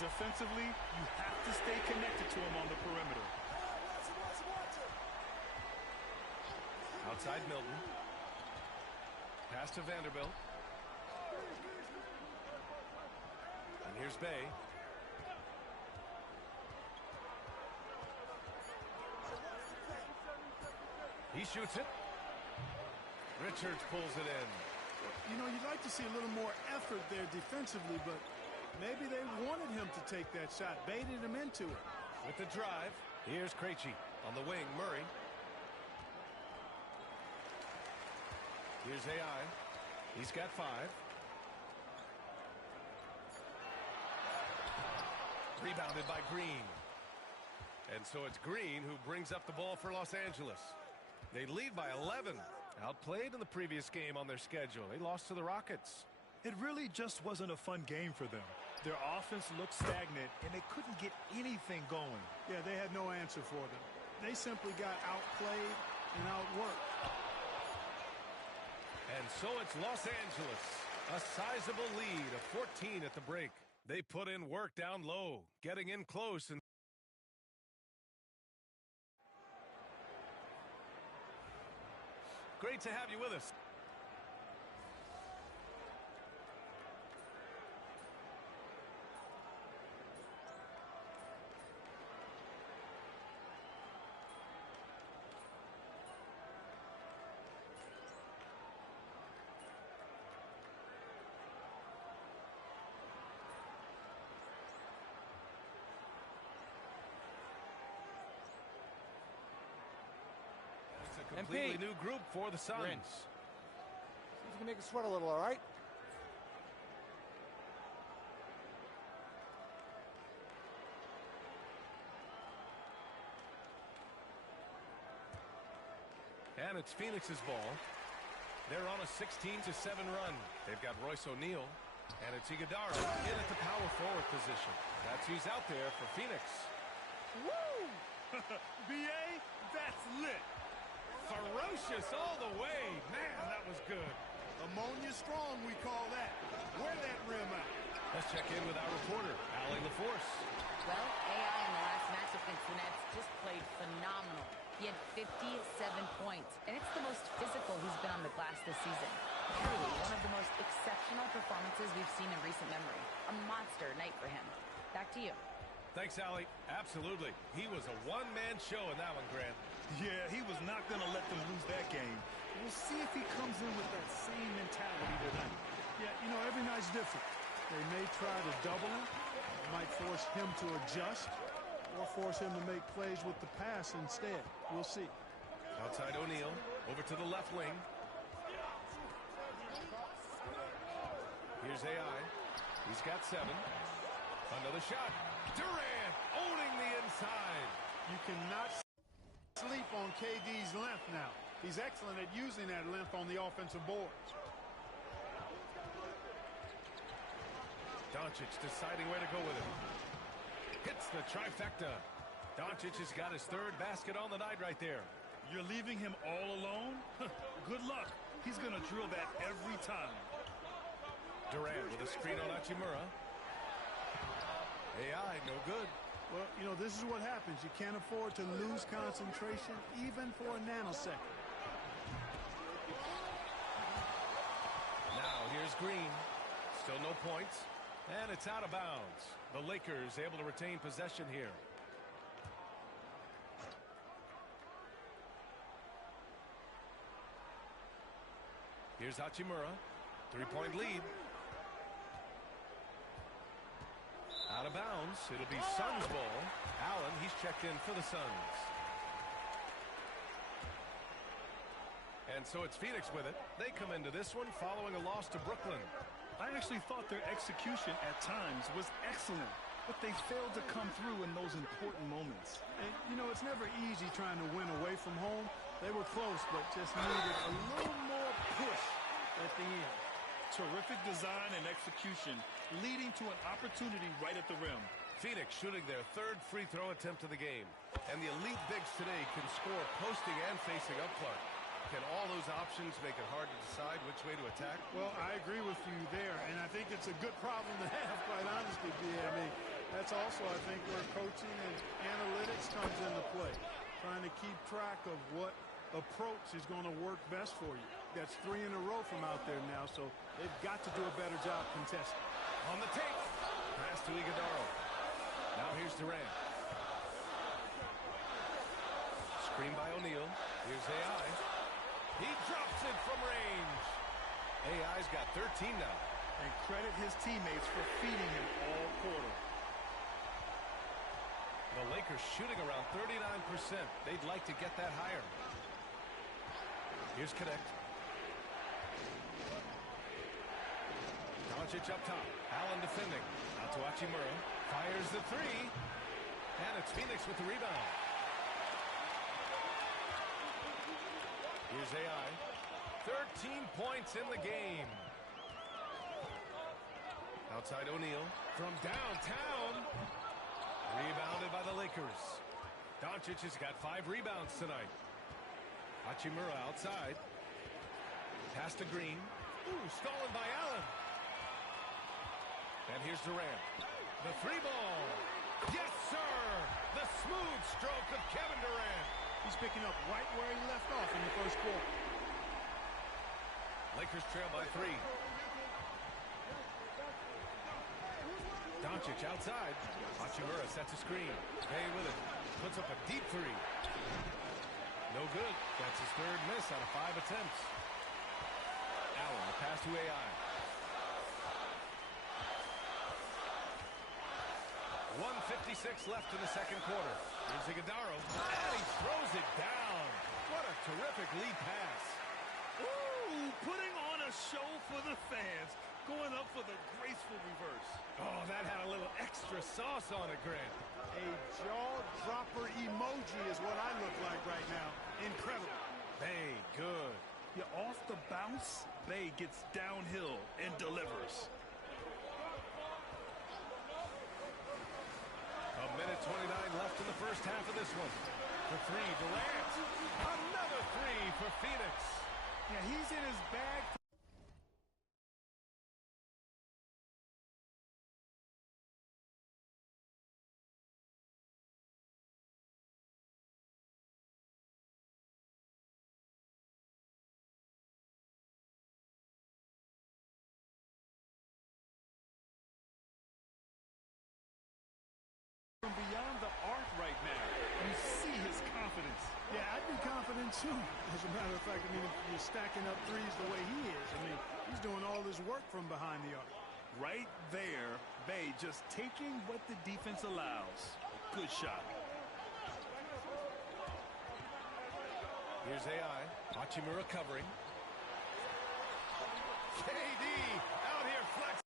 Defensively, you have to stay connected to him on the perimeter. Outside Milton. Pass to Vanderbilt. And here's Bay. He shoots it. Richards pulls it in. You know, you'd like to see a little more effort there defensively, but Maybe they wanted him to take that shot, baited him into it. With the drive, here's Krejci. On the wing, Murray. Here's AI. He's got 5. Rebounded by Green. And so it's Green who brings up the ball for Los Angeles. They lead by 11. Outplayed in the previous game on their schedule. They lost to the Rockets. It really just wasn't a fun game for them. Their offense looked stagnant, and they couldn't get anything going. Yeah, they had no answer for them. They simply got outplayed and outworked. And so it's Los Angeles. A sizable lead of 14 at the break. They put in work down low, getting in close. And great to have you with us. Completely new group for the Suns. Seems to make us sweat a little, all right? And it's Phoenix's ball. They're on a 16-7 run. They've got Royce O'Neal. And it's Iguodala in at the power forward position. That's who's out there for Phoenix. Woo! BA, that's lit. Ferocious all the way. Man, that was good. Ammonia strong, we call that. Wear that rim out. Let's check in with our reporter, Allie LaForce. Well, AI in the last matchup against the Nets just played phenomenal. He had 57 points, and it's the most physical he's been on the glass this season. Truly, one of the most exceptional performances we've seen in recent memory. A monster night for him. Back to you. Thanks, Allie. Absolutely. He was a one-man show in that one, Grant. Yeah, he was not going to let them lose that game. We'll see if he comes in with that same mentality tonight. Yeah, you know, every night's different. They may try to double him. It might force him to adjust or force him to make plays with the pass instead. We'll see. Outside O'Neal. Over to the left wing. Here's AI. He's got 7. Another shot. Durant owning the inside. You cannot sleep on KD's length now. He's excellent at using that length on the offensive boards. Doncic deciding where to go with it. Hits the trifecta. Doncic has got his 3rd basket on the night right there. You're leaving him all alone? Good luck. He's going to drill that every time. Durant with a screen on Hachimura. AI, no good. Well, you know, this is what happens. You can't afford to lose concentration even for a nanosecond. Now here's Green. Still no points. And it's out of bounds. The Lakers able to retain possession here. Here's Hachimura. 3-point lead. Out of bounds. It'll be Suns ball. Allen, he's checked in for the Suns. And so it's Phoenix with it. They come into this one following a loss to Brooklyn. I actually thought their execution at times was excellent, but they failed to come through in those important moments. And, you know, it's never easy trying to win away from home. They were close, but just needed a little more push at the end. Terrific design and execution, leading to an opportunity right at the rim. Phoenix shooting their 3rd free throw attempt of the game. And the elite bigs today can score posting and facing up Clark. Can all those options make it hard to decide which way to attack? Well, I agree with you there, and I think it's a good problem to have, quite honestly, B.A. I mean, that's also, I think, where coaching and analytics comes into play. Trying to keep track of what approach is going to work best for you. That's 3 in a row from out there now, so they've got to do a better job contesting. On the tape. Pass to Iguodala. Now here's Durant. Screen by O'Neal. Here's AI. He drops it from range. AI's got 13 now. and credit his teammates for feeding him all quarter. The Lakers shooting around 39%. They'd like to get that higher. Here's Connect. Doncic up top. Allen defending. Out to Hachimura. Fires the three. And it's Phoenix with the rebound. Here's AI. 13 points in the game. Outside O'Neal. From downtown. Rebounded by the Lakers. Doncic has got 5 rebounds tonight. Hachimura outside. Pass to Green. Ooh, stolen by Allen. And here's Durant. The three ball. Yes, sir! The smooth stroke of Kevin Durant. He's picking up right where he left off in the first quarter. Lakers trail by 3. Doncic outside. Hachimura sets a screen. Bay with it. Puts up a deep 3. No good. That's his 3rd miss out of 5 attempts. Allen, the pass to AI. 1:56 left in the second quarter. Here's Iguodala, and he throws it down. What a terrific lead pass. Ooh, putting on a show for the fans. Going up for the graceful reverse. Oh, that had a little extra sauce on it, Grant. A jaw-dropper emoji is what I look like right now. Incredible. Bay, good. Yeah, off the bounce, Bay gets downhill and delivers. A minute 29 left in the first half of this one. The 3, Durant. Another 3 for Phoenix. Yeah, he's in his bag. Beyond the arc right now. You see his confidence. Yeah, I'd be confident too. As a matter of fact, I mean, if you're stacking up threes the way he is, I mean, he's doing all this work from behind the arc. Right there, Bay just taking what the defense allows. Good shot. Here's AI. Hachimura covering. KD out here flex.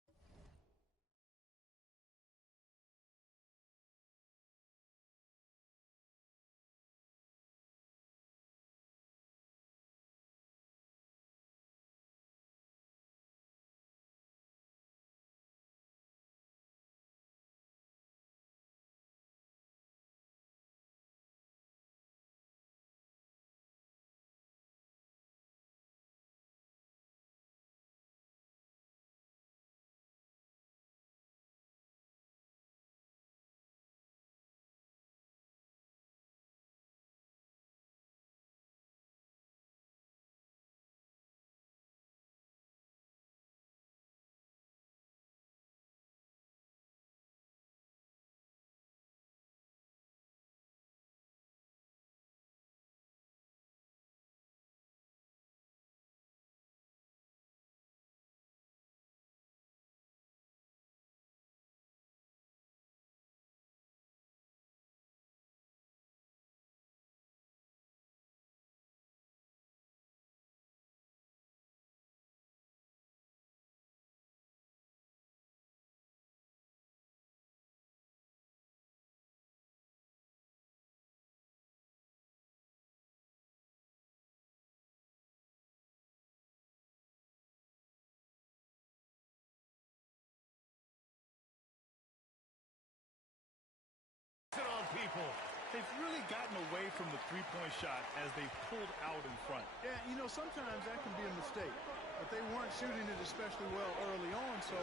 On people. They've really gotten away from the three-point shot as they pulled out in front. Yeah, you know, sometimes that can be a mistake. But they weren't shooting it especially well early on, so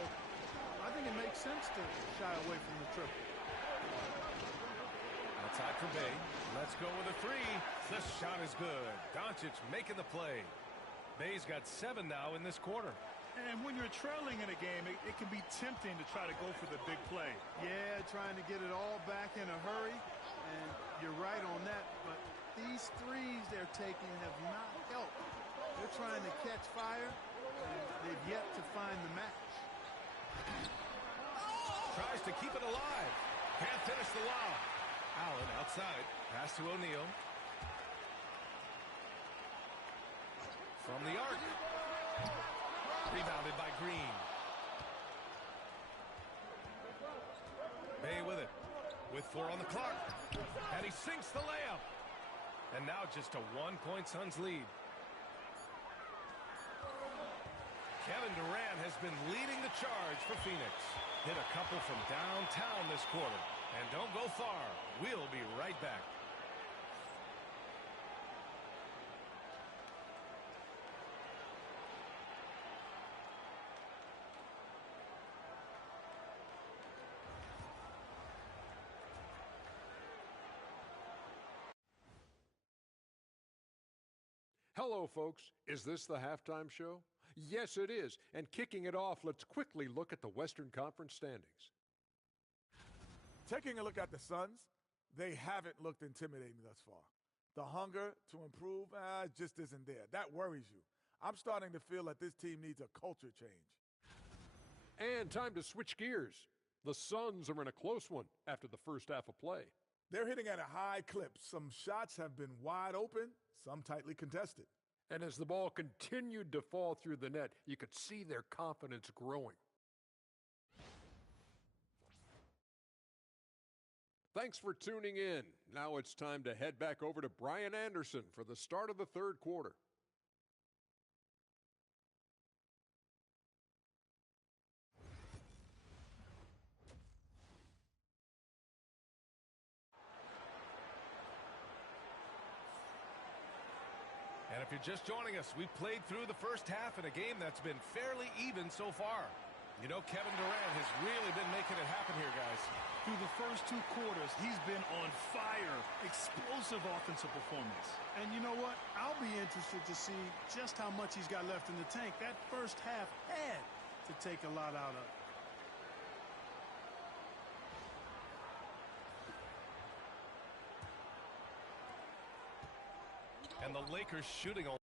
I think it makes sense to shy away from the triple. Outside for Bay. Let's go with a 3. The shot is good. Doncic making the play. Bay's got 7 now in this quarter. And when you're trailing in a game, it can be tempting to try to go for the big play. Yeah, trying to get it all back in a hurry. And you're right on that. But these threes they're taking have not helped. They're trying to catch fire, and they've yet to find the match. Tries to keep it alive. Can't finish the lob. Allen outside. Pass to O'Neal. From the arc. Rebounded by Green. Bay with it. With 4 on the clock. And he sinks the layup. And now just a 1-point Suns lead. Kevin Durant has been leading the charge for Phoenix. Hit a couple from downtown this quarter. And don't go far. We'll be right back. Hello, folks. Is this the halftime show? Yes, it is. And kicking it off, let's quickly look at the Western Conference standings. Taking a look at the Suns, they haven't looked intimidating thus far. The hunger to improve just isn't there. That worries you. I'm starting to feel that this team needs a culture change. And time to switch gears. The Suns are in a close one after the first half of play. They're hitting at a high clip. Some shots have been wide open, some tightly contested. And as the ball continued to fall through the net, you could see their confidence growing. Thanks for tuning in. Now it's time to head back over to Brian Anderson for the start of the third quarter. And if you're just joining us, we played through the first half in a game that's been fairly even so far. You know, Kevin Durant has really been making it happen here, guys. Through the first 2 quarters, he's been on fire. Explosive offensive performance. And you know what? I'll be interested to see just how much he's got left in the tank. That first half had to take a lot out of it. And the Lakers shooting on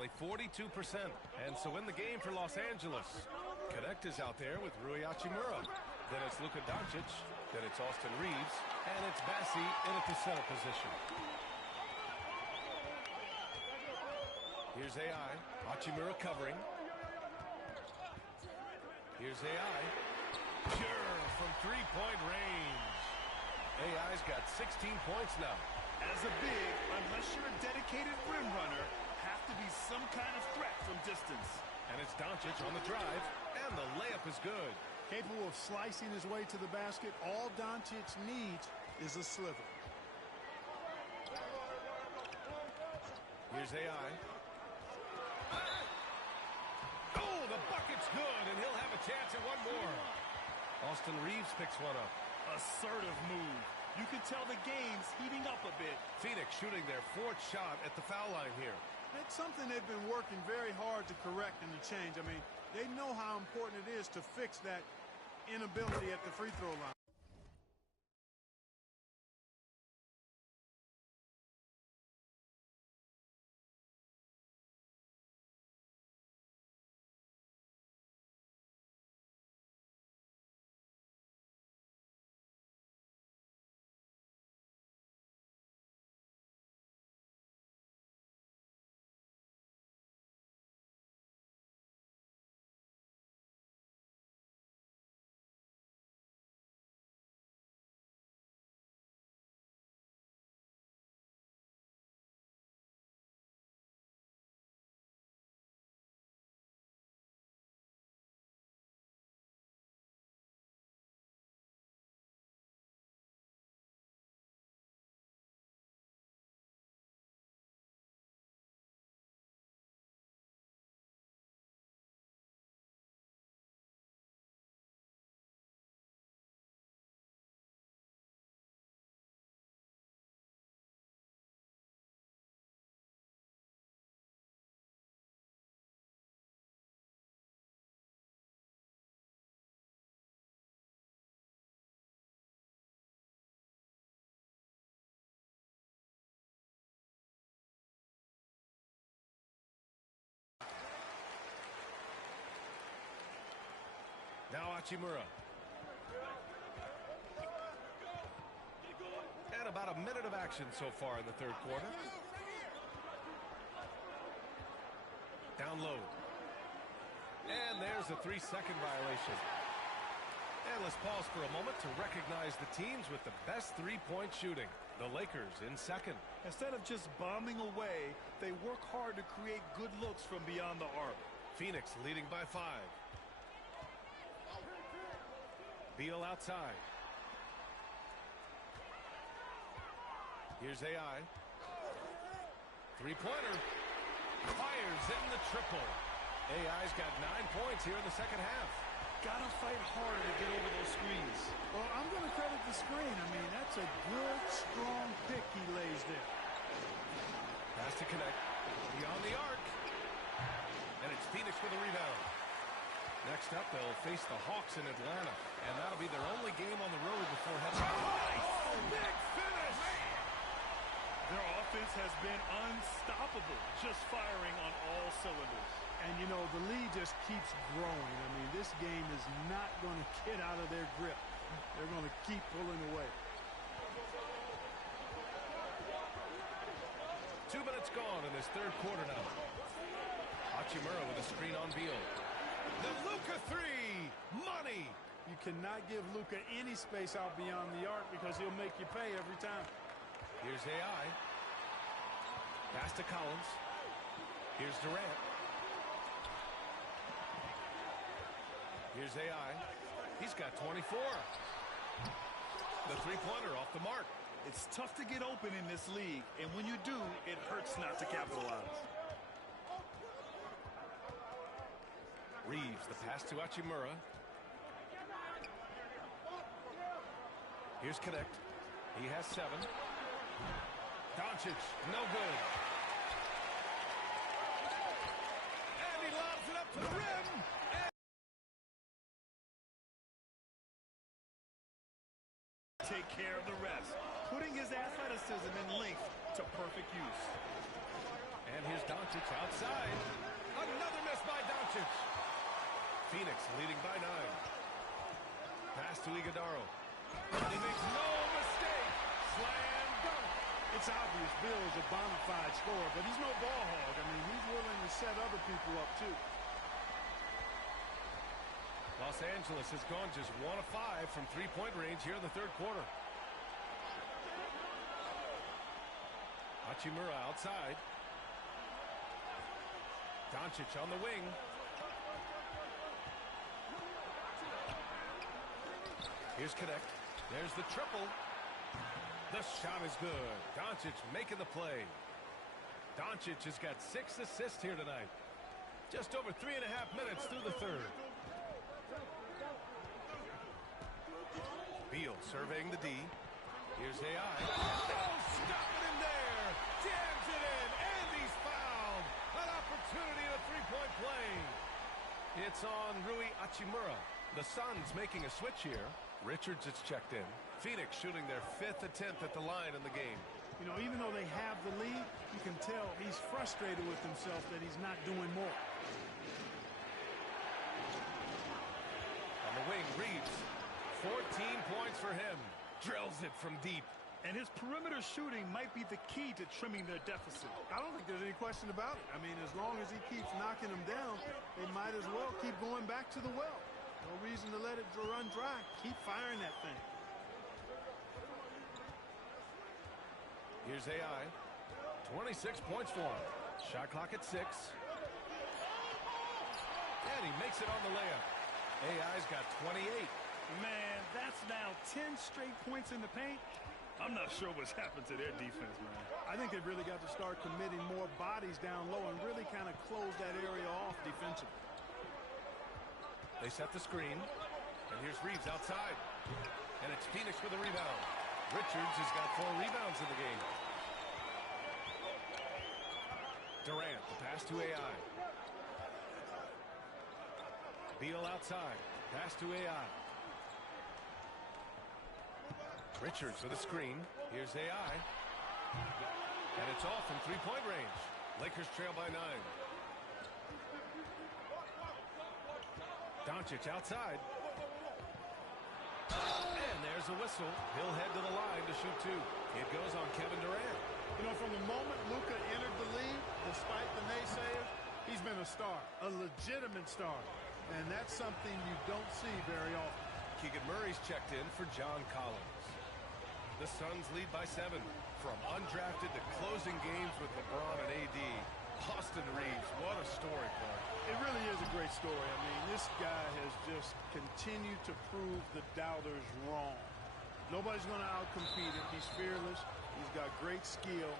Only 42%. And so in the game for Los Angeles, Connect is out there with Rui Hachimura. Then it's Luka Doncic. Then it's Austin Reeves. And it's Bassi in at the center position. Here's AI. Hachimura covering. Here's AI. Pure from three-point range. AI's got 16 points now. As a big, unless you're a dedicated rim runner, have to be some kind of threat from distance. And it's Doncic on the drive, and the layup is good. Capable of slicing his way to the basket. All Doncic needs is a sliver. Here's AI. Oh, the bucket's good, and he'll have a chance at one more. Austin Reeves picks one up. Assertive move. You can tell the game's heating up a bit. Phoenix shooting their fourth shot at the foul line here. It's something they've been working very hard to correct and to change. I mean, they know how important it is to fix that inability at the free throw line. Now Hachimura. And about a minute of action so far in the third quarter. Down low. And there's a 3-second violation. And let's pause for a moment to recognize the teams with the best three-point shooting. The Lakers in second. Instead of just bombing away, they work hard to create good looks from beyond the arc. Phoenix leading by 5. Beal outside. Here's AI. Three-pointer. Fires in the triple. AI's got 9 points here in the second half. Gotta fight harder to get over those screens. Well, I'm going to credit the screen. I mean, that's a good, strong pick he lays there. Pass to Connect. Beyond the arc. And it's Phoenix for the rebound. Next up, they'll face the Hawks in Atlanta. And that'll be their only game on the road before heading. Oh, big finish! Their offense has been unstoppable, just firing on all cylinders. And, you know, the lead just keeps growing. I mean, this game is not going to get out of their grip. They're going to keep pulling away. 2 minutes gone in this third quarter now. Hachimura with a screen on Beal. The Luka 3! Money! You cannot give Luka any space out beyond the arc because he'll make you pay every time. Here's AI. Pass to Collins. Here's Durant. Here's AI. He's got 24. The three-pointer off the mark. It's tough to get open in this league, and when you do, it hurts not to capitalize. Reeves, the pass to Hachimura. Here's Connect. He has 7. Doncic, no good. And he lobs it up to the rim. Take care of the rest, putting his athleticism and length to perfect use. And here's Doncic outside. Another miss by Doncic. Phoenix leading by 9. Pass to Iguodala. He makes no mistake. Slam dunk. It's obvious Bill is a bona fide scorer, but he's no ball hog. I mean, he's willing to set other people up, too. Los Angeles has gone just 1 of 5 from three-point range here in the third quarter. Hachimura outside. Doncic on the wing. Here's Connect. There's the triple. The shot is good. Doncic making the play. Doncic has got 6 assists here tonight. Just over 3.5 minutes through the third. Beal surveying the D. Here's AI. Oh, stop it in there. Jams it in, and he's fouled. An opportunity at a three-point play. It's on Rui Hachimura. The Suns making a switch here. Richards is checked in. Phoenix shooting their 5th attempt at the line in the game. You know, even though they have the lead, you can tell he's frustrated with himself that he's not doing more. On the wing, Reeves. 14 points for him. Drills it from deep. And his perimeter shooting might be the key to trimming their deficit. I don't think there's any question about it. I mean, as long as he keeps knocking them down, they might as well keep going back to the well. No reason to let it run dry. Keep firing that thing. Here's AI. 26 points for him. Shot clock at 6. And he makes it on the layup. AI's got 28. Man, that's now 10 straight points in the paint. I'm not sure what's happened to their defense, man. I think they've really got to start committing more bodies down low and really kind of close that area off defensively. They set the screen. And here's Reeves outside. And it's Phoenix with a rebound. Richards has got 4 rebounds in the game. Durant, the pass to AI. Beal outside. Pass to AI. Richards with a screen. Here's AI. And it's off from three-point range. Lakers trail by 9. Doncic outside. And there's a whistle. He'll head to the line to shoot 2. It goes on Kevin Durant. You know, from the moment Luka entered the league, despite the naysayers, he's been a star, a legitimate star. And that's something you don't see very often. Keegan Murray's checked in for John Collins. The Suns lead by 7. From undrafted to closing games with LeBron and AD. Austin Reeves, what a story, Clark. It really is a great story. I mean, this guy has just continued to prove the doubters wrong. Nobody's going to outcompete him. He's fearless. He's got great skill.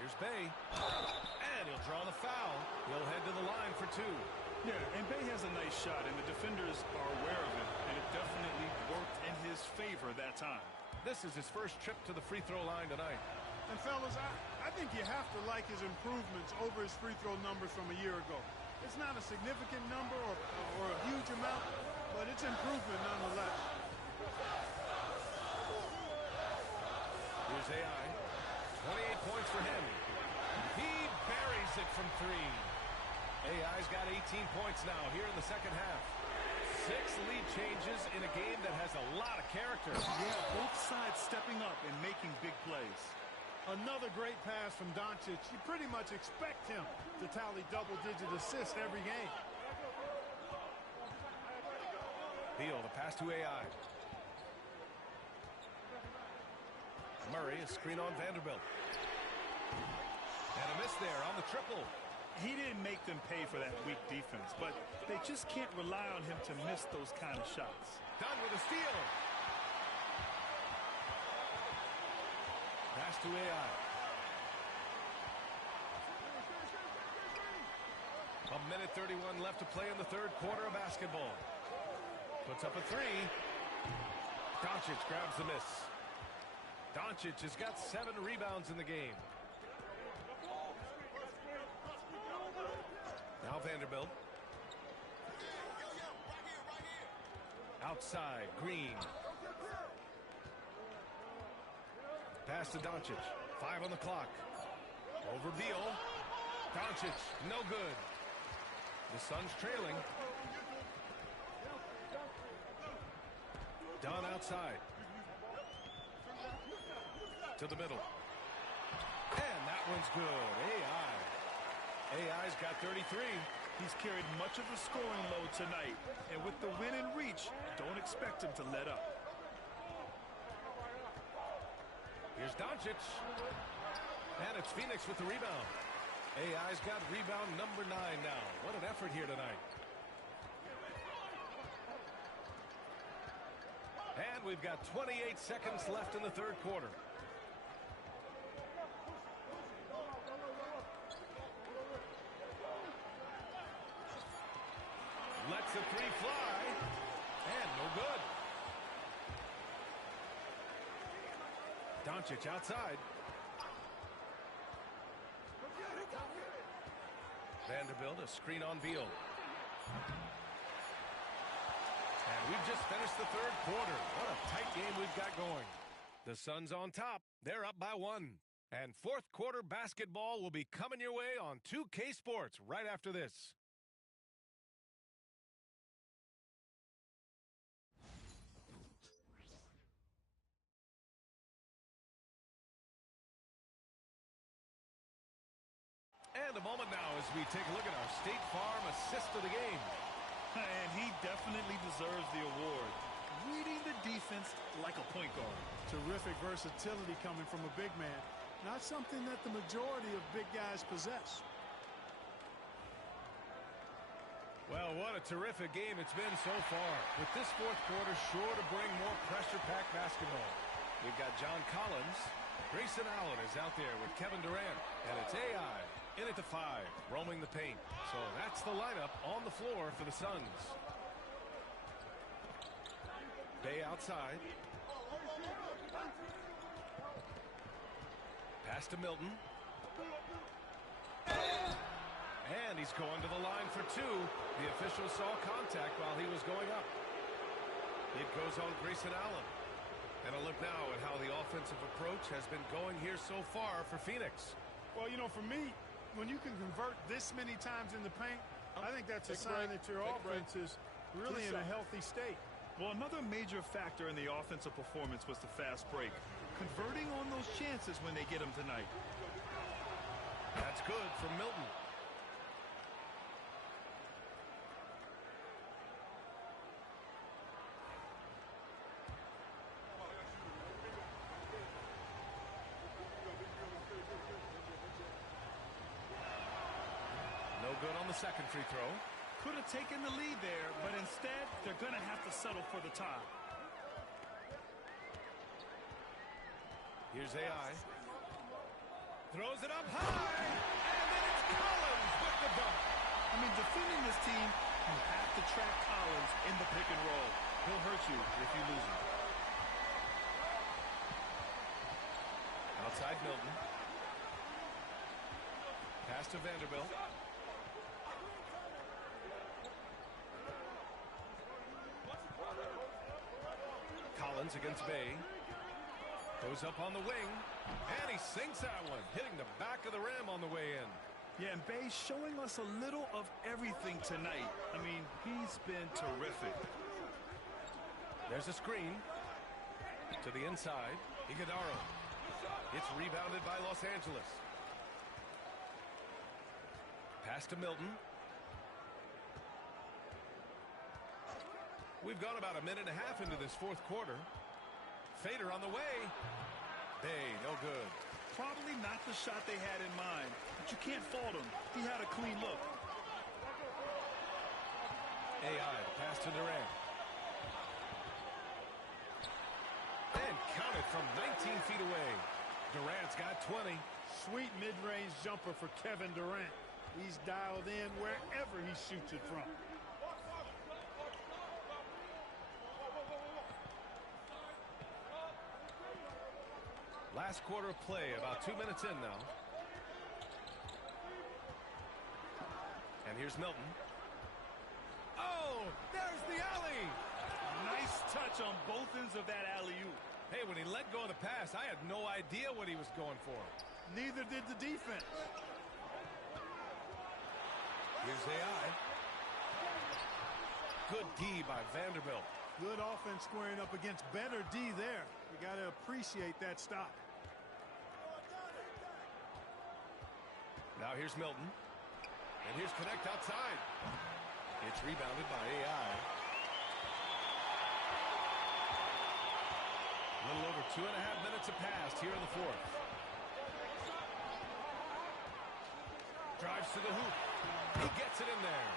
Here's Bay. And he'll draw the foul. He'll head to the line for 2. Yeah, and Bay has a nice shot, and the defenders are aware of it, and it definitely worked in his favor that time. This is his first trip to the free throw line tonight. And fellas, I think you have to like his improvements over his free throw numbers from a year ago. It's not a significant number or a huge amount, but it's improvement nonetheless. Here's AI. 28 points for him. He buries it from 3. AI's got 18 points now here in the second half. 6 lead changes in a game that has a lot of character. Yeah, both sides stepping up and making big plays. Another great pass from Doncic. You pretty much expect him to tally double-digit assists every game. Beal, the pass to AI. Murray, a screen on Vanderbilt. And a miss there on the triple. He didn't make them pay for that weak defense, but they just can't rely on him to miss those kind of shots. Done with a steal. Pass to AI. A minute 31 left to play in the third quarter of basketball. Puts up a three. Doncic grabs the miss. Doncic has got 7 rebounds in the game. Now Vanderbilt. Outside, Green. Pass to Doncic. 5 on the clock. Over Beal. Doncic, no good. The Suns trailing. Dunn outside. To the middle. And that one's good. AI's got 33. He's carried much of the scoring load tonight. And with the win in reach, don't expect him to let up. Here's Doncic. And it's Phoenix with the rebound. AI's got rebound number 9 now. What an effort here tonight. And we've got 28 seconds left in the third quarter. Lets the three fly. And no good. Doncic outside. Vanderbilt, a screen on Beal. And we've just finished the third quarter. What a tight game we've got going. The Suns on top. They're up by 1. And fourth quarter basketball will be coming your way on 2K Sports right after this. And a moment now as we take a look at our State Farm assist of the game. And he definitely deserves the award. Reading the defense like a point guard. Terrific versatility coming from a big man. Not something that the majority of big guys possess. Well, what a terrific game it's been so far. With this fourth quarter sure to bring more pressure-packed basketball. We've got John Collins. Grayson Allen is out there with Kevin Durant. And it's AI in at the 5, roaming the paint. So that's the lineup on the floor for the Suns. Bay outside. Pass to Milton. And he's going to the line for 2. The official saw contact while he was going up. It goes on Grayson Allen. And a look now at how the offensive approach has been going here so far for Phoenix. Well, you know, for me, when you can convert this many times in the paint, I think that's a sign that your offense is really in a healthy state. Well, another major factor in the offensive performance was the fast break. Converting on those chances when they get them tonight. That's good from Milton. No good on the second free throw. Could have taken the lead there, but instead, they're going to have to settle for the tie. Here's AI. Throws it up high, and then it's Collins with the dunk. I mean, defending this team, you have to trap Collins in the pick and roll. He'll hurt you if you lose him. Outside Milton. Pass to Vanderbilt. Collins against Bay. Goes up on the wing, and he sinks that one, hitting the back of the rim on the way in. Yeah, and Bay's showing us a little of everything tonight. I mean, he's been terrific. There's a screen. To the inside, Iguodala. It's rebounded by Los Angeles. Pass to Milton. We've gone about a minute and a half into this fourth quarter. Fader on the way. Bay, no good. Probably not the shot they had in mind, but you can't fault him. He had a clean look. AI, the pass to Durant. And counted from 19 feet away. Durant's got 20. Sweet mid-range jumper for Kevin Durant. He's dialed in wherever he shoots it from. Last quarter of play, about 2 minutes in now. And here's Milton. Oh, there's the alley. Nice touch on both ends of that alley-oop. Hey, when he let go of the pass, I had no idea what he was going for. Neither did the defense. Here's AI. Good D by Vanderbilt. Good offense squaring up against better D there. You got to appreciate that stop. Now here's Milton. And here's Connect outside. It's rebounded by AI. A little over 2.5 minutes have passed here in the fourth. Drives to the hoop. He gets it in there.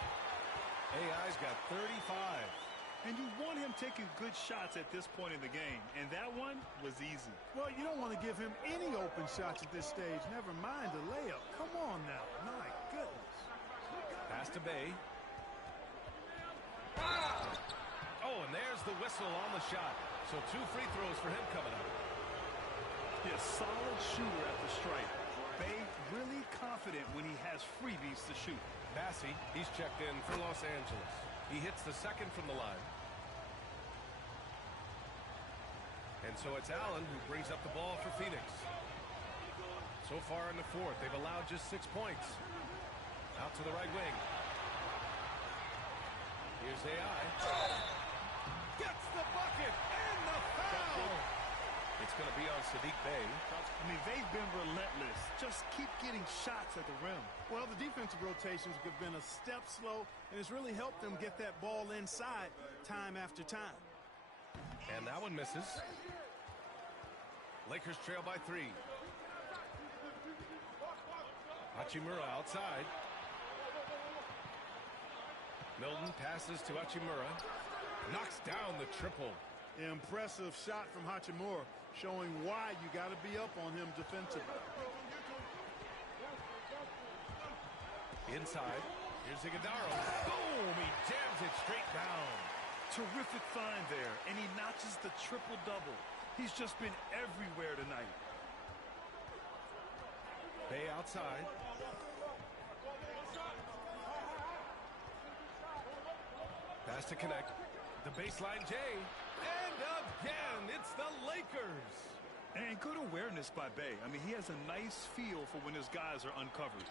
AI's got 35. And you want him taking good shots at this point in the game. And that one was easy. Well, you don't want to give him any open shots at this stage. Never mind a layup. Come on now. My goodness. Pass to Bay. Oh, and there's the whistle on the shot. So 2 free throws for him coming up. He's a solid shooter at the stripe. Bay really confident when he has freebies to shoot. Massey, he's checked in for Los Angeles. He hits the second from the line. And so it's Allen who brings up the ball for Phoenix. So far in the fourth, they've allowed just 6 points. Out to the right wing. Here's AI. Gets the bucket and the foul. It's going to be on Sadiq Bey. I mean, they've been relentless. Just keep getting shots at the rim. Well, the defensive rotations have been a step slow, and it's really helped them get that ball inside time after time. And that one misses. Lakers trail by 3. Hachimura outside. Milton passes to Hachimura. Knocks down the triple. Impressive shot from Hachimura, showing why you got to be up on him defensively. Inside. Here's Iguodaro. Boom! He jams it straight down. Terrific find there, and he notches the triple-double. He's just been everywhere tonight. Bay outside. Pass to Connect. The baseline J. And again, it's the Lakers. And good awareness by Bay. I mean, he has a nice feel for when his guys are uncovered.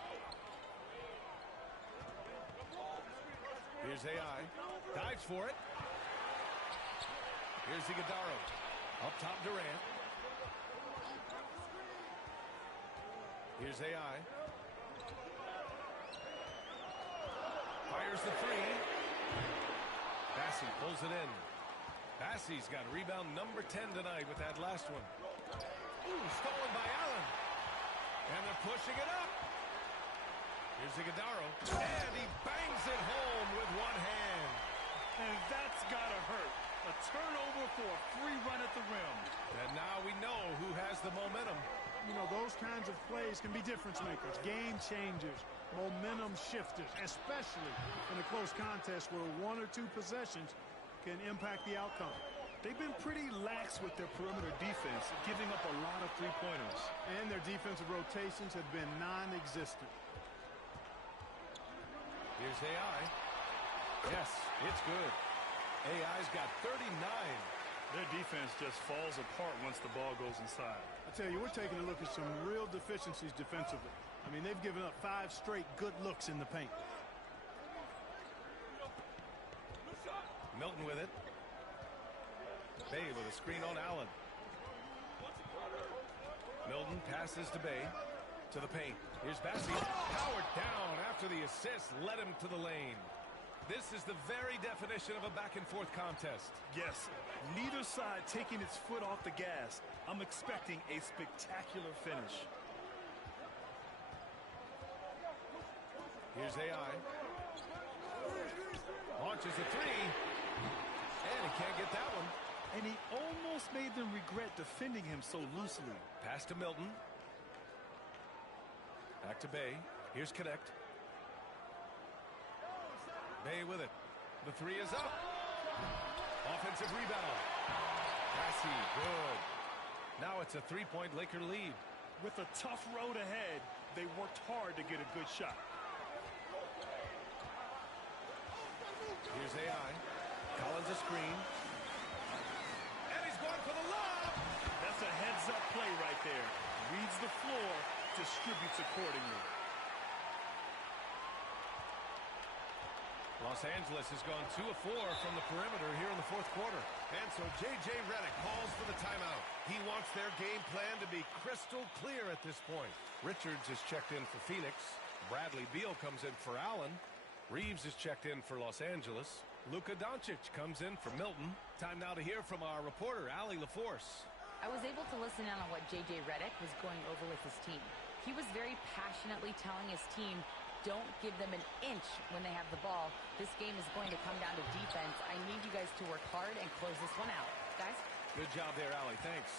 Here's AI. Dives for it. Here's Iguodaro. Up top, Durant. Here's AI. Fires the 3. Bassey pulls it in. Bassey's got rebound number 10 tonight with that last one. Ooh, stolen by Allen. And they're pushing it up. Here's Iguodaro. And he bangs it home with one hand. And that's gotta hurt. A turnover for a free run at the rim. And now we know who has the momentum. You know, those kinds of plays can be difference makers, game changers, momentum shifters, especially in a close contest where 1 or 2 possessions can impact the outcome. They've been pretty lax with their perimeter defense, giving up a lot of three-pointers. And their defensive rotations have been non-existent. Here's AI. Yes, it's good. AI's got 39. Their defense just falls apart once the ball goes inside. I tell you, we're taking a look at some real deficiencies defensively. I mean, they've given up 5 straight good looks in the paint. Milton with it. Bay with a screen on Allen. Milton passes to Bay. To the paint. Here's Bassey. Powered down after the assist led him to the lane. This is the very definition of a back-and-forth contest. Yes, neither side taking its foot off the gas. I'm expecting a spectacular finish. Here's AI. Launches a 3. And he can't get that one. And he almost made them regret defending him so loosely. Pass to Milton. Back to Bay. Here's Connect. Bay with it. The 3 is up. Offensive rebound. Bassey, good. Now it's a three-point Laker lead. With a tough road ahead, they worked hard to get a good shot. Here's AI. Collins a screen. And he's going for the lob. That's a heads-up play right there. Reads the floor, distributes accordingly. Los Angeles has gone 2 of 4 from the perimeter here in the fourth quarter. And so J.J. Redick calls for the timeout. He wants their game plan to be crystal clear at this point. Richards is checked in for Phoenix. Bradley Beal comes in for Allen. Reeves is checked in for Los Angeles. Luka Doncic comes in for Milton. Time now to hear from our reporter, Allie LaForce. I was able to listen in on what J.J. Redick was going over with his team. He was very passionately telling his team, don't give them an inch when they have the ball. This game is going to come down to defense. I need you guys to work hard and close this one out. Guys? Good job there, Allie. Thanks.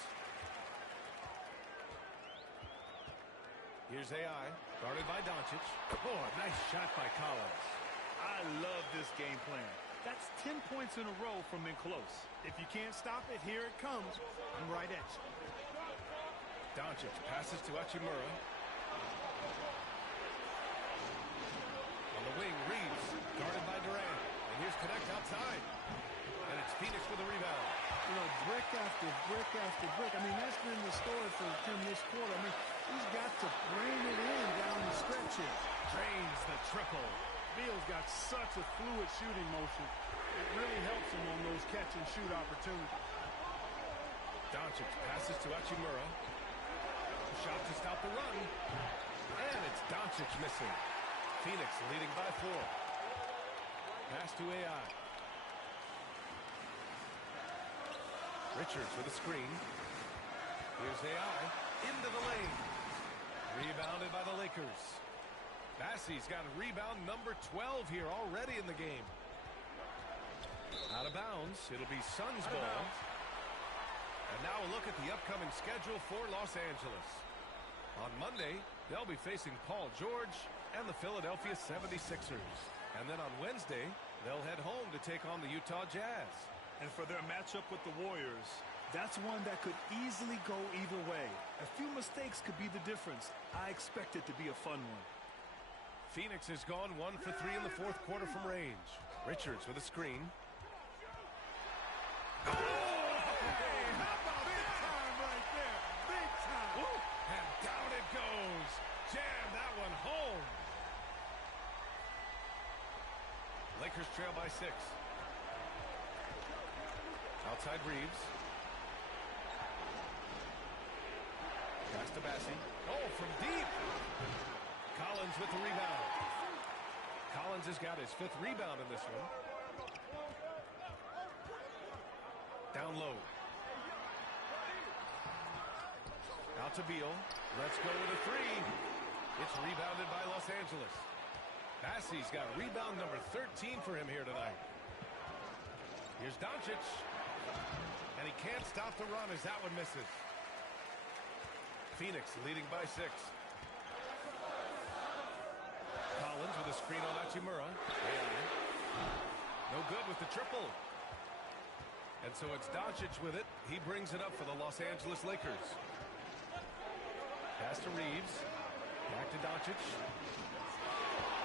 Here's AI, guarded by Doncic. Oh, nice shot by Collins. I love this game plan. That's 10 points in a row from in close. If you can't stop it, here it comes. I'm right at you. Doncic passes to Hachimura. On the wing, Reeves, guarded by Durant. And here's Connect outside. And it's Phoenix with the rebound. You know, brick after brick after brick. I mean, that's been the story for him this quarter. I mean, he's got to bring it in down the stretch here. Drains the triple. Beal's got such a fluid shooting motion. It really helps him on those catch-and-shoot opportunities. Doncic passes to Hachimura. Shot to stop the run. And it's Doncic missing. Phoenix leading by 4. Pass to AI. Richards with a screen. Here's AI. Into the lane. Rebounded by the Lakers. Bassey's got a rebound number 12 here already in the game. Out of bounds. It'll be Suns ball. And now a look at the upcoming schedule for Los Angeles. On Monday, they'll be facing Paul George and the Philadelphia 76ers. And then on Wednesday, they'll head home to take on the Utah Jazz. And for their matchup with the Warriors, that's one that could easily go either way. A few mistakes could be the difference. I expect it to be a fun one. Phoenix has gone 1 for 3 in the fourth quarter from range. Richards with a screen. Oh, hey, how about big time right there? Big time. Woo, and down it goes. Jam that one home. Lakers trail by 6. Outside Reeves. Pass to Bassey. Oh, from deep. Collins with the rebound. Collins has got his 5th rebound in this one. Down low. Out to Beal. Let's go with a 3. It's rebounded by Los Angeles. Bassey's got rebound number 13 for him here tonight. Here's Doncic. And he can't stop the run as that one misses. Phoenix leading by 6. Collins with a screen on Hachimura. No good with the triple. And so it's Doncic with it. He brings it up for the Los Angeles Lakers. Pass to Reeves. Back to Doncic.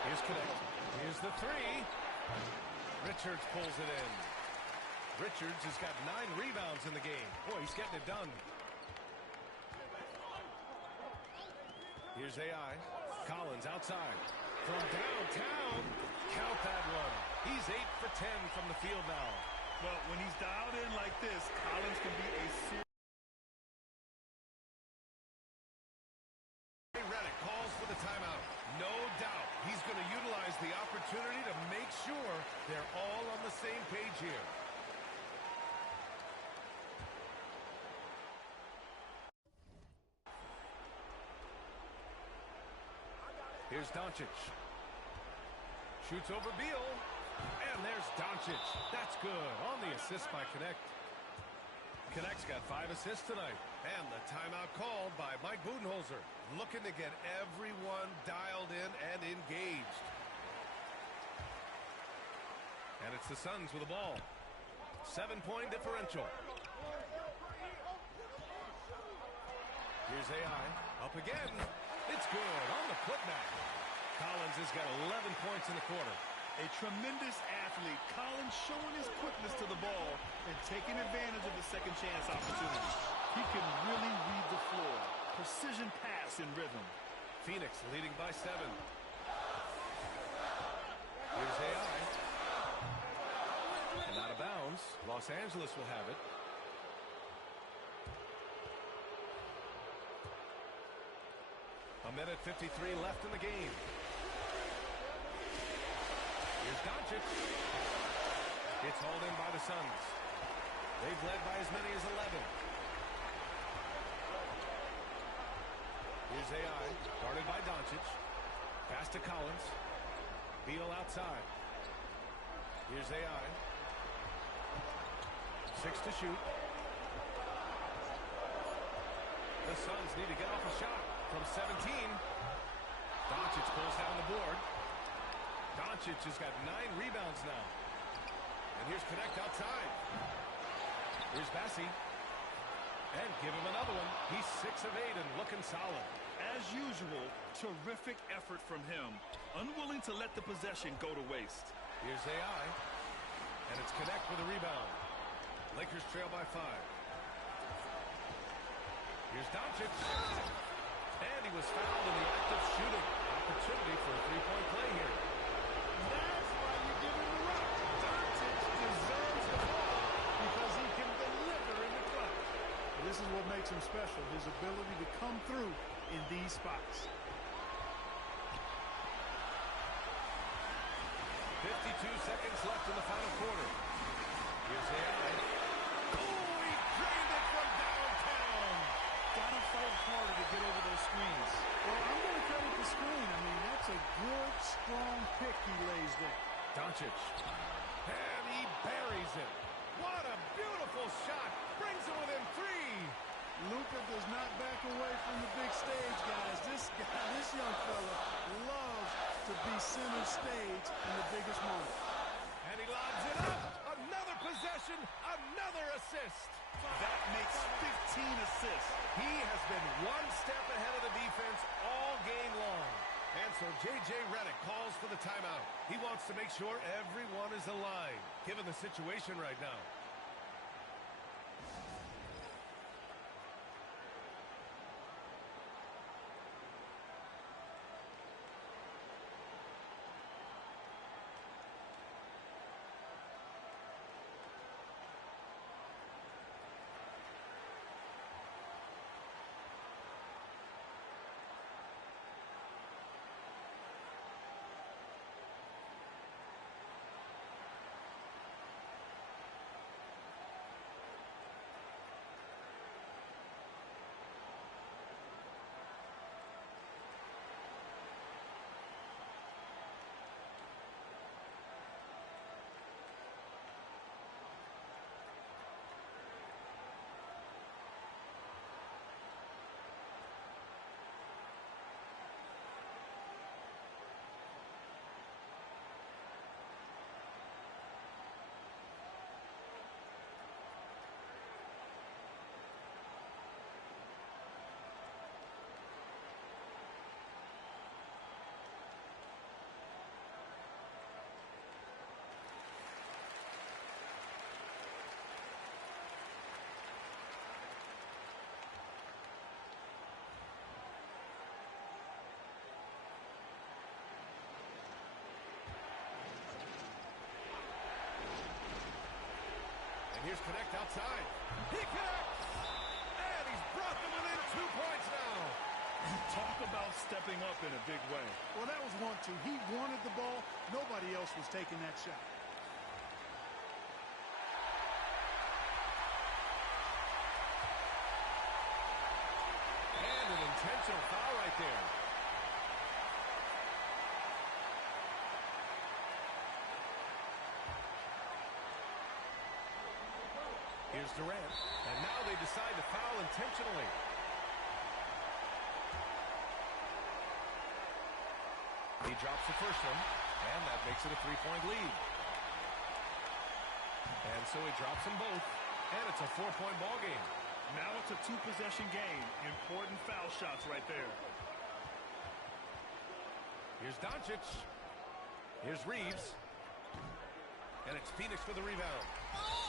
Here's Connect. Here's the 3. Richards pulls it in. Richards has got 9 rebounds in the game. Boy, he's getting it done. Here's AI. Collins outside. From downtown. Count that one. He's 8 for 10 from the field now. Well, when he's dialed in like this, Collins can be a serious... Redick calls for the timeout. No doubt he's going to utilize the opportunity to make sure they're all on the same page here. Here's Doncic. Shoots over Beal. And there's Doncic. That's good. On the assist by Connect. Connect's got 5 assists tonight. And the timeout called by Mike Budenholzer. Looking to get everyone dialed in and engaged. And it's the Suns with the ball. 7-point differential. Here's AI. Up again. It's good on the putback. Collins has got 11 points in the quarter. A tremendous athlete. Collins showing his quickness to the ball and taking advantage of the second chance opportunity. He can really read the floor. Precision pass in rhythm. Phoenix leading by 7. Here's AI. And out of bounds. Los Angeles will have it. A minute 53 left in the game. Here's Doncic. It's hauled in by the Suns. They've led by as many as 11. Here's AI, guarded by Doncic. Pass to Collins. Beal outside. Here's AI. 6 to shoot. The Suns need to get off a shot from 17. Doncic pulls down the board. Doncic has got 9 rebounds now. And here's Connect outside. Here's Bassi. And give him another one. He's 6 of 8 and looking solid. As usual, terrific effort from him. Unwilling to let the possession go to waste. Here's AI. And it's Connect with a rebound. Lakers trail by 5. Here's Doncic. And he was fouled in the act of shooting. Opportunity for a 3-point play here. That's why you give him the rock. Doncic deserves the ball because he can deliver in the clutch. This is what makes him special, his ability to come through in these spots. 52 seconds left in the final quarter. Here's AI. Oh, he drained it from downtown. Gotta fight harder to get over those screens. Well, I'm going to credit the screen. I mean, that's a good, strong pick he lays there. Doncic. And he buries it. What a beautiful shot. Brings it within 3. Luka does not back away from the big stage, guys. This young fella loves to be center stage in the biggest moment. And he lobs it up. Another possession, another assist. That makes 15 assists. He has been one step ahead of the defense all game long. And so J.J. Redick calls for the timeout. He wants to make sure everyone is aligned, given the situation right now. And here's Connect outside. He connects! And he's brought them within 2 points now. Talk about stepping up in a big way. Well, that was 1-2. He wanted the ball. Nobody else was taking that shot. And an intentional foul right there. Here's Durant, and now they decide to foul intentionally. He drops the first one, and that makes it a 3-point lead. And so he drops them both, and it's a 4-point ball game. Now it's a two-possession game. Important foul shots right there. Here's Doncic. Here's Reeves. And it's Phoenix for the rebound.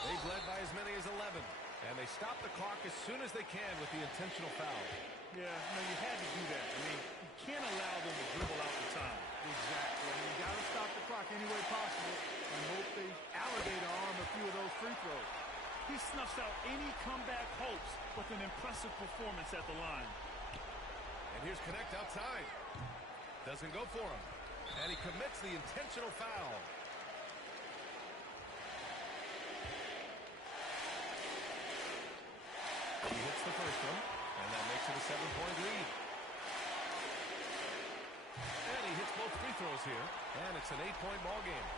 They've led by as many as 11. And they stop the clock as soon as they can with the intentional foul. Yeah, you had to do that. I mean, you can't allow them to dribble out the time. Exactly. I mean, you got to stop the clock any way possible and hope they alligator arm a few of those free throws. He snuffs out any comeback hopes with an impressive performance at the line. And here's Connect outside. Doesn't go for him. And he commits the intentional foul. He hits the first one, and that makes it a 7-point lead. And he hits both free throws here, and it's an 8-point ball game.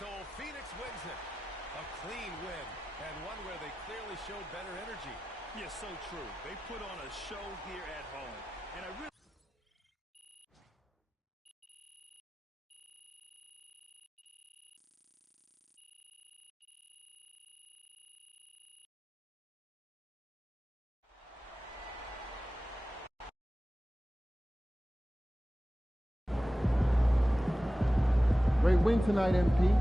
So Phoenix wins it. A clean win, and one where they clearly showed better energy. Yes, so true. They put on a show here at home. And I really... Great win tonight, MP.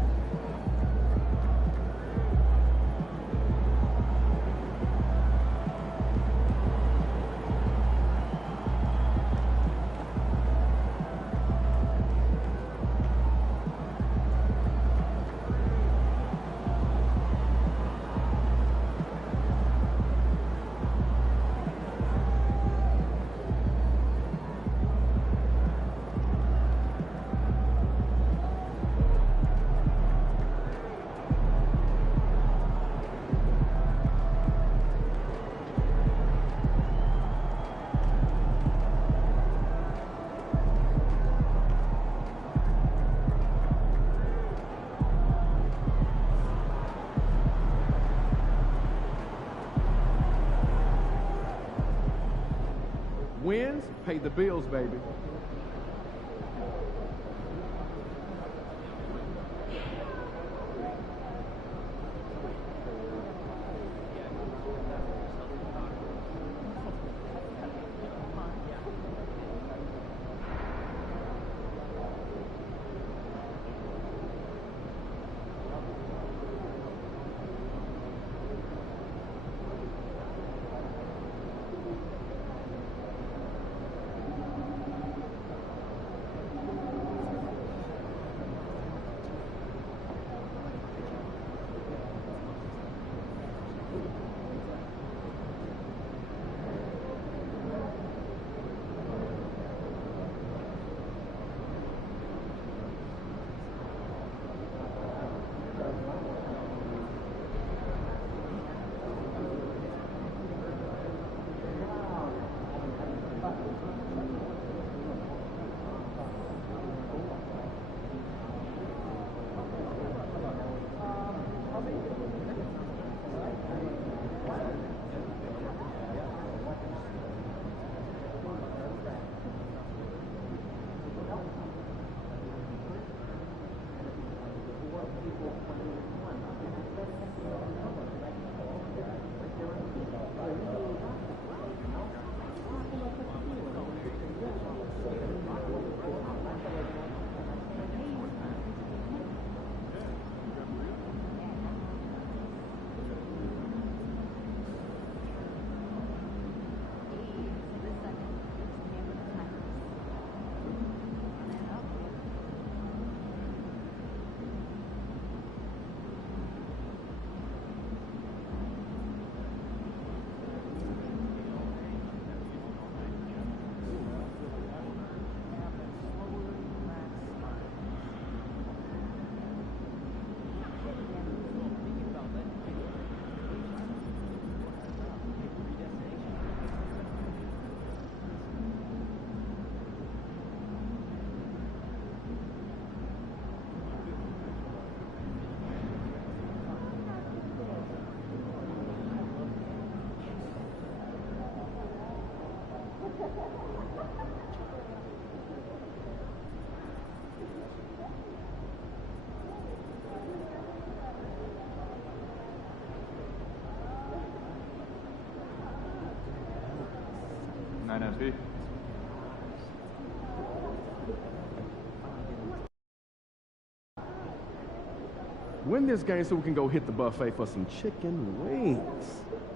Wins pay the bills, baby. 9 MP. Win this game so we can go hit the buffet for some chicken wings.